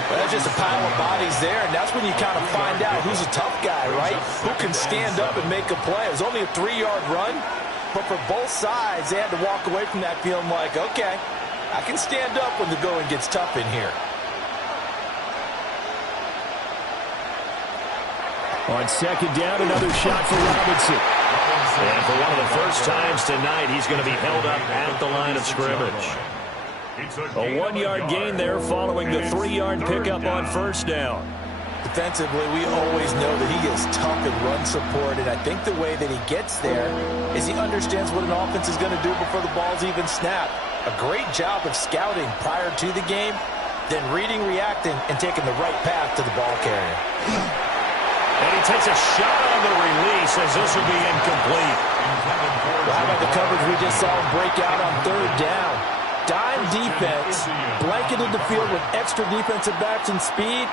Well, that's just a pile of bodies there, and that's when you kind of find out who's a tough guy, right? Who can stand up and make a play. It was only a 3-yard run, but for both sides, they had to walk away from that feeling like, okay, I can stand up when the going gets tough in here. On second down, another shot for Robinson. And for one of the first times tonight, he's going to be held up at the line of scrimmage. A 1-yard gain there following the 3-yard pickup on first down. Defensively, we always know that he is tough in run support, and I think the way that he gets there is he understands what an offense is going to do before the ball's even snapped. A great job of scouting prior to the game, then reading, reacting, and taking the right path to the ball carrier. And he takes a shot on the release as this will be incomplete. Well, how about the coverage we just saw him break out on third down? Dime defense, blanketed the field with extra defensive backs and speed,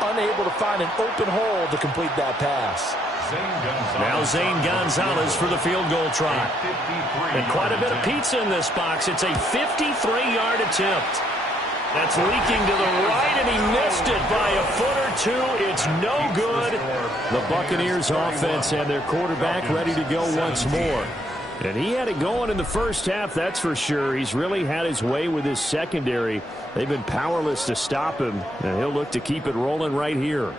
unable to find an open hole to complete that pass. Now Zane Gonzalez for the field goal try. And quite a bit of pizza in this box. It's a 53-yard attempt. That's leaking to the right, and he missed it by a foot or two. It's no good. The Buccaneers offense and their quarterback ready to go once more. And he had it going in the first half, that's for sure. He's really had his way with his secondary. They've been powerless to stop him, and he'll look to keep it rolling right here.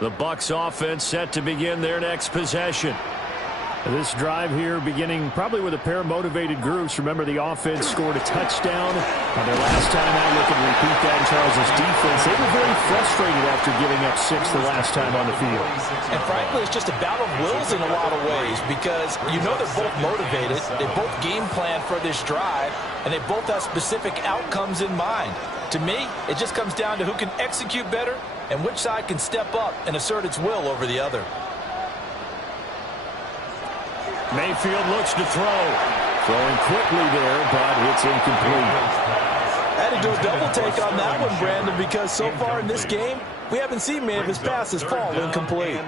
The Bucs offense set to begin their next possession. This drive here beginning probably with a pair of motivated groups. Remember, the offense scored a touchdown on their last time out. Looking to repeat that in Charles' defense. They were very frustrated after giving up 6 the last time on the field. And frankly, it's just a battle of wills in a lot of ways because you know they're both motivated. They both game plan for this drive, and they both have specific outcomes in mind. To me, it just comes down to who can execute better and which side can step up and assert its will over the other. Mayfield looks to throw. Throwing quickly there, but it's incomplete. I had to do a double take on that one, Brandon, because so far in this game, we haven't seen many of his passes fall incomplete.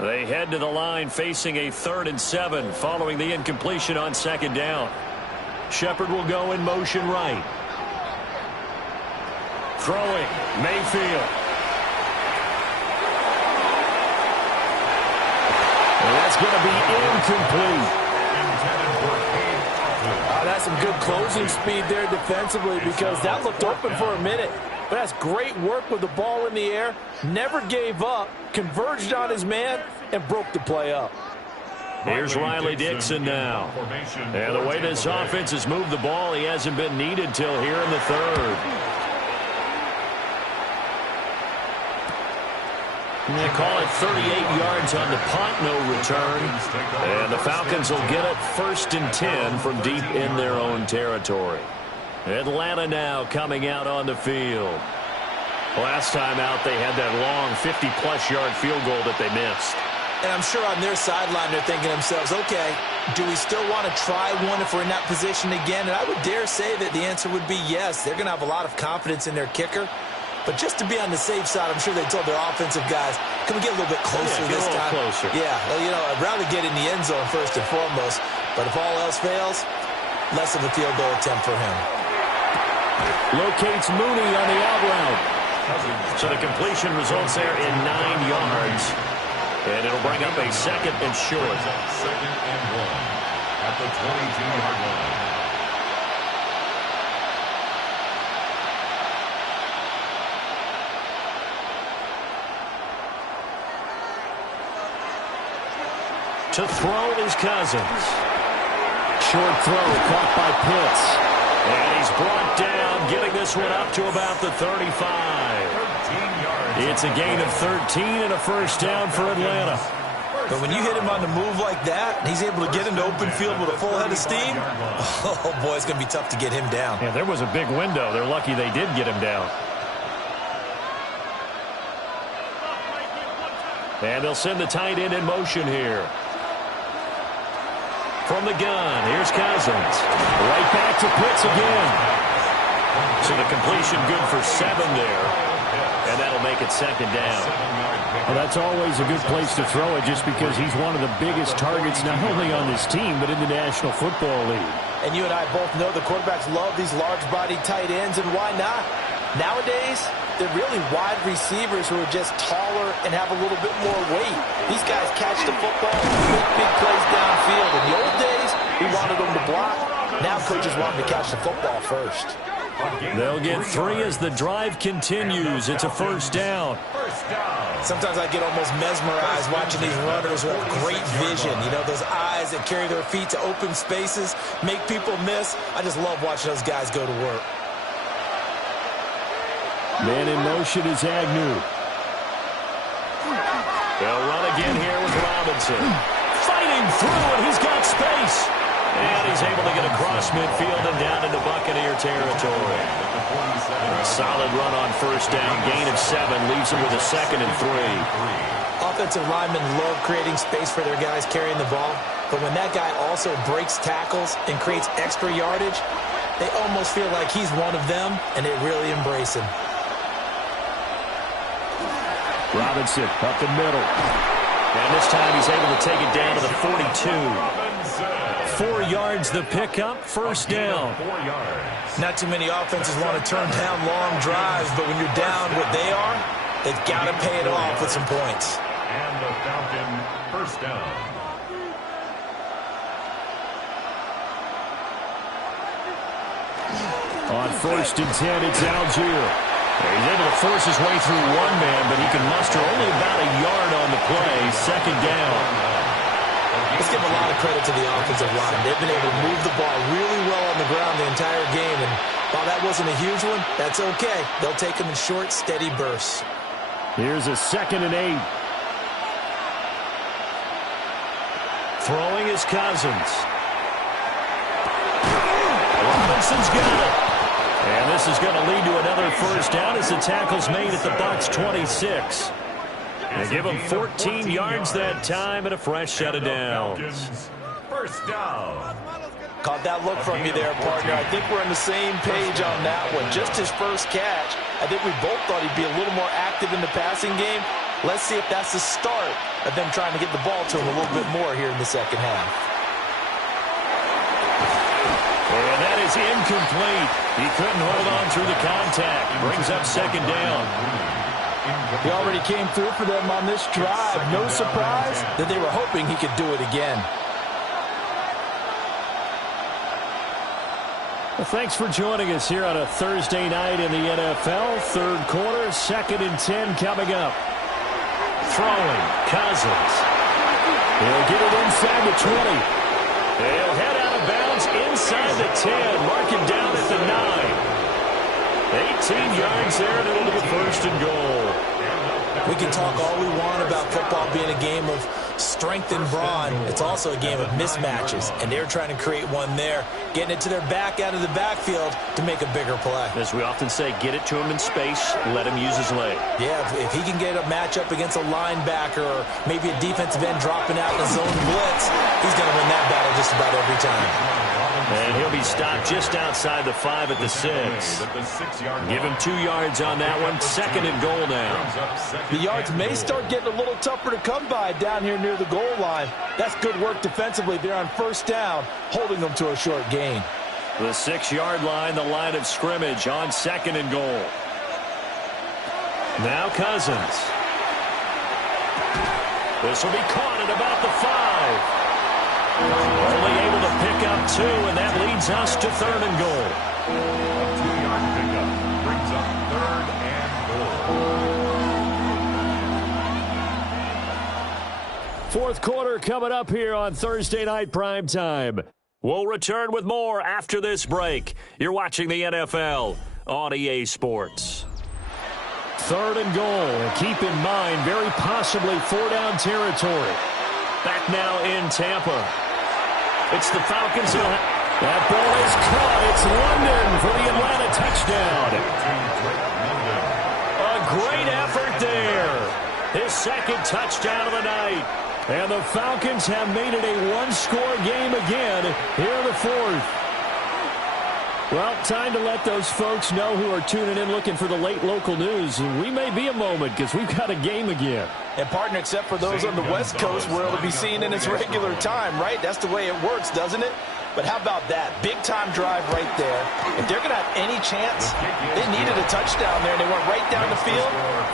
They head to the line facing a 3rd and 7 following the incompletion on second down. Shepard will go in motion right. Throwing, Mayfield. That's going to be incomplete. That's some good closing speed there defensively because that looked open for a minute. But that's great work with the ball in the air. Never gave up, converged on his man, and broke the play up. Here's Riley Dixon now. And the way this offense has moved the ball, he hasn't been needed till here in the 3rd. They call it 38 yards on the punt, no return. And the Falcons will get it 1st and 10 from deep in their own territory. Atlanta now coming out on the field. Last time out, they had that long 50-plus yard field goal that they missed. And I'm sure on their sideline they're thinking to themselves, okay, do we still want to try one if we're in that position again? And I would dare say that the answer would be yes. They're going to have a lot of confidence in their kicker. But just to be on the safe side, I'm sure they told their offensive guys, can we get a little bit closer this time? Closer. Yeah, well, you know, I'd rather get in the end zone first and foremost. But if all else fails, less of a field goal attempt for him. Locates Mooney on the out route. So the completion results there in 9 yards. And it'll bring up a 2nd and short. 2nd and 1 at the 22-yard line. To throw is Cousins. Short throw caught by Pitts. And he's brought down, getting this one up to about the 35. It's a gain of 13 and a first down for Atlanta. But when you hit him on the move like that, and he's able to get into open field with a full head of steam, oh, boy, it's going to be tough to get him down. Yeah, there was a big window. They're lucky they did get him down. And they'll send the tight end in motion here. From the gun, here's Cousins. Right back to Pitts again. So the completion good for 7 there. And that'll make it second down. Well, that's always a good place to throw it just because he's one of the biggest targets not only on his team but in the National Football League. And you and I both know the quarterbacks love these large-bodied tight ends, and why not? Nowadays, they're really wide receivers who are just taller and have a little bit more weight. These guys catch the football, make big plays downfield. In the old days, we wanted them to block. Now coaches want them to catch the football first. They'll get 3 as the drive continues. It's a first down. Sometimes I get almost mesmerized watching these runners who have great vision. You know, those eyes that carry their feet to open spaces, make people miss. I just love watching those guys go to work. Man in motion is Agnew. They'll run again here with Robinson. Fighting through, and he's got space. And he's able to get across midfield and down into Buccaneer territory. Solid run on first down. Gain of 7 leaves him with a 2nd and 3. Offensive linemen love creating space for their guys carrying the ball. But when that guy also breaks tackles and creates extra yardage, they almost feel like he's one of them, and they really embrace him. Robinson up the middle. And this time he's able to take it down to the 42. 4 yards the pickup, first down. Not too many offenses want to turn down long drives, but when you're down what they are, they've got to pay it off with some points. And the Falcon first down. On 1st and 10, it's Algier. He's able to force his way through one man, but he can muster only about a yard on the play. Second down. Let's give a lot of credit to the offensive line. They've been able to move the ball really well on the ground the entire game, and while that wasn't a huge one, that's okay. They'll take them in short, steady bursts. Here's a 2nd and 8. Throwing is Cousins. Robinson's got it. And this is going to lead to another first down as the tackle's made at the Bucs 26. They give him 14 yards that time and a fresh set of downs. First down. Caught that look from you there, partner. I think we're on the same page on that one. Just his first catch. I think we both thought he'd be a little more active in the passing game. Let's see if that's the start of them trying to get the ball to him a little bit more here in the second half. And that is incomplete. He couldn't hold on through the contact. Brings up second down. He already came through for them on this drive. No surprise that they were hoping he could do it again. Well, thanks for joining us here on a Thursday night in the NFL. Third quarter, 2nd and 10 coming up. Throwing, Cousins. He'll get it inside the 20. They'll head out of bounds inside the 10. Mark him down at the 9. 18 yards there, and it'll be first and goal. We can talk all we want about football being a game of strength and brawn. It's also a game of mismatches, and they're trying to create one there, getting it to their back out of the backfield to make a bigger play. As we often say, get it to him in space, let him use his leg. Yeah, if he can get a matchup against a linebacker or maybe a defensive end dropping out in a zone blitz, he's going to win that battle just about every time. And he'll be stopped just outside the 5 at the 6. Give him 2 yards on that one. 2nd and goal now. The yards may start getting a little tougher to come by down here near the goal line. That's good work defensively there on first down, holding them to a short gain. The 6-yard line, the line of scrimmage on 2nd and goal. Now Cousins. This will be caught at about the 5. Only able to pick up 2, and that leads us to 3rd and goal. A 2-yard pickup brings up 3rd and goal. Fourth quarter coming up here on Thursday Night Primetime. We'll return with more after this break. You're watching the NFL on EA Sports. Third and goal. Keep in mind, very possibly 4-down territory. Back now in Tampa. It's the Falcons. That ball is caught. It's London for the Atlanta touchdown. A great effort there. His second touchdown of the night. And the Falcons have made it a one-score game again here in the fourth. Well, time to let those folks know who are tuning in looking for the late local news. We may be a moment because we've got a game again. And, partner, except for those on the West Coast where it'll be seen in its regular time, right? That's the way it works, doesn't it? But how about that? Big-time drive right there. If they're going to have any chance, they needed a touchdown there, and they went right down the field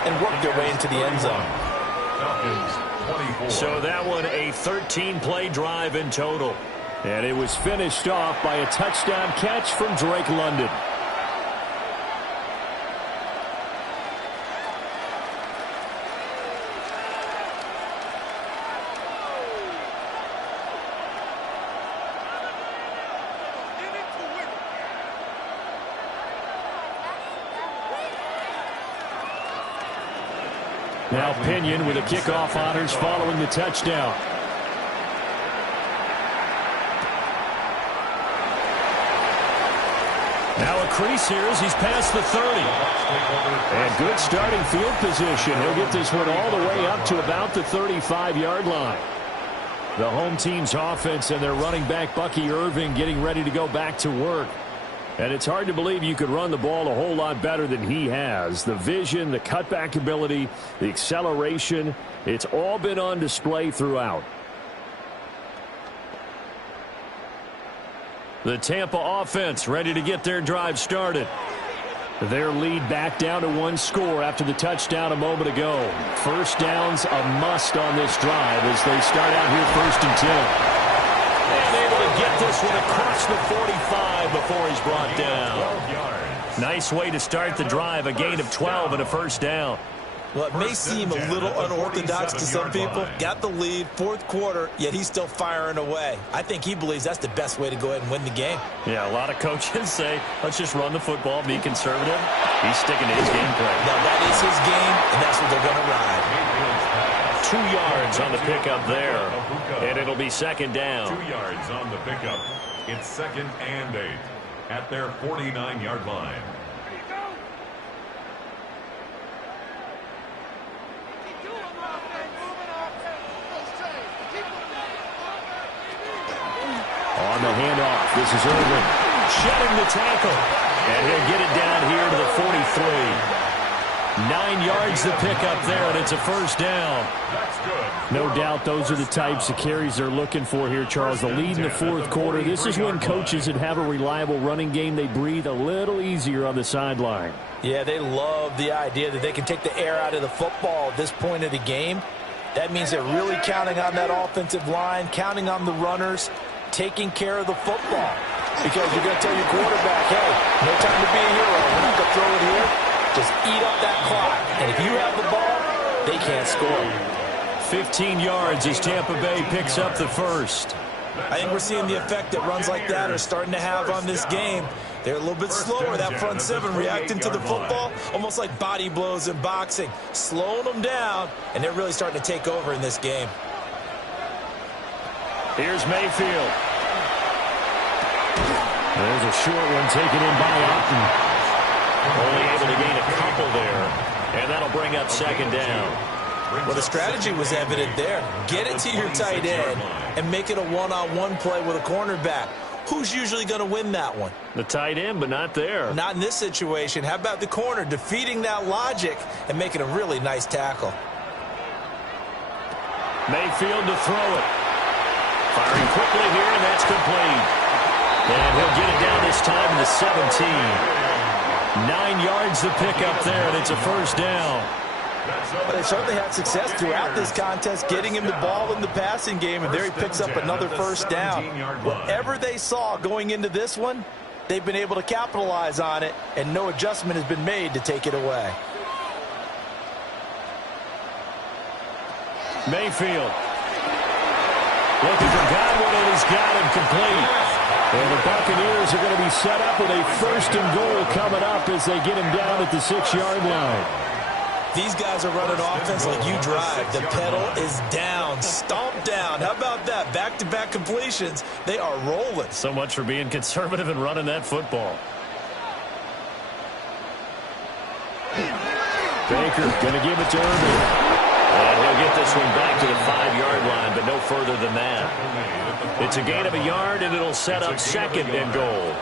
and worked their way into the end zone. So that one, a 13-play drive in total. And it was finished off by a touchdown catch from Drake London. Now Pinion with a kickoff honors following the touchdown. Now a crease here as he's past the 30. And good starting field position. He'll get this one all the way up to about the 35-yard line. The home team's offense and their running back Bucky Irving getting ready to go back to work. And it's hard to believe you could run the ball a whole lot better than he has. The vision, the cutback ability, the acceleration, it's all been on display throughout. The Tampa offense ready to get their drive started. Their lead back down to one score after the touchdown a moment ago. First down's a must on this drive as they start out here 1st and 10. And able to get this one across the 45 before he's brought down. Nice way to start the drive, a gain of 12 and a first down. Well, it may seem a little unorthodox to some people. Got the lead, fourth quarter, yet he's still firing away. I think he believes that's the best way to go ahead and win the game. Yeah, a lot of coaches say, let's just run the football, be conservative. He's sticking to his game plan. Now, that is his game, and that's what they're going to ride. 2 yards on the pickup there, and it'll be second down. 2 yards on the pickup. It's 2nd and 8 at their 49-yard line. On the handoff, this is Irvin. Shedding the tackle. And he'll get it down here to the 43. 9 yards to pick up there, and it's a first down. No doubt those are the types of carries they're looking for here, Charles. The lead in the fourth quarter. This is when coaches that have a reliable running game, they breathe a little easier on the sideline. Yeah, they love the idea that they can take the air out of the football at this point of the game. That means they're really counting on that offensive line, counting on the runners, taking care of the football. Because you're going to tell your quarterback, hey, no time to be a hero. We're not going to throw it here. Just eat up that clock. And if you have the ball, they can't score. 15 yards as Tampa Bay picks up the first. I think we're seeing the effect that runs like that are starting to have on this game. They're a little bit slower, that front seven, reacting to the football, almost like body blows in boxing, slowing them down, and they're really starting to take over in this game. Here's Mayfield. There's a short one taken in by Otten. Only able to gain a couple there, and that'll bring up second down. Well, the strategy was evident there. Get it to your tight end and make it a one-on-one play with a cornerback. Who's usually going to win that one? The tight end, but not there. Not in this situation. How about the corner defeating that logic and making a really nice tackle? Mayfield to throw it. Firing quickly here, and that's complete. And he'll get it down this time to the 17. 9 yards to pick up there, and it's a first down. But they certainly had success throughout this contest, getting him the ball in the passing game, and there he picks up another first down. Whatever they saw going into this one, they've been able to capitalize on it, and no adjustment has been made to take it away. Mayfield Looking for Godwin, and he's got him complete. And the Buccaneers are going to be set up with a 1st and goal coming up as they get him down at the 6-yard line. These guys are running offense like you drive. The pedal is down, stomped down. How about that? Back-to-back completions. They are rolling. So much for being conservative and running that football. Baker going to give it to Irving. And he'll get this one back to the 5-yard line, but no further than that. It's a gain of a yard, and it'll set up 2nd and goal.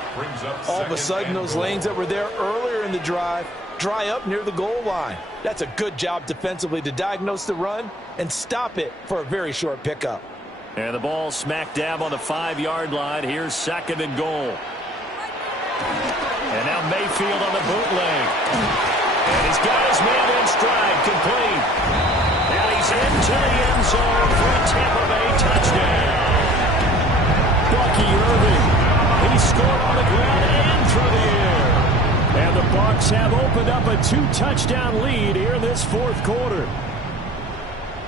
All of a sudden, those lanes that were there earlier in the drive dry up near the goal line. That's a good job defensively to diagnose the run and stop it for a very short pickup. And the ball smack dab on the 5-yard line. Here's 2nd and goal. And now Mayfield on the bootleg. And he's got his man in stride, complete. And he's into the end zone for a Tampa Bay touchdown. Bucky Irving, he scored on the ground and through the air. And the Bucs have opened up a 2-touchdown lead here in this 4th quarter.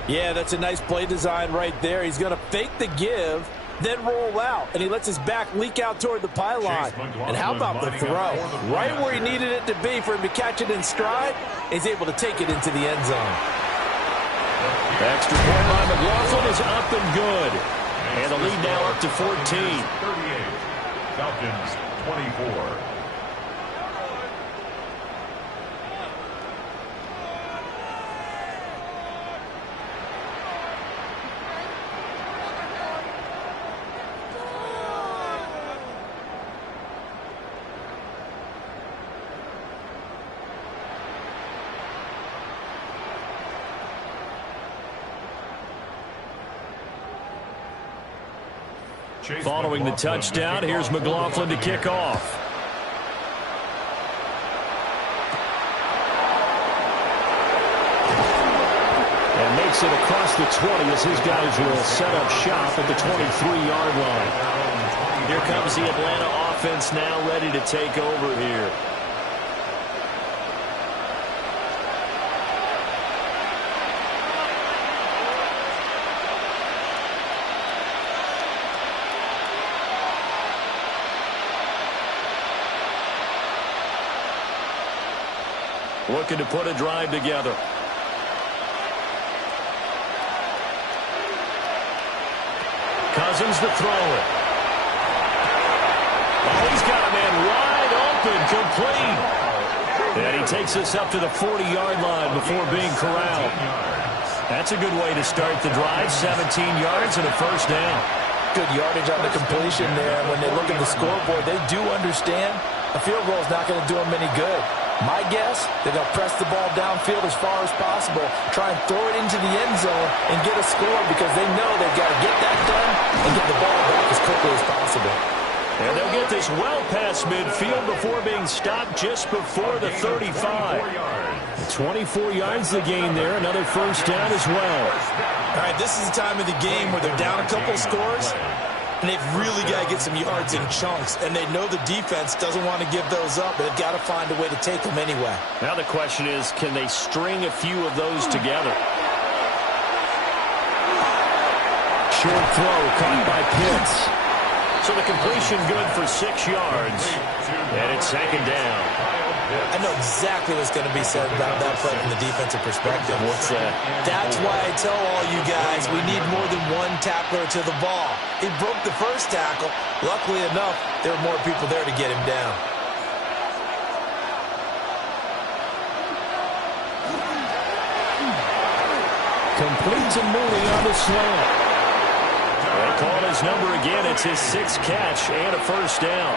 Yeah, that's a nice play design right there. He's going to fake the give, then roll out, and he lets his back leak out toward the pylon. And how about the throw? Right where he needed it to be for him to catch it in stride, he's able to take it into the end zone. Extra point by McLaughlin is up and good. And the lead now up to 14. 38. Falcons 24. Following the touchdown, here's McLaughlin to kick off. And makes it across the 20 as his guys will set up shop at the 23-yard line. Here comes the Atlanta offense now ready to take over here. Looking to put a drive together. Cousins to throw it. Oh, he's got a man wide open, complete. And he takes this up to the 40-yard line before being corralled. That's a good way to start the drive. 17 yards and a 1st down. Good yardage on the completion there. When they look at the scoreboard, they do understand a field goal is not going to do them any good. My guess, they're going to press the ball downfield as far as possible, try and throw it into the end zone and get a score because they know they've got to get that done and get the ball back as quickly as possible. And they'll get this well past midfield before being stopped just before the 35. 24 yards the gain there, another 1st down as well. All right, this is the time of the game where they're down a couple scores, and they've really got to get some yards in chunks, and they know the defense doesn't want to give those up, but they've got to find a way to take them anyway. Now the question is, can they string a few of those together? Short throw caught by Pitts. So the completion good for 6 yards, and it's 2nd down. I know exactly what's going to be said about that play from the defensive perspective. What's that? That's why I tell all you guys we need more than one tackler to the ball. He broke the first tackle. Luckily enough, there were more people there to get him down. Complete to Mooney on the slant. They call his number again. It's his 6th catch and a 1st down.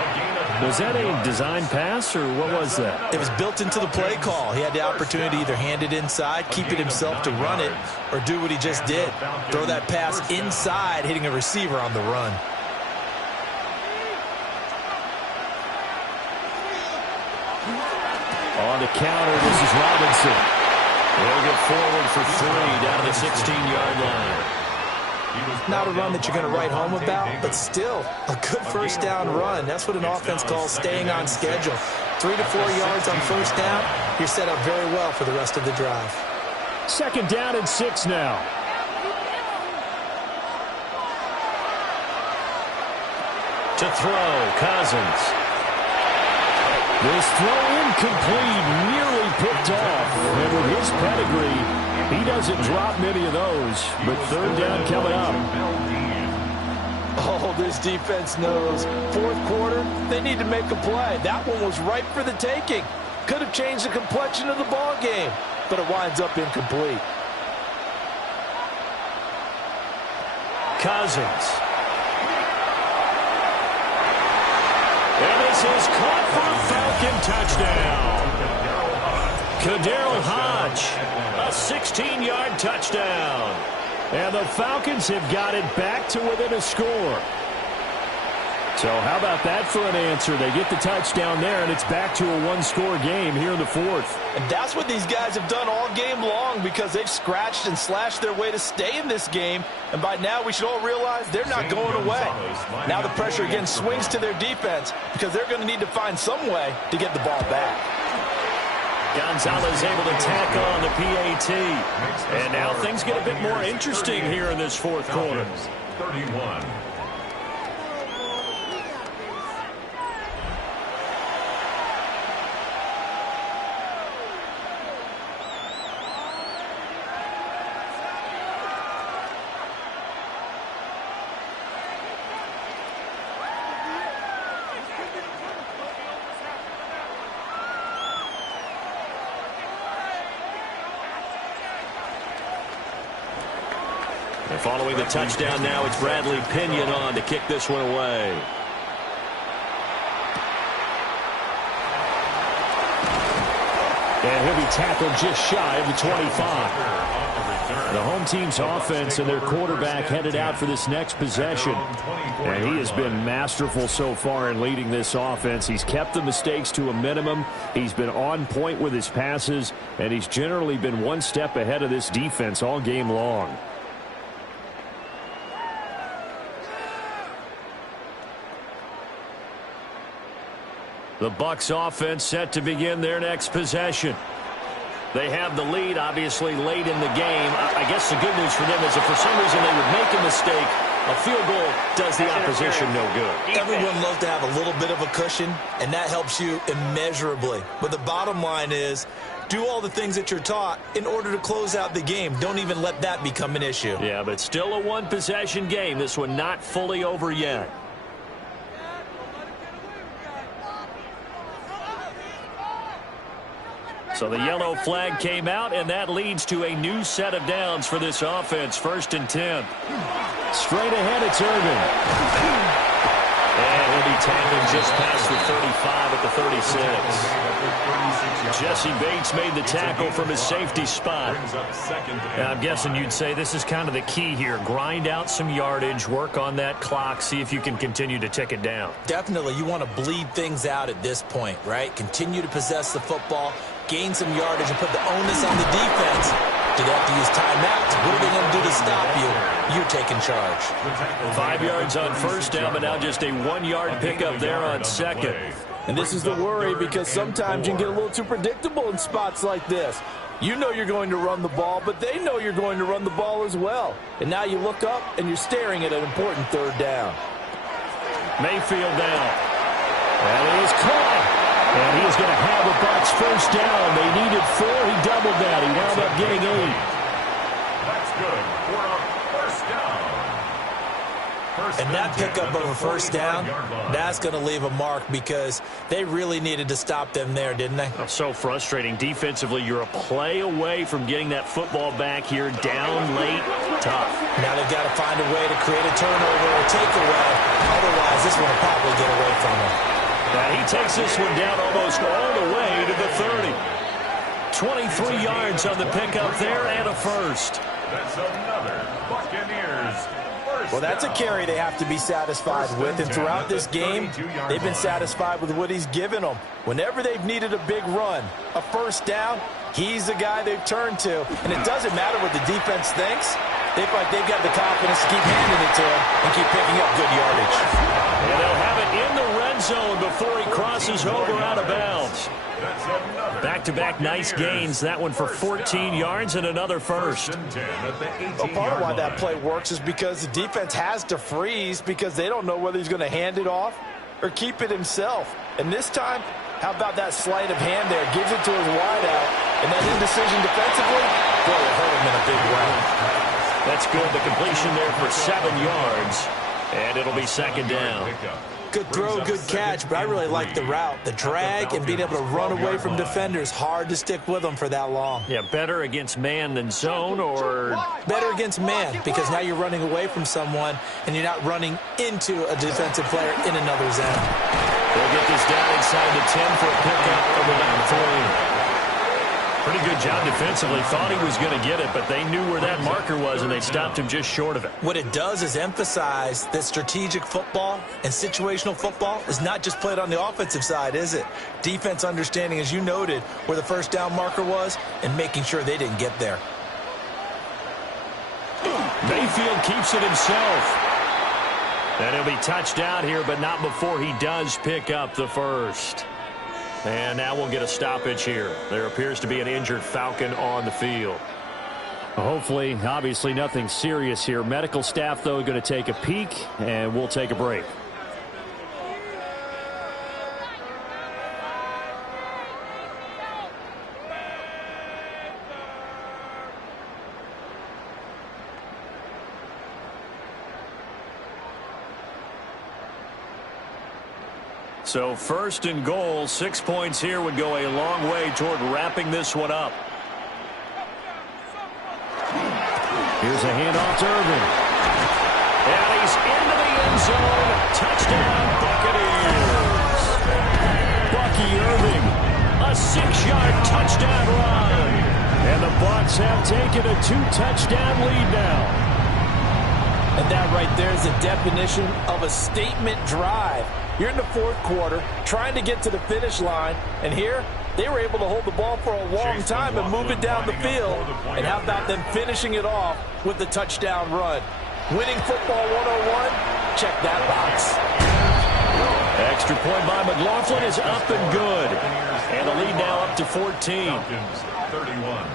Was that a design pass, or what was that? It was built into the play call. He had the opportunity to either hand it inside, keep it himself to run it, or do what he just did. Throw that pass inside, hitting a receiver on the run. On the counter, this is Robinson. He'll get forward for 3 down to the 16-yard line. Not a run that you're going to write home about, but still a good 1st down run. That's what an offense calls staying on schedule. 3 to 4 yards on 1st down, you're set up very well for the rest of the drive. 2nd down and 6 now. To throw, Cousins. This throw incomplete, nearly picked off. And with his pedigree, he doesn't drop many of those. But third down coming up. Oh, this defense knows. Fourth quarter, they need to make a play. That one was ripe for the taking. Could have changed the complexion of the ball game, but it winds up incomplete. Cousins. And this is caught for a Falcon touchdown. Kaderl Hodge, a 16-yard touchdown. And the Falcons have got it back to within a score. So how about that for an answer? They get the touchdown there, and it's back to a one-score game here in the fourth. And that's what these guys have done all game long because they've scratched and slashed their way to stay in this game. And by now, we should all realize they're not going away. Now the pressure again swings to their defense because they're going to need to find some way to get the ball back. Gonzalez able to tackle on the PAT. And now things get a bit more interesting here in this fourth quarter. 31. And following the touchdown now, it's Bradley Pinion on to kick this one away. And he'll be tackled just shy of the 25. The home team's offense and their quarterback headed out for this next possession. And he has been masterful so far in leading this offense. He's kept the mistakes to a minimum. He's been on point with his passes. And he's generally been one step ahead of this defense all game long. The Bucs offense set to begin their next possession. They have the lead, obviously, late in the game. I guess the good news for them is if for some reason they would make a mistake, a field goal does the opposition no good. Everyone loves to have a little bit of a cushion, and that helps you immeasurably. But the bottom line is, do all the things that you're taught in order to close out the game. Don't even let that become an issue. Yeah, but still a one-possession game. This one not fully over yet. So the yellow flag came out, and that leads to a new set of downs for this offense. 1st and 10. Straight ahead, it's Irvin. And he'll be tackled just past the 35 at the 36. Jesse Bates made the tackle from his safety spot. And I'm guessing you'd say this is kind of the key here. Grind out some yardage, work on that clock, see if you can continue to tick it down. Definitely, you want to bleed things out at this point, right? Continue to possess the football, gain some yardage, and put the onus on the defense. Do they have to use timeouts? What are they going to do to stop you? You're taking charge. 5 yards on first down, but now just a 1-yard pickup there on second. And this is the worry because sometimes you can get a little too predictable in spots like this. You know you're going to run the ball, but they know you're going to run the ball as well. And now you look up and you're staring at an important third down. Mayfield down. That is caught. And he is going to have the Bucs first down. They needed 4. He doubled that. He wound up getting 8. That's good for a first down. And that pickup of a first down, that's going to leave a mark because they really needed to stop them there, didn't they? Oh, so frustrating. Defensively, you're a play away from getting that football back here. Down late, tough. Now they've got to find a way to create a turnover or takeaway. Otherwise, this one will probably get away from them. Now he takes this one down almost all the way to the 30. 23 yards on the pickup there and a first. That's another Buccaneers first. Well, that's a carry they have to be satisfied with. And throughout this game, they've been satisfied with what he's given them. Whenever they've needed a big run, a first down, he's the guy they've turned to. And it doesn't matter what the defense thinks. They feel like they've got the confidence to keep handing it to him and keep picking up good yardage. And they'll have it in the red zone before he crosses over out of bounds. Back-to-back nice gains. That one for 14 yards and another first. Well, part of why that play works is because the defense has to freeze because they don't know whether he's going to hand it off or keep it himself. And this time, how about that sleight of hand there? Gives it to his wideout, and that indecision defensively, boy, it hurt him in a big way. That's good. The completion there for 7 yards, and it'll be second down. Good throw, good catch, but I really like the route. The drag and being able to run away from defenders, hard to stick with them for that long. Yeah, better against man than zone, or? Better against man, because now you're running away from someone and you're not running into a defensive player in another zone. They'll get this down inside the 10 for a pickup of about 3. Pretty good job defensively. Thought he was going to get it, but they knew where that marker was, and they stopped him just short of it. What it does is emphasize that strategic football and situational football is not just played on the offensive side, is it? Defense understanding, as you noted, where the first down marker was and making sure they didn't get there. Mayfield keeps it himself. And he'll be touched out here, but not before he does pick up the first. And now we'll get a stoppage here. There appears to be an injured Falcon on the field. Hopefully, obviously nothing serious here. Medical staff, though, going to take a peek, and we'll take a break. So first and goal, 6 points here would go a long way toward wrapping this one up. Here's a handoff to Irving. And he's into the end zone. Touchdown, Buccaneers. Bucky Irving, a 6-yard touchdown run. And the Bucs have taken a 2-touchdown lead now. And that right there is the definition of a statement drive. You're in the fourth quarter, trying to get to the finish line, and here they were able to hold the ball for a long time and move it down the field. And how about them finishing it off with the touchdown run? Winning football 101, check that box. Extra point by McLaughlin is up and good. And the lead now up to 14. Falcons 31.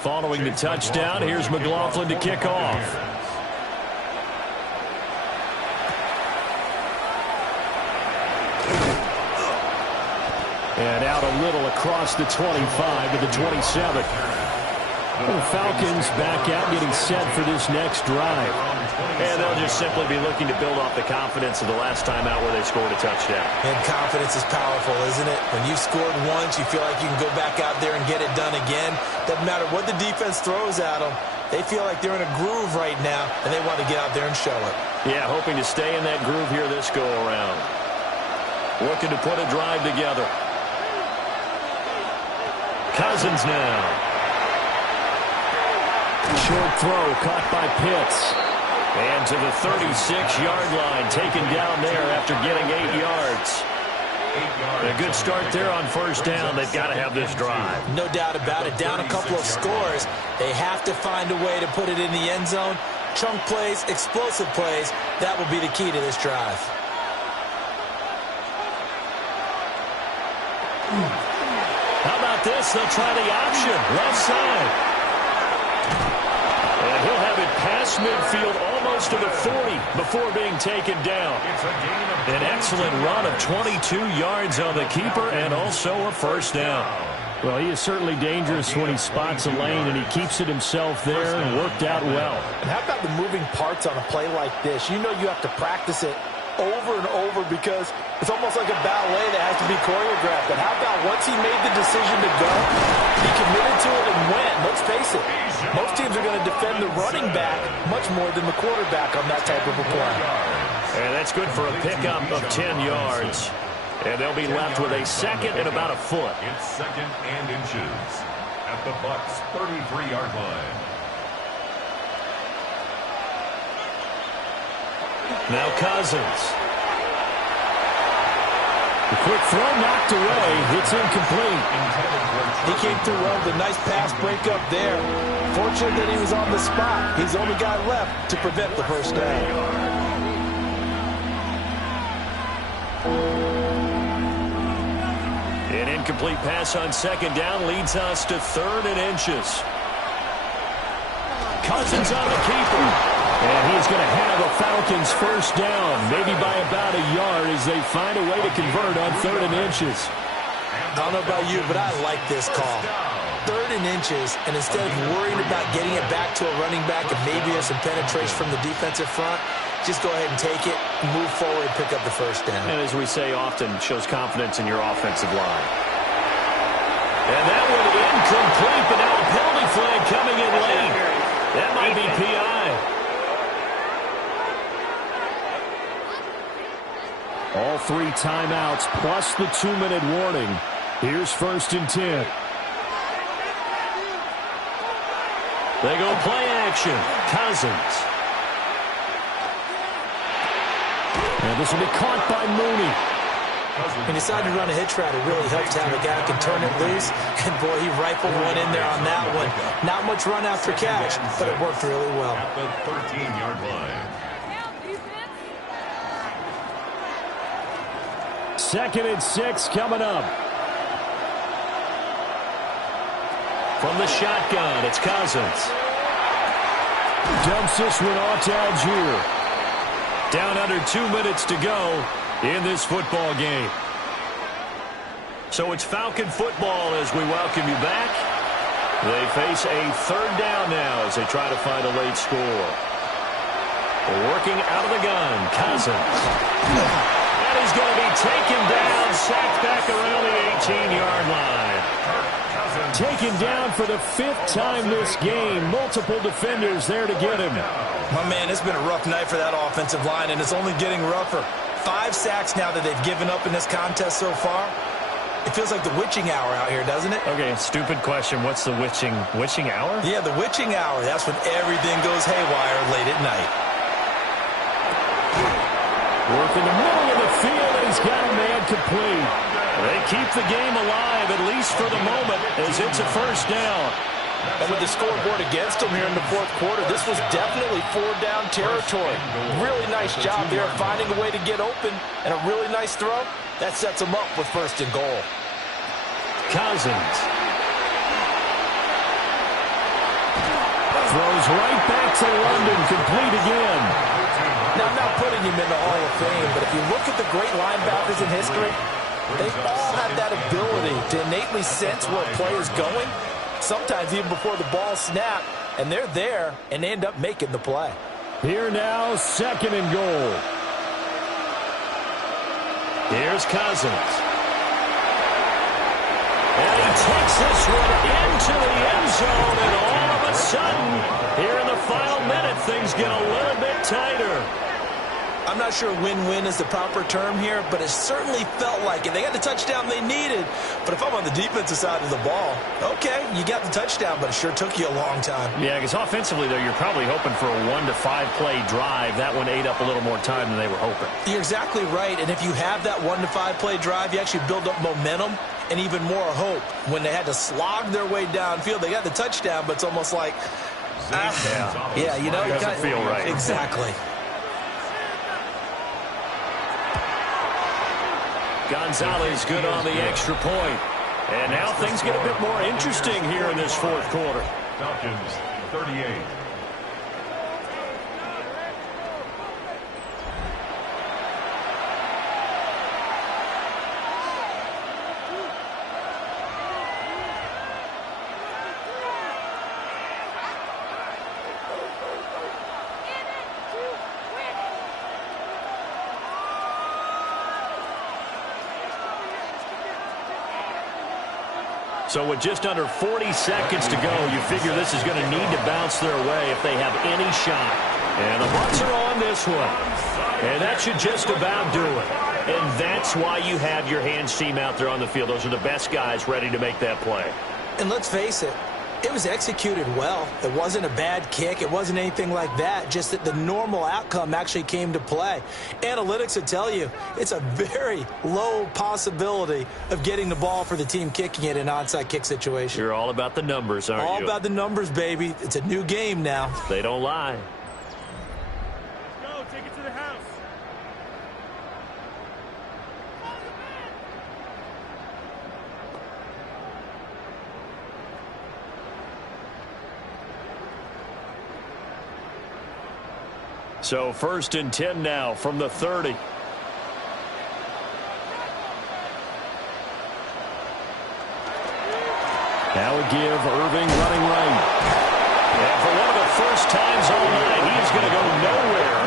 Following the touchdown, here's McLaughlin to kick off. And out a little across the 25 to the 27. The Falcons back out getting set for this next drive. And they'll just simply be looking to build off the confidence of the last time out where they scored a touchdown. And confidence is powerful, isn't it? When you've scored once, you feel like you can go back out there and get it done again. Doesn't matter what the defense throws at them. They feel like they're in a groove right now, and they want to get out there and show it. Yeah, hoping to stay in that groove here this go-around. Looking to put a drive together. Cousins now. Short throw caught by Pitts. And to the 36-yard line, taken down there after getting 8 yards. A good start there on first down. They've got to have this drive. No doubt about it. Down a couple of scores. They have to find a way to put it in the end zone. Chunk plays, explosive plays. That will be the key to this drive. How about this? They'll try the option. Left side. And he'll have it past midfield almost to the 40 before being taken down. An excellent run of 22 yards on the keeper and also a first down. Well, he is certainly dangerous when he spots a lane, and he keeps it himself there and worked out well. And how about the moving parts on a play like this? You know you have to practice it over and over because it's almost like a ballet that has to be choreographed. But how about once he made the decision to go, he committed to it and went. Let's face it, most teams are going to defend the running back much more than the quarterback on that type of a play. And that's good for a pickup of 10 yards. And they'll be left with a second and about a foot. It's second and inches at the Bucs' 33-yard line. Now Cousins. The quick throw knocked away. It's incomplete. He came through well with a nice pass breakup there. Fortunate that he was on the spot. He's the only guy left to prevent the first down. An incomplete pass on second down leads us to 3rd and inches. Cousins on the keeper. And he's going to have a Falcons first down, maybe by about a yard as they find a way to convert on 3rd and inches. I don't know about you, but I like this call. 3rd and inches, and instead of worrying about getting it back to a running back and maybe there's some penetration from the defensive front, just go ahead and take it, move forward, and pick up the first down. And as we say often, shows confidence in your offensive line. And that one incomplete, but now a penalty flag coming in late. That might be PI. All 3 timeouts plus the 2-minute warning. Here's 1st and 10. They go play action. Cousins. And this will be caught by Mooney. He decided to run a hitch route. It really helps to have a guy who can turn it loose. And, boy, he rifled one in there on that one. Not much run after catch, but it worked really well. At the 13-yard line. 2nd and 6 coming up. From the shotgun, it's Cousins. Dumps this one off to Algier. Down under 2 minutes to go in this football game. So it's Falcon football as we welcome you back. They face a 3rd down now as they try to find a late score. Working out of the gun, Cousins. And he's going to be taken down, sacked back around the 18-yard line. Taken down for the 5th time this game. Multiple defenders there to get him. My man, it's been a rough night for that offensive line, and it's only getting rougher. 5 sacks now that they've given up in this contest so far. It feels like the witching hour out here, doesn't it? Okay, stupid question. What's the witching hour? Yeah, the witching hour. That's when everything goes haywire late at night. Work in the middle of the field, and he's got a man complete. They keep the game alive, at least for the moment, as it's a first down. And with the scoreboard against him here in the 4th quarter, this was definitely 4-down territory. Really nice job there of finding a way to get open, and a really nice throw. That sets him up with 1st and goal. Cousins. Throws right back to London, complete again. Now, I'm not putting him in the Hall of Fame, but if you look at the great linebackers in history, they all have that ability to innately sense where a play is going, sometimes even before the ball snaps, and they're there, and they end up making the play. Here now, 2nd and goal. Here's Cousins. And he takes this one into the end zone, and all of a sudden, here in the final minute, things get a little bit tighter. I'm not sure win-win is the proper term here, but it certainly felt like it. They got the touchdown they needed, but if I'm on the defensive side of the ball, okay, you got the touchdown, but it sure took you a long time. Yeah, because offensively, though, you're probably hoping for a 1 to 5 play drive. That one ate up a little more time than they were hoping. You're exactly right, and if you have that 1 to 5 play drive, you actually build up momentum and even more hope. When they had to slog their way downfield, they got the touchdown, but it's almost like, yeah, you know, it doesn't feel right. Exactly. Gonzalez good on the extra point. And now things get a bit more interesting here in this 4th quarter. Falcons 38. So with just under 40 seconds to go, you figure this is going to need to bounce their way if they have any shot. And the Bucs are on this one. And that should just about do it. And that's why you have your hands team out there on the field. Those are the best guys ready to make that play. And let's face it, It was executed well. It wasn't a bad kick. It wasn't anything like that. Just that the normal outcome actually came to play. Analytics would tell you it's a very low possibility of getting the ball for the team kicking it in an onside kick situation. You're all about the numbers, aren't you? All about the numbers, baby. It's a new game now. They don't lie. Let's go. Take it to the house. So 1st and 10 now from the 30. That would give Irving running right. And for one of the first times all night, he's going to go nowhere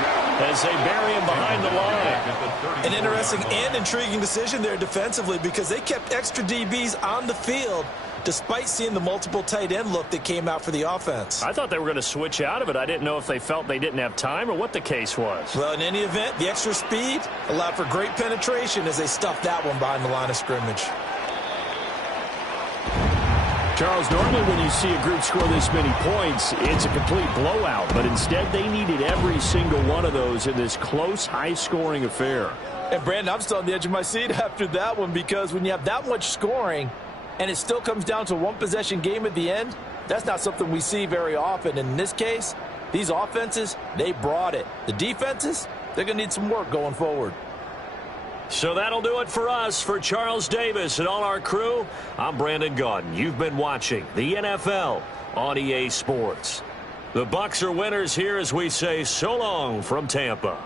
as they bury him behind the line. An interesting and intriguing decision there defensively because they kept extra DBs on the field despite seeing the multiple tight end look that came out for the offense. I thought they were going to switch out of it. I didn't know if they felt they didn't have time or what the case was. Well, in any event, the extra speed allowed for great penetration as they stuffed that one behind the line of scrimmage. Charles, normally when you see a group score this many points, it's a complete blowout. But instead, they needed every single one of those in this close, high-scoring affair. And, Brandon, I'm still on the edge of my seat after that one because when you have that much scoring and it still comes down to a one-possession game at the end, that's not something we see very often. And in this case, these offenses, they brought it. The defenses, they're going to need some work going forward. So that'll do it for us. For Charles Davis and all our crew, I'm Brandon Gaudin. You've been watching the NFL on EA Sports. The Bucs are winners here as we say so long from Tampa.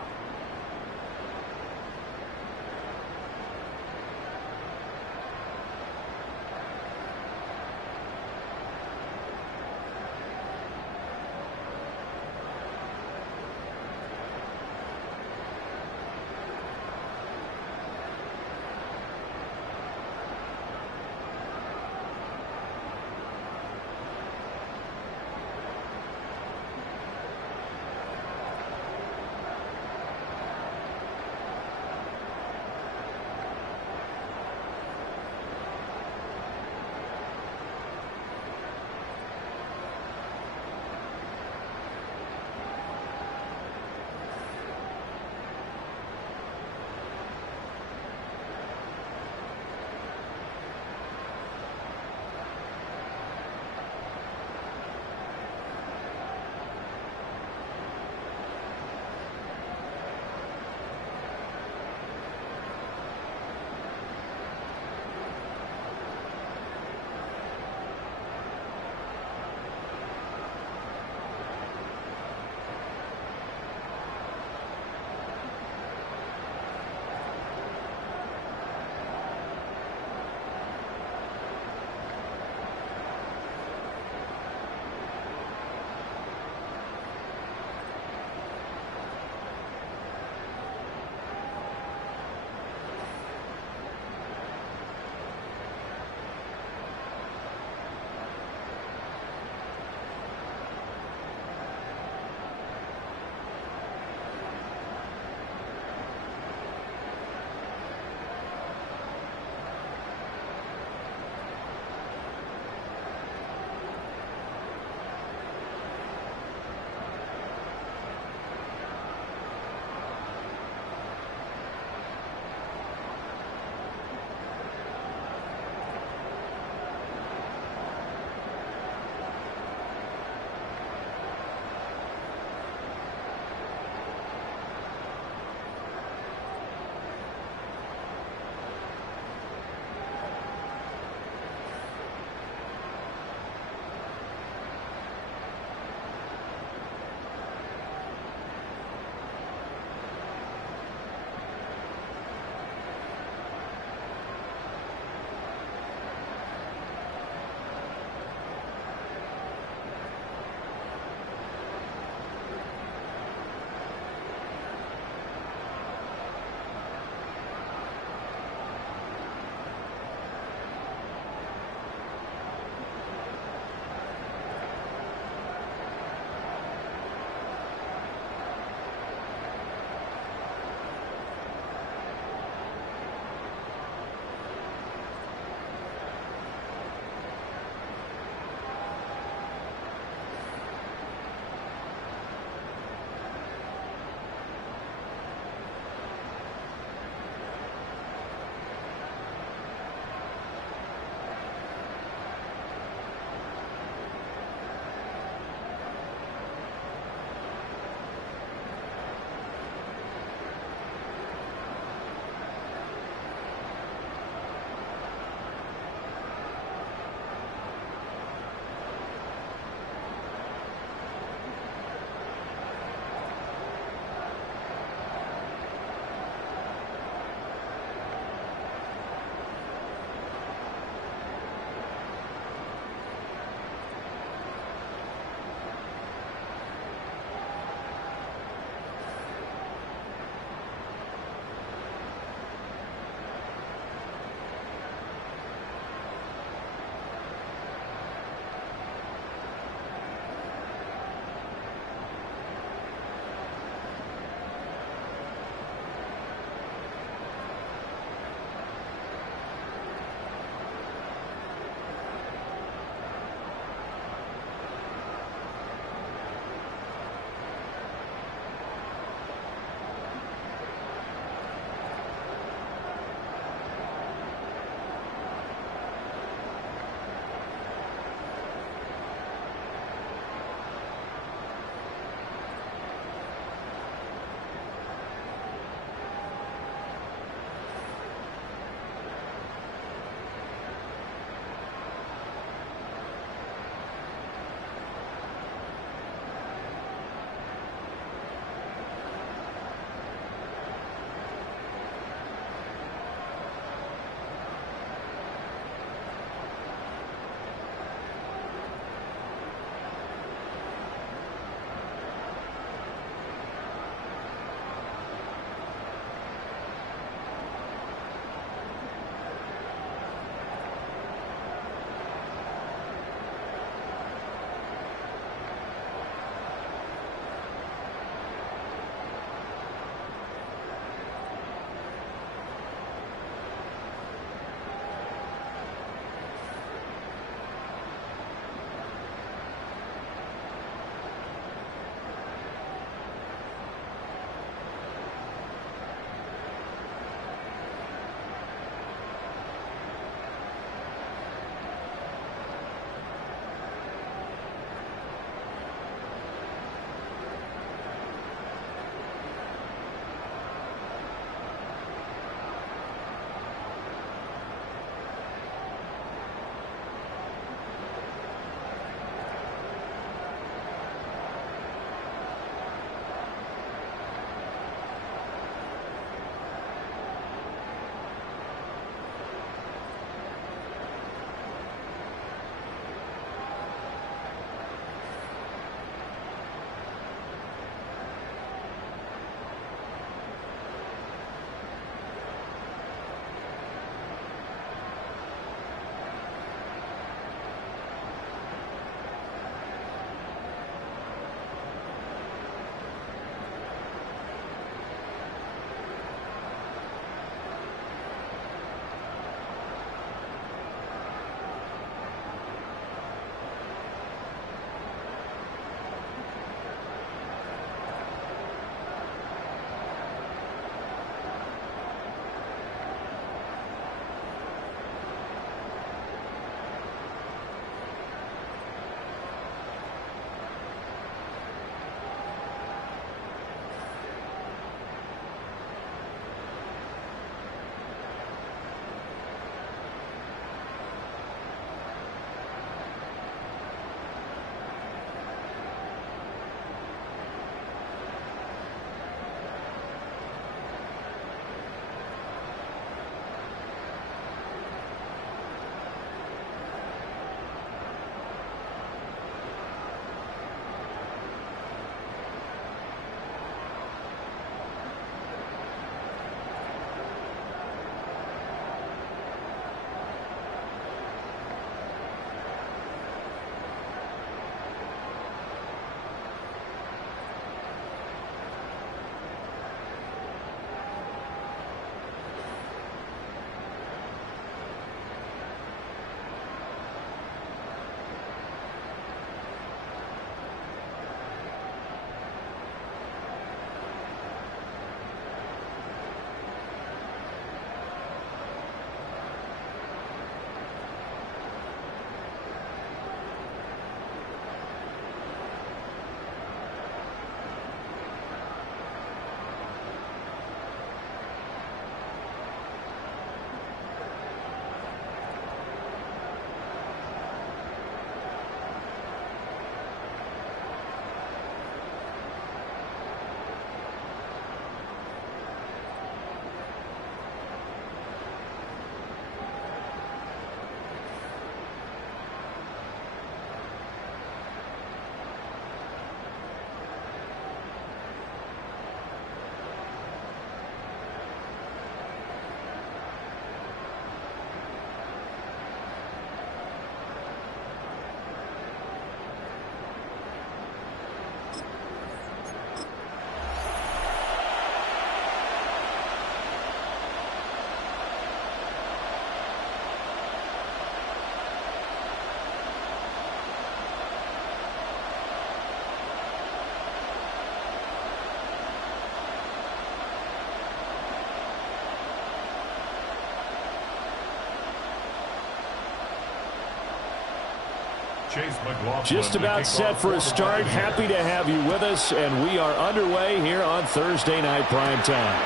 Just about set for a start. Happy to have you with us, and we are underway here on Thursday Night Primetime.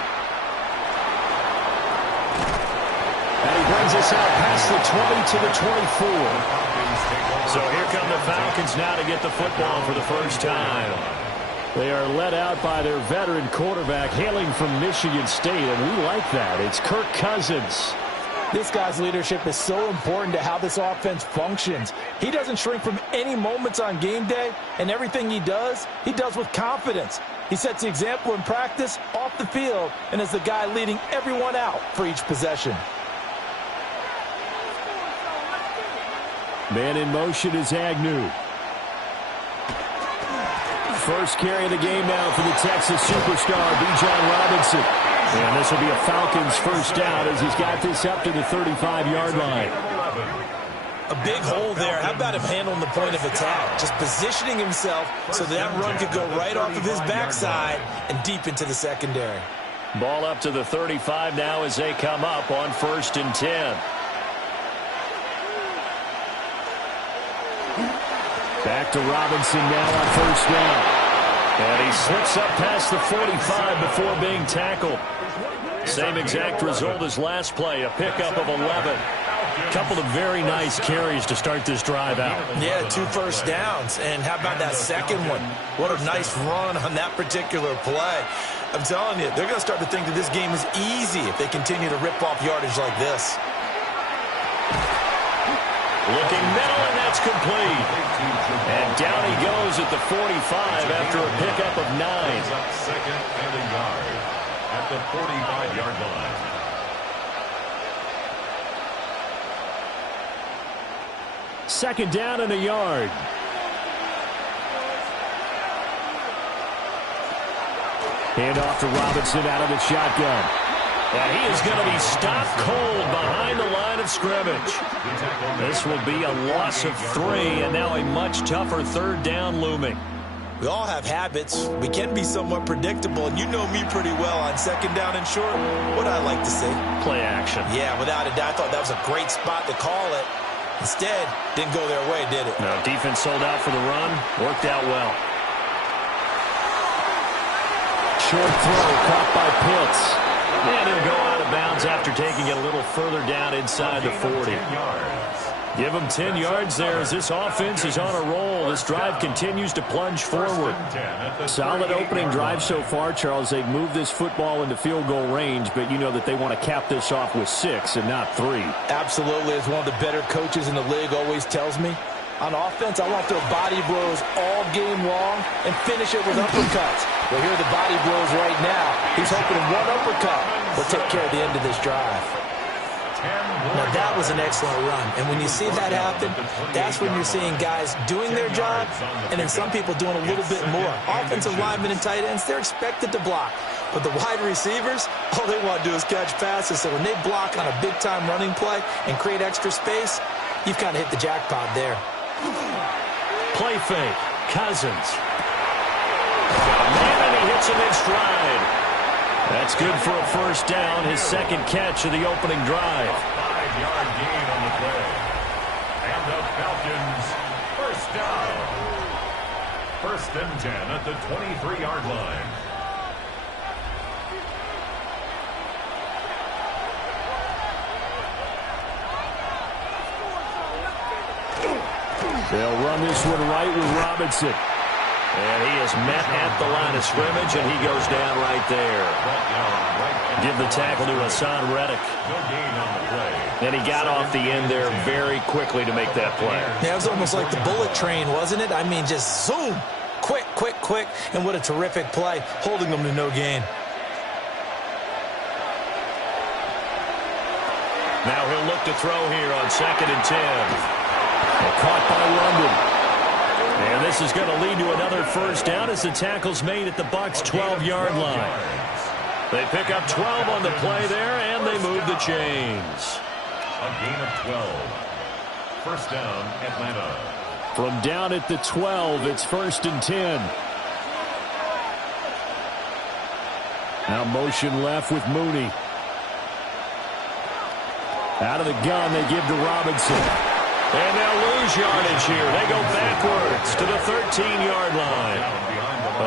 And he brings us out past the 20 to the 24. So here come the Falcons now to get the football for the first time. They are led out by their veteran quarterback hailing from Michigan State, and we like that. It's Kirk Cousins. This guy's leadership is so important to how this offense functions. He doesn't shrink from any moments on game day, and everything he does with confidence. He sets the example in practice, off the field, and is the guy leading everyone out for each possession. Man in motion is Agnew. First carry of the game now for the Texas superstar, Bijan Robinson. And this will be a Falcons first down as he's got this up to the 35-yard line. A big hole there. How about him handling the point of attack? Just positioning himself so that run could go right off of his backside and deep into the secondary. Ball up to the 35 now as they come up on 1st and 10. Back to Robinson now on 1st down. And he slips up past the 45 before being tackled. Same exact result as last play, a pickup of 11. Couple of very nice carries to start this drive out. Yeah, 2 first downs. And how about that second one? What a nice run on that particular play. I'm telling you, they're going to start to think that this game is easy if they continue to rip off yardage like this. Looking middle, and that's complete. And down he goes at the 45 after a pickup of 9. Second and a yard at the 45-yard line. Second down and a yard. Hand off to Robinson out of the shotgun. And he is going to be stopped cold behind the line of scrimmage. This will be a loss of 3, and now a much tougher 3rd down looming. We all have habits. We can be somewhat predictable, and you know me pretty well on 2nd down and short. What I like to see? Play action. Yeah, without a doubt. I thought that was a great spot to call it. Instead, didn't go their way, did it? No, defense sold out for the run. Worked out well. Short throw caught by Pitts. And he'll go out of bounds after taking it a little further down inside the 40. Give him 10 yards there as this offense is on a roll. This drive continues to plunge forward. Solid opening drive so far, Charles. They've moved this football into field goal range, but you know that they want to cap this off with 6 and not 3. Absolutely. As one of the better coaches in the league always tells me, on offense, I want to throw body blows all game long and finish it with uppercuts. Well, here are the body blows right now. He's hoping one uppercut will take care of the end of this drive. Now, that was an excellent run. And when you see that happen, that's when you're seeing guys doing their job and then some people doing a little bit more. Offensive linemen and tight ends, they're expected to block. But the wide receivers, all they want to do is catch passes. So when they block on a big-time running play and create extra space, you've kind of hit the jackpot there. Play fake. Cousins. Got a man, and he hits him in stride. That's good for a first down, his 2nd catch of the opening drive. 5-yard gain on the play. And the Falcons, first down. 1st and 10 at the 23-yard line. They'll run this one right with Robinson. And he is met at the line of scrimmage, and he goes down right there. Give the tackle to Hassan Reddick. And he got off the end there very quickly to make that play. Yeah, it was almost like the bullet train, wasn't it? I mean, just zoom. Quick, quick, quick. And what a terrific play, holding them to no gain. Now he'll look to throw here on 2nd and 10. Caught by London. And this is going to lead to another first down as the tackle's made at the Bucs' 12-yard line. They pick up 12 on the play there, and they move the chains. A gain of 12. First down, Atlanta. From down at the 12, it's 1st and 10. Now motion left with Mooney. Out of the gun, they give to Robinson. And they'll lose yardage here. They go backwards to the 13-yard line.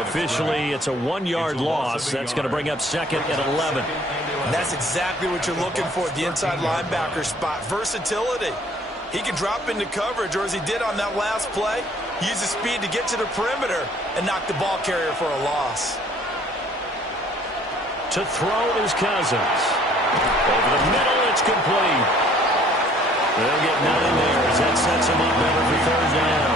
Officially, it's a 1-yard loss. That's going to bring up 2nd and 11. And that's exactly what you're looking for at the inside linebacker spot. Versatility. He can drop into coverage, or as he did on that last play, use his speed to get to the perimeter and knock the ball carrier for a loss. To throw is Cousins. Over the middle, it's complete. They'll get nothing there as that sets him up better for 3rd down.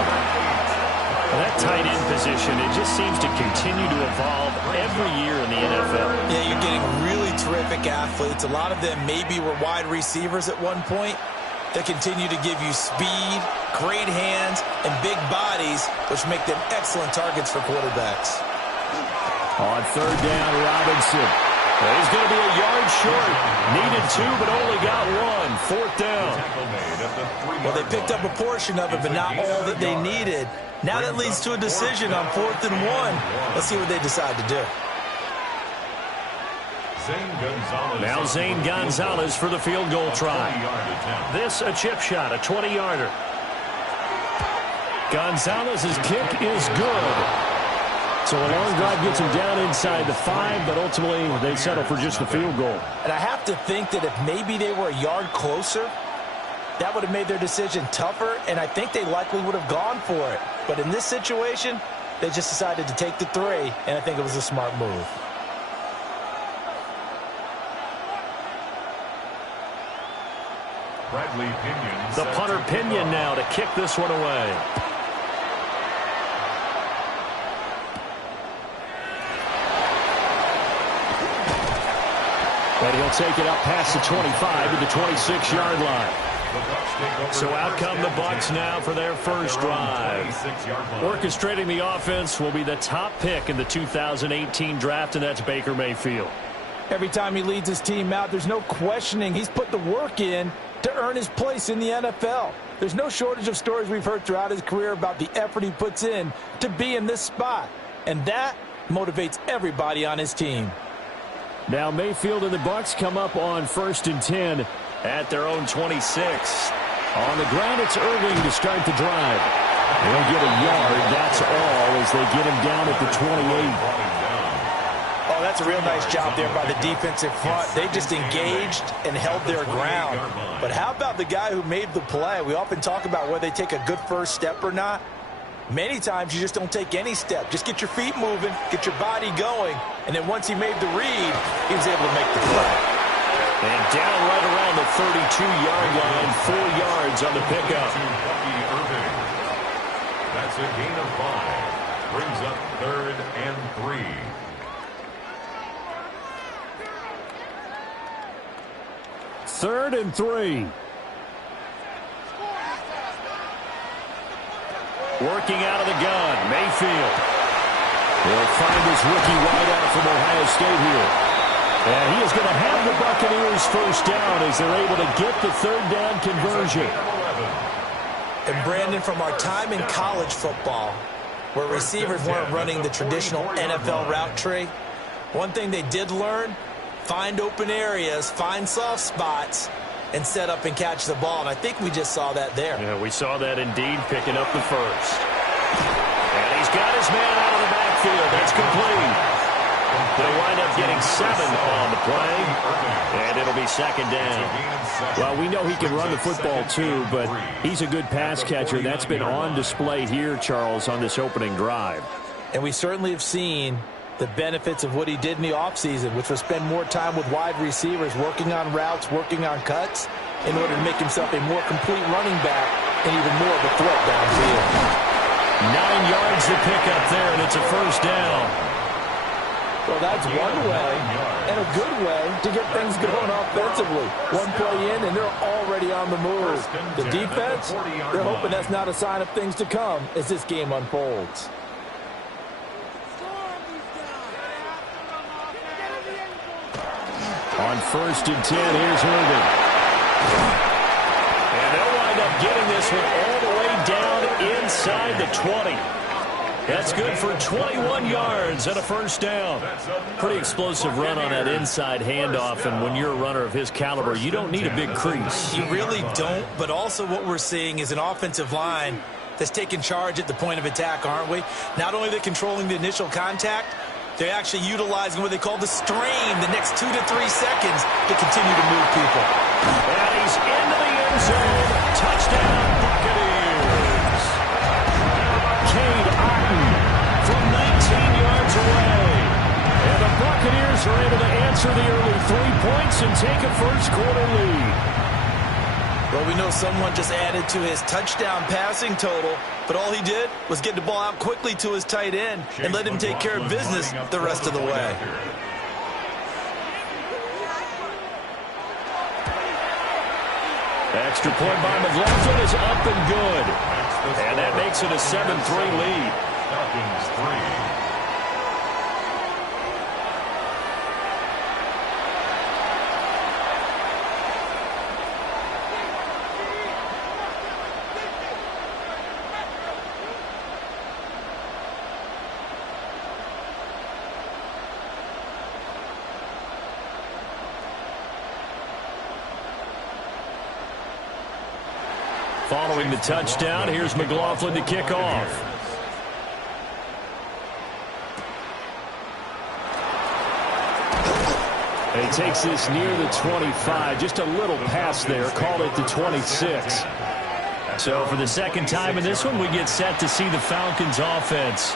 Well, that tight end position, it just seems to continue to evolve every year in the NFL. Yeah, you're getting really terrific athletes. A lot of them maybe were wide receivers at one point that continue to give you speed, great hands, and big bodies, which make them excellent targets for quarterbacks. On 3rd down, Robinson. He's going to be a yard short. Needed 2, but only got 1. 4th down. Well, they picked up a portion of it, but not all that they needed. Now that leads to a decision on 4th and 1. Let's see what they decide to do. Now Zane Gonzalez for the field goal try. This a chip shot, a 20-yarder. Gonzalez's kick is good. So a long drive gets him down inside the 5, but ultimately they settle for just the field goal. And I have to think that if maybe they were a yard closer, that would have made their decision tougher, and I think they likely would have gone for it. But in this situation, they just decided to take the 3, and I think it was a smart move. The punter Pinion now to kick this one away. But he'll take it up past the 25 to the 26-yard line. So out come the Bucs now for their first drive. Orchestrating the offense will be the top pick in the 2018 draft, and that's Baker Mayfield. Every time he leads his team out, there's no questioning. He's put the work in to earn his place in the NFL. There's no shortage of stories we've heard throughout his career about the effort he puts in to be in this spot. And that motivates everybody on his team. Now Mayfield and the Bucs come up on 1st and 10 at their own 26. On the ground, it's Irving to start the drive. They'll get a yard, that's all, as they get him down at the 28. Oh, that's a real nice job there by the defensive front. They just engaged and held their ground. But how about the guy who made the play? We often talk about whether they take a good first step or not. Many times you just don't take any step. Just get your feet moving, get your body going, and then once he made the read, he was able to make the play. And down right around the 32-yard line, 4 yards on the pickup. That's a gain of 5. Brings up 3rd and 3. Third and 3. Working out of the gun, Mayfield. He'll find his rookie wideout from Ohio State here. And he is going to have the Buccaneers first down as they're able to get the 3rd down conversion. And Brandon, from our time in college football, where receivers weren't running the traditional NFL route tree, one thing they did learn, find open areas, find soft spots, and set up and catch the ball. And I think we just saw that there. Yeah, we saw that indeed, picking up the first. And he's got his man out of the backfield. That's complete. They'll wind up getting 7 on the play, and it'll be 2nd down. Well, we know he can run the football too, but he's a good pass catcher. That's been on display here, Charles, on this opening drive. And we certainly have seen the benefits of what he did in the offseason, which was spend more time with wide receivers, working on routes, working on cuts, in order to make himself a more complete running back and even more of a threat downfield. 9 yards to pick up there, and it's a first down. Well, that's one way, and a good way, to get things going offensively. One play in, and they're already on the move. The defense, they're hoping that's not a sign of things to come as this game unfolds. On 1st and 10, here's Irving. And they'll wind up getting this one all the way down inside the 20. That's good for 21 yards and a first down. Pretty explosive run on that inside handoff, and when you're a runner of his caliber, you don't need a big crease. You really don't, but also what we're seeing is an offensive line that's taking charge at the point of attack, aren't we? Not only are they controlling the initial contact, they're actually utilizing what they call the strain, the next 2 to 3 seconds to continue to move people. And he's into the end zone. Touchdown, Buccaneers. Cade Otton from 19 yards away. And the Buccaneers are able to answer the early 3 points and take a first-quarter lead. Well, we know someone just added to his touchdown passing total, but all he did was get the ball out quickly to his tight end and let him take care of business the rest of the way. Extra point by McLaughlin is up and good. And that makes it a 7-3 lead. Falcons 3. Following the touchdown, here's McLaughlin to kick off. And he takes this near the 25. Just a little pass there. Called it the 26. So for the second time in this one, we get set to see the Falcons offense.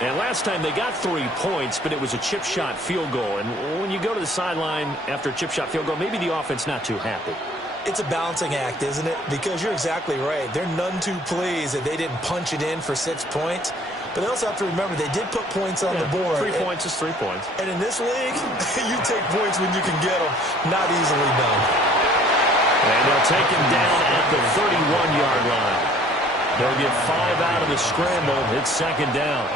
And last time they got 3 points, but it was a chip shot field goal. And when you go to the sideline after a chip shot field goal, maybe the offense not too happy. It's a balancing act, isn't it? Because you're exactly right. They're none too pleased that they didn't punch it in for 6 points. But they also have to remember they did put points on the board. 3 points is 3 points. And in this league, you take points when you can get them. Not easily done. And they'll take him down at the 31-yard line. They'll get 5 out of the scramble. It's second down.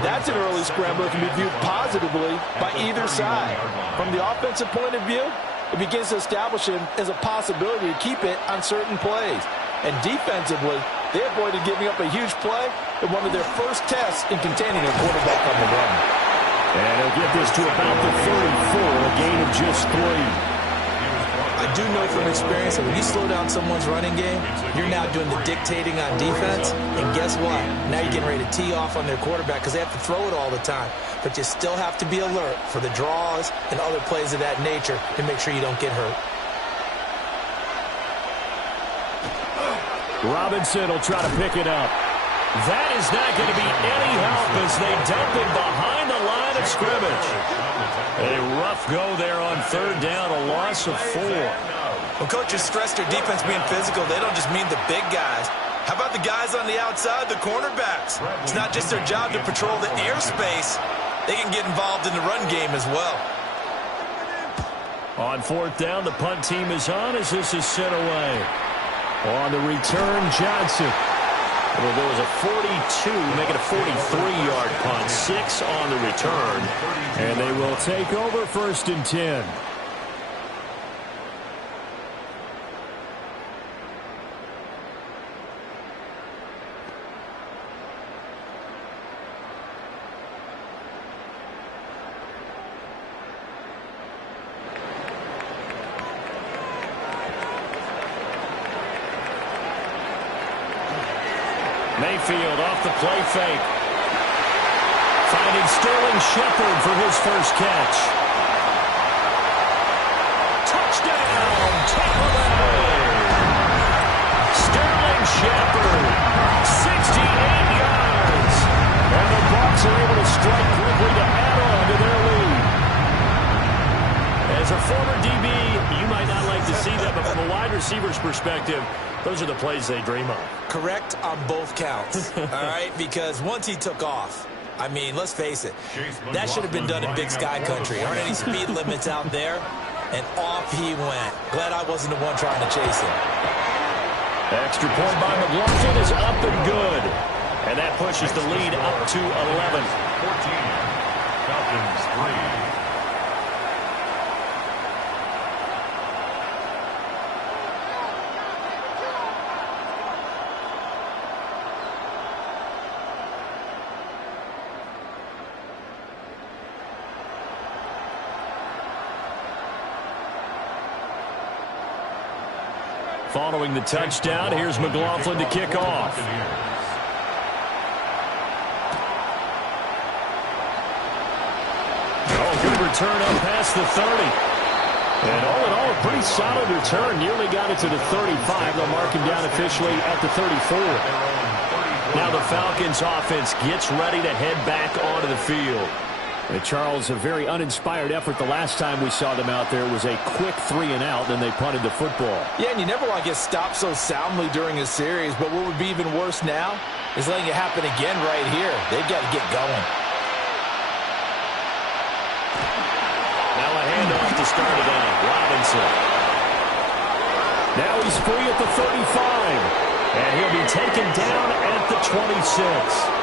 That's an early scramble that can be viewed positively by either side. From the offensive point of view, it begins to establish him as a possibility to keep it on certain plays. And defensively, they avoided giving up a huge play in one of their first tests in containing a quarterback on the run. And he'll get this to about the 34, a gain of just 3. I do know from experience that when you slow down someone's running game, you're now doing the dictating on defense. And guess what? Now you're getting ready to tee off on their quarterback because they have to throw it all the time. But you still have to be alert for the draws and other plays of that nature to make sure you don't get hurt. Robinson will try to pick it up. That is not going to be any help as they dump it behind the line of scrimmage. A rough go there on third down, a loss of 4. When coaches stress their defense being physical, they don't just mean the big guys. How about the guys on the outside, the cornerbacks? It's not just their job to patrol the airspace. They can get involved in the run game as well. On fourth down, the punt team is on as this is sent away. On the return, Johnson. Well, there was a 42, make it a 43-yard punt. 6 on the return. And they will take over first and 10. Mayfield off the play fake. Finding Sterling Shepard for his first catch. Touchdown, Tampa Bay. Sterling Shepard, 68 yards. And the Bucs are able to strike quickly to add on to their lead. As a former DB, you might not like to see that, but from a wide receiver's perspective, those are the plays they dream of. Correct on both counts, all right? Because once he took off, I mean, let's face it, that should have been done in Big Sky Country. Aren't any speed limits out there? And off he went. Glad I wasn't the one trying to chase him. Extra point by McLaughlin is up and good. And that pushes the lead up to 11. 14. Falcons 3. Following the touchdown, here's McLaughlin to kick off. Oh, good return up past the 30. And all in all, a pretty solid return. Nearly got it to the 35. They'll mark him down officially at the 34. Now the Falcons offense gets ready to head back onto the field. And Charles, a very uninspired effort the last time we saw them out there. Was a quick 3-and-out, then they punted the football. Yeah, and you never want to get stopped so soundly during a series, but what would be even worse now is letting it happen again right here. They've got to get going. Now a handoff to start it out. Robinson. Now he's free at the 35. And he'll be taken down at the 26.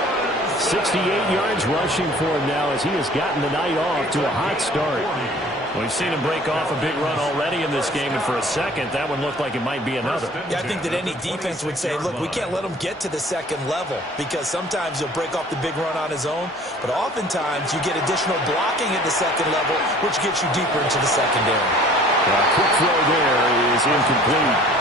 68 yards rushing for him now as he has gotten the night off to a hot start. We've seen him break off a big run already in this game, and for a second, that one looked like it might be another. Yeah, I think that any defense would say, look, we can't let him get to the second level because sometimes he'll break off the big run on his own, but oftentimes you get additional blocking at the second level, which gets you deeper into the secondary. Quick throw there is incomplete.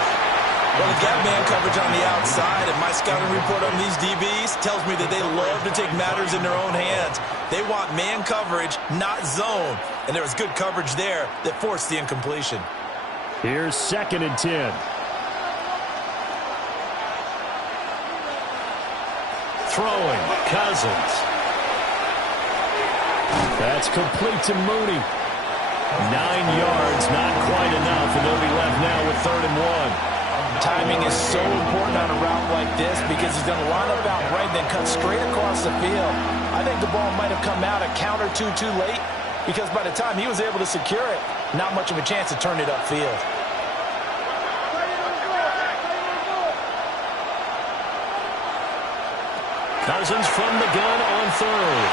Well, they've got man coverage on the outside, and my scouting report on these DBs tells me that they love to take matters in their own hands. They want man coverage, not zone. And there was good coverage there that forced the incompletion. Here's 2nd and 10. Throwing, Cousins. That's complete to Mooney. 9 yards, not quite enough, and they'll be left now with 3rd and 1. Timing is so important on a route like this because he's going to line up out right, then cut straight across the field. I think the ball might have come out a count or two too late because by the time he was able to secure it, not much of a chance to turn it upfield. Cousins from the gun on 3rd.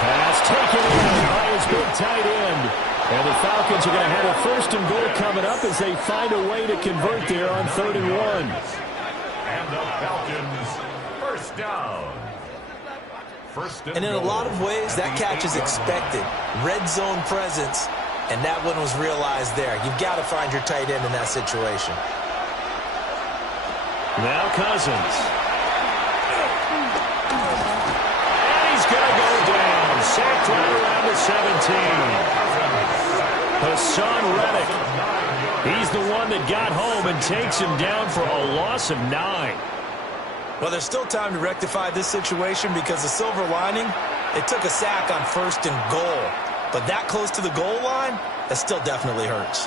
Pass taken in by his big tight end. And the Falcons are going to have a 1st and goal coming up as they find a way to convert there on 3rd and 1. And the Falcons, 1st down. And in a lot of ways, that catch is expected. Red zone presence, and that one was realized there. You've got to find your tight end in that situation. Now Cousins. And he's going to go down. Sacked right around the 17. Hassan Reddick. He's the one that got home and takes him down for a loss of 9. Well, there's still time to rectify this situation because the silver lining, it took a sack on 1st and goal. But that close to the goal line, that still definitely hurts.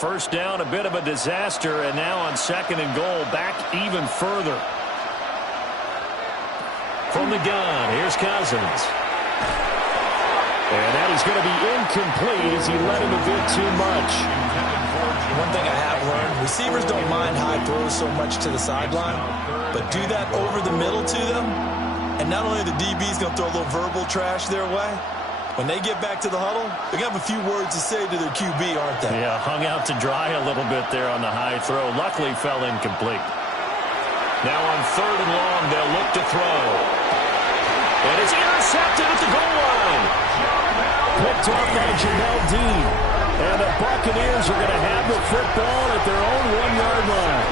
First down, a bit of a disaster, and now on 2nd and goal, back even further. From the gun, here's Cousins. And that is going to be incomplete as he led him a bit too much. One thing I have learned, receivers don't mind high throws so much to the sideline, but do that over the middle to them, and not only the DB's going to throw a little verbal trash their way, when they get back to the huddle, they're going to have a few words to say to their QB, aren't they? Yeah, hung out to dry a little bit there on the high throw. Luckily, fell incomplete. Now on 3rd and long, they'll look to throw. And it's intercepted at the goal line. Picked off by Jamel Dean. And the Buccaneers are going to have the football at their own 1-yard line.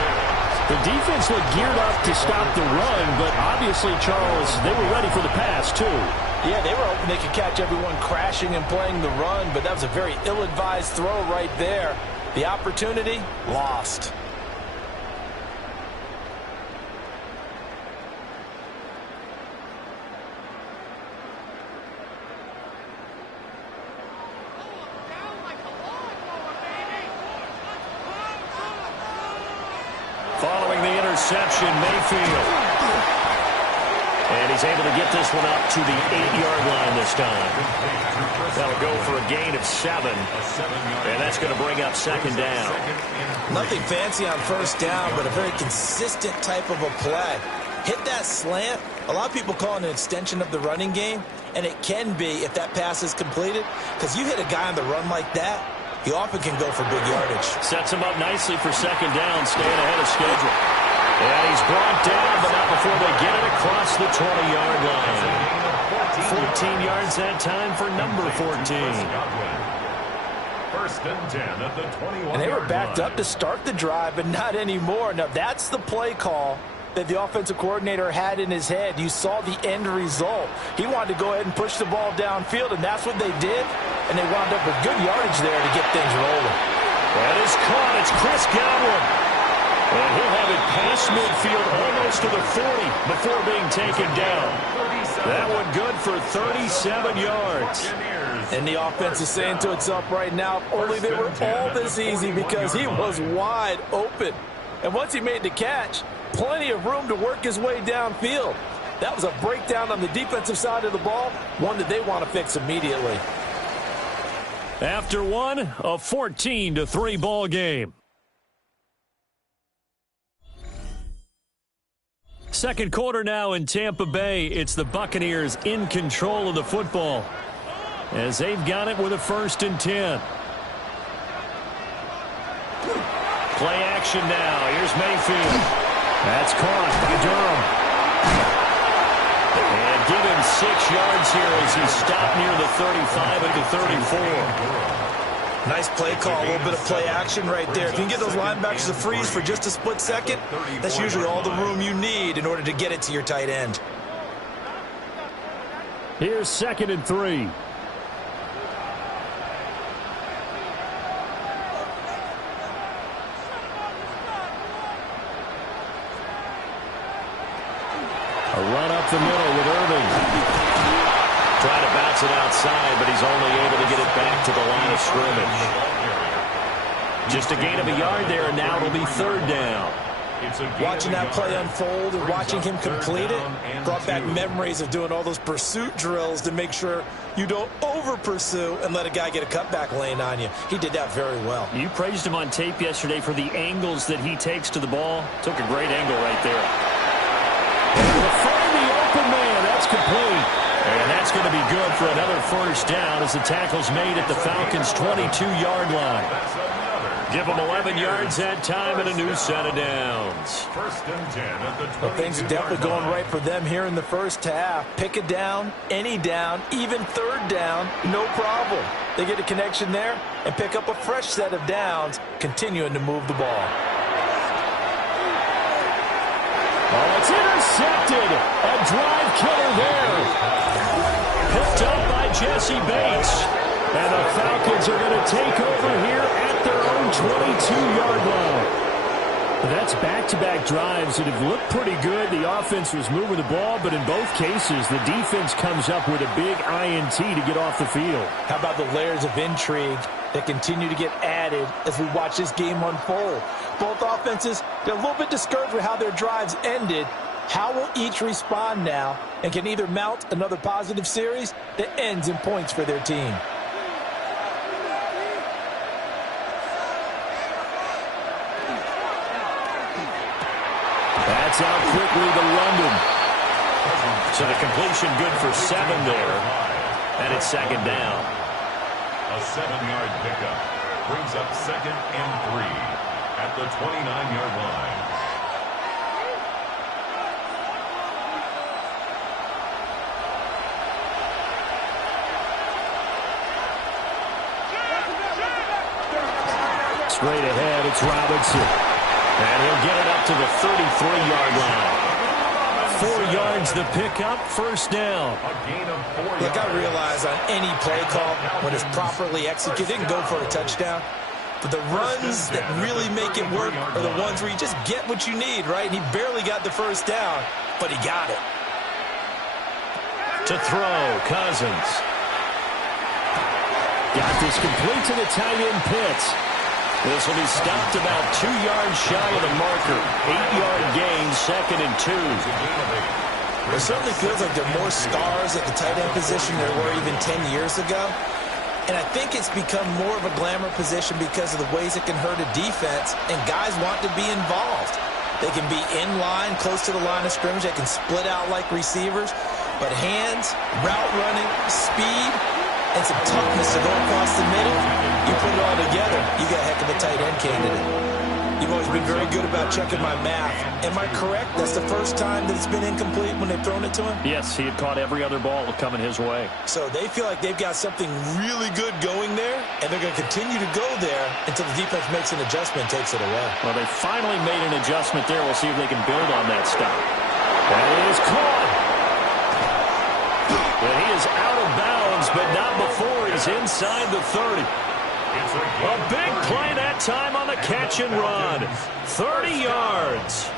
The defense looked geared up to stop the run, but obviously, Charles, they were ready for the pass, too. Yeah, they were hoping they could catch everyone crashing and playing the run, but that was a very ill-advised throw right there. The opportunity, lost. Following the interception, Mayfield. And he's able to get this one up to the 8-yard line this time. That'll go for a gain of 7. And that's going to bring up 2nd down. Nothing fancy on 1st down, but a very consistent type of a play. Hit that slant. A lot of people call it an extension of the running game, and it can be if that pass is completed, because you hit a guy on the run like that, he often can go for big yardage. Sets him up nicely for 2nd down, staying ahead of schedule. And he's brought down, but not before they get it across the 20-yard line. 14 yards that time for number 14. First and 10 at the 21. And they were backed up to start the drive, but not anymore. Now, that's the play call that the offensive coordinator had in his head. You saw the end result. He wanted to go ahead and push the ball downfield, and that's what they did. And they wound up with good yardage there to get things rolling. That is caught. It's Chris Godwin. And he'll have it past midfield almost to the 40 before being taken down. That one good for 37 yards. And the offense is saying to itself right now, only they were all this easy because he was wide open. And once he made the catch, plenty of room to work his way downfield. That was a breakdown on the defensive side of the ball, one that they want to fix immediately. After one, a 14-3 ball game. Second quarter now in Tampa Bay. It's the Buccaneers in control of the football as they've got it with a 1st and 10. Play action now. Here's Mayfield. That's caught by Durham. And give him 6 yards here as he stopped near the 35 at the 34. Nice play call, a little bit of play action right there. If you can get those linebackers to freeze for just a split second, that's usually all the room you need in order to get it to your tight end. Here's 2nd and 3. A run up the middle with Irving. Trying to bounce it outside, but he's only able to get it back to the line of scrimmage. Just a gain of a yard there, and now it'll be 3rd down. Watching that play unfold and watching him complete it brought back memories of doing all those pursuit drills to make sure you don't over-pursue and let a guy get a cutback lane on you. He did that very well. You praised him on tape yesterday for the angles that he takes to the ball. Took a great angle right there. To find the open man, that's complete. And that's going to be good for another 1st down as the tackle's made at the Falcons' 22-yard line. Give them 11 yards that time and a new set of downs. First and 10 at the 22. Well, things are definitely going right for them here in the first half. Pick a down, any down, even 3rd down, no problem. They get a connection there and pick up a fresh set of downs, continuing to move the ball. Oh, it's intercepted. A drive killer there. Picked up by Jesse Bates. And the Falcons are going to take over here at their own 22-yard line. That's back-to-back drives that have looked pretty good. The offense was moving the ball, but in both cases, the defense comes up with a big INT to get off the field. How about the layers of intrigue that continue to get added as we watch this game unfold? Both offenses, they're a little bit discouraged with how their drives ended. How will each respond now and can either mount another positive series that ends in points for their team? That's out quickly to London. So the completion good for 7 there. And it's 2nd down. A 7-yard pickup brings up 2nd and 3 at the 29-yard line. Straight ahead, it's Robinson. And he'll get it up to the 33-yard line. 4 yards the pickup, 1st down. Look, I realize on any play call, when it's properly executed, it can go for a touchdown. But the runs that really make it work are the ones where you just get what you need, right? And he barely got the 1st down, but he got it. To throw, Cousins. Got this complete to the tight end Pitts. This will be stopped about 2 yards shy of the marker. 8-yard gain, 2nd and 2. It certainly feels like there are more stars at the tight end position than there were even 10 years ago. And I think it's become more of a glamour position because of the ways it can hurt a defense, and guys want to be involved. They can be in line, close to the line of scrimmage. They can split out like receivers. But hands, route running, speed, and some toughness to go across the middle, you put it all together, you got a heck of a tight end candidate. You've always been very good about checking my math. Am I correct? That's the first time that it's been incomplete when they've thrown it to him? Yes, he had caught every other ball coming his way. So they feel like they've got something really good going there, and they're going to continue to go there until the defense makes an adjustment and takes it away. Well, they finally made an adjustment there. We'll see if they can build on that stop. That is caught. And he is out of bounds, but not before he's inside the 30. A big play that time on the catch and run. 30 yards.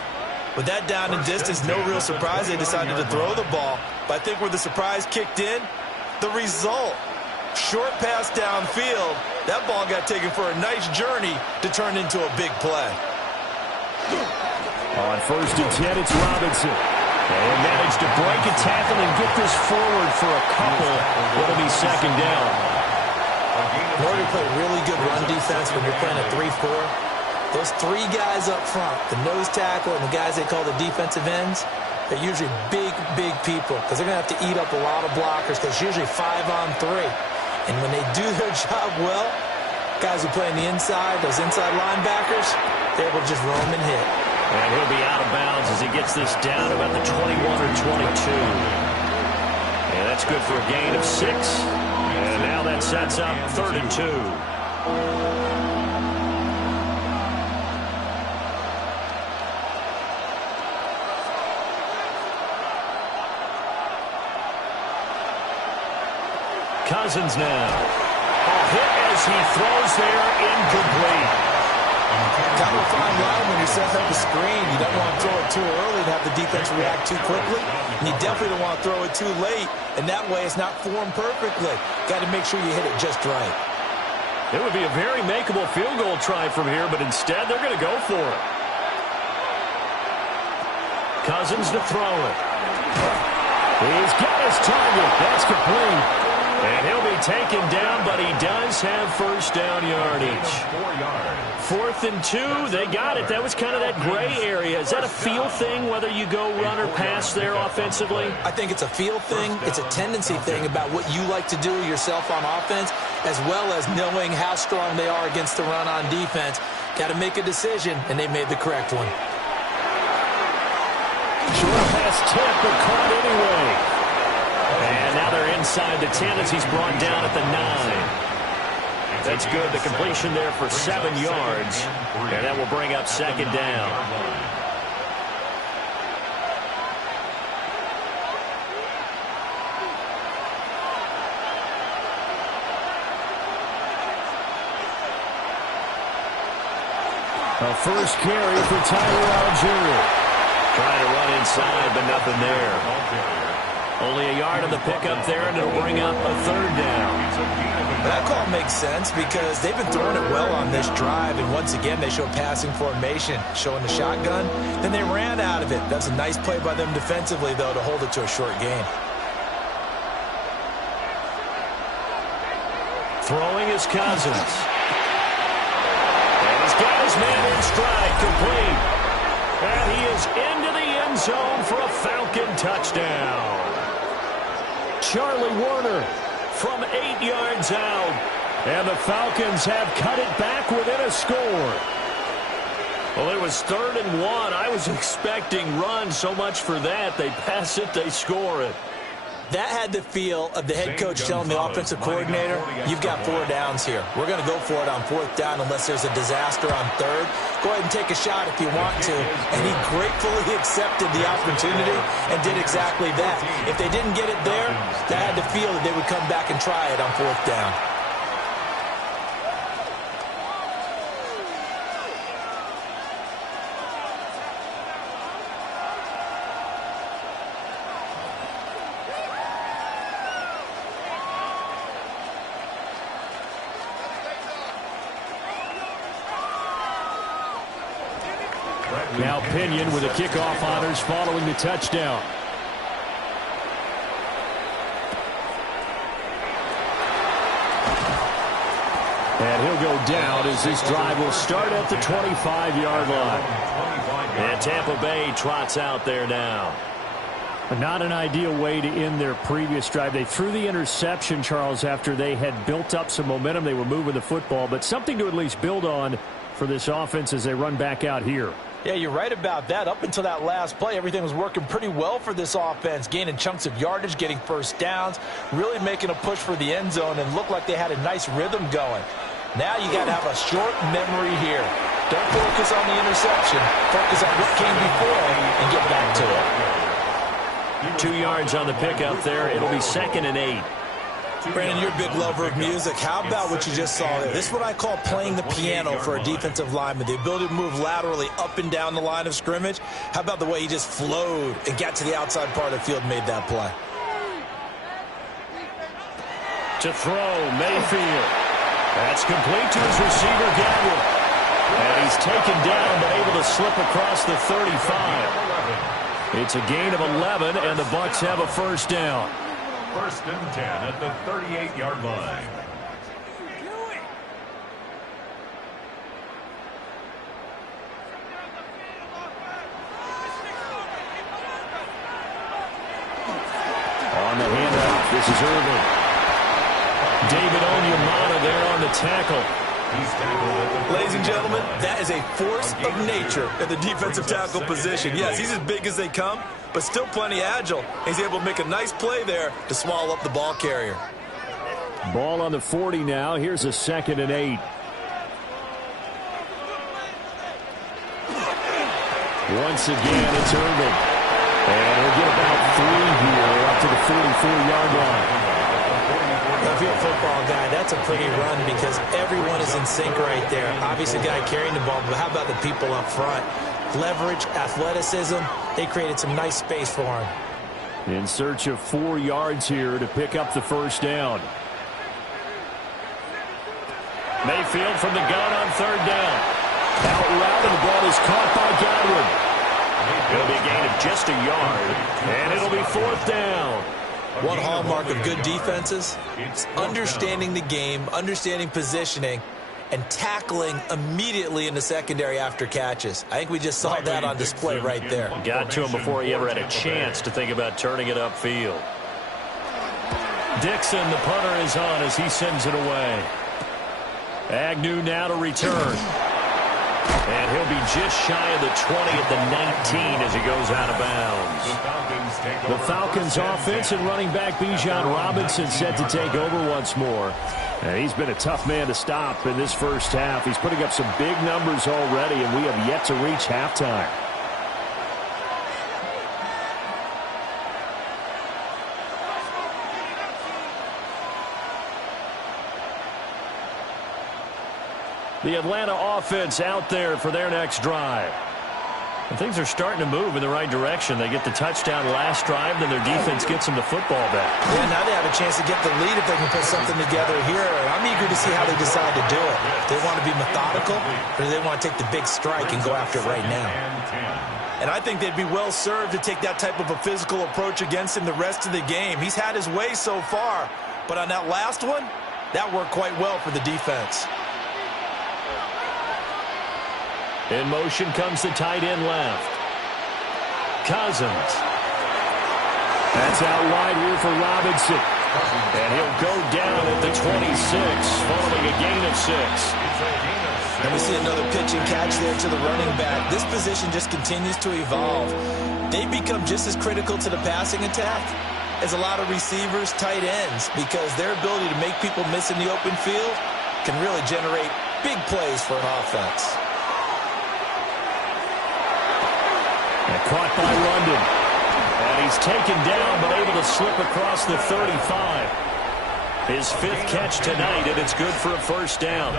With that down and distance, no real surprise they decided to throw the ball. But I think where the surprise kicked in, the result. Short pass downfield. That ball got taken for a nice journey to turn into a big play. On 1st and 10, it's Robinson. And managed to break a tackle and get this forward for a couple. It'll be 2nd down. In order to play really good run defense when you're playing a 3-4, those 3 guys up front, the nose tackle and the guys they call the defensive ends, they're usually big, big people because they're going to have to eat up a lot of blockers because it's usually 5-on-3. And when they do their job well, guys who play on the inside, those inside linebackers, they're able to just roam and hit. And he'll be out of bounds as he gets this down about the 21 or 22. And that's good for a gain of 6. And now that sets up 3rd and 2. Cousins now. A hit as he throws there, incomplete. Kind of a fine line when you're setting up a screen. You don't want to throw it too early and have the defense react too quickly. And you definitely don't want to throw it too late. And that way it's not formed perfectly. Got to make sure you hit it just right. It would be a very makeable field goal try from here, but instead they're going to go for it. Cousins to throw it. He's got his target. That's complete. And he'll be taken down, but he does have 1st down yardage. 4th and 2, they got it. That was kind of that gray area. Is that a feel thing, whether you go run or pass there offensively? I think it's a feel thing. It's a tendency thing about what you like to do yourself on offense, as well as knowing how strong they are against the run on defense. Got to make a decision, and they made the correct one. Short pass tip, but caught anyway. And now they're inside the 10 as he's brought down at the 9. That's good. The completion there for 7 yards. And that will bring up 2nd down. A first carry for Tyler Algier. Trying to run inside, but nothing there. Only a yard on the pickup there, and it'll bring up a 3rd down. That call makes sense because they've been throwing it well on this drive, and once again they show passing formation, showing the shotgun. Then they ran out of it. That's a nice play by them defensively, though, to hold it to a short gain. Throwing is Cousins. And he's got his man in stride, complete. And he is into the end zone for a Falcon touchdown. Charlie Warner from 8 yards out. And the Falcons have cut it back within a score. Well, it was 3rd and 1. I was expecting run, so much for that. They pass it, they score it. That had the feel of the head coach telling the offensive coordinator, you've got 4 downs here. We're going to go for it on 4th down unless there's a disaster on 3rd. Go ahead and take a shot if you want to. And he gratefully accepted the opportunity and did exactly that. If they didn't get it there, they had the feel that they would come back and try it on 4th down. Now Pinion with the kickoff honors following the touchdown. And he'll go down as this drive will start at the 25-yard line. And Tampa Bay trots out there now. Not an ideal way to end their previous drive. They threw the interception, Charles, after they had built up some momentum. They were moving the football, but something to at least build on for this offense as they run back out here. Yeah, you're right about that. Up until that last play, everything was working pretty well for this offense, gaining chunks of yardage, getting first downs, really making a push for the end zone, and looked like they had a nice rhythm going. Now you got to have a short memory here. Don't focus on the interception. Focus on what came before and get back to it. 2 yards on the pickup there. It'll be 2nd and 8. Brandon, you're a big lover of music. How about what you just saw there? This is what I call playing the piano for a defensive lineman. The ability to move laterally up and down the line of scrimmage. How about the way he just flowed and got to the outside part of the field and made that play? To throw, Mayfield. That's complete to his receiver, Gadwin. And he's taken down, but able to slip across the 35. It's a gain of 11, and the Bucs have a first down. 1st and 10 at the 38-yard line. On the handoff, this is Irvin. David Onyemata there on the tackle. Ladies and gentlemen, that is a force of nature at the defensive tackle position. Yes, he's as big as they come, but still plenty agile. He's able to make a nice play there to swallow up the ball carrier. Ball on the 40 now. Here's a 2nd and 8. Once again, it's Irvin. And he'll get about 3 here up to the 44-yard line. If you're a football guy, that's a pretty run because everyone is in sync right there. Obviously, the guy carrying the ball, but how about the people up front? Leverage, athleticism, they created some nice space for him. In search of 4 yards here to pick up the first down. Mayfield from the gun on 3rd down. Out route, and the ball is caught by Godwin. It'll be a gain of just a yard, and it'll be 4th down. One hallmark of good defenses is understanding the game, understanding positioning, and tackling immediately in the secondary after catches. I think we just saw that on display right there. Got to him before he ever had a chance to think about turning it upfield. Dixon, the punter, is on as he sends it away. Agnew now to return. And he'll be just shy of the 20 at the 19 as he goes out of bounds. The Falcons offense and running back Bijan Robinson set to take over once more. And he's been a tough man to stop in this first half. He's putting up some big numbers already, and we have yet to reach halftime. The Atlanta offense out there for their next drive. And things are starting to move in the right direction. They get the touchdown last drive, then their defense gets them the football back. Yeah, now they have a chance to get the lead if they can put something together here. I'm eager to see how they decide to do it. Do they want to be methodical, or do they want to take the big strike and go after it right now? And I think they'd be well served to take that type of a physical approach against him the rest of the game. He's had his way so far, but on that last one, that worked quite well for the defense. In motion comes the tight end left. Cousins. That's out wide here for Robinson. And he'll go down at the 26, following a gain of 6. And we see another pitch and catch there to the running back. This position just continues to evolve. They become just as critical to the passing attack as a lot of receivers, tight ends, because their ability to make people miss in the open field can really generate big plays for an offense. And caught by London. And he's taken down, but able to slip across the 35. His 5th catch tonight, and it's good for a first down.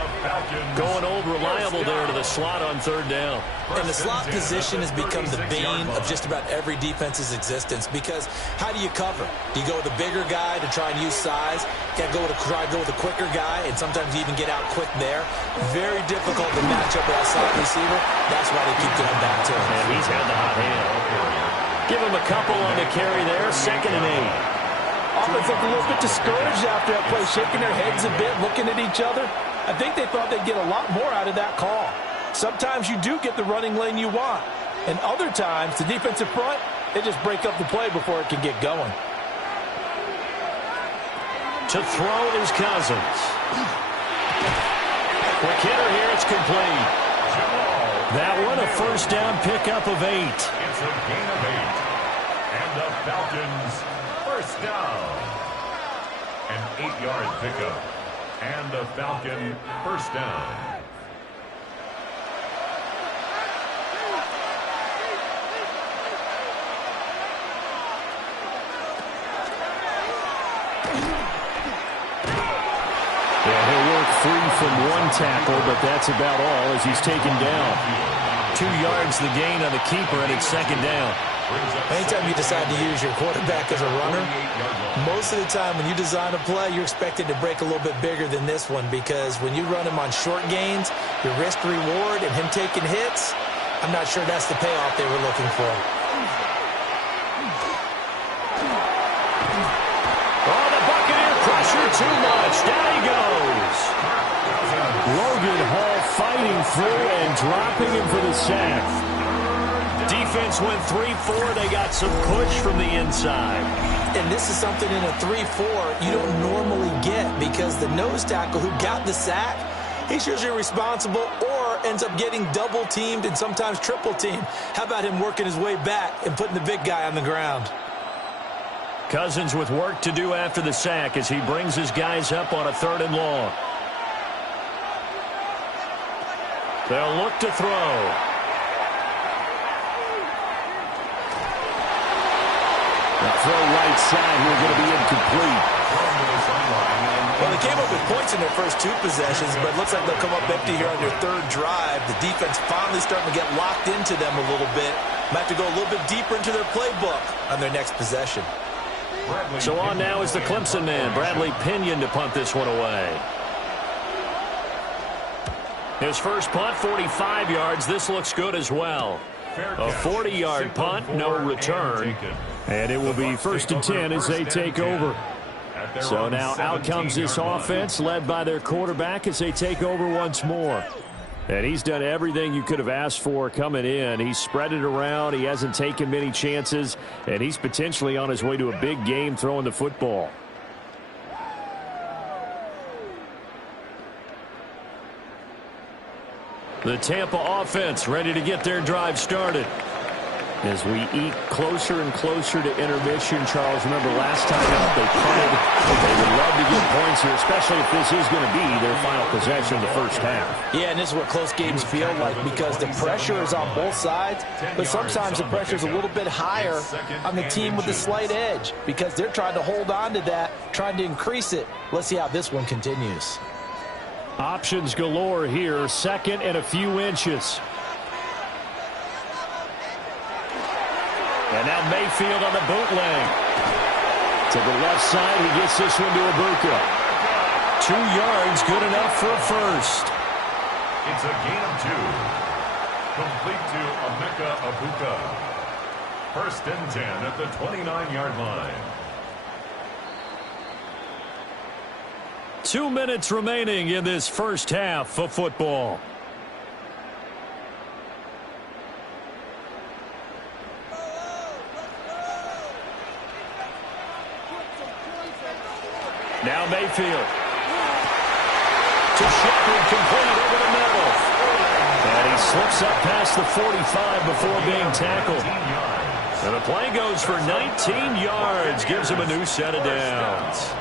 Going old reliable there to the slot on 3rd down. And the slot position has become the bane of just about every defense's existence, because how do you cover? Do you go with a bigger guy to try and use size? You got to try to go with a quicker guy, and sometimes you even get out quick there. Very difficult to match up with that slot receiver. That's why they keep going back to him. And he's had the hot hand. Give him a couple on the carry there. 2nd and 8. Offense looked a little bit discouraged after that play, shaking their heads a bit, looking at each other. I think they thought they'd get a lot more out of that call. Sometimes you do get the running lane you want, and other times the defensive front, they just break up the play before it can get going. To throw is Cousins. Quick hitter here, it's complete. That one a first down pickup of 8. It's a gain of 8. And the Falcons first down. An 8-yard pickup. And the Falcon first down. Free from one tackle, but that's about all as he's taken down. 2 yards the gain on the keeper, and it's second down. Anytime you decide to use your quarterback as a runner, most of the time when you design a play, you're expected to break a little bit bigger than this one, because when you run him on short gains, your risk-reward and him taking hits, I'm not sure that's the payoff they were looking for. Oh, the Buccaneer pressure too much. Down he goes. Logan Hall fighting through and dropping him for the sack. Defense went 3-4. They got some push from the inside. And this is something in a 3-4 you don't normally get, because the nose tackle who got the sack, he's usually responsible or ends up getting double-teamed and sometimes triple-teamed. How about him working his way back and putting the big guy on the ground? Cousins with work to do after the sack as he brings his guys up on a 3rd and long. They'll look to throw. The throw right side here going to be incomplete. Well, they came up with points in their first 2 possessions, but it looks like they'll come up empty here on their 3rd drive. The defense finally starting to get locked into them a little bit. Might have to go a little bit deeper into their playbook on their next possession. So on now is the Clemson man, Bradley Pinion, to punt this one away. His first punt, 45 yards. This looks good as well. A 40-yard punt, no return. And it will be 1st and 10 as they take over. So now out comes this offense, led by their quarterback, as they take over once more. And he's done everything you could have asked for coming in. He's spread it around. He hasn't taken many chances. And he's potentially on his way to a big game throwing the football. The Tampa offense ready to get their drive started. As we eat closer and closer to intermission, Charles, remember last time out they punted. They would love to get points here, especially if this is going to be their final possession of the first half. Yeah, and this is what close games feel like, because the pressure is on both sides, but sometimes the pressure is a little bit higher on the team with the slight edge, because they're trying to hold on to that, trying to increase it. Let's see how this one continues. Options galore here, 2nd and a few inches. And now Mayfield on the bootleg. To the left side, he gets this one to Ibuka. 2 yards, good enough for a first. It's a gain of 2. Complete to Emeka Ibuka. 1st and 10 at the 29-yard line. 2 minutes remaining in this first half of football. Now Mayfield. To Shepard, complete over the middle. And he slips up past the 45 before being tackled. And the play goes for 19 yards. Gives him a new set of downs.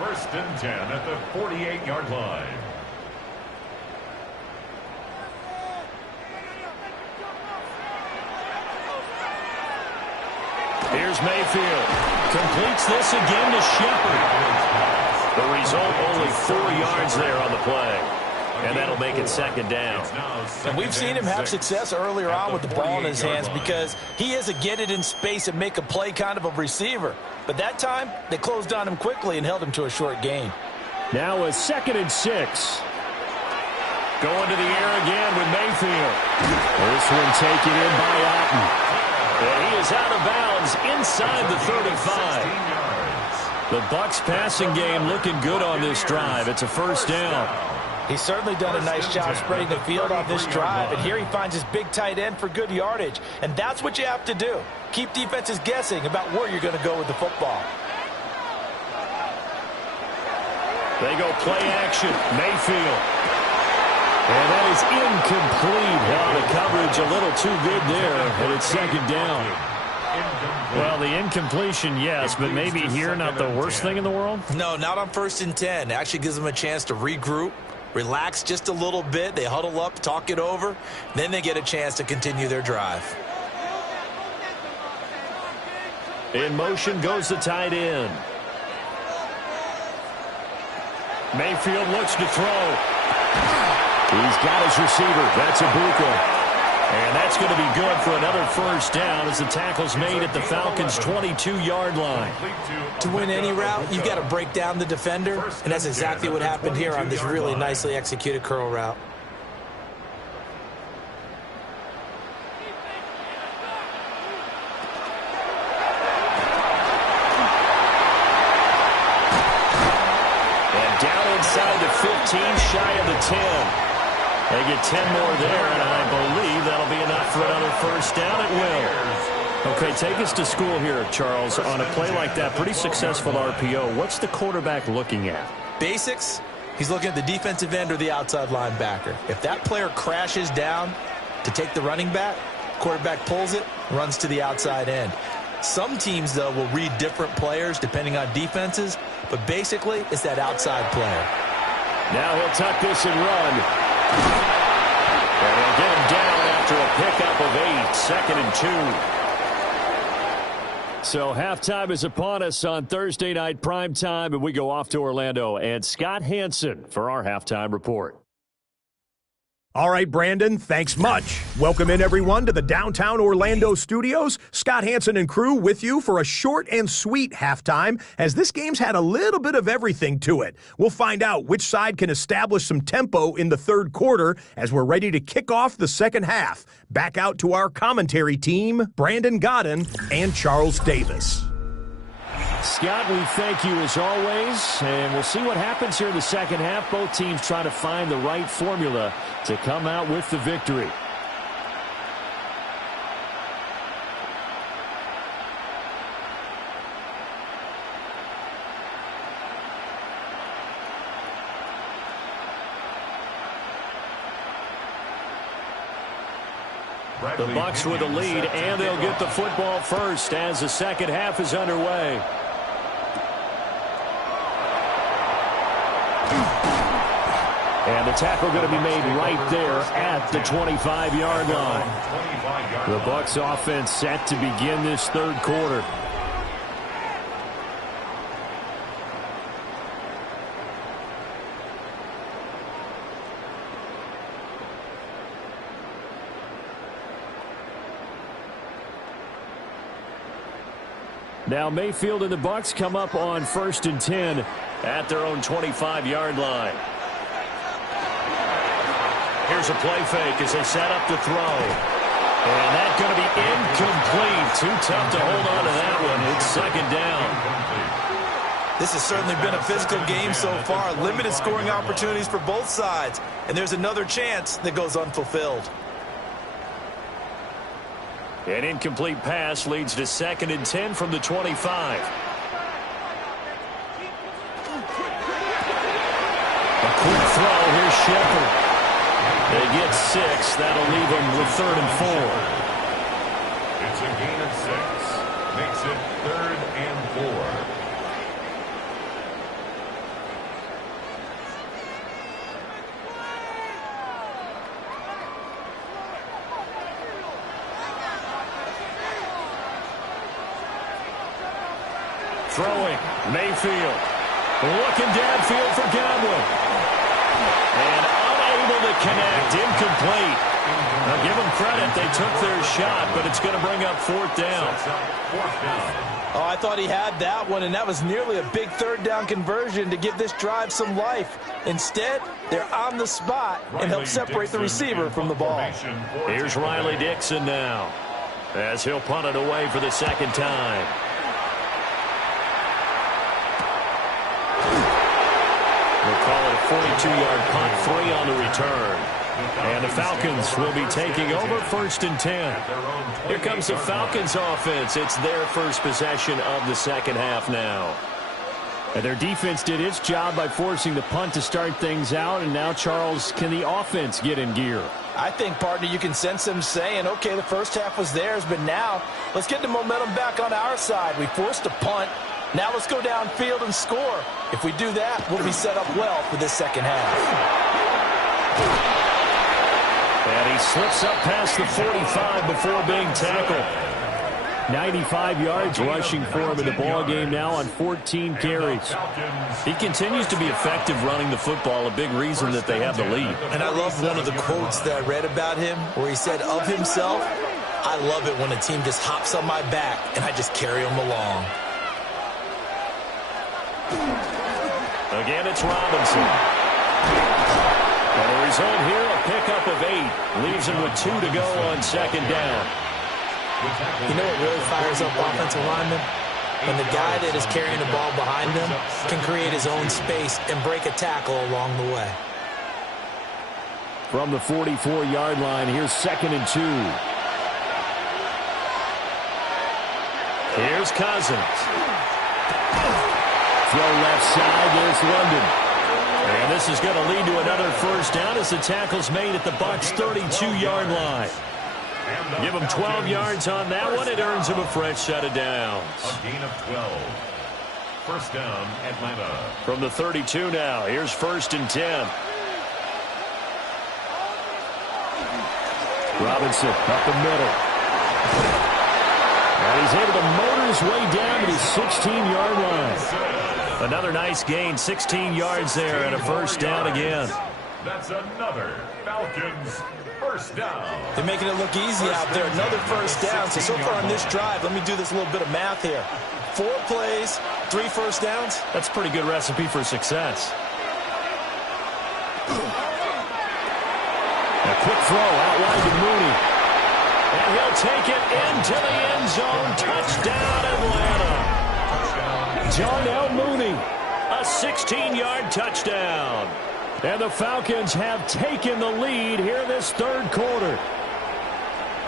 1st and 10 at the 48-yard line. Here's Mayfield. Completes this again to Shepard. The result, only 4 yards there on the play. And that'll make it 2nd down. And we've seen him have success earlier on with the ball in his hands, because he is a get it in space and make a play kind of a receiver. But that time, they closed on him quickly and held him to a short gain. Now a 2nd and 6. Going to the air again with Mayfield. This one taken in by Otten. And he is out of bounds inside the 35. The Bucs passing game looking good on this drive. It's a first down. He's certainly done a nice job spreading the field on this drive, and here he finds his big tight end for good yardage. And that's what you have to do. Keep defenses guessing about where you're going to go with the football. They go play action. Mayfield. And then he is incomplete. Oh, the coverage a little too good there, and it's second down. Well, the incompletion, yes, but maybe here not the worst thing in the world? No, not on 1st and 10. It actually gives them a chance to regroup, relax just a little bit. They huddle up, talk it over. Then they get a chance to continue their drive. In motion goes the tight end. Mayfield looks to throw. He's got his receiver. That's Ibuka. And that's going to be good for another first down as the tackle's made at the Falcons' 22-yard line. To win any route, you've got to break down the defender, and that's exactly what happened here on this really nicely executed curl route. And down inside the 15, shy of the 10. They get 10 more there, and I believe that'll be enough for another first down. It will. Okay, take us to school here, Charles. On a play like that, pretty successful RPO. What's the quarterback looking at? Basics. He's looking at the defensive end or the outside linebacker. If that player crashes down to take the running back, quarterback pulls it, runs to the outside end. Some teams, though, will read different players depending on defenses, but basically it's that outside player. Now he'll tuck this and run. And they'll get him down after a pickup of 8, 2nd and 2. So halftime is upon us on Thursday night primetime, and we go off to Orlando. And Scott Hansen for our halftime report. All right, Brandon, thanks much. Welcome in, everyone, to the downtown Orlando studios. Scott Hansen and crew with you for a short and sweet halftime, as this game's had a little bit of everything to it. We'll find out which side can establish some tempo in the third quarter as we're ready to kick off the second half. Back out to our commentary team, Brandon Godden and Charles Davis. Scott, we thank you as always, and we'll see what happens here in the second half. Both teams trying to find the right formula to come out with the victory. The Bucs with a lead, and they'll get the football first as the second half is underway. And the tackle going to be made right there at the 25-yard line. The Bucs offense set to begin this third quarter. Now Mayfield and the Bucs come up on 1st and 10 at their own 25-yard line. Here's a play fake as they set up to throw. And that's going to be incomplete. Too tough to hold on to that one. It's second down. This has certainly been a physical game so far. Limited scoring opportunities for both sides. And there's another chance that goes unfulfilled. An incomplete pass leads to 2nd and 10 from the 25. A quick throw. Here's Shepard. They get 6. That'll leave them with 3rd and 4. It's a gain of 6. Makes it 3rd and 4. Throwing, Mayfield. Looking downfield for Godwin. And unable to connect, incomplete. Now give them credit, they took their shot, but it's going to bring up 4th down. Oh, I thought he had that one, and that was nearly a big 3rd down conversion to give this drive some life. Instead, they're on the spot and help separate the receiver from the ball. Here's Riley Dixon now, as he'll punt it away for the 2nd time. We'll call it a 42-yard punt, 3 on the return. And the Falcons will be taking over 1st and 10. Here comes the Falcons offense. It's their first possession of the second half now. And their defense did its job by forcing the punt to start things out, and now, Charles, can the offense get in gear? I think, partner, you can sense them saying, okay, the first half was theirs, but now let's get the momentum back on our side. We forced a punt. Now let's go downfield and score. If we do that, we'll be set up well for this second half. And he slips up past the 45 before being tackled. 95 yards rushing for him in the ballgame now on 14 carries. He continues to be effective running the football, a big reason that they have the lead. And I love one of the quotes that I read about him where he said of himself, I love it when a team just hops on my back and I just carry them along. Again, it's Robinson. And the result here, a pickup of 8. Leaves him with 2 to go on second down. You know what really fires up offensive linemen? When the guy that is carrying the ball behind them can create his own space and break a tackle along the way. From the 44-yard line, here's 2nd and 2. Here's Cousins. Throw left side, there's London. And this is going to lead to another first down as the tackle's made at the Bucs' 32-yard line. Give him 12 yards on that one. It earns him a fresh set of downs. A gain of 12. First down, Atlanta. From the 32 now, here's 1st and 10. Robinson up the middle. And he's able to motor his way down to the 16-yard line. Another nice gain, 16 yards there and a first down again. That's another Falcons first down. They're making it look easy out there. Another first down. So far on this drive, let me do this little bit of math here. 4 plays, 3 first downs. That's a pretty good recipe for success. A quick throw out wide to Mooney. And he'll take it into the end zone. Touchdown, Atlanta. Darnell Mooney, a 16-yard touchdown. And the Falcons have taken the lead here this third quarter.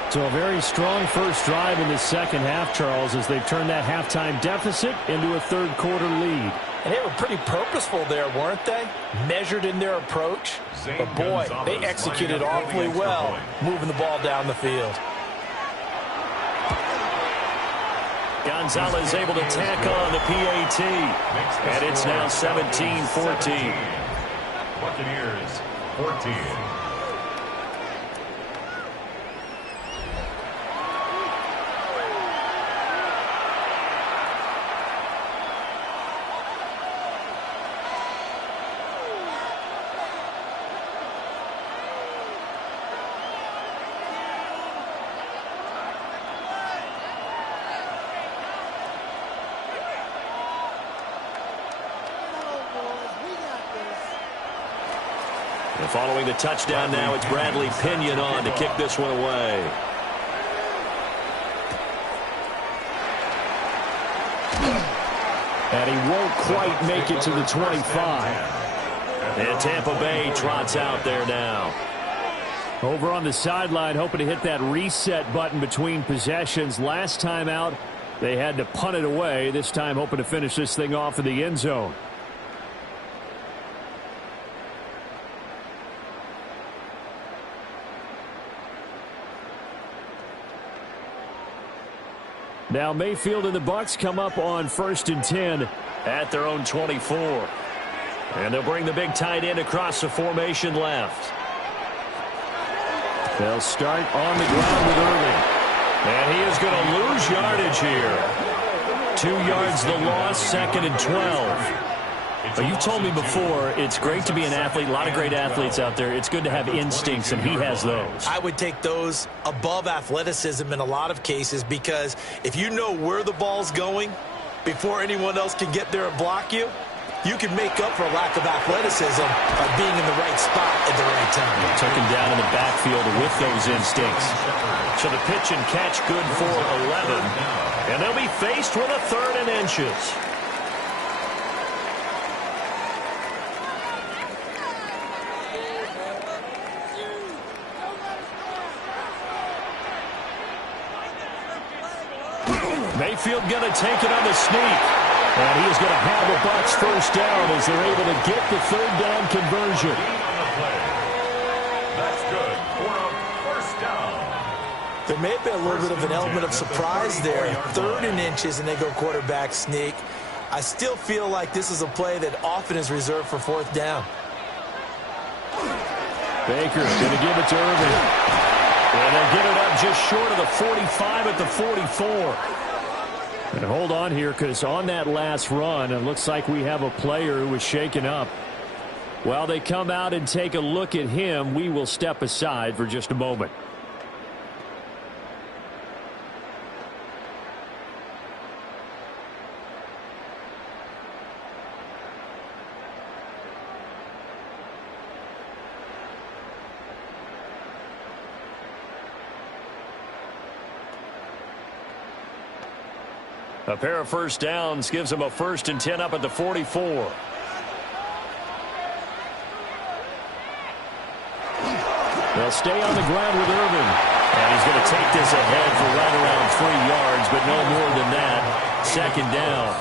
So a very strong first drive in the second half, Charles, as they've turned that halftime deficit into a third quarter lead. And they were pretty purposeful there, weren't they? Measured in their approach. But boy, they executed awfully well, moving the ball down the field. Gonzalez able to tack on the PAT. And it's now 17-14. Buccaneers 14. Following the touchdown now, it's Bradley Pinion on to kick this one away. And he won't quite make it to the 25. And Tampa Bay trots out there now. Over on the sideline, hoping to hit that reset button between possessions. Last time out, they had to punt it away. This time hoping to finish this thing off in the end zone. Now Mayfield and the Bucs come up on 1st and 10 at their own 24. And they'll bring the big tight end across the formation left. They'll start on the ground with Irving. And he is going to lose yardage here. 2 yards the loss, 2nd and 12. But you've told me before, it's great to be an athlete. A lot of great athletes out there. It's good to have instincts, and he has those. I would take those above athleticism in a lot of cases, because if you know where the ball's going before anyone else can get there and block you, you can make up for a lack of athleticism by being in the right spot at the right time. Took him down in the backfield with those instincts. So the pitch and catch good for 11. And they'll be faced with a 3rd and inches. Mayfield going to take it on the sneak. And he is going to have the Bucs first down as they're able to get the third down conversion. That's good for a first down. There may have been a little bit of an element of surprise there. 3rd and inches, and they go quarterback sneak. I still feel like this is a play that often is reserved for 4th down. Baker's going to give it to Irvin. And they'll get it up just short of the 45 at the 44. And hold on here, because on that last run, it looks like we have a player who was shaken up. While they come out and take a look at him, we will step aside for just a moment. A pair of first downs gives them a 1st and 10 up at the 44. They'll stay on the ground with Irvin. And he's going to take this ahead for right around 3 yards, but no more than that. 2nd down.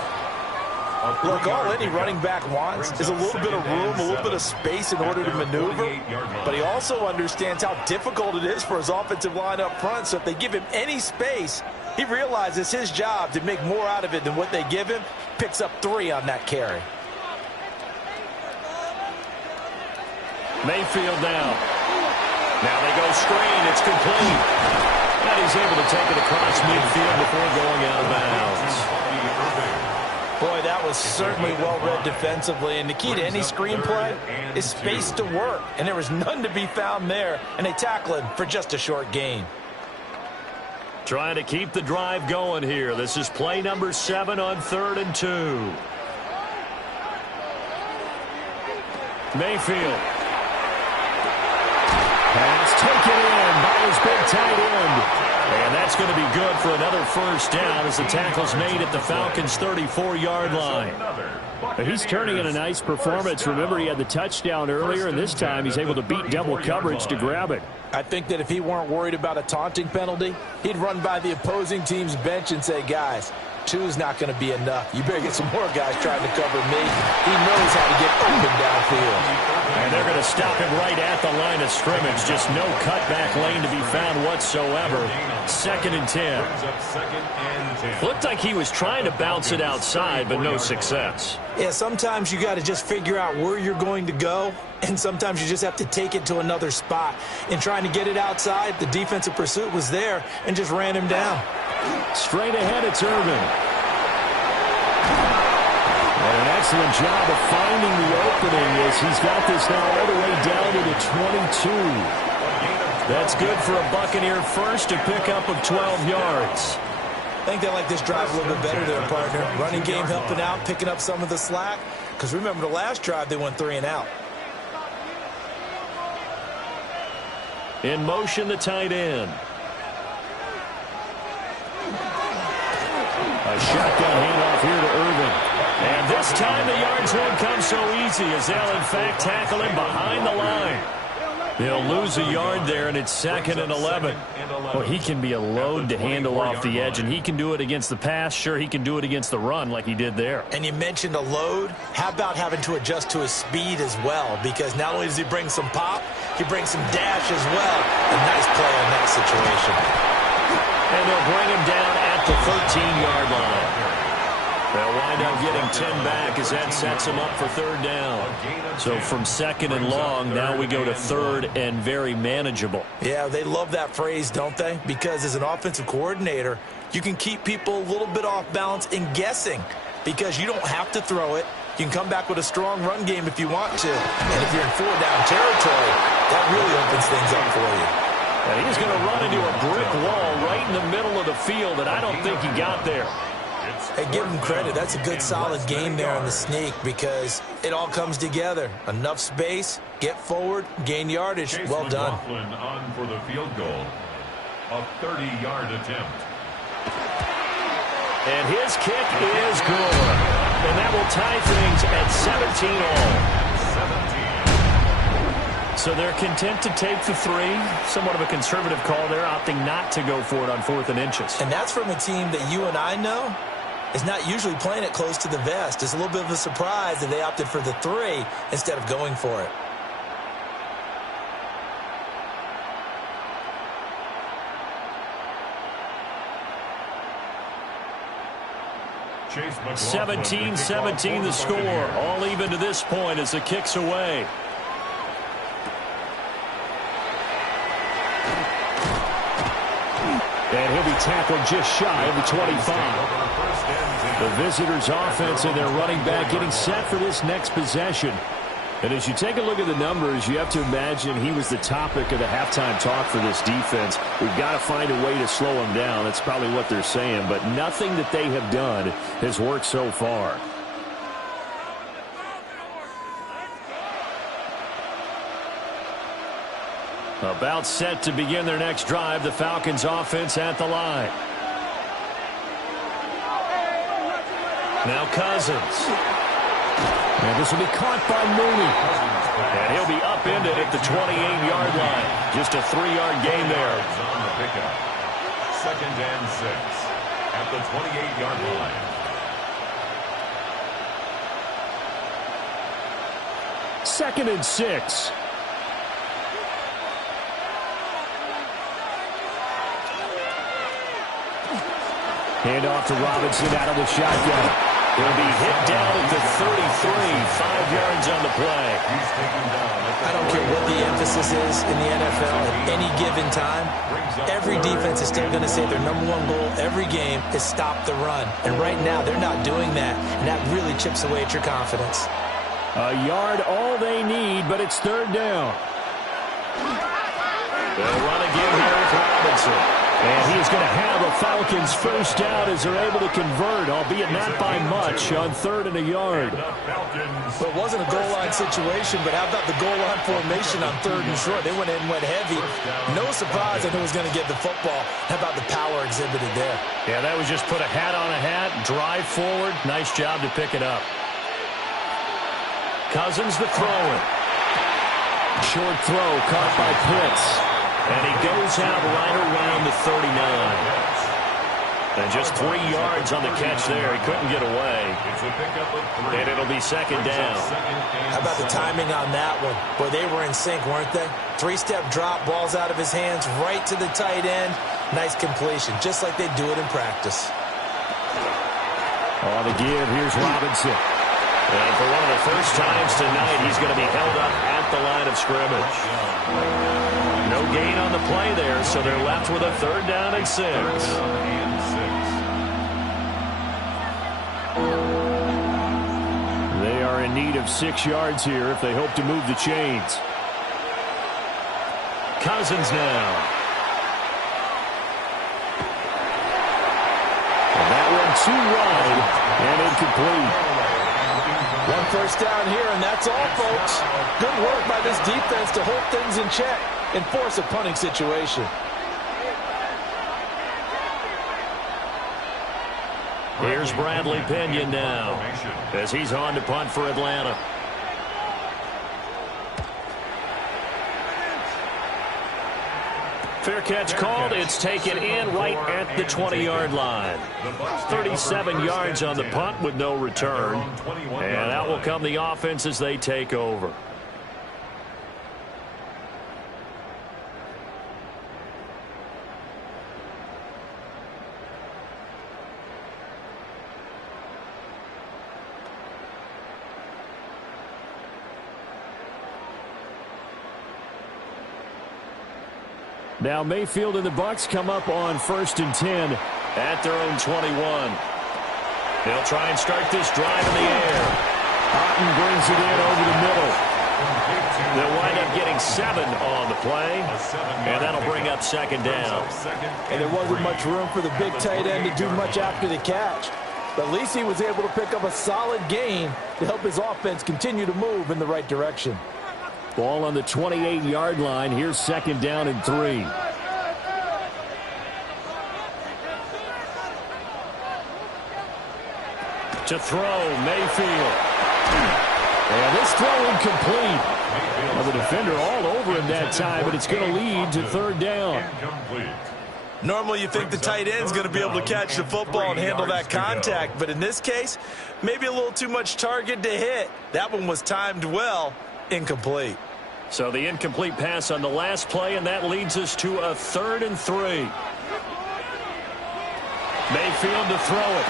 Look, all any running back wants is a little bit of room, a little bit of space in order to maneuver. But he also understands how difficult it is for his offensive line up front. So if they give him any space, he realizes his job to make more out of it than what they give him. Picks up 3 on that carry. Mayfield down. Now they go screen. It's complete. And he's able to take it across midfield before going out of bounds. Boy, that was certainly well-read defensively. And the key to any screenplay is space to work. And there was none to be found there. And they tackle him for just a short gain. Trying to keep the drive going here. This is play number 7 on 3rd and 2. Mayfield. Pass taken in by his big tight end. And that's going to be good for another first down as the tackle's made at the Falcons' 34-yard line. He's turning in a nice performance. Remember, he had the touchdown earlier, and this time he's able to beat double coverage to grab it. I think that if he weren't worried about a taunting penalty, he'd run by the opposing team's bench and say, guys, 2's not going to be enough. You better get some more guys trying to cover me. He knows how to get open downfield. And they're going to stop him right at the line of scrimmage. Just no cutback lane to be found whatsoever. 2nd and 10. Looked like he was trying to bounce it outside, but no success. Yeah, sometimes you got to just figure out where you're going to go, and sometimes you just have to take it to another spot. In trying to get it outside, the defensive pursuit was there and just ran him down. Straight ahead, it's Irvin. And an excellent job of finding the opening as he's got this now all the way down to the 22. That's good for a Buccaneer first, a pickup of 12 yards. I think they like this drive a little bit better there, partner. Running game helping out, picking up some of the slack. Because remember, the last drive, they went 3 and out. In motion, the tight end. A shotgun handoff here to Irvin. And this time the yards won't come so easy as they'll, in fact, tackle him behind the line. They'll lose a yard there, and it's 2nd and 11. Well, he can be a load to handle off the edge, and he can do it against the pass. Sure, he can do it against the run like he did there. And you mentioned a load. How about having to adjust to his speed as well? Because not only does he bring some pop, he brings some dash as well. A nice play on that situation. And they'll bring him down at the 13-yard line. They'll wind up getting 10 back as that sets them up for 3rd down. So from 2nd and long, now we go to 3rd and very manageable. Yeah, they love that phrase, don't they? Because as an offensive coordinator, you can keep people a little bit off balance and guessing because you don't have to throw it. You can come back with a strong run game if you want to. And if you're in 4-down territory, that really opens things up for you. And he's going to run into a brick wall right in the middle of the field, and I don't think he got there. Hey, give him credit. That's a good, solid game there on the sneak because it all comes together. Enough space, get forward, gain yardage. Well done. On for the field goal. A 30-yard attempt. And his kick is good. And that will tie things at 17 all. So they're content to take the 3. Somewhat of a conservative call there, opting not to go for it on 4th and inches. And that's from a team that you and I know is not usually playing it close to the vest. It's a little bit of a surprise that they opted for the 3 instead of going for it. Chase McLaughlin. 17-17 the score. All even to this point as the kick's away. And he'll be tackled just shy of the 25. The visitors' offense and their running back getting set for this next possession. And as you take a look at the numbers, you have to imagine he was the topic of the halftime talk for this defense. We've got to find a way to slow him down. That's probably what they're saying. But nothing that they have done has worked so far. About set to begin their next drive. The Falcons offense at the line. Now Cousins. And this will be caught by Mooney. And he'll be upended at the 28-yard line. Just a 3-yard gain there. On the pickup. 2nd and 6 at the 28-yard line. 2nd and 6. Hand off to Robinson out of the shotgun. He'll be hit down at the 33, 5 yards on the play. I don't care what the emphasis is in the NFL at any given time. Every defense is still going to say their #1 goal every game is stop the run. And right now, they're not doing that, and that really chips away at your confidence. A yard all they need, but it's 3rd down. They'll run again here with Robinson. And he's going to have a Falcons first down as they're able to convert, albeit not by much, on 3rd and a yard. But it wasn't a goal line situation, but how about the goal line formation on 3rd and short? They went in and went heavy. No surprise that who was going to get the football. How about the power exhibited there? Yeah, that was just put a hat on a hat, drive forward. Nice job to pick it up. Cousins the thrower. Short throw caught by Pitts. And he goes out right around the 39. And just 3 yards on the catch there. He couldn't get away. And it'll be 2nd down. How about the timing on that one? Boy, they were in sync, weren't they? 3-step drop, ball's out of his hands, right to the tight end. Nice completion, just like they do it in practice. On the give, here's Robinson. And for one of the first times tonight, he's going to be held up at the line of scrimmage. No gain on the play there, so they're left with a 3rd down and 6. They are in need of 6 yards here if they hope to move the chains. Cousins now. And that one too wide and incomplete. 1 first down here, and that's all, folks. Good work by this defense to hold things in check and force a punting situation. Here's Bradley Pinion now as he's on to punt for Atlanta. Fair catch called. It's taken in right at the 20-yard line. 37 yards on the punt with no return. And out will come the offense as they take over. Now Mayfield and the Bucs come up on 1st and 10 at their own 21. They'll try and start this drive in the air. Otten brings it in over the middle. They'll wind up getting 7 on the play, and that'll bring up 2nd down. And there wasn't much room for the big tight end to do much after the catch. But at least he was able to pick up a solid gain to help his offense continue to move in the right direction. Ball on the 28-yard line. Here's 2nd down and 3. To throw, Mayfield. And this throw incomplete. Well, the defender all over him that time, but it's going to lead to 3rd down. Normally you think the tight end's going to be able to catch the football and handle that contact, but in this case, maybe a little too much target to hit. That one was timed well, incomplete. So the incomplete pass on the last play, and that leads us to a 3rd and 3. Mayfield to throw it.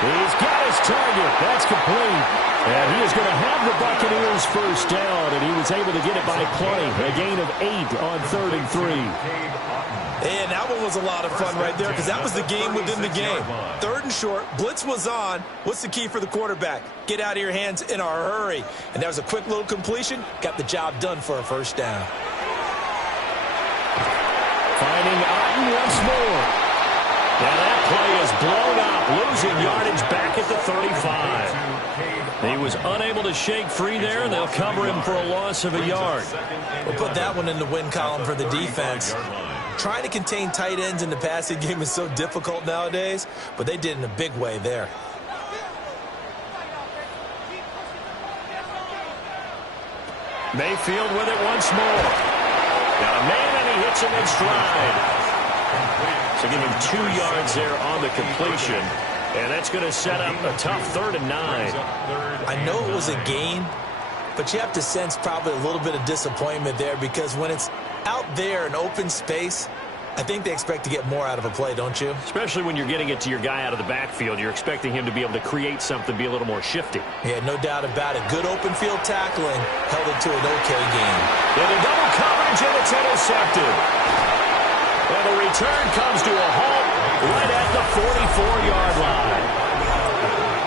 He's got his target. That's complete. And he is going to have the Buccaneers first down, and he was able to get it by play. A gain of 8 on 3rd and 3. And that one was a lot of fun right there because that was the game within the game. 3rd and short, blitz was on. What's the key for the quarterback? Get out of your hands in a hurry. And that was a quick little completion. Got the job done for a first down. Finding Otten once more. Now that play is blown up, losing yardage back at the 35. He was unable to shake free there, and they'll cover him for a loss of a yard. We'll put that one in the win column for the defense. Trying to contain tight ends in the passing game is so difficult nowadays, but they did in a big way there. Mayfield with it once more. Got a man, and he hits him in stride. So give him 2 yards there on the completion. And that's going to set up a tough 3rd and 9. I know it was a gain, but you have to sense probably a little bit of disappointment there because when it's out there in open space, I think they expect to get more out of a play, don't you? Especially when you're getting it to your guy out of the backfield. You're expecting him to be able to create something, be a little more shifty. Yeah, no doubt about it. Good open field tackling held it to an okay game. And a double coverage, and it's intercepted. And the return comes to a halt right at the 44-yard line.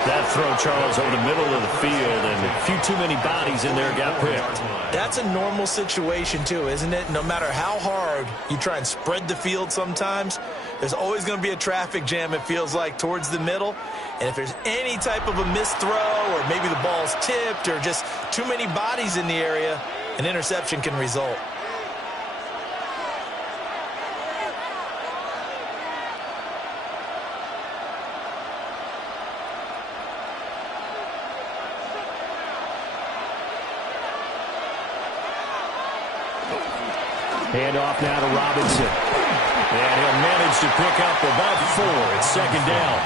That throw, Charles, over the middle of the field, and a few too many bodies in there got picked. That's a normal situation, too, isn't it? No matter how hard you try and spread the field sometimes, there's always going to be a traffic jam, it feels like, towards the middle. And if there's any type of a missed throw or maybe the ball's tipped or just too many bodies in the area, an interception can result. Hand off now to Robinson. And he'll manage to pick up about 4. It's 2nd down.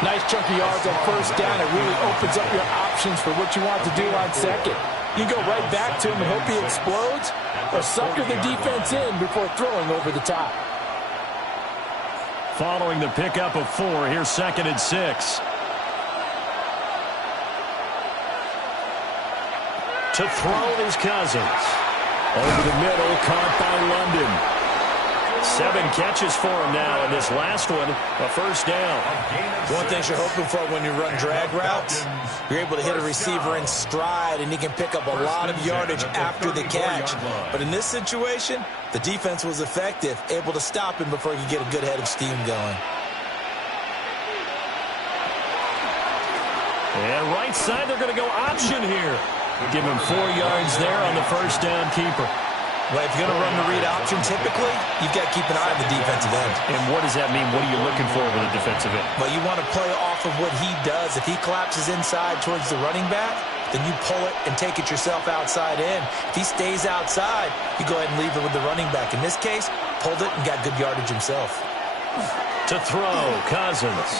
Nice chunk of yards on 1st down. It really opens up your options for what you want to do on 2nd. You go right back to him and hope he explodes, or sucker the defense in before throwing over the top. Following the pickup of 4, here's 2nd and 6. To throw is Cousins. Over the middle, caught by London. 7 catches for him now, and this last one, a first down. One thing you're hoping for when you run drag routes, you're able to hit a receiver in stride, and he can pick up a lot of yardage after the catch. But in this situation, the defense was effective, able to stop him before he could get a good head of steam going. And right side, they're going to go option here. Give him 4 yards there on the first down keeper. Well, if you're going to run the read option, typically, you've got to keep an eye on the defensive end. And what does that mean? What are you looking for with a defensive end? Well, you want to play off of what he does. If he collapses inside towards the running back, then you pull it and take it yourself outside in. If he stays outside, you go ahead and leave it with the running back. In this case, pulled it and got good yardage himself. To throw, Cousins.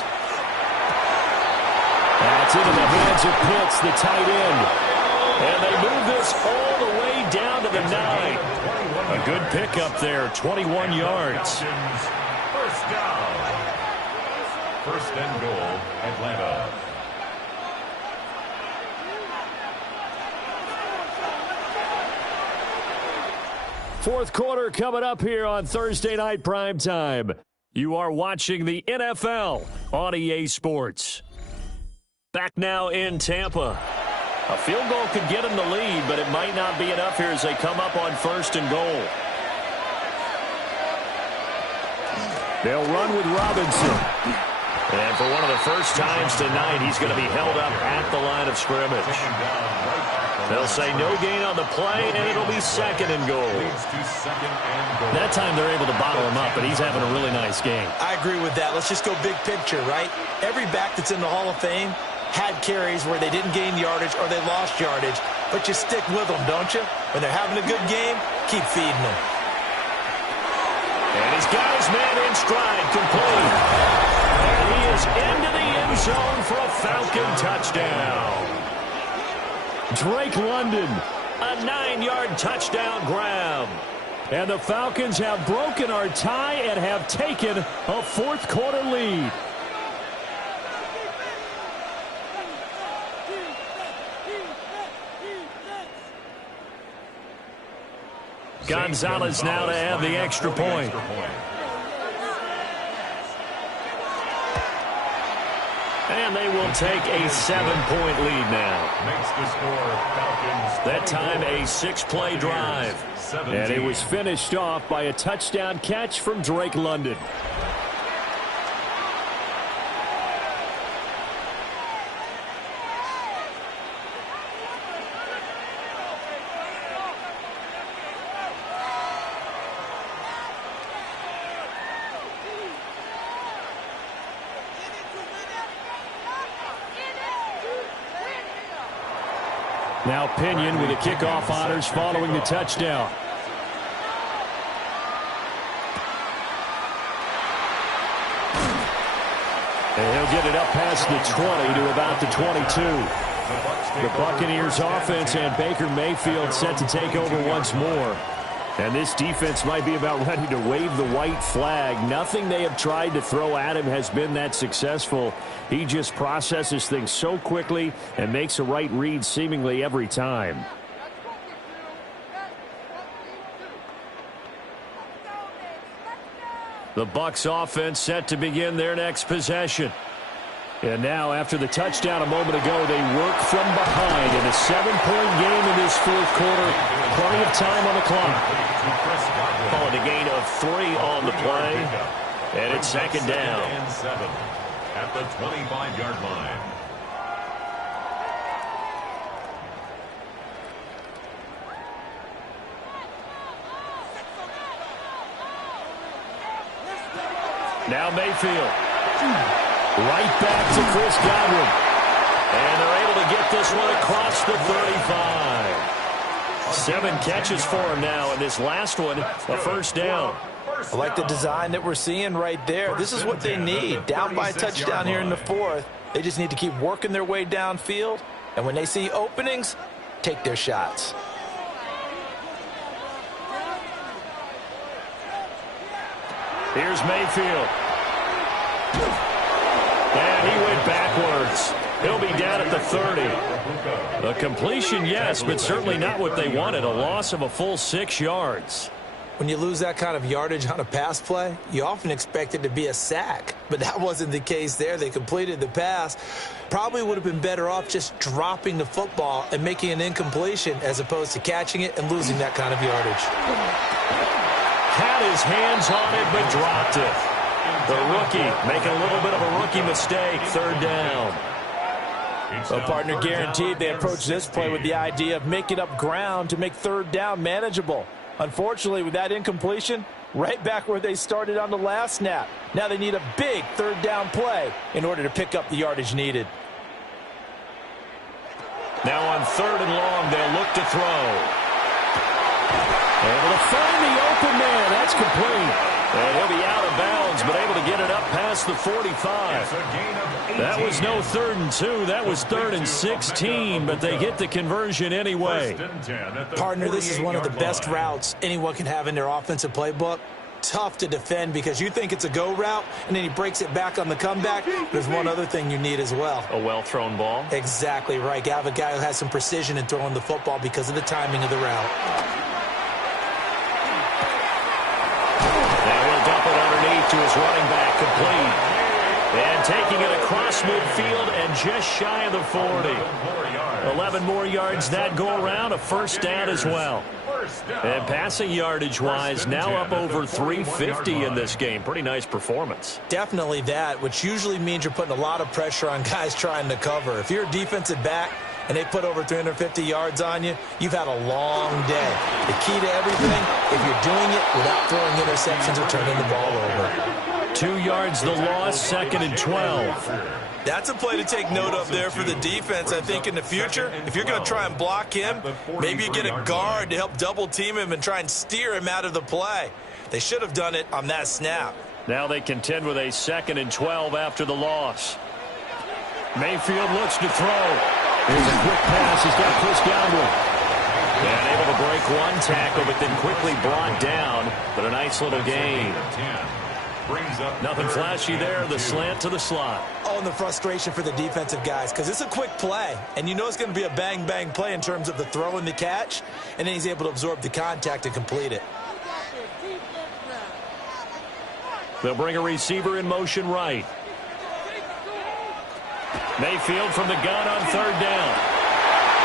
That's into the hands of Pitts, the tight end. And they move this all the way down to the 9. A good pickup there, 21 yards. First down. 1st and goal, Atlanta. Fourth quarter coming up here on Thursday Night Primetime. You are watching the NFL on EA Sports. Back now in Tampa. A field goal could get them the lead, but it might not be enough here as they come up on 1st and goal. They'll run with Robinson. And for one of the first times tonight, he's going to be held up at the line of scrimmage. They'll say no gain on the play, and it'll be 2nd and goal. That time they're able to bottle him up, but he's having a really nice game. I agree with that. Let's just go big picture, right? Every back that's in the Hall of Fame had carries where they didn't gain yardage or they lost yardage, but you stick with them, don't you? When they're having a good game, keep feeding them. And he's got his man in stride, complete. And he is into the end zone for a Falcon touchdown. Drake London, a 9-yard touchdown grab. And the Falcons have broken our tie and have taken a fourth-quarter lead. Gonzalez now to add the extra point. And they will take a 7-point lead now. Makes the score Falcons. That time a 6-play drive. And it was finished off by a touchdown catch from Drake London. Now Pinion with the kickoff honors following the touchdown. And he'll get it up past the 20 to about the 22. The Buccaneers offense and Baker Mayfield set to take over once more. And this defense might be about ready to wave the white flag. Nothing they have tried to throw at him has been that successful. He just processes things so quickly and makes a right read seemingly every time. The Bucs offense set to begin their next possession. And now, after the touchdown a moment ago, they work from behind in a 7-point game in this fourth quarter. Plenty of time on the clock. Calling a gain of 3 on the play. And it's second down. And 7 at the 25-yard line. Now Mayfield. Right back to Chris Godwin. And they're able to get this one across the 35. 7 catches for him now, and this last one, a first down. I like the design that we're seeing right there. This is what they need. Down by a touchdown here in the fourth. They just need to keep working their way downfield. And when they see openings, take their shots. Here's Mayfield. And he went backwards. He'll be down at the 30. A completion, yes, but certainly not what they wanted. A loss of a full 6 yards. When you lose that kind of yardage on a pass play, you often expect it to be a sack. But that wasn't the case there. They completed the pass. Probably would have been better off just dropping the football and making an incompletion as opposed to catching it and losing that kind of yardage. Had his hands on it, but dropped it. The rookie making a little bit of a rookie mistake. Third down. Well, partner, guaranteed they approach this play with the idea of making up ground to make third down manageable. Unfortunately, with that incompletion, right back where they started on the last snap. Now they need a big third down play in order to pick up the yardage needed. Now on third and long, they'll look to throw. Able to find the open man. That's complete. And he'll be out of bounds, but able to get it up past the 45. That was no 3rd and 2. That was 3rd and 16, but they get the conversion anyway. Partner, this is one of the best routes anyone can have in their offensive playbook. Tough to defend because you think it's a go route, and then he breaks it back on the comeback. There's one other thing you need as well. A well-thrown ball. Exactly right. You have a guy who has some precision in throwing the football because of the timing of the route. To his running back, complete. And taking it across midfield and just shy of the 40. 11 more yards that go around, a first down as well. And passing yardage-wise, now up over 350 in this game. Pretty nice performance. Definitely that, which usually means you're putting a lot of pressure on guys trying to cover. If you're a defensive back and they put over 350 yards on you, you've had a long day. The key to everything, if you're doing it without throwing interceptions or turning the ball over. 2 yards the loss, 2nd and 12. That's a play to take note of there for the defense, I think, in the future. If you're going to try and block him, maybe you get a guard to help double-team him and try and steer him out of the play. They should have done it on that snap. Now they contend with a 2nd and 12 after the loss. Mayfield looks to throw. Here's a quick pass. He's got Chris Godwin. And able to break one tackle, but then quickly brought down. But a nice little gain. Nothing flashy there. The slant to the slot. Oh, and the frustration for the defensive guys, because it's a quick play. And you know it's going to be a bang-bang play in terms of the throw and the catch. And then he's able to absorb the contact and complete it. They'll bring a receiver in motion right. Mayfield from the gun on 3rd down.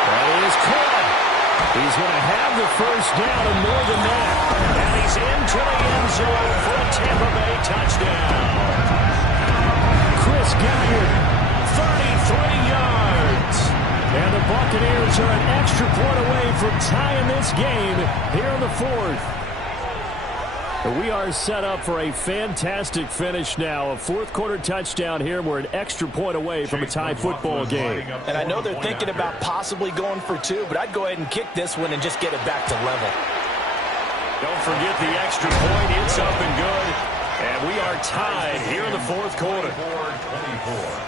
That is caught. He's going to have the 1st down and more than that. And he's into the end zone for a Tampa Bay touchdown. Chris Gilliard, 33 yards. And the Buccaneers are an extra point away from tying this game here in the 4th. We are set up for a fantastic finish now. A 4th quarter touchdown here. We're an extra point away from a tie football game. And I know they're thinking about possibly going for 2, but I'd go ahead and kick this one and just get it back to level. Don't forget the extra point. It's up and good. And we are tied here in the 4th quarter. 24.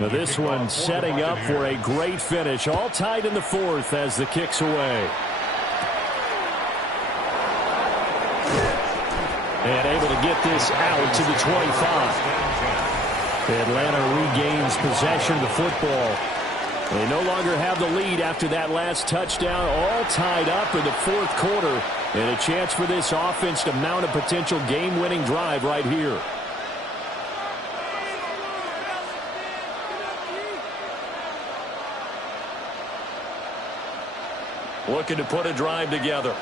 Now this one setting up for a great finish. All tied in the 4th as the kick's away. And able to get this out to the 25. Atlanta regains possession of the football. They no longer have the lead after that last touchdown. All tied up in the 4th quarter. And a chance for this offense to mount a potential game-winning drive right here. Looking to put a drive together.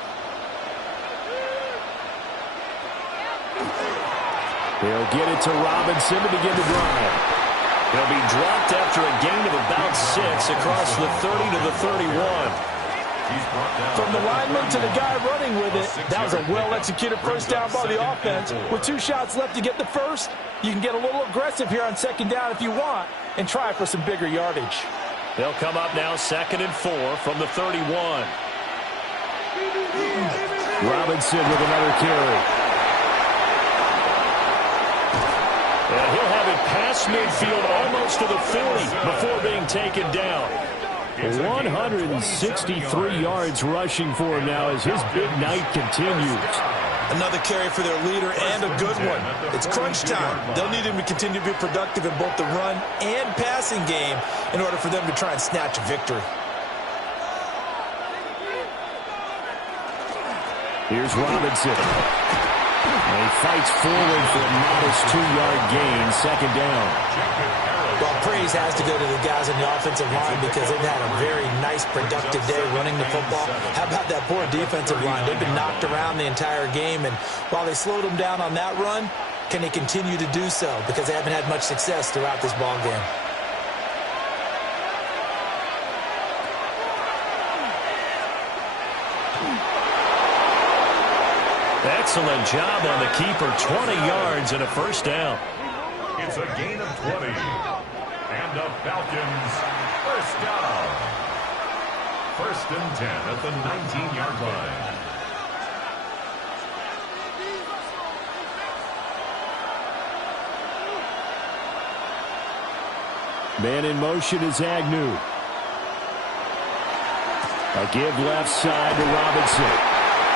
They'll get it to Robinson to begin the drive. He'll be dropped after a gain of about 6 across the 30 to the 31. From the lineman to the guy running with it, that was a well-executed 1st down by the offense. With 2 shots left to get the 1st, you can get a little aggressive here on 2nd down if you want and try for some bigger yardage. They'll come up now 2nd and 4 from the 31. Robinson with another carry. And he'll have it past midfield almost to the 40 before being taken down. 163 yards rushing for him now as his big night continues. Another carry for their leader and a good one. It's crunch time. They'll need him to continue to be productive in both the run and passing game in order for them to try and snatch a victory. Here's Robinson. And he fights forward for a modest 2-yard gain, 2nd down. Well, praise has to go to the guys in the offensive line because they've had a very nice, productive day running the football. How about that poor defensive line? They've been knocked around the entire game, and while they slowed them down on that run, can they continue to do so? Because they haven't had much success throughout this ball game. Excellent job on the keeper. 20 yards and a 1st down. It's a gain of 20. And the Falcons, 1st down. 1st and 10 at the 19-yard line. Man in motion is Agnew. A give left side to Robinson.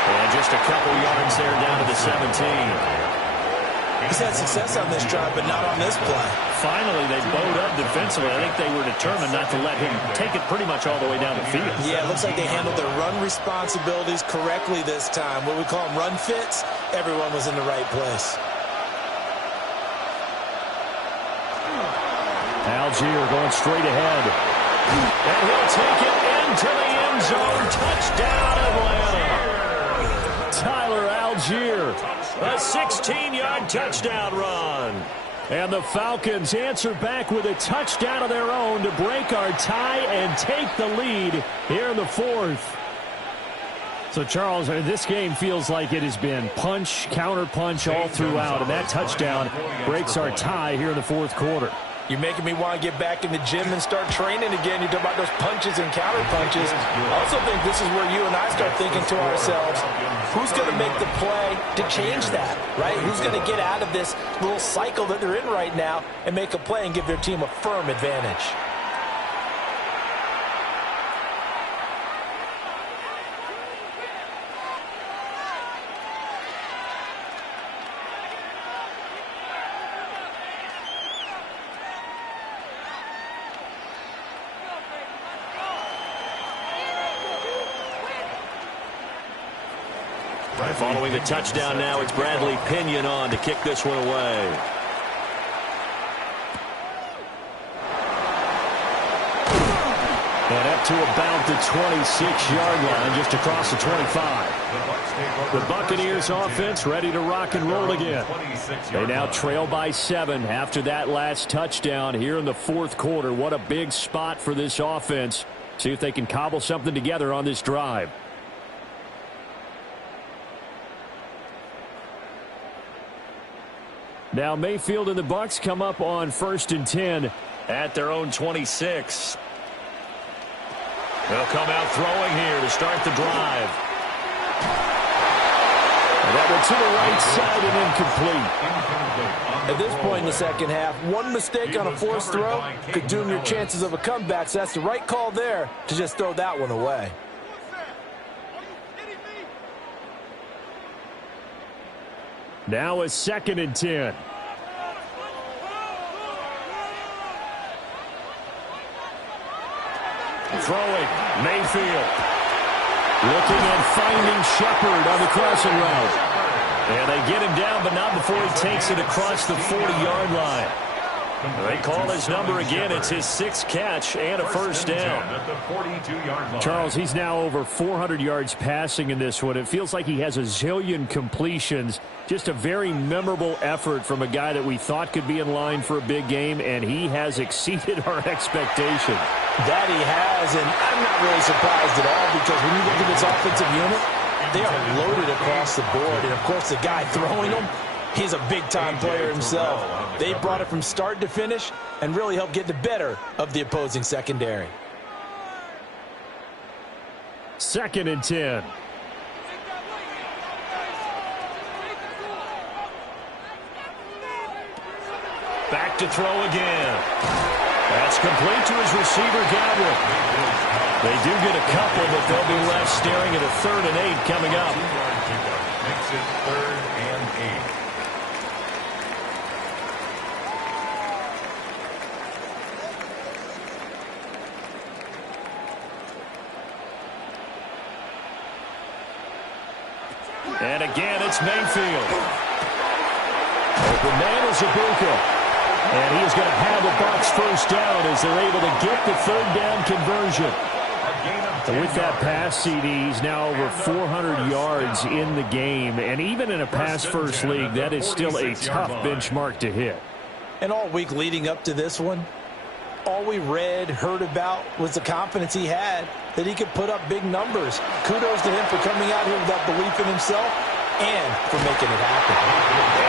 And just a couple yards there down to the 17. He's had success on this drive, but not on this play. Finally, they bowed up defensively. I think they were determined not to let him take it pretty much all the way down the field. Yeah, it looks like they handled their run responsibilities correctly this time. What we call them run fits, everyone was in the right place. Algier going straight ahead. And he'll take it into the end zone. Touchdown, Atlanta. Tyler Algier, a 16-yard touchdown run. And the Falcons answer back with a touchdown of their own to break our tie and take the lead here in the fourth. So, Charles, this game feels like it has been punch, counter-punch all throughout, and that touchdown breaks our tie here in the fourth quarter. You're making me want to get back in the gym and start training again. You talk about those punches and counter-punches. I also think this is where you and I start thinking to ourselves, who's going to make the play to change that, right? Who's going to get out of this little cycle that they're in right now and make a play and give their team a firm advantage? Following the touchdown now, it's Bradley Pinion on to kick this one away. And up to about the 26-yard line, just across the 25. The Buccaneers offense ready to rock and roll again. They now trail by 7 after that last touchdown here in the fourth quarter. What a big spot for this offense. See if they can cobble something together on this drive. Now Mayfield and the Bucs come up on 1st and 10 at their own 26. They'll come out throwing here to start the drive. And that went to the right side and incomplete. At this point in the second half, one mistake on a forced throw could doom your chances of a comeback. So that's the right call there to just throw that one away. Now a 2nd and 10. Throwing, Mayfield. Looking and finding Shepard on the crossing route. And they get him down, but not before he takes it across the 40-yard line. They call his number again. It's his 6th catch and a first down. Charles, he's now over 400 yards passing in this one. It feels like he has a zillion completions. Just a very memorable effort from a guy that we thought could be in line for a big game, and he has exceeded our expectation. That he has, and I'm not really surprised at all, because when you look at this offensive unit, they are loaded across the board. And, of course, the guy throwing them, he's a big-time player himself. They brought it from start to finish and really helped get the better of the opposing secondary. 2nd and 10. Back to throw again. That's complete to his receiver, Godwin. They do get a couple, but they'll be left staring at a 3rd and 8 coming up. Makes it 3rd and 8. And again, it's Mayfield. Open man is Ibuka. And he is going to have the Bucs first down as they're able to get the 3rd down conversion. And with that pass, CD, he's now over 400 yards in the game. And even in a pass-first league, that is still a tough benchmark to hit. And all week leading up to this one, all we read, heard about was the confidence he had that he could put up big numbers. Kudos to him for coming out here with that belief in himself and for making it happen.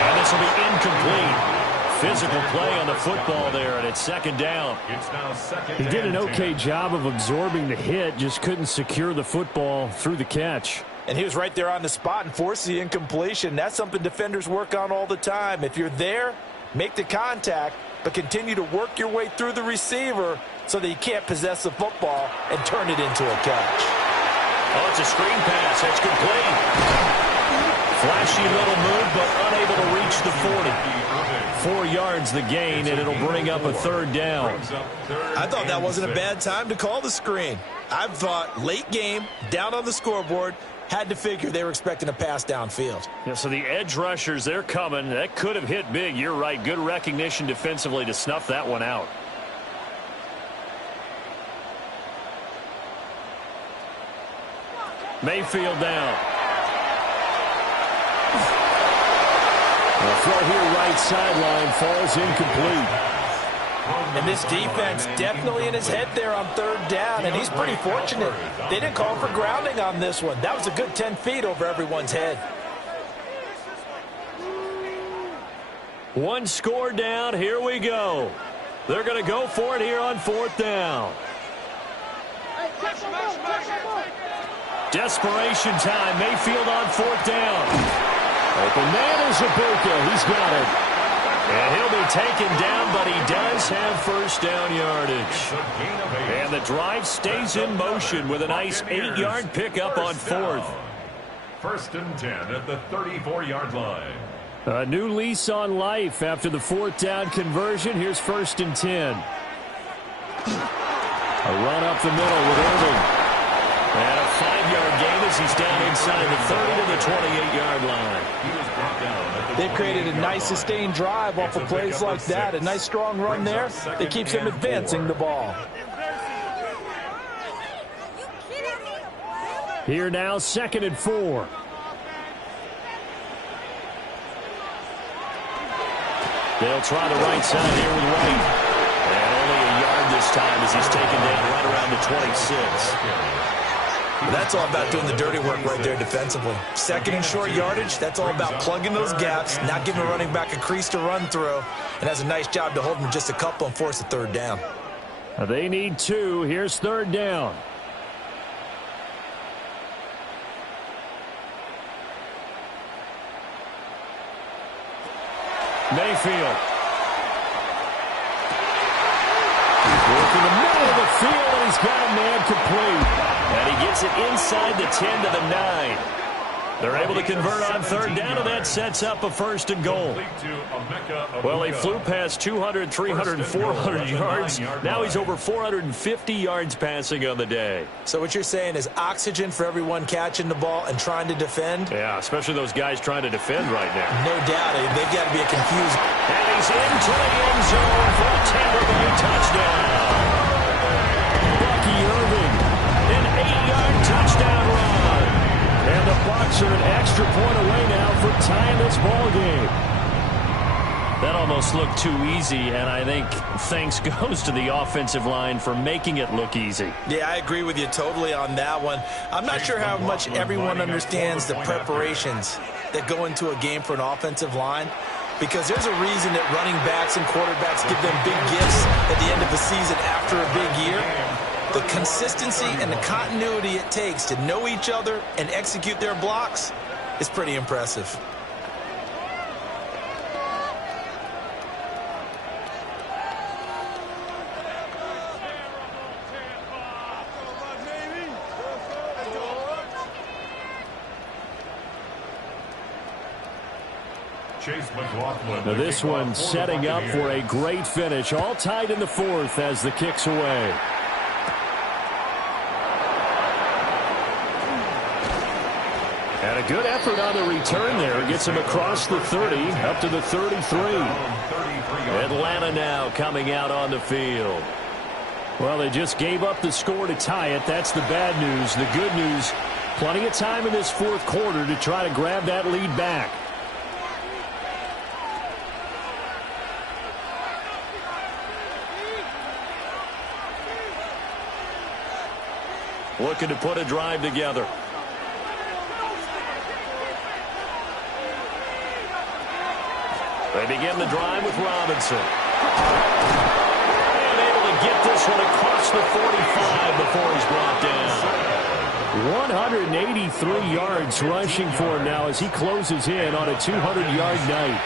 And this will be incomplete. Physical play on the football there, and it's 2nd down. He did an okay job of absorbing the hit, just couldn't secure the football through the catch. And he was right there on the spot and forced the incompletion. That's something defenders work on all the time. If you're there, make the contact, but continue to work your way through the receiver so that you can't possess the football and turn it into a catch. Oh, it's a screen pass. That's complete. Flashy little move, but unable to reach the 40. 4 yards the gain, and it'll bring up a 3rd down. I thought that wasn't a bad time to call the screen. I thought late game, down on the scoreboard, had to figure they were expecting a pass downfield. Yeah, so the edge rushers, they're coming. That could have hit big. You're right. Good recognition defensively to snuff that one out. Mayfield down. The throw here right sideline falls incomplete. And this defense definitely in his head there on third down, and he's pretty fortunate. They didn't call for grounding on this one. That was a good 10 feet over everyone's head. One score down. Here we go. They're going to go for it here on fourth down. Desperation time. Mayfield on fourth down. Open man is Ibuka. He's got it. And he'll be taken down, but he does have first down yardage. And the drive stays in motion with a nice 8-yard pickup on fourth. 1st and 10 at the 34-yard line. A new lease on life after the fourth down conversion. Here's 1st and 10. A run up the middle with Irving. And a 5-yard gain as he's down inside the 30 to the 28-yard line. He was brought down. They've created a nice sustained drive off of plays like that. A nice strong run there that keeps him advancing the ball. Here now, 2nd and 4. They'll try the right side here with White. And only a yard this time as he's taken down right around the 26. That's all about doing the dirty work right there defensively. 2nd and short yardage, that's all about plugging those gaps, not giving a running back a crease to run through, and has a nice job to hold him just a couple and force a third down. They need 2. Here's 3rd down. Mayfield. He's working the middle of the field, and he's got a man complete. And he gets it inside the 10 to the 9. They're able to convert on 3rd down, and that sets up a 1st and goal. Well, he flew past 200, 300, 400 yards. Now he's over 450 yards passing on the day. So what you're saying is oxygen for everyone catching the ball and trying to defend? Yeah, especially those guys trying to defend right now. No doubt. They've got to be confused. And he's into the end zone for a Tampa Bay touchdown. Bucky Irving, an 8-yard touchdown run. And the Bucs are an extra point away now for tying this ball game. That almost looked too easy, and I think thanks goes to the offensive line for making it look easy. Yeah, I agree with you totally on that one. I'm not sure how much everyone understands the preparations that go into a game for an offensive line, because there's a reason that running backs and quarterbacks give them big gifts at the end of the season after a big year. The consistency and the continuity it takes to know each other and execute their blocks is pretty impressive. Now this one setting up for a great finish. All tied in the 4th as the kick's away. And a good effort on the return there. Gets him across the 30, up to the 33. Atlanta now coming out on the field. Well, they just gave up the score to tie it. That's the bad news. The good news, plenty of time in this 4th quarter to try to grab that lead back. Looking to put a drive together. They begin the drive with Robinson. And able to get this one across the 45 before he's brought down. 183 yards rushing for him now as he closes in on a 200-yard night.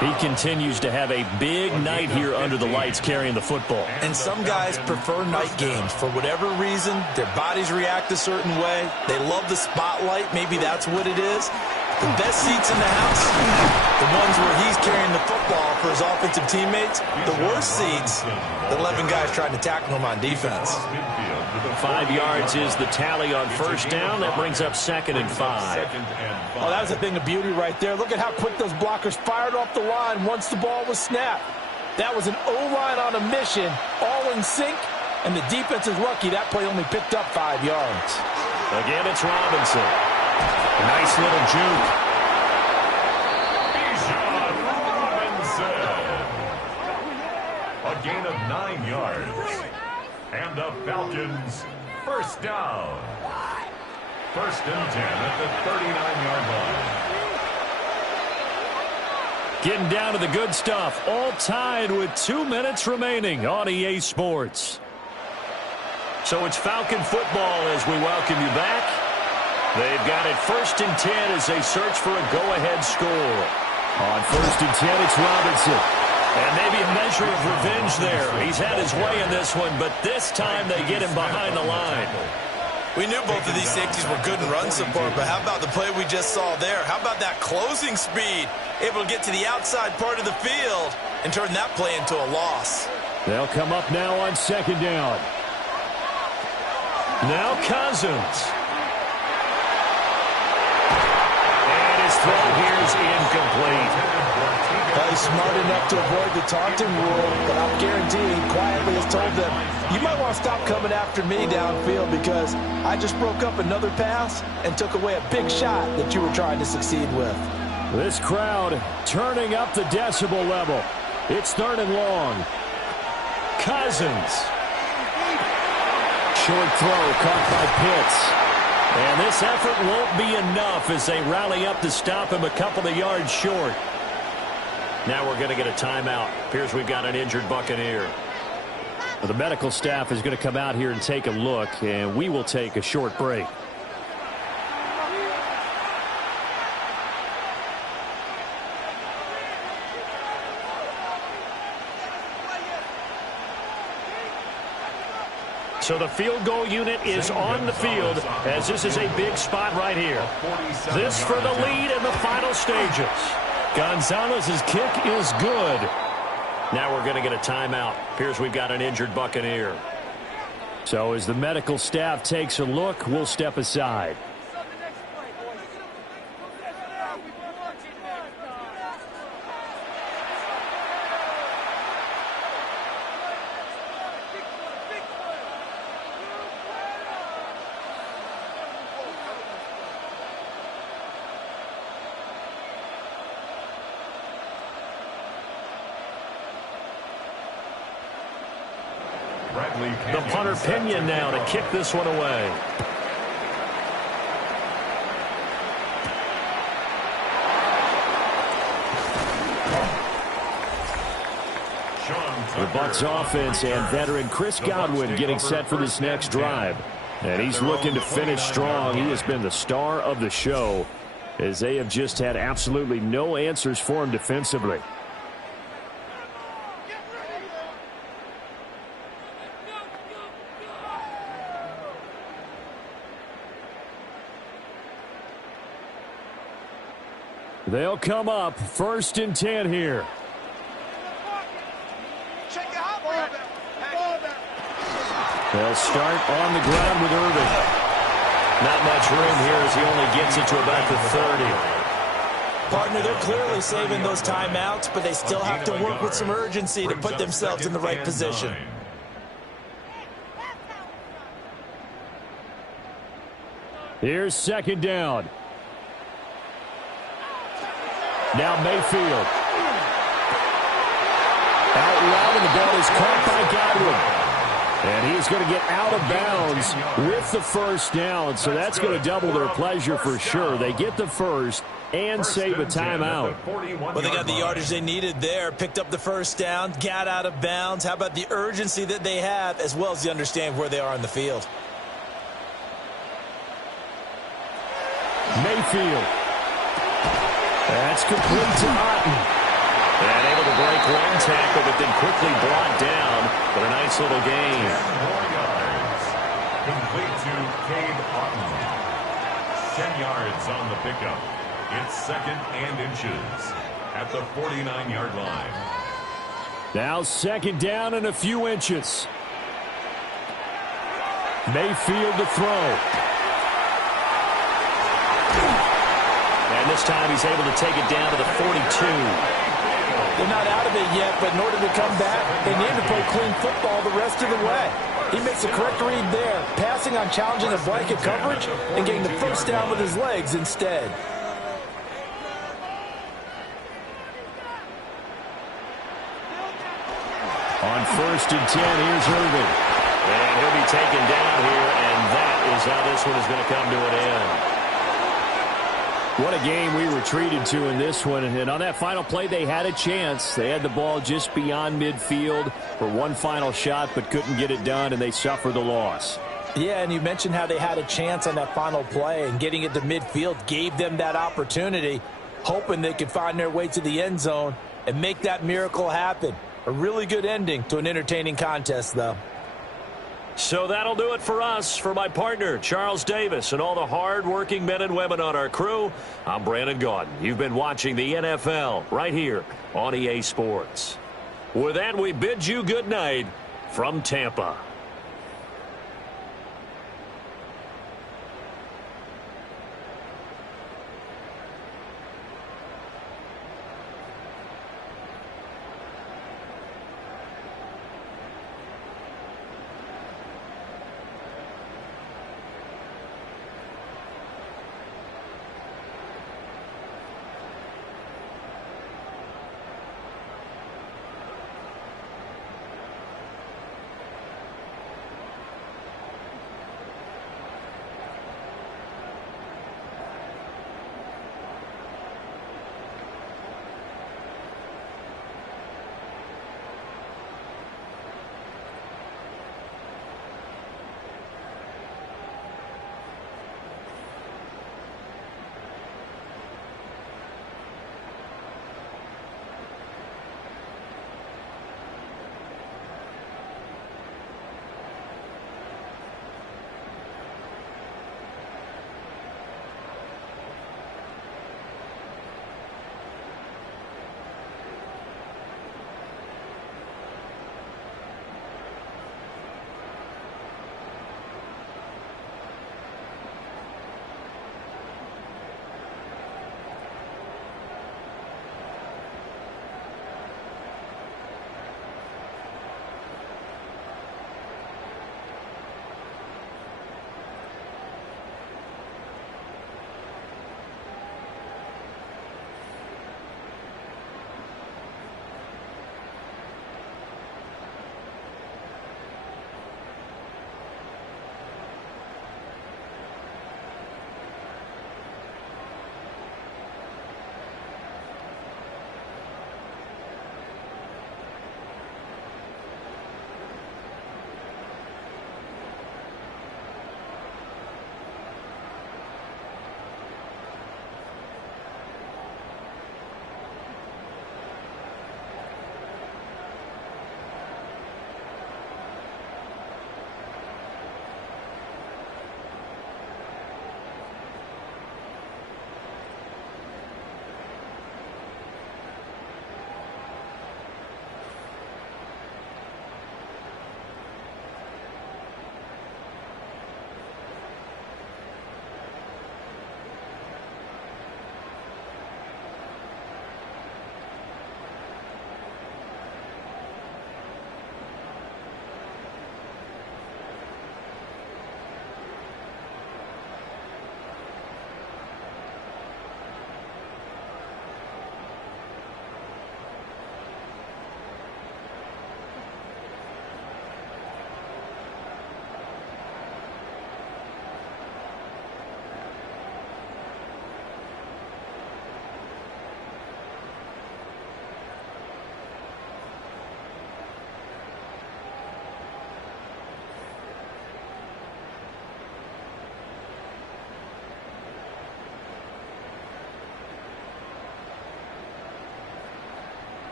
He continues to have a big night here under the lights carrying the football. And some guys prefer night games. For whatever reason, their bodies react a certain way. They love the spotlight. Maybe that's what it is. The best seats in the house, the ones where he's carrying the football for his offensive teammates. The worst seats, the 11 guys trying to tackle him on defense. 5 yards is the tally on 1st down. That brings up 2nd and 5. Oh, that was a thing of beauty right there. Look at how quick those blockers fired off the line once the ball was snapped. That was an O-line on a mission, all in sync, and the defense is lucky that play only picked up 5 yards. Again, it's Robinson. Nice little juke. 9 yards. And the Falcons first down. 1st and 10 at the 39-yard line. Getting down to the good stuff. All tied with 2 minutes remaining on EA Sports. So it's Falcon football as we welcome you back. They've got it 1st and 10 as they search for a go-ahead score. On 1st and 10, it's Robinson. And maybe a measure of revenge there. He's had his way in this one, but this time they get him behind the line. We knew both of these safeties were good in run support, but how about the play we just saw there? How about that closing speed? Able to get to the outside part of the field and turn that play into a loss. They'll come up now on 2nd down. Now Cousins. And his throw here is incomplete. He's smart enough to avoid the taunting rule, but I'm guaranteeing quietly has told them, you might want to stop coming after me downfield because I just broke up another pass and took away a big shot that you were trying to succeed with. This crowd turning up the decibel level. It's 3rd and long. Cousins. Short throw caught by Pitts. And this effort won't be enough as they rally up to stop him a couple of yards short. Now we're going to get a timeout. Appears we've got an injured Buccaneer. Well, the medical staff is going to come out here and take a look, and we will take a short break. So the field goal unit is on the field as this is a big spot right here. This for the lead in the final stages. Gonzalez's kick is good. Now we're going to get a timeout. Appears we've got an injured Buccaneer. So as the medical staff takes a look, we'll step aside. The punter Pinion now to kick this one away. The Bucs offense and veteran Chris Godwin getting set for this next drive. And he's looking to finish strong. He has been the star of the show as they have just had absolutely no answers for him defensively. They'll come up 1st and 10 here. They'll start on the ground with Irving. Not much room here as he only gets it to about the 30. Partner, they're clearly saving those timeouts, but they still have to work with some urgency to put themselves in the right position. Here's 2nd down. Now Mayfield. Out loud, and the ball is caught by Godwin. And he's going to get out of bounds with the 1st down. So that's going to double their pleasure for sure. They get the 1st and save a timeout. Well, they got the yardage they needed there. Picked up the 1st down, got out of bounds. How about the urgency that they have as well as the understand where they are on the field? Mayfield. That's complete to Otten. And able to break one tackle, but then quickly brought down. But a nice little gain. 4 yards. Complete to Cade Otten. 10 yards on the pickup. It's 2nd and inches at the 49-yard line. Now 2nd down and a few inches. Mayfield to throw. And this time he's able to take it down to the 42. They're not out of it yet, but in order to come back, they need to play clean football the rest of the way. He makes a correct read there, passing on challenging the blanket coverage and getting the 1st down with his legs instead. On 1st and 10, here's Irving. And he'll be taken down here, and that is how this one is going to come to an end. What a game we were treated to in this one. And on that final play, they had a chance. They had the ball just beyond midfield for one final shot, but couldn't get it done, and they suffered the loss. Yeah, and you mentioned how they had a chance on that final play, and getting it to midfield gave them that opportunity, hoping they could find their way to the end zone and make that miracle happen. A really good ending to an entertaining contest, though. So that'll do it for us. For my partner, Charles Davis, and all the hard-working men and women on our crew, I'm Brandon Gaudin. You've been watching the NFL right here on EA Sports. With that, we bid you good night from Tampa.